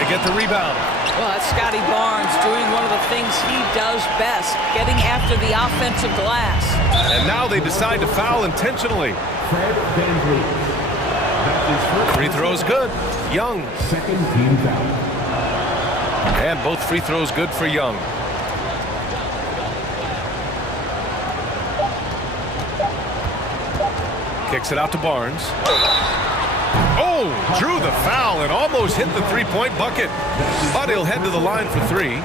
They get the rebound. Well, that's Scotty Barnes doing one of the things he does best, getting after the offensive glass. And now they decide to foul intentionally. Free throws good. Young. Second team foul. And both free throws good for Young. Kicks it out to Barnes. Oh, drew the foul and almost hit the three-point bucket. But he'll head to the line for three.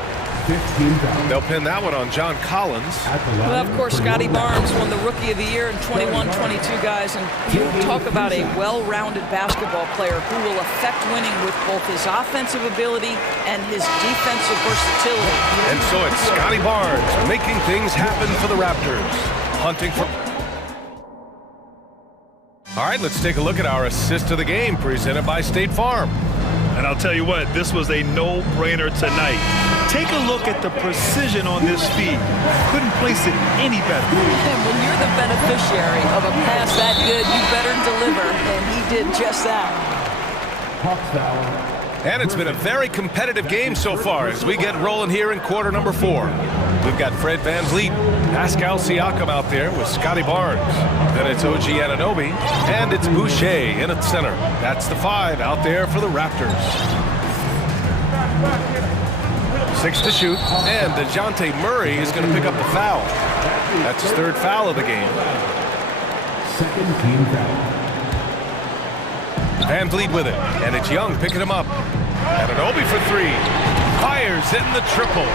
They'll pin that one on John Collins. Well, of course, Scotty Barnes won the Rookie of the Year in 21-22, guys. And you talk about a well-rounded basketball player who will affect winning with both his offensive ability and his defensive versatility. And so it's Scotty Barnes making things happen for the Raptors. Hunting for... All right, let's take a look at our assist of the game presented by State Farm. And I'll tell you what, this was a no-brainer tonight. Take a look at the precision on this feed. Couldn't place it any better. And when you're the beneficiary of a pass that good, you better deliver, and he did just that. And it's been a very competitive game so far as we get rolling here in quarter number 4. We've got Fred VanVleet, Pascal Siakam out there with Scotty Barnes. Then it's OG Anunoby, and it's Boucher in at center. That's the 5 out there for the Raptors. 6 to shoot, and DeJounte Murray is going to pick up the foul. That's his 3rd foul of the game. Second team foul. VanVleet with it, and it's Young picking him up. Anunoby for 3. Fires in the triple.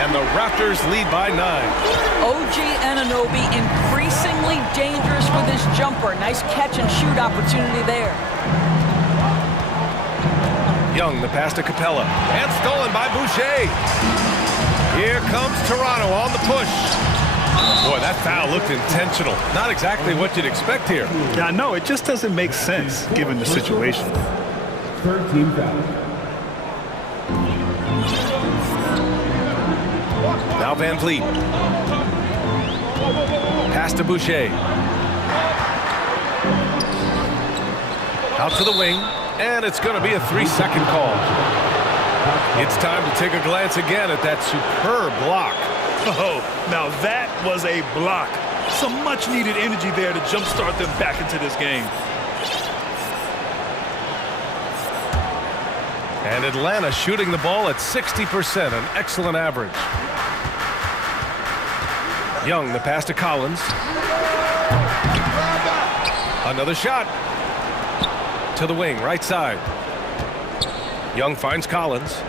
And the Raptors lead by 9. OG Anunoby increasingly dangerous with his jumper. Nice catch and shoot opportunity there. Young, the pass to Capella, and stolen by Boucher. Here comes Toronto on the push. Boy, that foul looked intentional. Not exactly what you'd expect here. Yeah, no, it just doesn't make sense given the situation. 3rd team foul. Now VanVleet. Pass to Boucher. Out to the wing. And it's going to be a 3-second call. It's time to take a glance again at that superb block. Oh, now that was a block. Some much-needed energy there to jumpstart them back into this game. And Atlanta shooting the ball at 60%, an excellent average. Young, the pass to Collins. Another shot. To the wing, right side. Young finds Collins.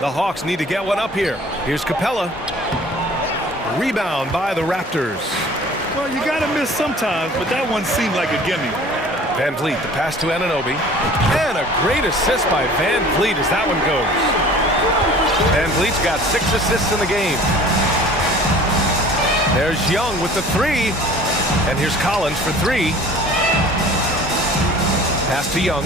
The Hawks need to get one up here. Here's Capella. Rebound by the Raptors. Well, you gotta miss sometimes, but that one seemed like a gimme. VanVleet, the pass to Anunoby. And a great assist by VanVleet as that one goes. VanVleet's got 6 assists in the game. There's Young with the 3. And here's Collins for 3. Pass to Young.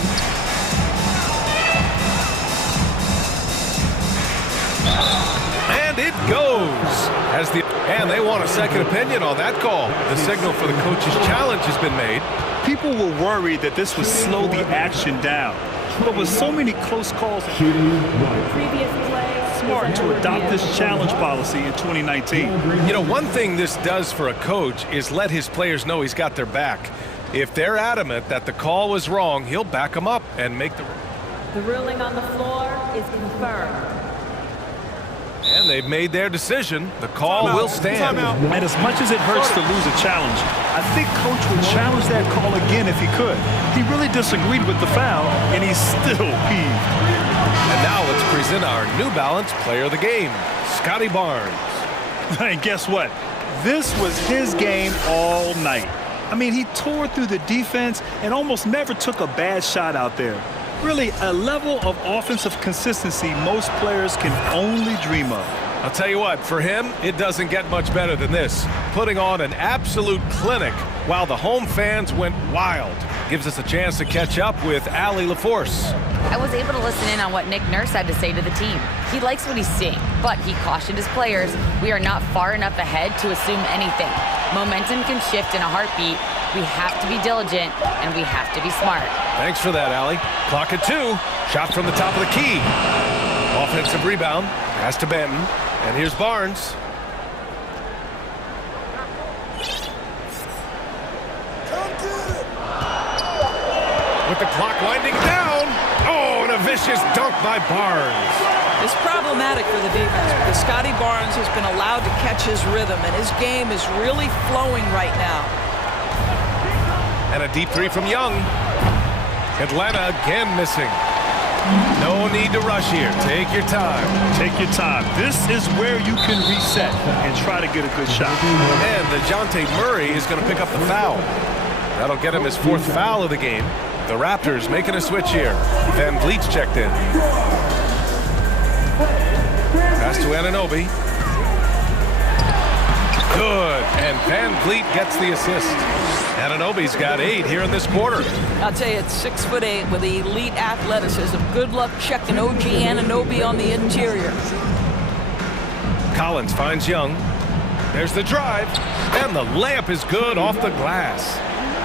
And it goes. And they want a second opinion on that call. The signal for the coach's challenge has been made. People were worried that this would slow the action down. But with so many close calls, smart to adopt this challenge policy in 2019. You know, one thing this does for a coach is let his players know he's got their back. If they're adamant that the call was wrong, he'll back them up and make the... The ruling on the floor is confirmed. And they've made their decision. The call will stand. And as much as it hurts to lose a challenge, I think Coach would challenge that call again if he could. He really disagreed with the foul, and he's still peeved. And now let's present our New Balance Player of the Game, Scotty Barnes. And guess what? This was his game all night. I mean, he tore through the defense and almost never took a bad shot out there. Really, a level of offensive consistency most players can only dream of. I'll tell you what, for him, it doesn't get much better than this. Putting on an absolute clinic while the home fans went wild. Gives us a chance to catch up with Allie LaForce. I was able to listen in on what Nick Nurse had to say to the team. He likes what he's seeing, but he cautioned his players, we are not far enough ahead to assume anything. Momentum can shift in a heartbeat. We have to be diligent, and we have to be smart. Thanks for that, Allie. Clock at 2. Shot from the top of the key. Offensive rebound. Pass to Benton. And here's Barnes. With the clock winding down. Oh, and a vicious dunk by Barnes. It's problematic for the defense because Scotty Barnes has been allowed to catch his rhythm, and his game is really flowing right now. And a deep three from Young. Atlanta again missing. No need to rush here. Take your time. Take your time. This is where you can reset and try to get a good shot. And DeJounte Murray is going to pick up the foul. That'll get him his 4th foul of the game. The Raptors making a switch here. Van Vliet's checked in. Pass to Anunoby. Good. And Van Vliet gets the assist. Anunoby's got 8 here in this quarter. I'll tell you, it's 6'8" with elite athleticism. Good luck checking OG Anunoby on the interior. Collins finds Young. There's the drive. And the layup is good off the glass.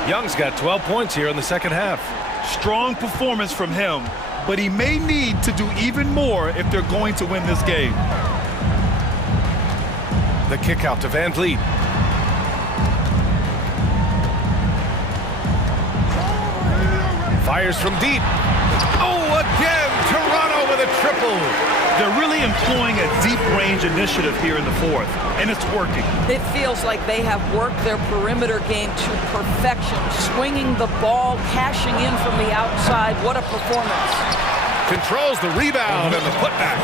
Young's got 12 points here in the second half. Strong performance from him, but he may need to do even more if they're going to win this game. The kick out to Van Vliet. Fires from deep. Oh, again, Toronto with a triple. They're really employing a deep range initiative here in the 4th, and it's working. It feels like they have worked their perimeter game to perfection, swinging the ball, cashing in from the outside. What a performance. Controls the rebound and the putback.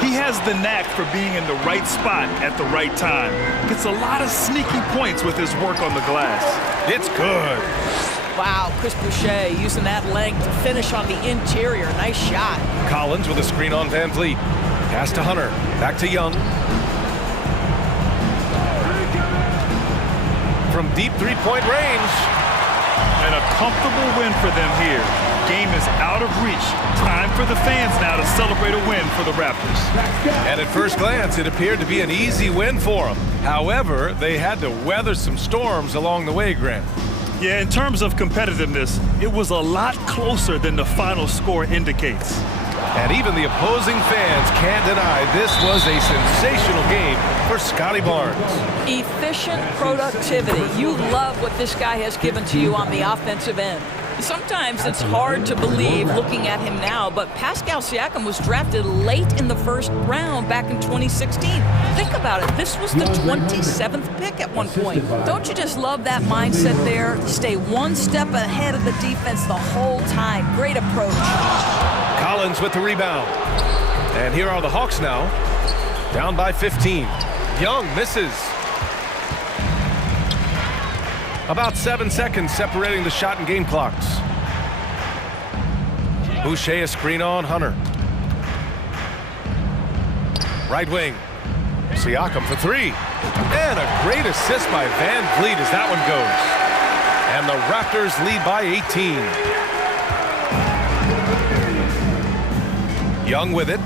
He has the knack for being in the right spot at the right time. Gets a lot of sneaky points with his work on the glass. It's good. Wow, Chris Boucher using that length to finish on the interior. Nice shot. Collins with a screen on Van Vliet. Pass to Hunter. Back to Young. From deep three-point range. And a comfortable win for them here. Game is out of reach. Time for the fans now to celebrate a win for the Raptors. And at first glance, it appeared to be an easy win for them. However, they had to weather some storms along the way, Grant. Yeah, in terms of competitiveness, it was a lot closer than the final score indicates. And even the opposing fans can't deny this was a sensational game for Scotty Barnes. Efficient productivity. You love what this guy has given to you on the offensive end. Sometimes it's hard to believe looking at him now, but Pascal Siakam was drafted late in the 1st round back in 2016. Think about it. This was the 27th pick at one point. Don't you just love that mindset there? Stay one step ahead of the defense the whole time. Great approach. Collins with the rebound. And here are the Hawks now. Down by 15. Young misses. About 7 seconds separating the shot and game clocks. Boucher a screen on Hunter. Right wing. Siakam for 3. And a great assist by Van Vliet as that one goes. And the Raptors lead by 18. Young with it.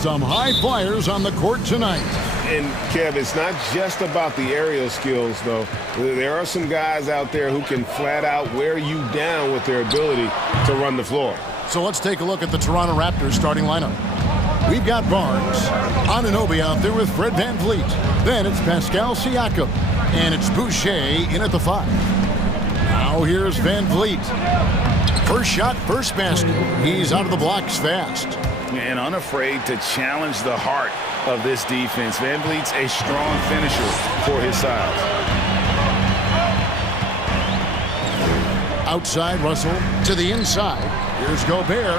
Some high flyers on the court tonight. And, Kev, it's not just about the aerial skills, though. There are some guys out there who can flat out wear you down with their ability to run the floor. So let's take a look at the Toronto Raptors starting lineup. We've got Barnes, Anunoby out there with Fred VanVleet. Then it's Pascal Siakam, and it's Boucher in at the 5. Now here's VanVleet. First shot, first basket. He's out of the blocks fast. And unafraid to challenge the heart of this defense. VanVleet's a strong finisher for his size. Outside Russell to the inside. Here's Gobert.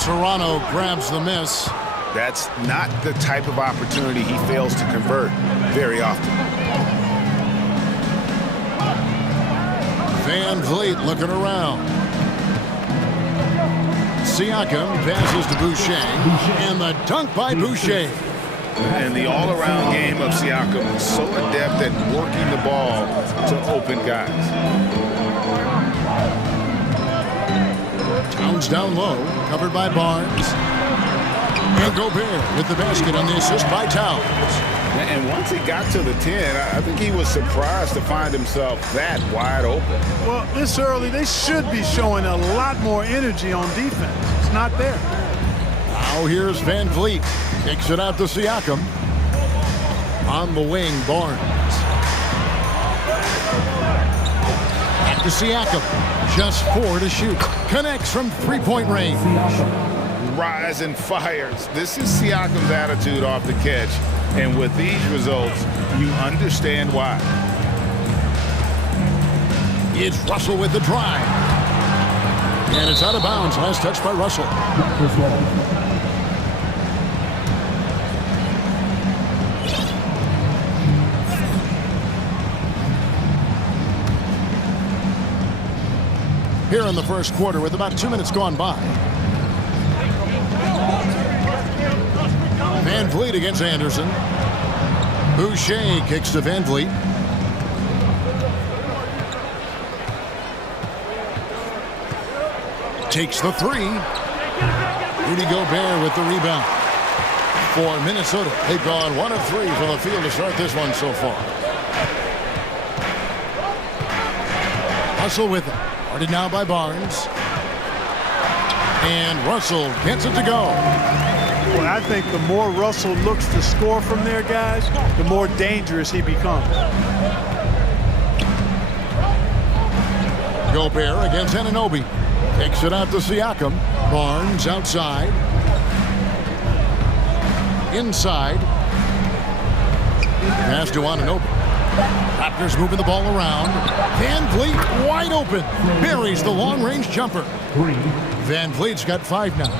Toronto grabs the miss. That's not the type of opportunity he fails to convert very often. VanVleet looking around. Siakam passes to Boucher, and the dunk by Boucher. And the all-around game of Siakam is so adept at working the ball to open guys. Towns down low, covered by Barnes. And Gobert with the basket on the assist by Towns. And once he got to the 10, I think he was surprised to find himself that wide open. Well, this early, they should be showing a lot more energy on defense. It's not there. Now here's VanVleet. Kicks it out to Siakam. On the wing, Barnes. Back to Siakam. Just 4 to shoot. Connects from three-point range. Rise and fires. This is Siakam's attitude off the catch. And with these results, you understand why. It's Russell with the drive. And it's out of bounds. Last touch by Russell. Here in the first quarter with about 2 minutes gone by. VanVleet against Anderson. Boucher kicks to VanVleet. Takes the 3. Rudy Gobert with the rebound. For Minnesota, they've gone 1 of 3 from the field to start this one so far. Russell with it. Guarded now by Barnes. And Russell gets it to go. Well, I think the more Russell looks to score from there, guys, the more dangerous he becomes. Gobert against Anunoby. Kicks it out to Siakam. Barnes outside. Inside. Pass to Anunoby. Raptors moving the ball around. VanVleet wide open. Buries the long-range jumper. VanVleet's got 5 now.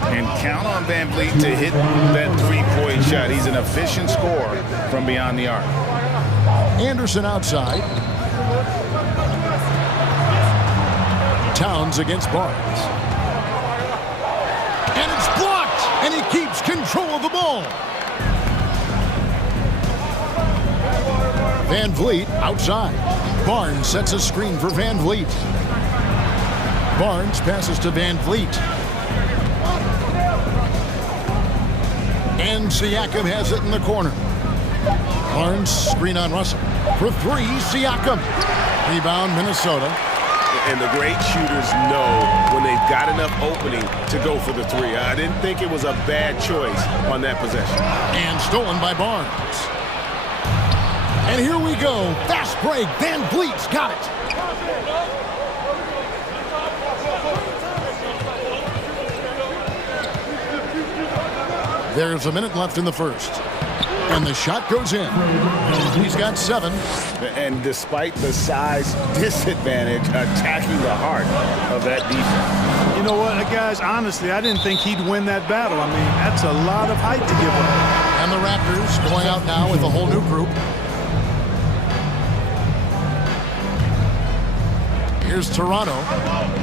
And count on VanVleet to hit that three-point shot. He's an efficient scorer from beyond the arc. Anderson outside. Towns against Barnes. And it's blocked! And he keeps control of the ball. VanVleet outside. Barnes sets a screen for VanVleet. Barnes passes to VanVleet. And Siakam has it in the corner. Barnes screen on Russell. For 3, Siakam. Rebound, Minnesota. And the great shooters know when they've got enough opening to go for the 3. I didn't think it was a bad choice on that possession. And stolen by Barnes. And here we go. Fast break. VanVleet's got it. There's a minute left in the first. And the shot goes in. He's got 7. And despite the size disadvantage, attacking the heart of that defense. You know what, guys, honestly, I didn't think he'd win that battle. I mean, that's a lot of height to give up. And the Raptors going out now with a whole new group. Here's Toronto.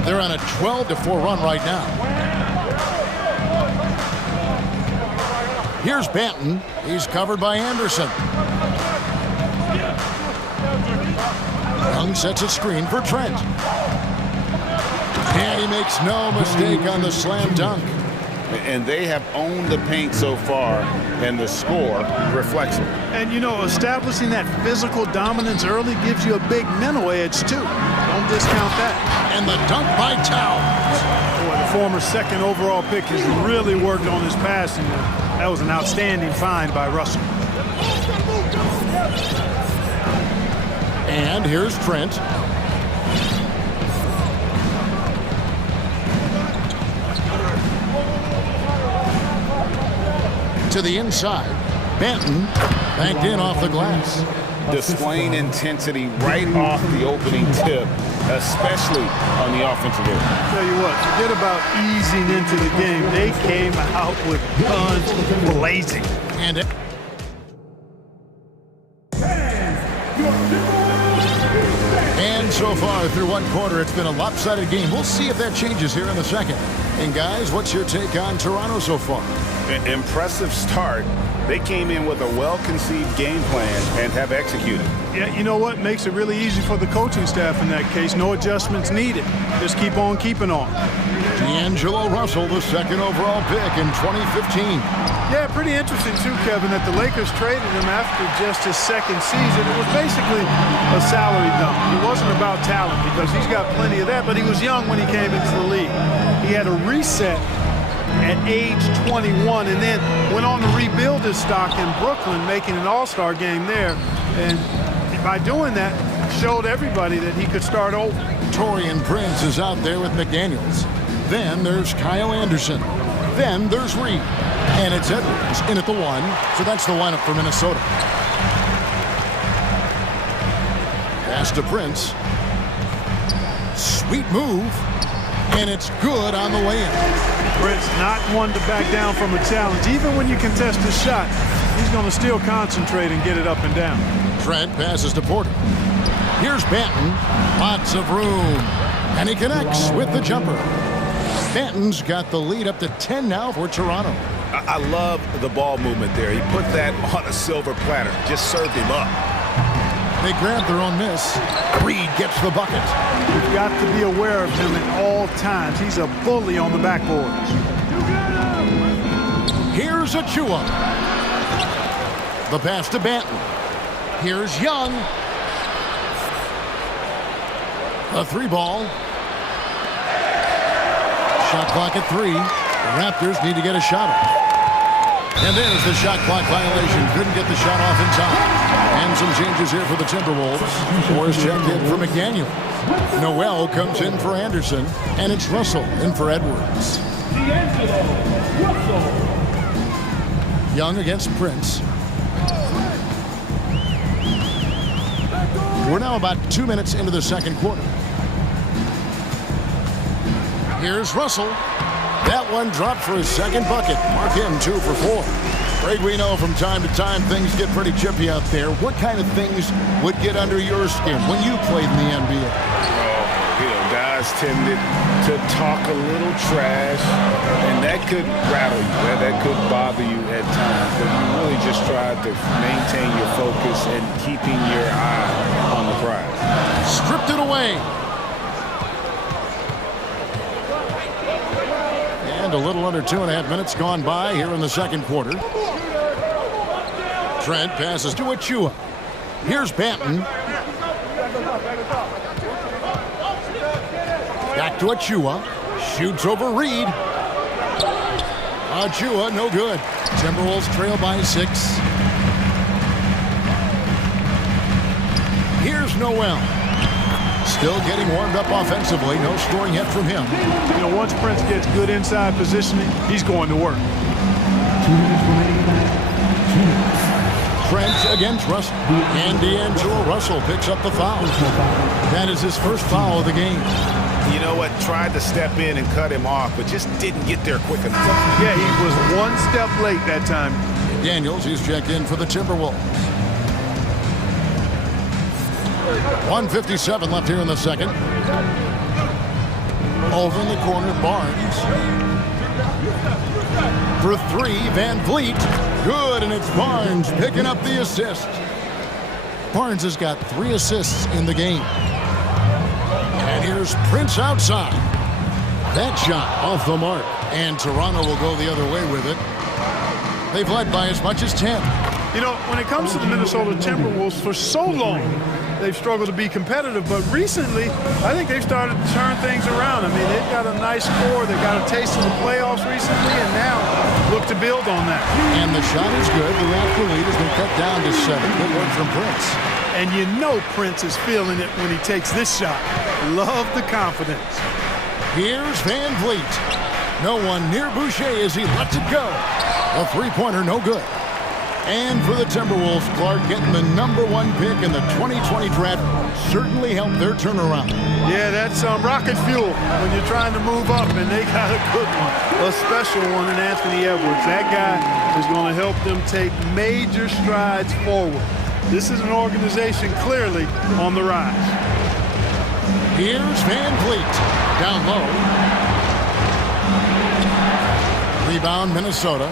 They're on a 12-4 run right now. Here's Banton. He's covered by Anderson. Young sets a screen for Trent. And he makes no mistake on the slam dunk. And they have owned the paint so far, and the score reflects it. And, you know, establishing that physical dominance early gives you a big mental edge, too. Don't discount that. And the dunk by Towns. Boy, the former second overall pick has really worked on his passing. That was an outstanding find by Russell. And here's Trent. To the inside. Benton banked in off the glass. Displaying intensity right off the opening tip, especially on the offensive end. Tell you what, forget about easing into the game. They came out with guns blazing. And so far through one quarter, it's been a lopsided game. We'll see if that changes here in the second. And guys, what's your take on Toronto so far? Impressive start. They came in with a well-conceived game plan and have executed. Yeah, you know what? Makes it really easy for the coaching staff in that case. No adjustments needed. Just keep on keeping on. D'Angelo Russell, the second overall pick in 2015. Yeah, pretty interesting too, Kevin, that the Lakers traded him after just his second season. It was basically a salary dump. It wasn't about talent because he's got plenty of that, but he was young when he came into the league. He had a reset at age 21 and then went on to rebuild his stock in Brooklyn, making an all-star game there. And by doing that, showed everybody that he could start over. Taurean Prince is out there with McDaniels. Then there's Kyle Anderson. Then there's Reed. And it's Edwards in at the 1. So that's the lineup for Minnesota. Pass to Prince. Sweet move. And it's good on the way in. Prince not one to back down from a challenge. Even when you contest a shot, he's going to still concentrate and get it up and down. Trent passes to Porter. Here's Banton. Lots of room. And he connects with the jumper. Banton's got the lead up to 10 now for Toronto. I love the ball movement there. He put that on a silver platter. Just served him up. They grab their own miss. Reed gets the bucket. You've got to be aware of him at all times. He's a bully on the backboard. Here's Achua. The pass to Banton. Here's Young. A 3 ball. Shot clock at 3. The Raptors need to get a shot off. And there's the shot clock violation. Couldn't get the shot off in time. And some changes here for the Timberwolves. Morris checked in for McDaniel. Noel comes in for Anderson. And it's Russell in for Edwards. Young against Prince. We're now about 2 minutes into the second quarter. Here's Russell. That one dropped for his second bucket. Mark him 2 for 4. Greg, we know from time to time things get pretty chippy out there. What kind of things would get under your skin when you played in the NBA? Guys tended to talk a little trash, and that could rattle you. That could bother you at times. But you really just tried to maintain your focus and keeping your eye on the prize. Stripped it away. And a little under 2.5 minutes gone by here in the second quarter. Trent passes to Achua. Here's Banton. Back to Achua. Shoots over Reed. Achua, no good. Timberwolves trail by 6. Here's Noel. Still getting warmed up offensively. No scoring yet from him. You know, once Prince gets good inside positioning, he's going to work. Trent against Russell. And D'Angelo Russell picks up the foul. That is his first foul of the game. You know what? Tried to step in and cut him off, but just didn't get there quick enough. Yeah, he was one step late that time. Daniels, he's checked in for the Timberwolves. 1:57 left here in the second. Over in the corner, Barnes. For 3, Van Vliet. Good, and it's Barnes picking up the assist. Barnes has got 3 assists in the game. And here's Prince outside. That shot off the mark. And Toronto will go the other way with it. They've led by as much as 10. You know, when it comes to the Minnesota Timberwolves, for so long, they've struggled to be competitive. But recently, I think they've started to turn things around. I mean, they've got a nice score. They've got a taste of the playoffs recently, and now look to build on that. And the shot is good. The Raptor lead has been cut down to 7. Good work from Prince. And you know Prince is feeling it when he takes this shot. Love the confidence. Here's Van Vliet. No one near Boucher as he lets it go. A three-pointer, no good. And for the Timberwolves, Clark getting the #1 pick in the 2020 draft certainly helped their turnaround. Yeah, that's rocket fuel when you're trying to move up, and they got a good one, a special one in Anthony Edwards. That guy is going to help them take major strides forward. This is an organization clearly on the rise. Here's Van Vliet. Down low. Rebound, Minnesota.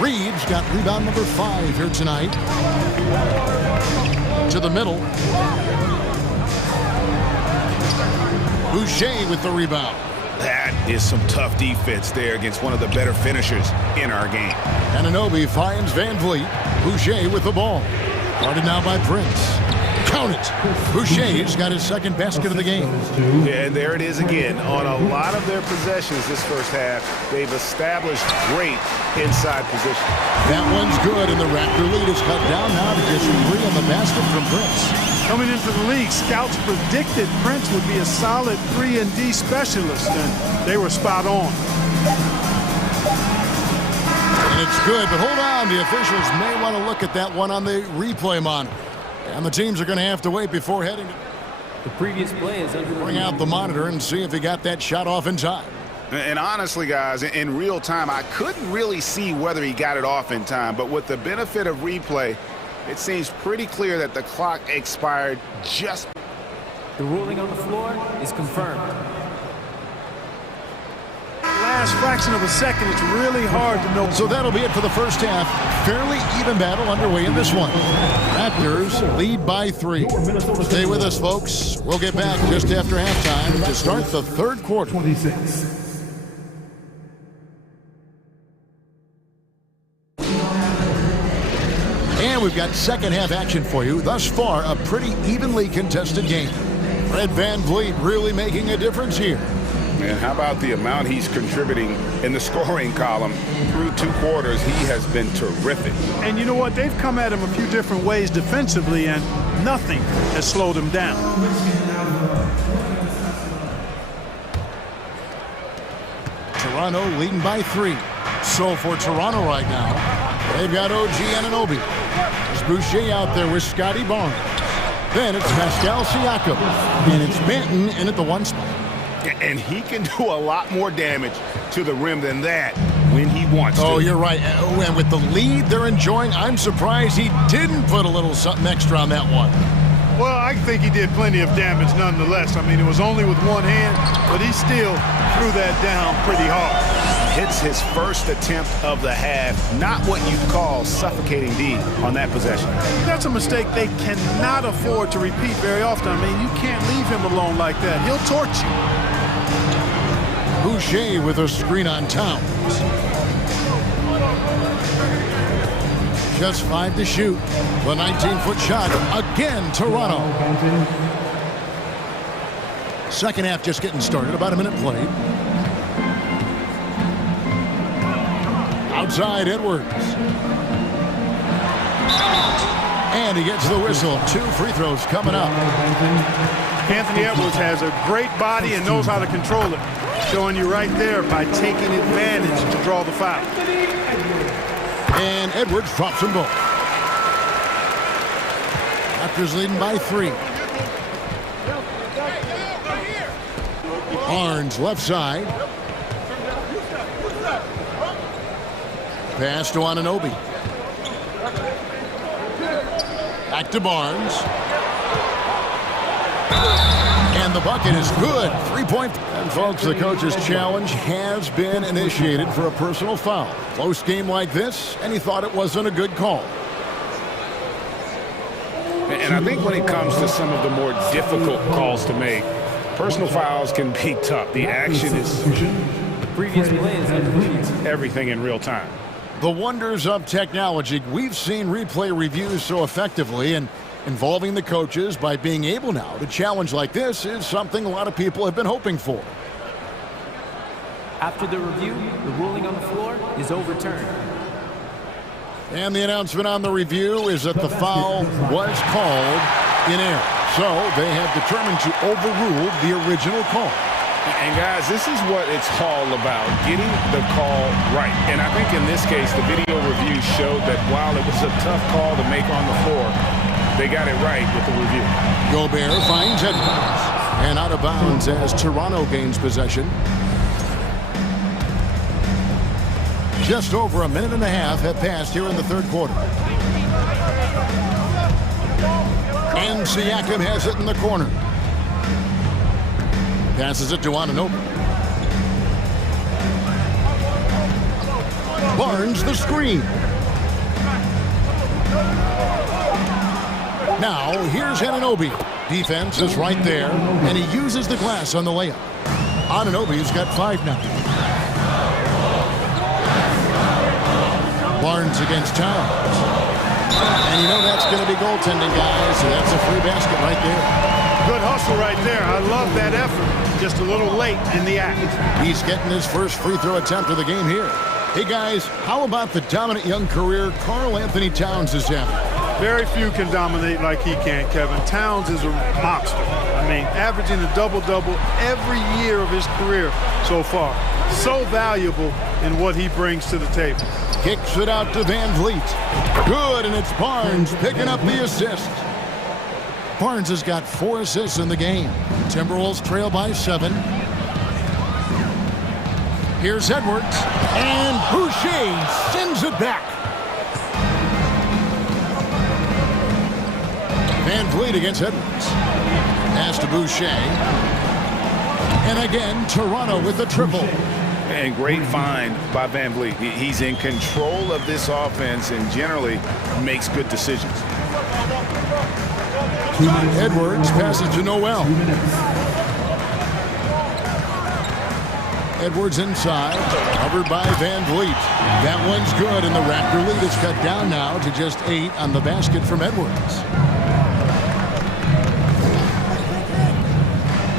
Reeves got rebound number 5 here tonight. To the middle. Boucher with the rebound. That is some tough defense there against one of the better finishers in our game. Anunoby finds Van Vliet. Boucher with the ball. Guarded now by Prince. Count it. Boucher's got his second basket of the game. Yeah, and there it is again. On a lot of their possessions this first half, they've established great inside position. That one's good, and the Raptor lead is cut down now to just 3 on the basket from Prince. Coming into the league, scouts predicted Prince would be a solid 3-and-D specialist, and they were spot on. And it's good, but hold on. The officials may want to look at that one on the replay monitor. And the teams are going to have to wait before heading to the previous play is under bring out the monitor and see if he got that shot off in time. And honestly, guys, in real time, I couldn't really see whether he got it off in time. But with the benefit of replay, it seems pretty clear that the clock expired just. The ruling on the floor is confirmed. Last fraction of a second, it's really hard to know. So that'll be it for the first half. Fairly even battle underway in this one. Raptors lead by 3. Stay with us, folks. We'll get back just after halftime to start the third quarter. 26. And we've got second half action for you. Thus far, a pretty evenly contested game. Fred Van Vliet really making a difference here. And how about the amount he's contributing in the scoring column through 2 quarters? He has been terrific. And you know what? They've come at him a few different ways defensively, and nothing has slowed him down. Toronto leading by 3. So for Toronto right now, they've got OG Anunoby. There's Boucher out there with Scotty Barnes. Then it's Pascal Siakam. And it's Benton in at the 1 spot. And he can do a lot more damage to the rim than that when he wants to. Oh, you're right. And with the lead they're enjoying, I'm surprised he didn't put a little something extra on that one. Well, I think he did plenty of damage nonetheless. I mean, it was only with one hand, but he still threw that down pretty hard. Hits his first attempt of the half. Not what you'd call suffocating D on that possession. That's a mistake they cannot afford to repeat very often. I mean, you can't leave him alone like that. He'll torch you. Boucher with a screen on Towns. Just 5 to shoot. The 19-foot shot. Again, Toronto. Second half just getting started. About a minute played. Outside Edwards. And he gets the whistle. 2 free throws coming up. Anthony Edwards has a great body and knows how to control it. Showing you right there by taking advantage to draw the foul. And Edwards drops them both. Raptors leading by 3. Barnes left side. Pass to Anunoby. Back to Barnes. And the bucket is good. 3-point. And folks, the coach's challenge has been initiated for a personal foul. Close game like this, and he thought it wasn't a good call. And I think when it comes to some of the more difficult calls to make, personal fouls can be tough. The action is Previous play is incomplete. Everything in real time. The wonders of technology. We've seen replay reviews so effectively, and involving the coaches by being able now to challenge like this is something a lot of people have been hoping for. After the review, the ruling on the floor is overturned. And the announcement on the review is that the foul was called in error. So they have determined to overrule the original call. And guys, this is what it's all about, getting the call right. And I think in this case, the video review showed that while it was a tough call to make on the floor, they got it right with the review. Gobert finds Edwards. And out of bounds as Toronto gains possession. Just over a minute and a half have passed here in the third quarter. And Siakam has it in the corner. Passes it to Anunoby. Barnes the screen. Now here's Anunoby. Defense is right there, and he uses the glass on the layup. Anunoby's got 5 now. Barnes against Towns. And you know that's going to be goaltending, guys, so that's a free basket right there. Good hustle right there. I love that effort. Just a little late in the act. He's getting his first free throw attempt of the game here. Hey, guys, how about the dominant young career Karl Anthony Towns is having? Very few can dominate like he can, Kevin. Towns is a monster. I mean, averaging a double-double every year of his career so far. So valuable in what he brings to the table. Kicks it out to Van Vliet. Good, and it's Barnes picking up the assist. Barnes has got 4 assists in the game. Timberwolves trail by 7. Here's Edwards, and Boucher sends it back. Van Vliet against Edwards. Pass to Boucher. And again, Toronto with the triple. And great find by Van Vliet. He's in control of this offense and generally makes good decisions. Edwards passes to Noel. Edwards inside, covered by Van Vliet. That one's good, and the Raptor lead is cut down now to just 8 on the basket from Edwards.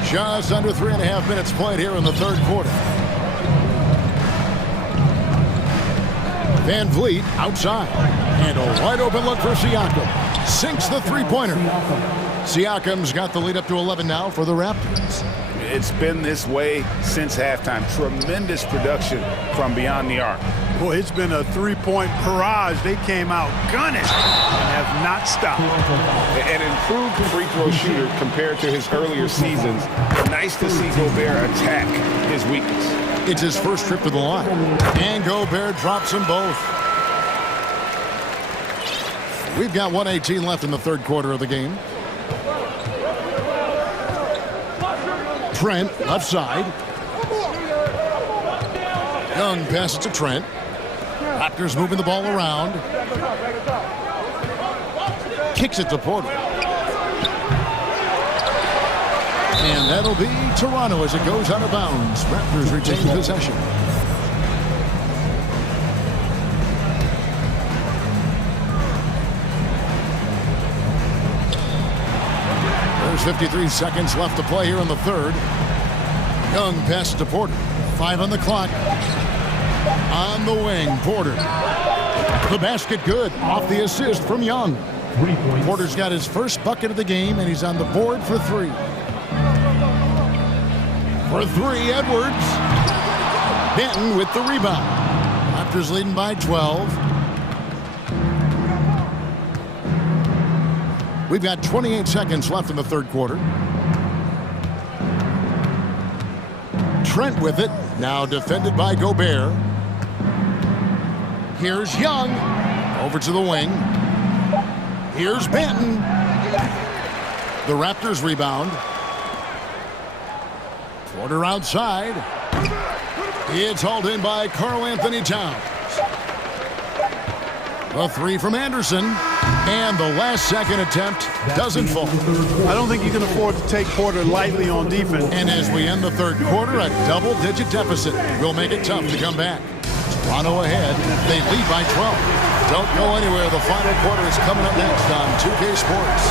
Just under 3.5 minutes played here in the third quarter. Van Vliet outside, and a wide open look for Siakam. Sinks the three-pointer. Siakam's got the lead up to 11 now for the Raptors. It's been this way since halftime. Tremendous production from beyond the arc. Boy, it's been a three-point barrage. They came out gunning and have not stopped. An improved free throw shooter compared to his earlier seasons. Nice to see Gobert attack his weakness. It's his first trip to the line. And Gobert drops them both. We've got 1:18 left in the third quarter of the game. Trent, left side. Young passes to Trent. Raptors moving the ball around. Kicks it to Porter. And that'll be Toronto as it goes out of bounds. Raptors retain possession. There's 53 seconds left to play here in the third. Young passes to Porter. 5 on the clock. On the wing, Porter. The basket good. Off the assist from Young. Porter's got his first bucket of the game, and he's on the board for 3. For 3, Edwards. Benton with the rebound. Raptors leading by 12. We've got 28 seconds left in the third quarter. Trent with it. Now defended by Gobert. Here's Young. Over to the wing. Here's Benton. The Raptors rebound. Porter outside. It's hauled in by Karl Anthony Towns. A 3 from Anderson. And the last-second attempt doesn't fall. I don't think you can afford to take Porter lightly on defense. And as we end the third quarter, a double-digit deficit will make it tough to come back. Toronto ahead. They lead by 12. Don't go anywhere. The final quarter is coming up next on 2K Sports.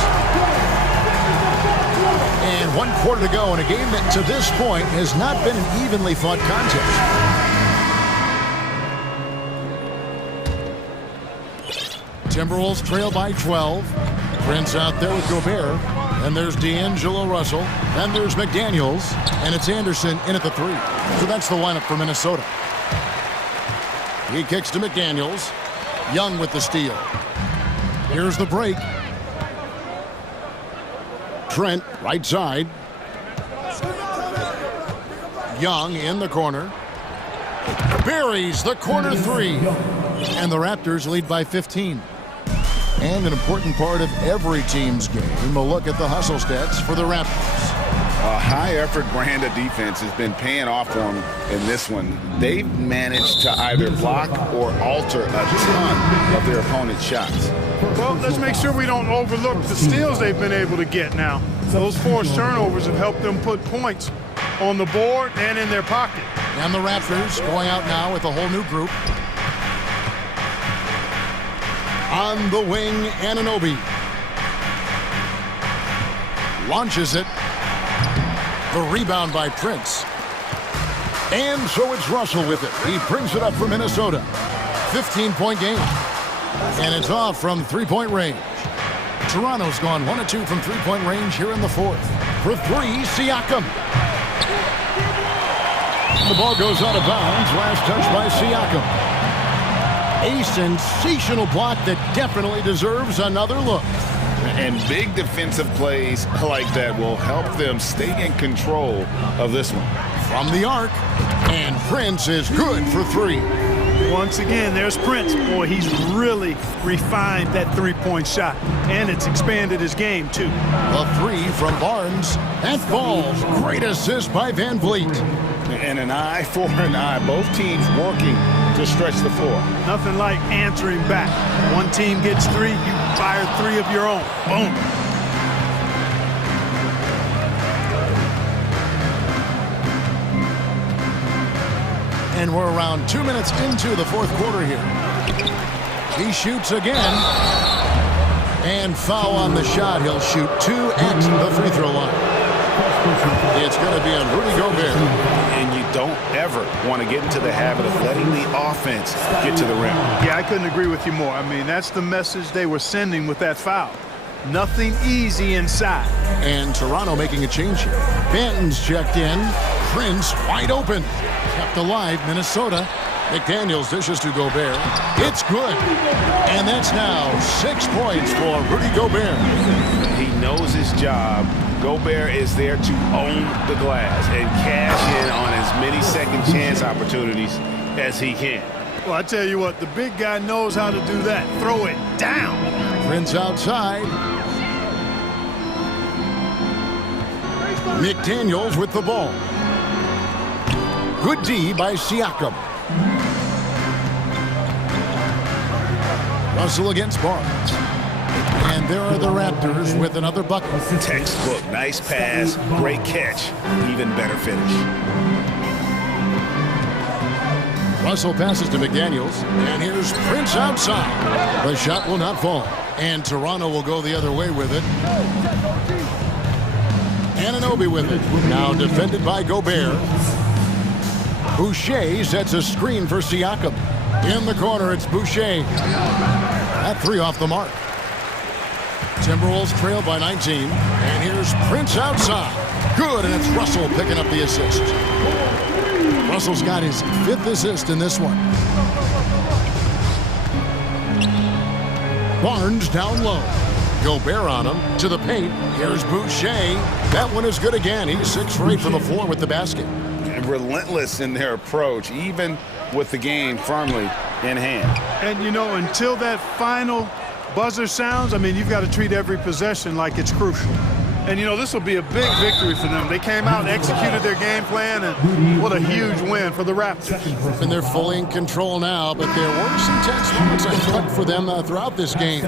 And 1 quarter to go in a game that to this point has not been an evenly fought contest. Timberwolves trail by 12. Prince out there with Gobert. And there's D'Angelo Russell. Then there's McDaniels. And it's Anderson in at the 3. So that's the lineup for Minnesota. He kicks to McDaniels. Young with the steal. Here's the break. Trent, right side. Young in the corner. Buries the corner 3. And the Raptors lead by 15. And an important part of every team's game, we'll look at the hustle stats for the Raptors. A high-effort brand of defense has been paying off for them in this one. They've managed to either block or alter a ton of their opponent's shots. Well, let's make sure we don't overlook the steals they've been able to get now. Those forced turnovers have helped them put points on the board and in their pocket. And the Raptors going out now with a whole new group. On the wing, Anunoby. Launches it. The rebound by Prince. And so it's Russell with it. He brings it up for Minnesota. 15-point game. And it's off from three-point range. Toronto's gone 1 of 2 from three-point range here in the fourth. For 3, Siakam. The ball goes out of bounds. Last touch by Siakam. A sensational block that definitely deserves another look. And big defensive plays like that will help them stay in control of this one. From the arc, and Prince is good for 3. Once again, there's Prince. Boy, he's really refined that three-point shot, and it's expanded his game, too. The 3 from Barnes. That falls. Great assist by Van Vliet. And an eye for an eye. Both teams working to stretch the floor. Nothing like answering back. One team gets 3, you fire 3 of your own. Boom. And we're around 2 minutes into the fourth quarter here. He shoots again. And foul on the shot. He'll shoot 2 at the free throw line. It's going to be on Rudy Gobert. And you don't ever want to get into the habit of letting the offense get to the rim. Yeah, I couldn't agree with you more. I mean, that's the message they were sending with that foul. Nothing easy inside. And Toronto making a change here. Banton's checked in. Prince wide open. Kept alive, Minnesota. McDaniels dishes to Gobert. It's good. And that's now 6 points for Rudy Gobert. He knows his job. Gobert is there to own the glass and cash in on as many second chance opportunities as he can. Well, I tell you what, the big guy knows how to do that. Throw it down. Prince outside. McDaniels with the ball. Good D by Siakam. Russell against Barnes. And there are the Raptors with another bucket. Textbook. Nice pass. Great catch. Even better finish. Russell passes to McDaniels. And here's Prince outside. The shot will not fall. And Toronto will go the other way with it. Anunoby with it. Now defended by Gobert. Boucher sets a screen for Siakam. In the corner, it's Boucher. That 3 off the mark. Timberwolves trail by 19. And here's Prince outside. Good, and it's Russell picking up the assist. Russell's got his 5th assist in this one. Barnes down low. Gobert on him to the paint. Here's Boucher. That one is good again. He's 6 for 8 from the floor with the basket. And relentless in their approach, even with the game firmly in hand. And, you know, until that final buzzer sounds, I mean, you've got to treat every possession like it's crucial. And, you know, this will be a big victory for them. They came out and executed their game plan, and what a huge win for the Raptors. And they're fully in control now, but there were some tense moments, I thought, for them throughout this game.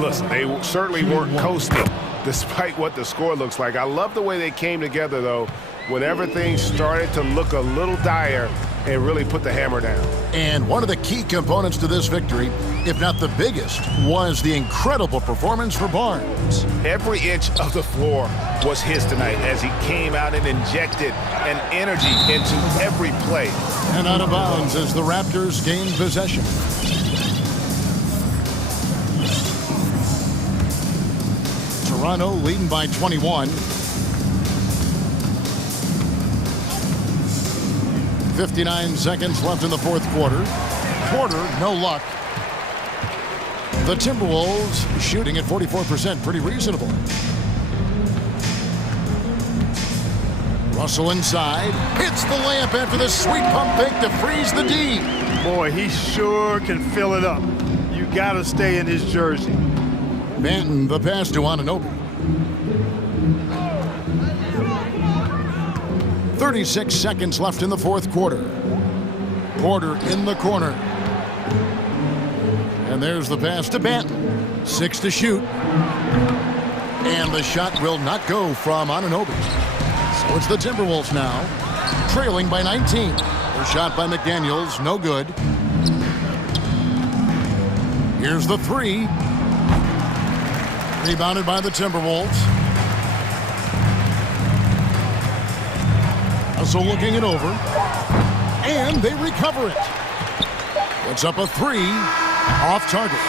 Listen, they certainly weren't coasting, despite what the score looks like. I love the way they came together, though, when everything started to look a little dire and really put the hammer down. And one of the key components to this victory, if not the biggest, was the incredible performance for Barnes. Every inch of the floor was his tonight as he came out and injected an energy into every play. And out of bounds as the Raptors gain possession. Toronto leading by 21. 59 seconds left in the fourth quarter. Porter, no luck. The Timberwolves shooting at 44%, pretty reasonable. Russell inside, hits the layup after the sweet pump fake to freeze the D. Boy, he sure can fill it up. You got to stay in his jersey. Banton, the pass to Anunoby. 36 seconds left in the fourth quarter. Porter in the corner. And there's the pass to Banton. 6 to shoot. And the shot will not go from Anunoby. So it's the Timberwolves now, trailing by 19. The shot by McDaniels, no good. Here's the three. Rebounded by the Timberwolves. Also looking it over. And they recover it. Puts up a three. Off target.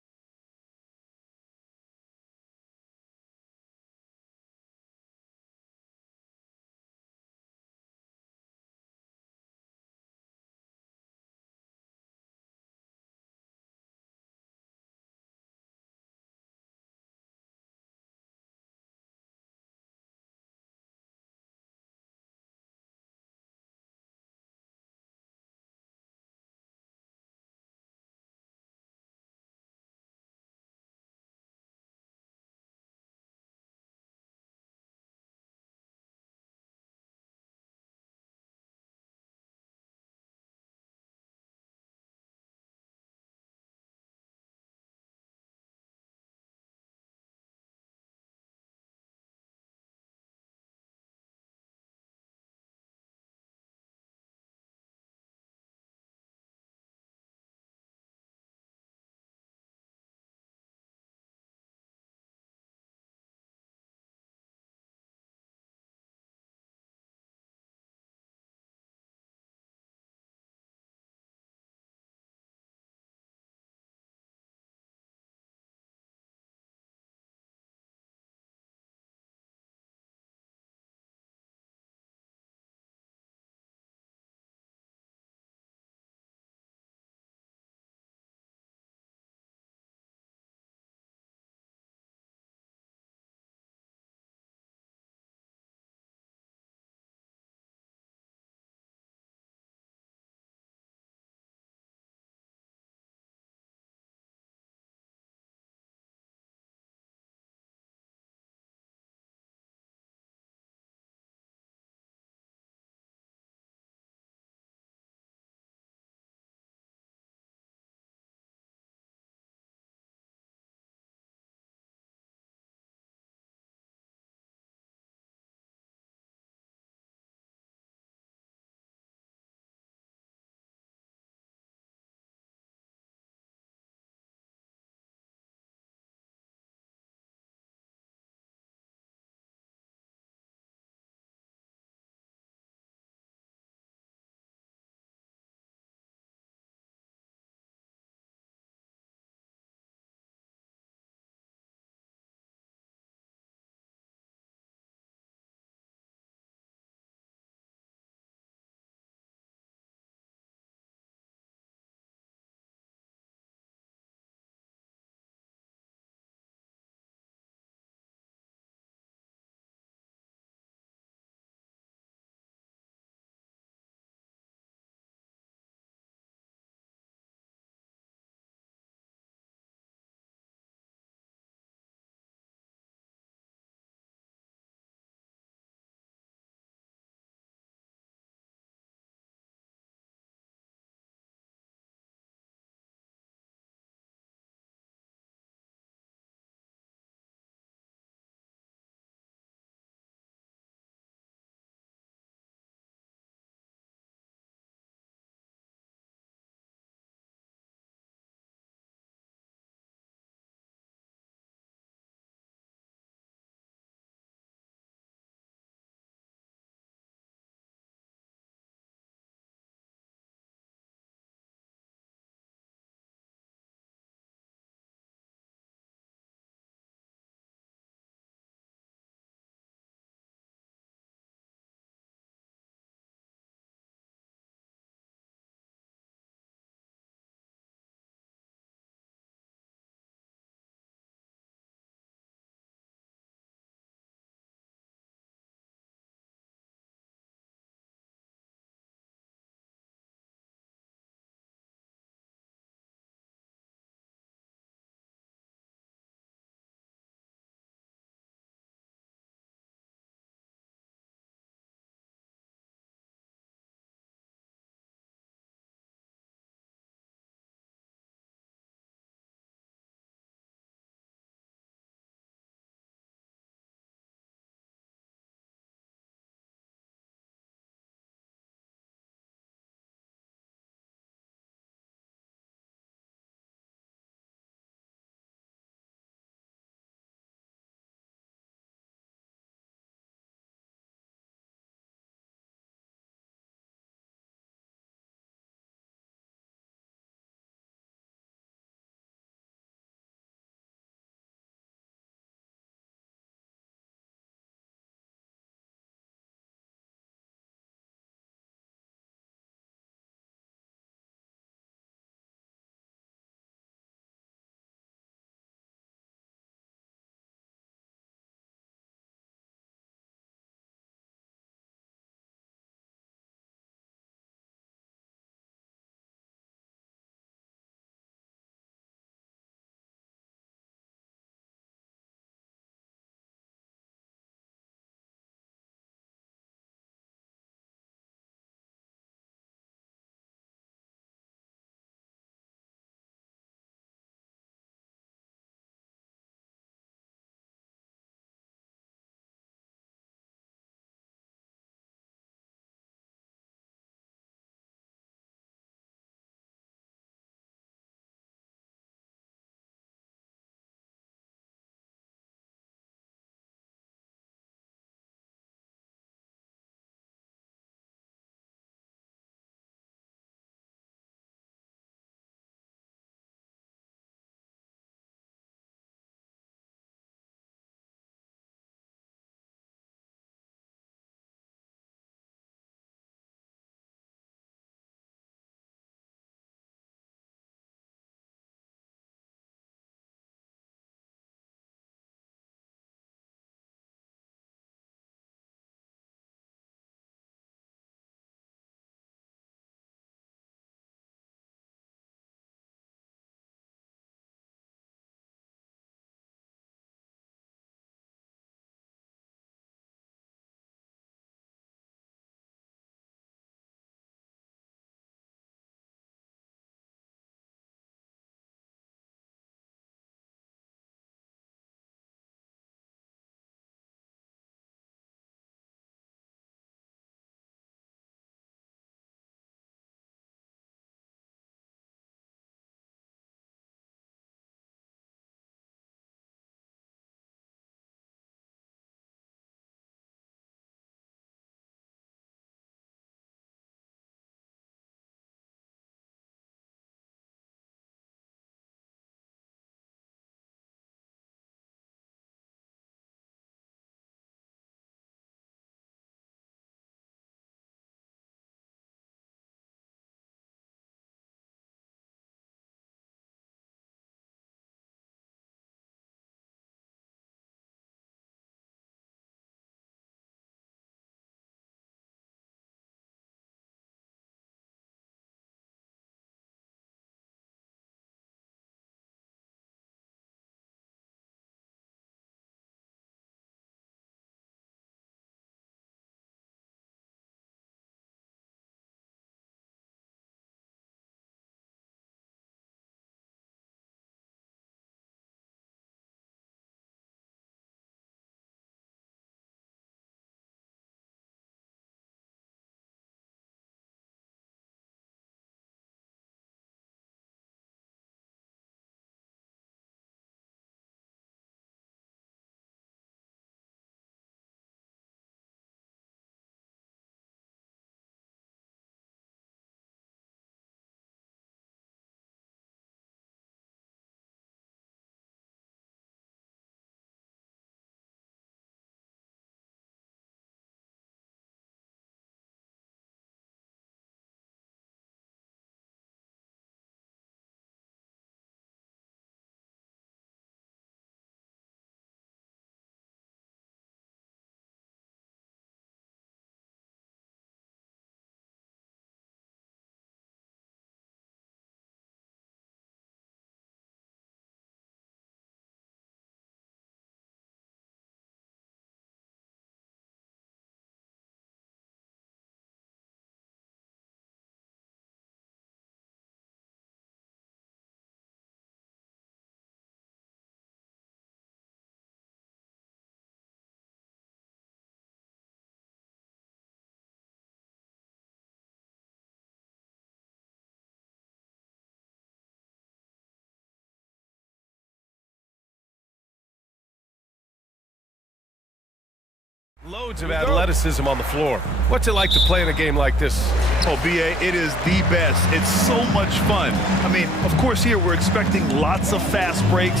Loads of athleticism on the floor. What's it like to play in a game like this? Oh, B.A., it is the best. It's so much fun. I mean, of course, here we're expecting lots of fast breaks,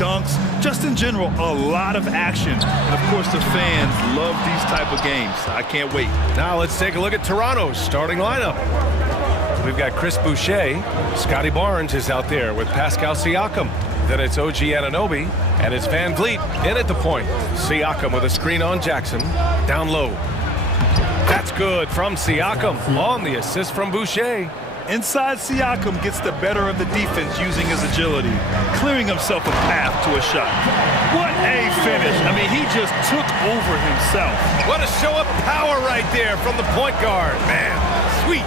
dunks, just in general, a lot of action. And, of course, the fans love these type of games. I can't wait. Now let's take a look at Toronto's starting lineup. We've got Chris Boucher. Scotty Barnes is out there with Pascal Siakam. Then it's OG Anunoby, and it's Van Vliet in at the point. Siakam with a screen on Jackson, down low. That's good from Siakam on the assist from Boucher. Inside, Siakam gets the better of the defense using his agility, clearing himself a path to a shot. What a finish. I mean, he just took over himself. What a show of power right there from the point guard. Man, sweet.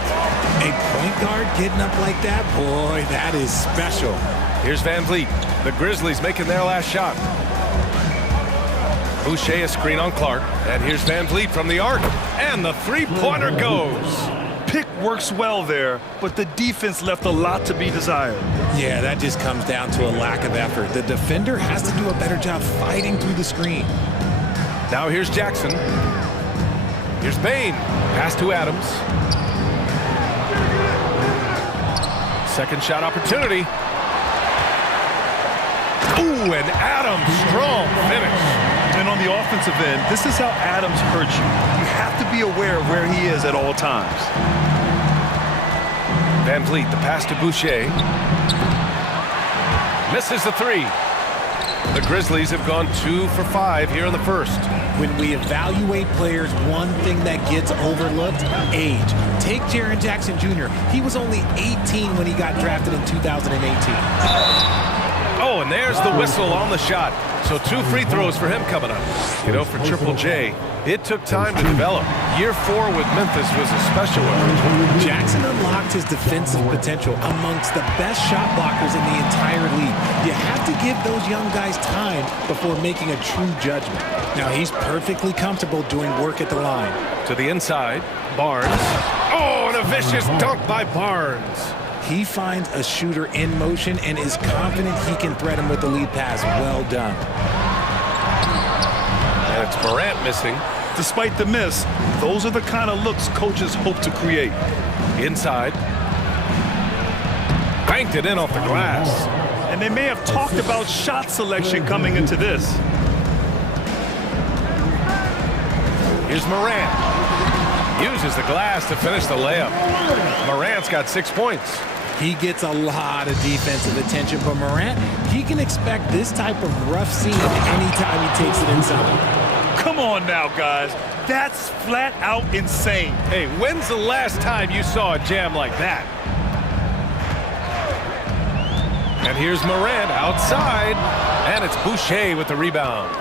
A point guard getting up like that, boy, that is special. Here's Van Vliet. The Grizzlies making their last shot. Boucher a screen on Clark. And here's Van Vliet from the arc. And the three-pointer goes. Pick works well there, but the defense left a lot to be desired. Yeah, that just comes down to a lack of effort. The defender has to do a better job fighting through the screen. Now here's Jackson. Here's Bain. Pass to Adams. Second shot opportunity. Ooh, and Adams, strong finish. And on the offensive end, this is how Adams hurts you. You have to be aware of where he is at all times. Van Vliet, the pass to Boucher. Misses the three. The Grizzlies have gone 2 for 5 here in the first. When we evaluate players, one thing that gets overlooked, age. Take Jaren Jackson Jr. He was only 18 when he got drafted in 2018. Oh, and there's the whistle on the shot. So 2 free throws for him coming up. You know, for Triple J, it took time to develop. Year 4 with Memphis was a special one. Jackson unlocked his defensive potential amongst the best shot blockers in the entire league. You have to give those young guys time before making a true judgment. Now, he's perfectly comfortable doing work at the line. To the inside, Barnes. Oh, and a vicious dunk by Barnes. He finds a shooter in motion and is confident he can thread him with the lead pass. Well done. And it's Morant missing. Despite the miss, those are the kind of looks coaches hope to create. Inside. Banked it in off the glass. And they may have talked about shot selection coming into this. Here's Morant. Uses the glass to finish the layup. Morant's got 6 points. He gets a lot of defensive attention, but Morant, he can expect this type of rough scene anytime he takes it inside. Come on now, guys. That's flat out insane. Hey, when's the last time you saw a jam like that? And here's Morant outside, and it's Boucher with the rebound.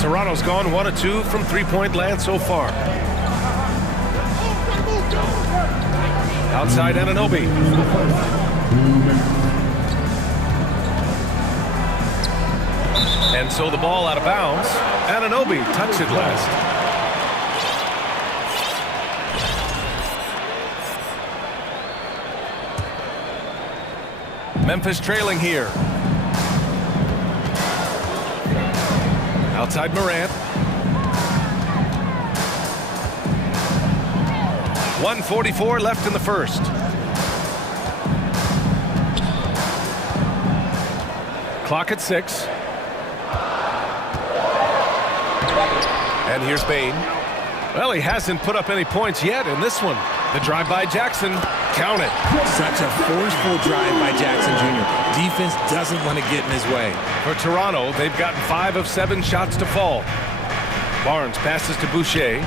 Toronto's gone 1 of 2 from three-point land so far. Outside Anunoby. And so the ball out of bounds. Anunoby touched it last. Memphis trailing here. Outside Morant. 1:44 left in the first. Clock at 6. And here's Bain. Well, he hasn't put up any points yet in this one. The drive by Jackson. Count it. Such a forceful drive by Jackson Jr. Defense doesn't want to get in his way. For Toronto, they've gotten 5 of 7 shots to fall. Barnes passes to Boucher.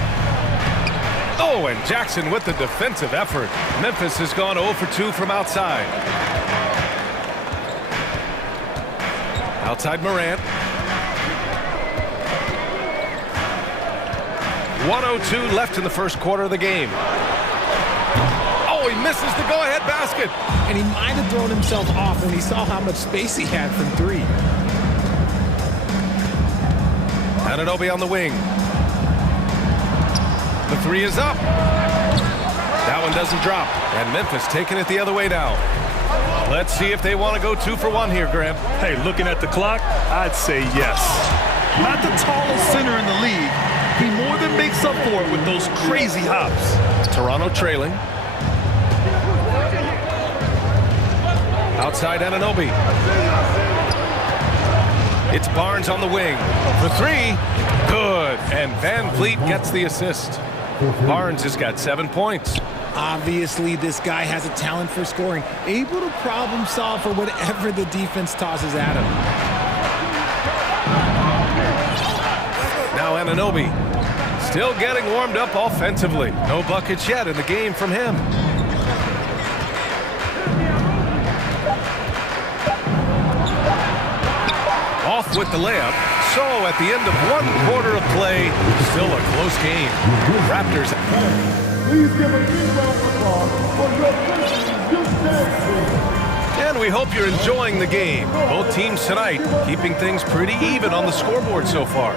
Oh, and Jackson with the defensive effort. Memphis has gone 0 for 2 from outside. Outside Morant. 1:02 left in the first quarter of the game. Oh, he misses the go-ahead basket. And he might have thrown himself off when he saw how much space he had from 3. Anunoby on the wing. The 3 is up. That one doesn't drop. And Memphis taking it the other way now. Let's see if they want to go 2 for 1 here, Graham. Hey, looking at the clock, I'd say yes. Not the tallest center in the league, He more than makes up for it with those crazy hops. Toronto trailing. Outside Anunoby. It's Barnes on the wing. For three. Good. And Van Vliet gets the assist. Barnes has got 7 points. Obviously, this guy has a talent for scoring, able to problem solve for whatever the defense tosses at him. Now Anunoby, still getting warmed up offensively. No buckets yet in the game from him. Off with the layup. So at the end of 1 quarter of play, still a close game. Raptors. Please give a big round of applause for your Houston. And we hope you're enjoying the game. Both teams tonight keeping things pretty even on the scoreboard so far.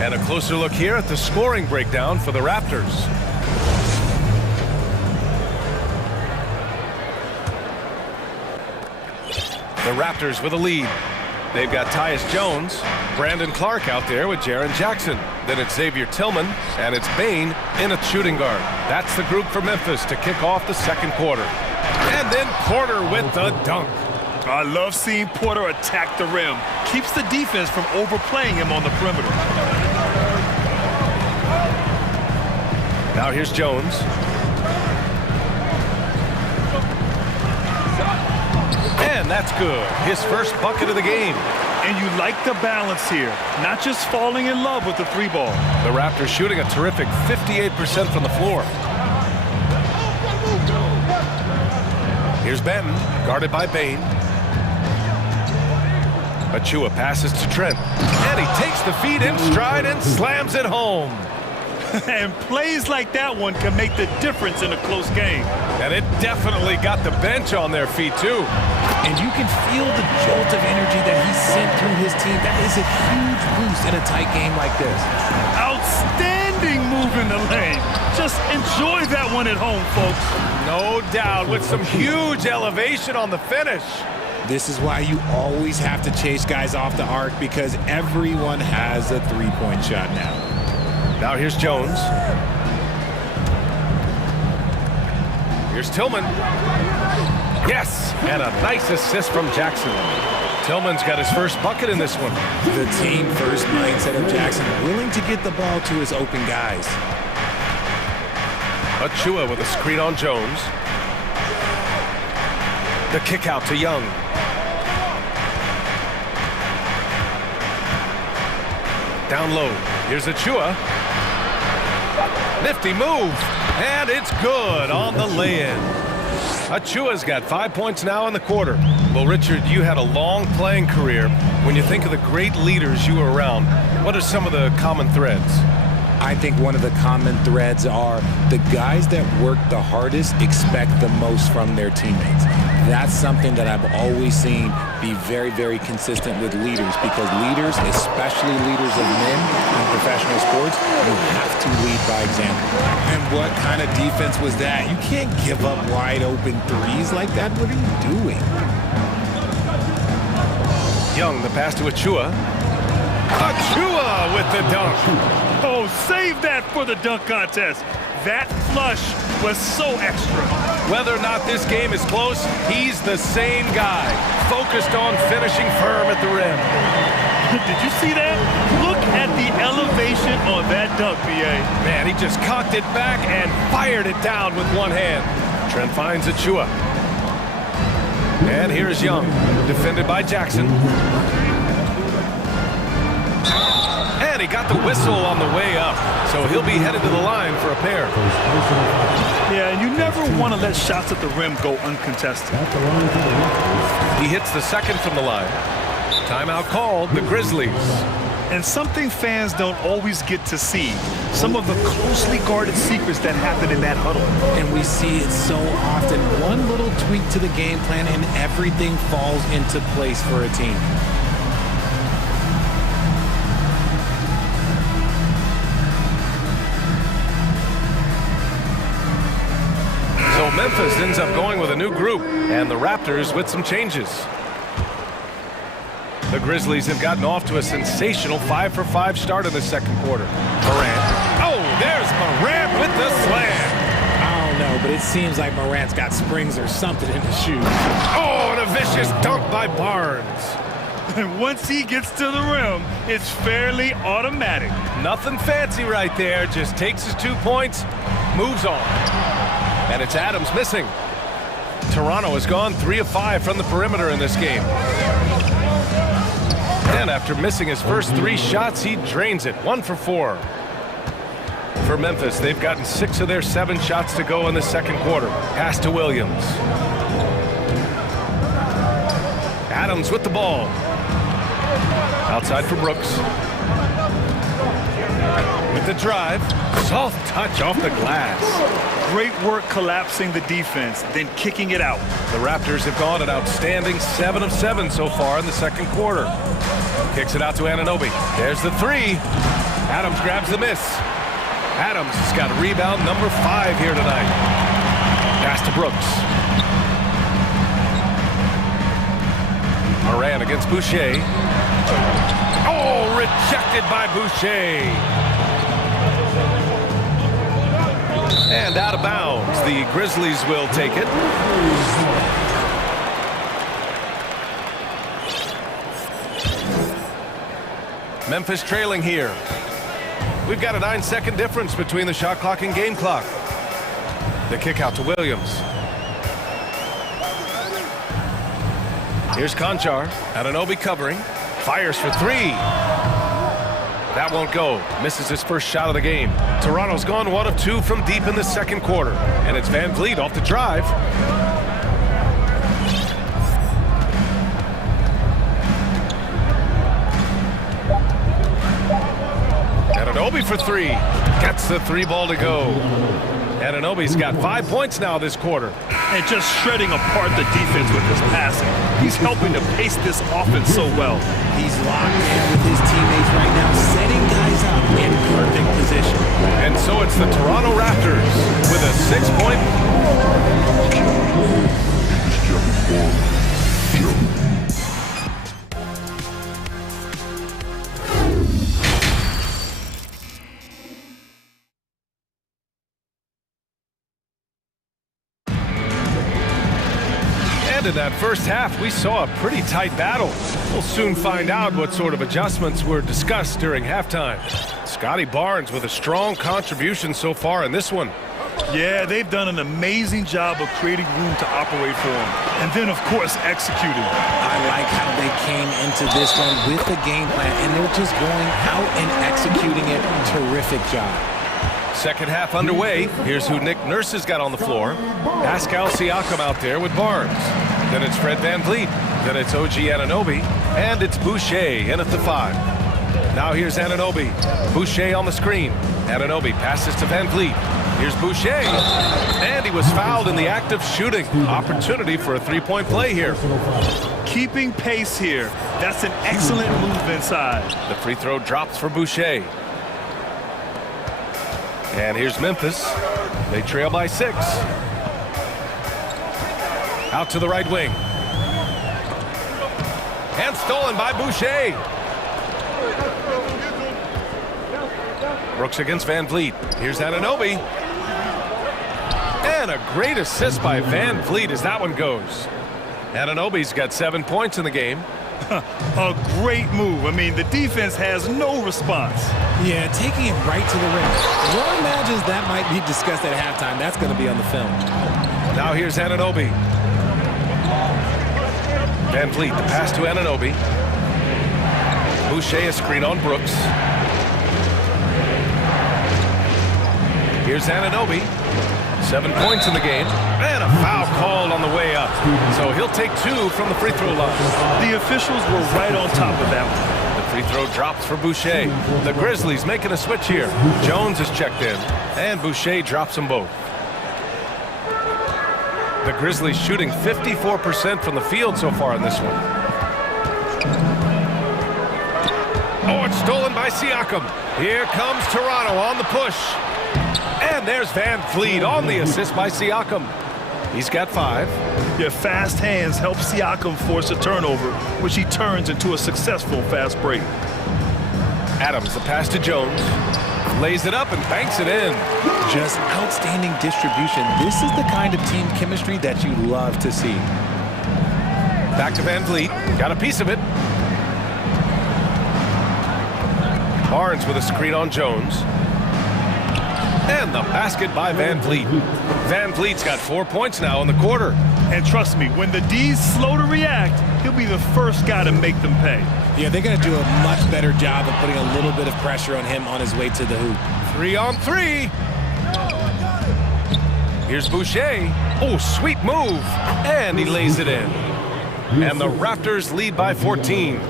And a closer look here at the scoring breakdown for the Raptors. The Raptors with a lead. They've got Tyus Jones, Brandon Clark out there with Jaren Jackson. Then it's Xavier Tillman, and it's Bane in a shooting guard. That's the group for Memphis to kick off the second quarter. And then Porter with the dunk. I love seeing Porter attack the rim. Keeps the defense from overplaying him on the perimeter. Now here's Jones. And that's good. His first bucket of the game. And you like the balance here. Not just falling in love with the three ball. The Raptors shooting a terrific 58% from the floor. Here's Benton, guarded by Bane. Achua passes to Trent. And he takes the feed in stride and slams it home. And plays like that one can make the difference in a close game. And it definitely got the bench on their feet, too. And you can feel the jolt of energy that he sent through his team. That is a huge boost in a tight game like this. Outstanding move in the lane. Just enjoy that one at home, folks. No doubt, with some huge elevation on the finish. This is why you always have to chase guys off the arc, because everyone has a three-point shot now. Now here's Jones. Here's Tillman. Yes, and a nice assist from Jackson. Tillman's got his first bucket in this one. The team-first mindset of Jackson, willing to get the ball to his open guys. Achua with a screen on Jones. The kick out to Young. Down low. Here's Achua. Nifty move. And it's good on the lay-in. Achua's got 5 points now in the quarter. Well, Richard, you had a long playing career. When you think of the great leaders you were around, what are some of the common threads? I think one of the common threads are the guys that work the hardest expect the most from their teammates. That's something that I've always seen be very, very consistent with leaders, because leaders, especially leaders of men in professional sports, you have to lead by example. And what kind of defense was that? You can't give up wide open threes like that. What are you doing? Young, the pass to Achua. Achua with the dunk. Oh, save that for the dunk contest. That flush was so extra. Whether or not this game is close, he's the same guy, focused on finishing firm at the rim. Did you see that? Look at the elevation on that dunk, B.A. Man, he just cocked it back and fired it down with one hand. Trent finds Achua. And here's Young, defended by Jackson. And he got the whistle on the way up, so he'll be headed to the line for a pair. Yeah, and you never want to let shots at the rim go uncontested. He hits the second from the line. Timeout called, the Grizzlies. And something fans don't always get to see, some of the closely guarded secrets that happen in that huddle. And we see it so often. One little tweak to the game plan and everything falls into place for a team. So Memphis ends up going with a new group, and the Raptors with some changes. The Grizzlies have gotten off to a sensational 5-for-5 start in the second quarter. Morant. Oh, there's Morant with the slam. I don't know, but it seems like Morant's got springs or something in his shoes. Oh, and a vicious dunk by Barnes. And once he gets to the rim, it's fairly automatic. Nothing fancy right there. Just takes his 2 points, moves on. And it's Adams missing. Toronto has gone 3 of 5 from the perimeter in this game. And after missing his first 3 shots, he drains it. 1 for 4. For Memphis, they've gotten 6 of their 7 shots to go in the second quarter. Pass to Williams. Adams with the ball. Outside for Brooks. With the drive. Soft touch off the glass. Great work collapsing the defense, then kicking it out. The Raptors have gone an outstanding 7 of 7 so far in the second quarter. Kicks it out to Anunoby. There's the 3. Adams grabs the miss. Adams has got rebound number 5 here tonight. Pass to Brooks. Morant against Boucher. Oh, rejected by Boucher. And out of bounds. The Grizzlies will take it. Memphis trailing here. We've got a 9-second difference between the shot clock and game clock. The kick out to Williams. Here's Conchar. Anunoby covering. Fires for 3. That won't go. Misses his first shot of the game. Toronto's gone 1 of 2 from deep in the second quarter. And it's Van Vliet off the drive. Anunoby for 3. Gets the 3 ball to go. Anunoby's got 5 points now this quarter. And just shredding apart the defense with his passing. He's helping to pace this offense so well. He's locked in with his teammates right now, setting guys up in perfect position. And so it's the Toronto Raptors with a 6-point. And in that first half, we saw a pretty tight battle. We'll soon find out what sort of adjustments were discussed during halftime. Scotty Barnes with a strong contribution so far in this one. Yeah, they've done an amazing job of creating room to operate for him. And then, of course, executing. I like how they came into this one with the game plan, and they're just going out and executing it. Terrific job. Second half underway. Here's who Nick Nurse has got on the floor. Pascal Siakam out there with Barnes. Then it's Fred Van Vliet. Then it's OG Anunoby. And it's Boucher in at the 5. Now here's Anunoby. Boucher on the screen. Anunoby passes to Van Vliet. Here's Boucher. And he was fouled in the act of shooting. Opportunity for a 3-point play here. Keeping pace here. That's an excellent move inside. The free throw drops for Boucher. And here's Memphis. They trail by 6. Out to the right wing. And stolen by Boucher. Brooks against Van Vliet. Here's Anunoby. And a great assist by Van Vliet as that one goes. Anunoby's got 7 points in the game. A great move. I mean, the defense has no response. Yeah, taking it right to the rim. One imagines that might be discussed at halftime. That's going to be on the film. Now here's Anunoby. Van Vliet, the pass to Anunoby. Boucher a screen on Brooks. Here's Anunoby. 7 points in the game. And a foul called on the way up. So he'll take 2 from the free throw line. The officials were right on top of that one. The free throw drops for Boucher. The Grizzlies making a switch here. Jones is checked in. And Boucher drops them both. The Grizzlies shooting 54% from the field so far in this one. Oh, it's stolen by Siakam. Here comes Toronto on the push. And there's Van Vliet on the assist by Siakam. He's got 5. Their fast hands help Siakam force a turnover, which he turns into a successful fast break. Adams, the pass to Jones. Lays it up and banks it in. Just outstanding distribution. This is the kind of team chemistry that you love to see. Back to Van Vliet. Got a piece of it. Barnes with a screen on Jones. And the basket by Van Vliet. Van Vliet's got 4 points now in the quarter. And trust me, when the D's slow to react, he'll be the first guy to make them pay. Yeah, they're going to do a much better job of putting a little bit of pressure on him on his way to the hoop. 3 on 3. Here's Boucher. Oh, sweet move. And he lays it in. And the Raptors lead by 14.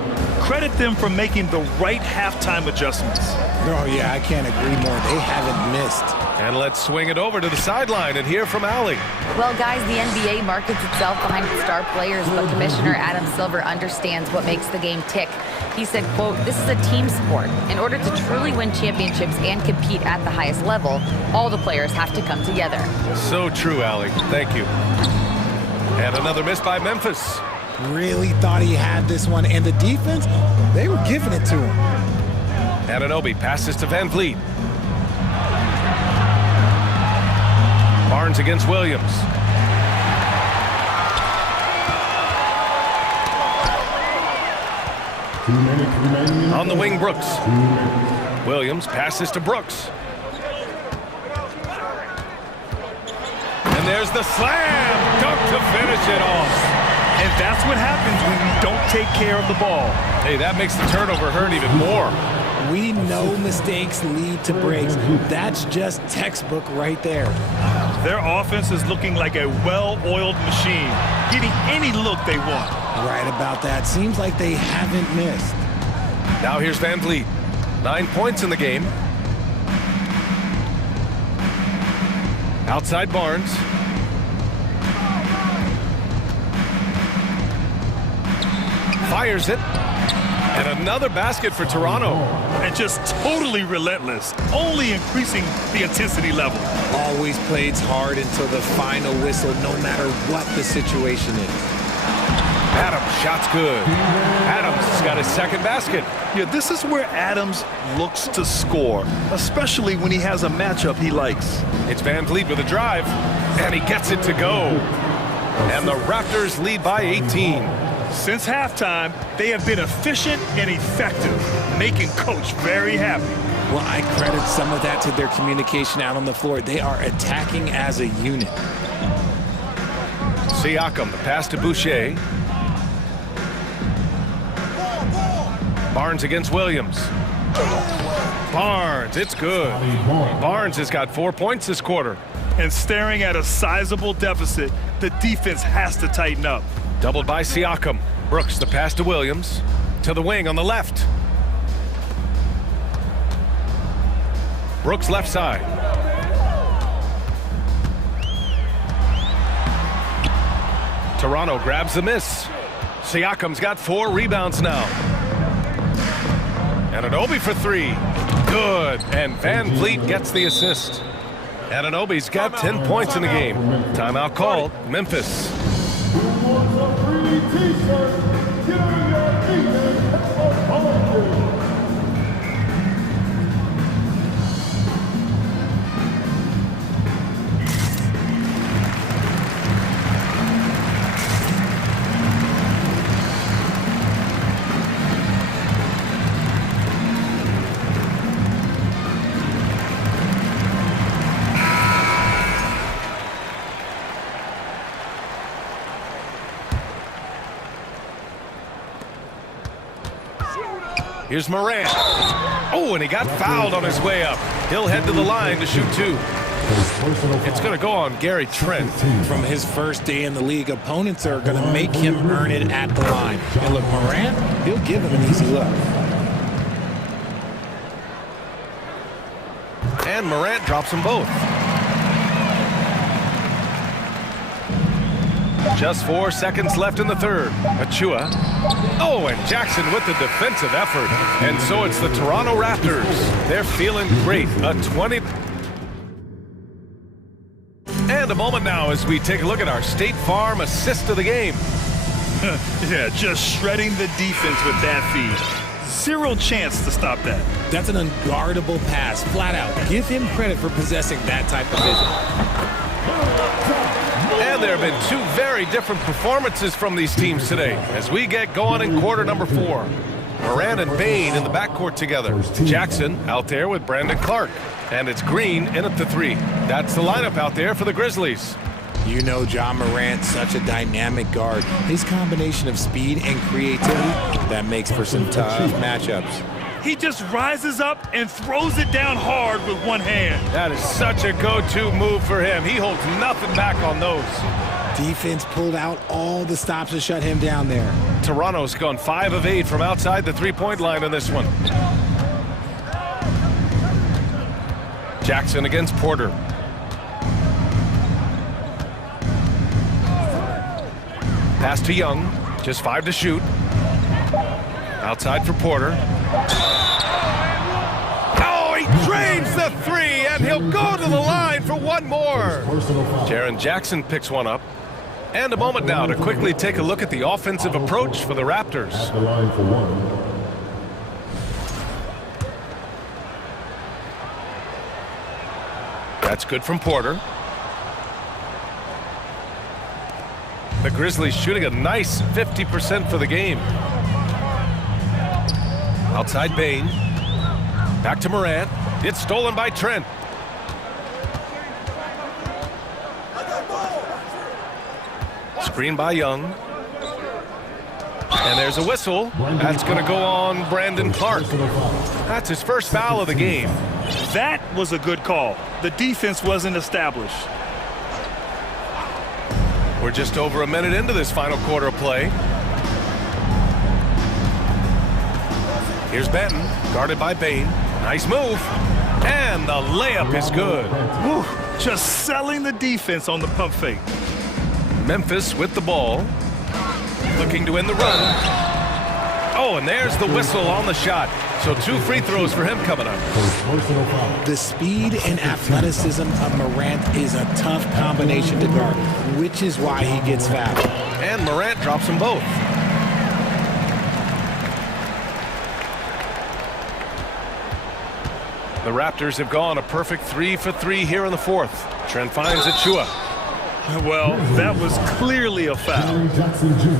Credit them for making the right halftime adjustments. Oh, yeah, I can't agree more. They haven't missed. And let's swing it over to the sideline and hear from Allie. Well, guys, the NBA markets itself behind its star players, but Commissioner Adam Silver understands what makes the game tick. He said, quote, "This is a team sport. In order to truly win championships and compete at the highest level, all the players have to come together." So true, Allie. Thank you. And another miss by Memphis. Really thought he had this one, and the defense, they were giving it to him. Anunoby passes to Van Vliet. Barnes against Williams. On the wing, Brooks. Williams passes to Brooks. And there's the slam dunk to finish it off. And that's what happens when you don't take care of the ball. Hey, that makes the turnover hurt even more. We know mistakes lead to breaks. That's just textbook right there. Their offense is looking like a well-oiled machine, getting any look they want. Right about that. Seems like they haven't missed. Now here's Van Vliet. 9 points in the game. Outside Barnes. Fires it. And another basket for Toronto. And just totally relentless, only increasing the intensity level. Always plays hard until the final whistle, no matter what the situation is. Adams, shot's good. Adams has got his second basket. Yeah, this is where Adams looks to score, especially when he has a matchup he likes. It's Van Vliet with a drive, and he gets it to go. And the Raptors lead by 18. Since halftime, they have been efficient and effective, making Coach very happy. Well, I credit some of that to their communication out on the floor. They are attacking as a unit. Siakam, the pass to Boucher. Barnes against Williams. Barnes, it's good. Barnes has got 4 points this quarter. And staring at a sizable deficit, the defense has to tighten up. Doubled by Siakam. Brooks, the pass to Williams. To the wing on the left. Brooks left side. Toronto grabs the miss. Siakam's got 4 rebounds now. Anunoby for 3. Good. And Van Vliet gets the assist. Anunoby's got 10 points in the game. Timeout called. Memphis. Here's Morant. Oh, and he got fouled on his way up. He'll head to the line to shoot 2. It's going to go on Gary Trent. From his first day in the league, opponents are going to make him earn it at the line. And look, Morant, he'll give him an easy look. And Morant drops them both. Just 4 seconds left in the third. Achua. Oh, and Jackson with the defensive effort. And so it's the Toronto Raptors. They're feeling great. A 20. And And a moment now as we take a look at our State Farm assist of the game. Yeah, just shredding the defense with that feed. Zero chance to stop that. That's an unguardable pass, flat out. Give him credit for possessing that type of vision. And there have been two very different performances from these teams today as we get going in quarter number 4. Moran and Bain in the backcourt together. Jackson out there with Brandon Clark. And it's Green in at the 3. That's the lineup out there for the Grizzlies. You know John Morant, such a dynamic guard. His combination of speed and creativity, that makes for some tough matchups. He just rises up and throws it down hard with one hand. That is such a go-to move for him. He holds nothing back on those. Defense pulled out all the stops to shut him down there. Toronto's gone 5 of 8 from outside the three-point line in this one. Jackson against Porter. Pass to Young, just 5 to shoot. Outside for Porter. Oh, he drains the 3, and he'll go to the line for one more. Jaren Jackson picks one up. And a moment now to quickly take a look at the offensive approach for the Raptors. At the line for 1. That's good from Porter. The Grizzlies shooting a nice 50% for the game. Outside Bain. Back to Morant. It's stolen by Trent. Screen by Young. And there's a whistle. That's going to go on Brandon Clark. That's his first foul of the game. That was a good call. The defense wasn't established. We're just over a minute into this final quarter of play. Here's Benton, guarded by Bain. Nice move. And the layup is good. Whew, just selling the defense on the pump fake. Memphis with the ball. Looking to win the run. Oh, and there's the whistle on the shot. So 2 free throws for him coming up. The speed and athleticism of Morant is a tough combination to guard, which is why he gets fouled. And Morant drops them both. The Raptors have gone a perfect 3 for 3 here in the 4th. Trent finds Achua. Well, that was clearly a foul. Jackson Jr.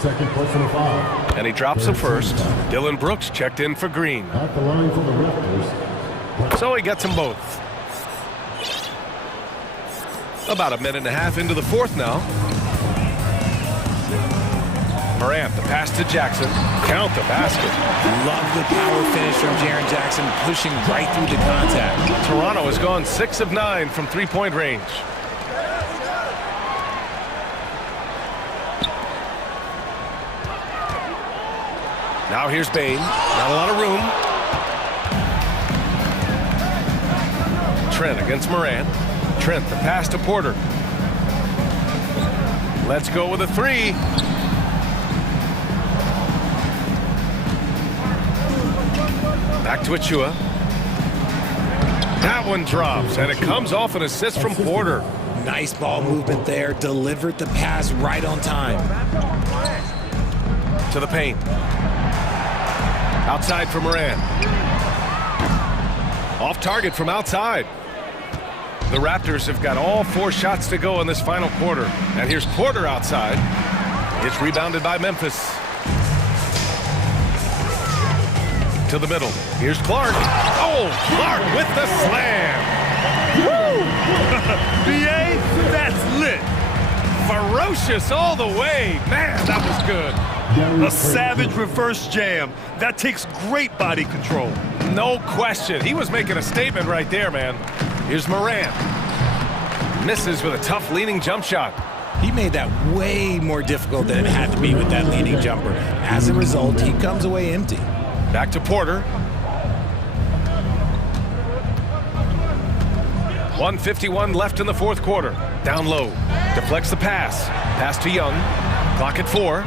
Second personal foul. And he drops the first. Dylan Brooks checked in for Green. At the line for the Raptors. So he gets them both. About a minute and a half into the 4th now. Morant, the pass to Jackson. Count the basket. Love the power finish from Jaren Jackson, pushing right through the contact. Toronto has gone 6 of 9 from three-point range. Now here's Bain. Not a lot of room. Trent against Morant. Trent, the pass to Porter. Let's go with a 3. Back to Achua. That one drops, and it comes off an assist from Porter. Nice ball movement there. Delivered the pass right on time. To the paint. Outside for Moran. Off target from outside. The Raptors have got all 4 shots to go in this final quarter. And here's Porter outside. It's rebounded by Memphis. To the middle. Here's Clark. Oh, Clark with the slam. Woo! B.A., that's lit. Ferocious all the way. Man, that was good. A savage reverse jam. That takes great body control. No question. He was making a statement right there, man. Here's Morant. Misses with a tough leaning jump shot. He made that way more difficult than it had to be with that leaning jumper. As a result, he comes away empty. Back to Porter. 1:51 left in the 4th quarter. Down low. Deflects the pass. Pass to Young. Clock at 4.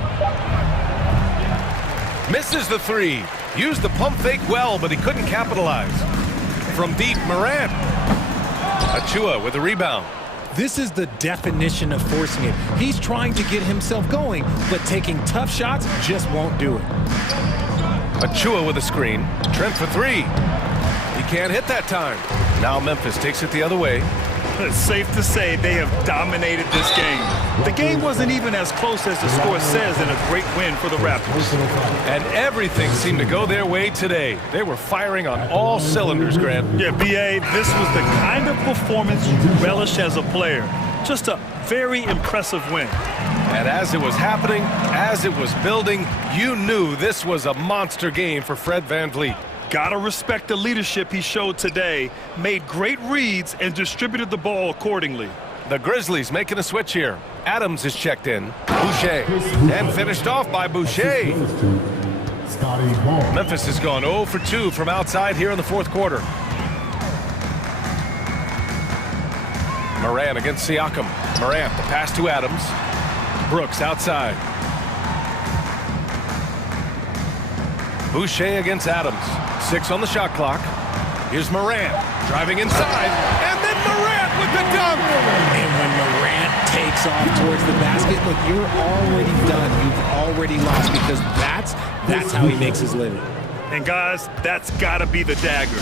Misses the 3. Used the pump fake well, but he couldn't capitalize. From deep, Morant. Achua with the rebound. This is the definition of forcing it. He's trying to get himself going, but taking tough shots just won't do it. Achua with a screen. Trent for three. He can't hit that time. Now Memphis takes it the other way. It's safe to say they have dominated this game. The game wasn't even as close as the score says in a great win for the Raptors. And everything seemed to go their way today. They were firing on all cylinders, Grant. Yeah, B.A., this was the kind of performance you relish as a player. Just a very impressive win. And as it was happening, as it was building, you knew this was a monster game for Fred VanVleet. Gotta respect the leadership he showed today, made great reads, and distributed the ball accordingly. The Grizzlies making a switch here. Adams is checked in. Boucher. And finished off by Boucher. Memphis has gone 0 for 2 from outside here in the fourth quarter. Morant against Siakam. Morant, the pass to Adams. Brooks outside. Boucher against Adams. 6 on the shot clock. Here's Morant driving inside, and then Morant with the dunk. And when Morant takes off towards the basket, look, you're already done. You've already lost because that's how he makes his living. And guys, that's gotta be the dagger.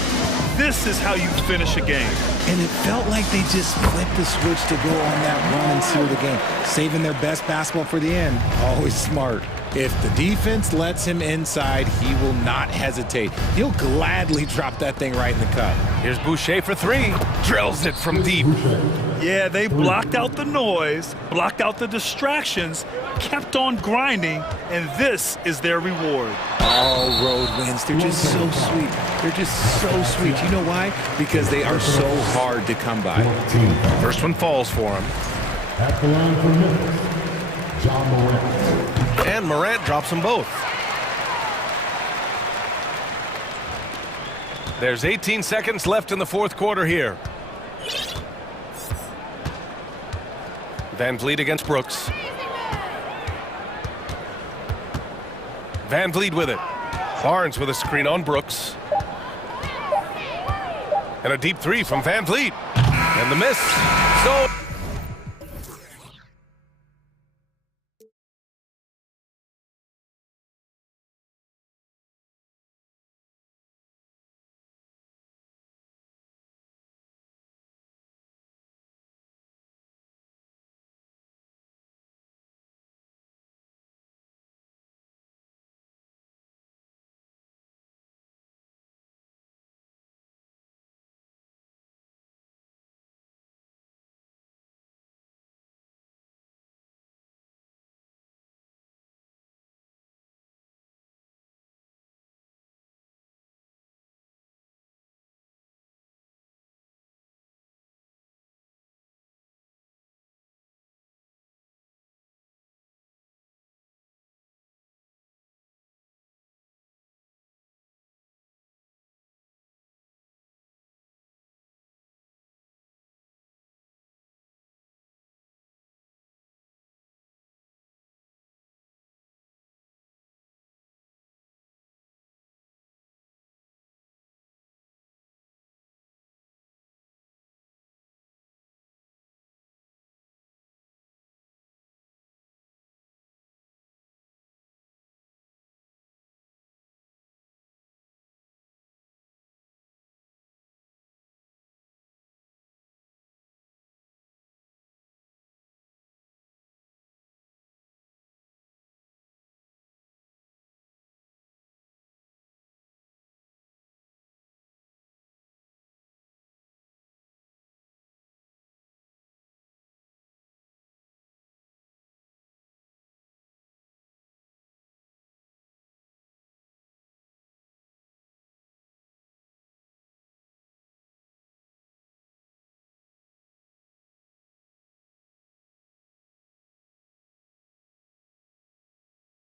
This is how you finish a game. And it felt like they just flipped the switch to go on that run and seal the game, saving their best basketball for the end. Always smart. If the defense lets him inside, he will not hesitate. He'll gladly drop that thing right in the cup. Here's Boucher for three. Drills it from deep. Yeah, they blocked out the noise, blocked out the distractions, kept on grinding, and this is their reward. All road wins. They're just so sweet. They're just so sweet. You know why? Because they are so hard to come by. First one falls for him. At the line for Memphis, John Morant. And Morant drops them both. There's 18 seconds left in the fourth quarter here. VanVleet against Brooks. VanVleet with it. Barnes with a screen on Brooks. And a deep three from VanVleet. And the miss. So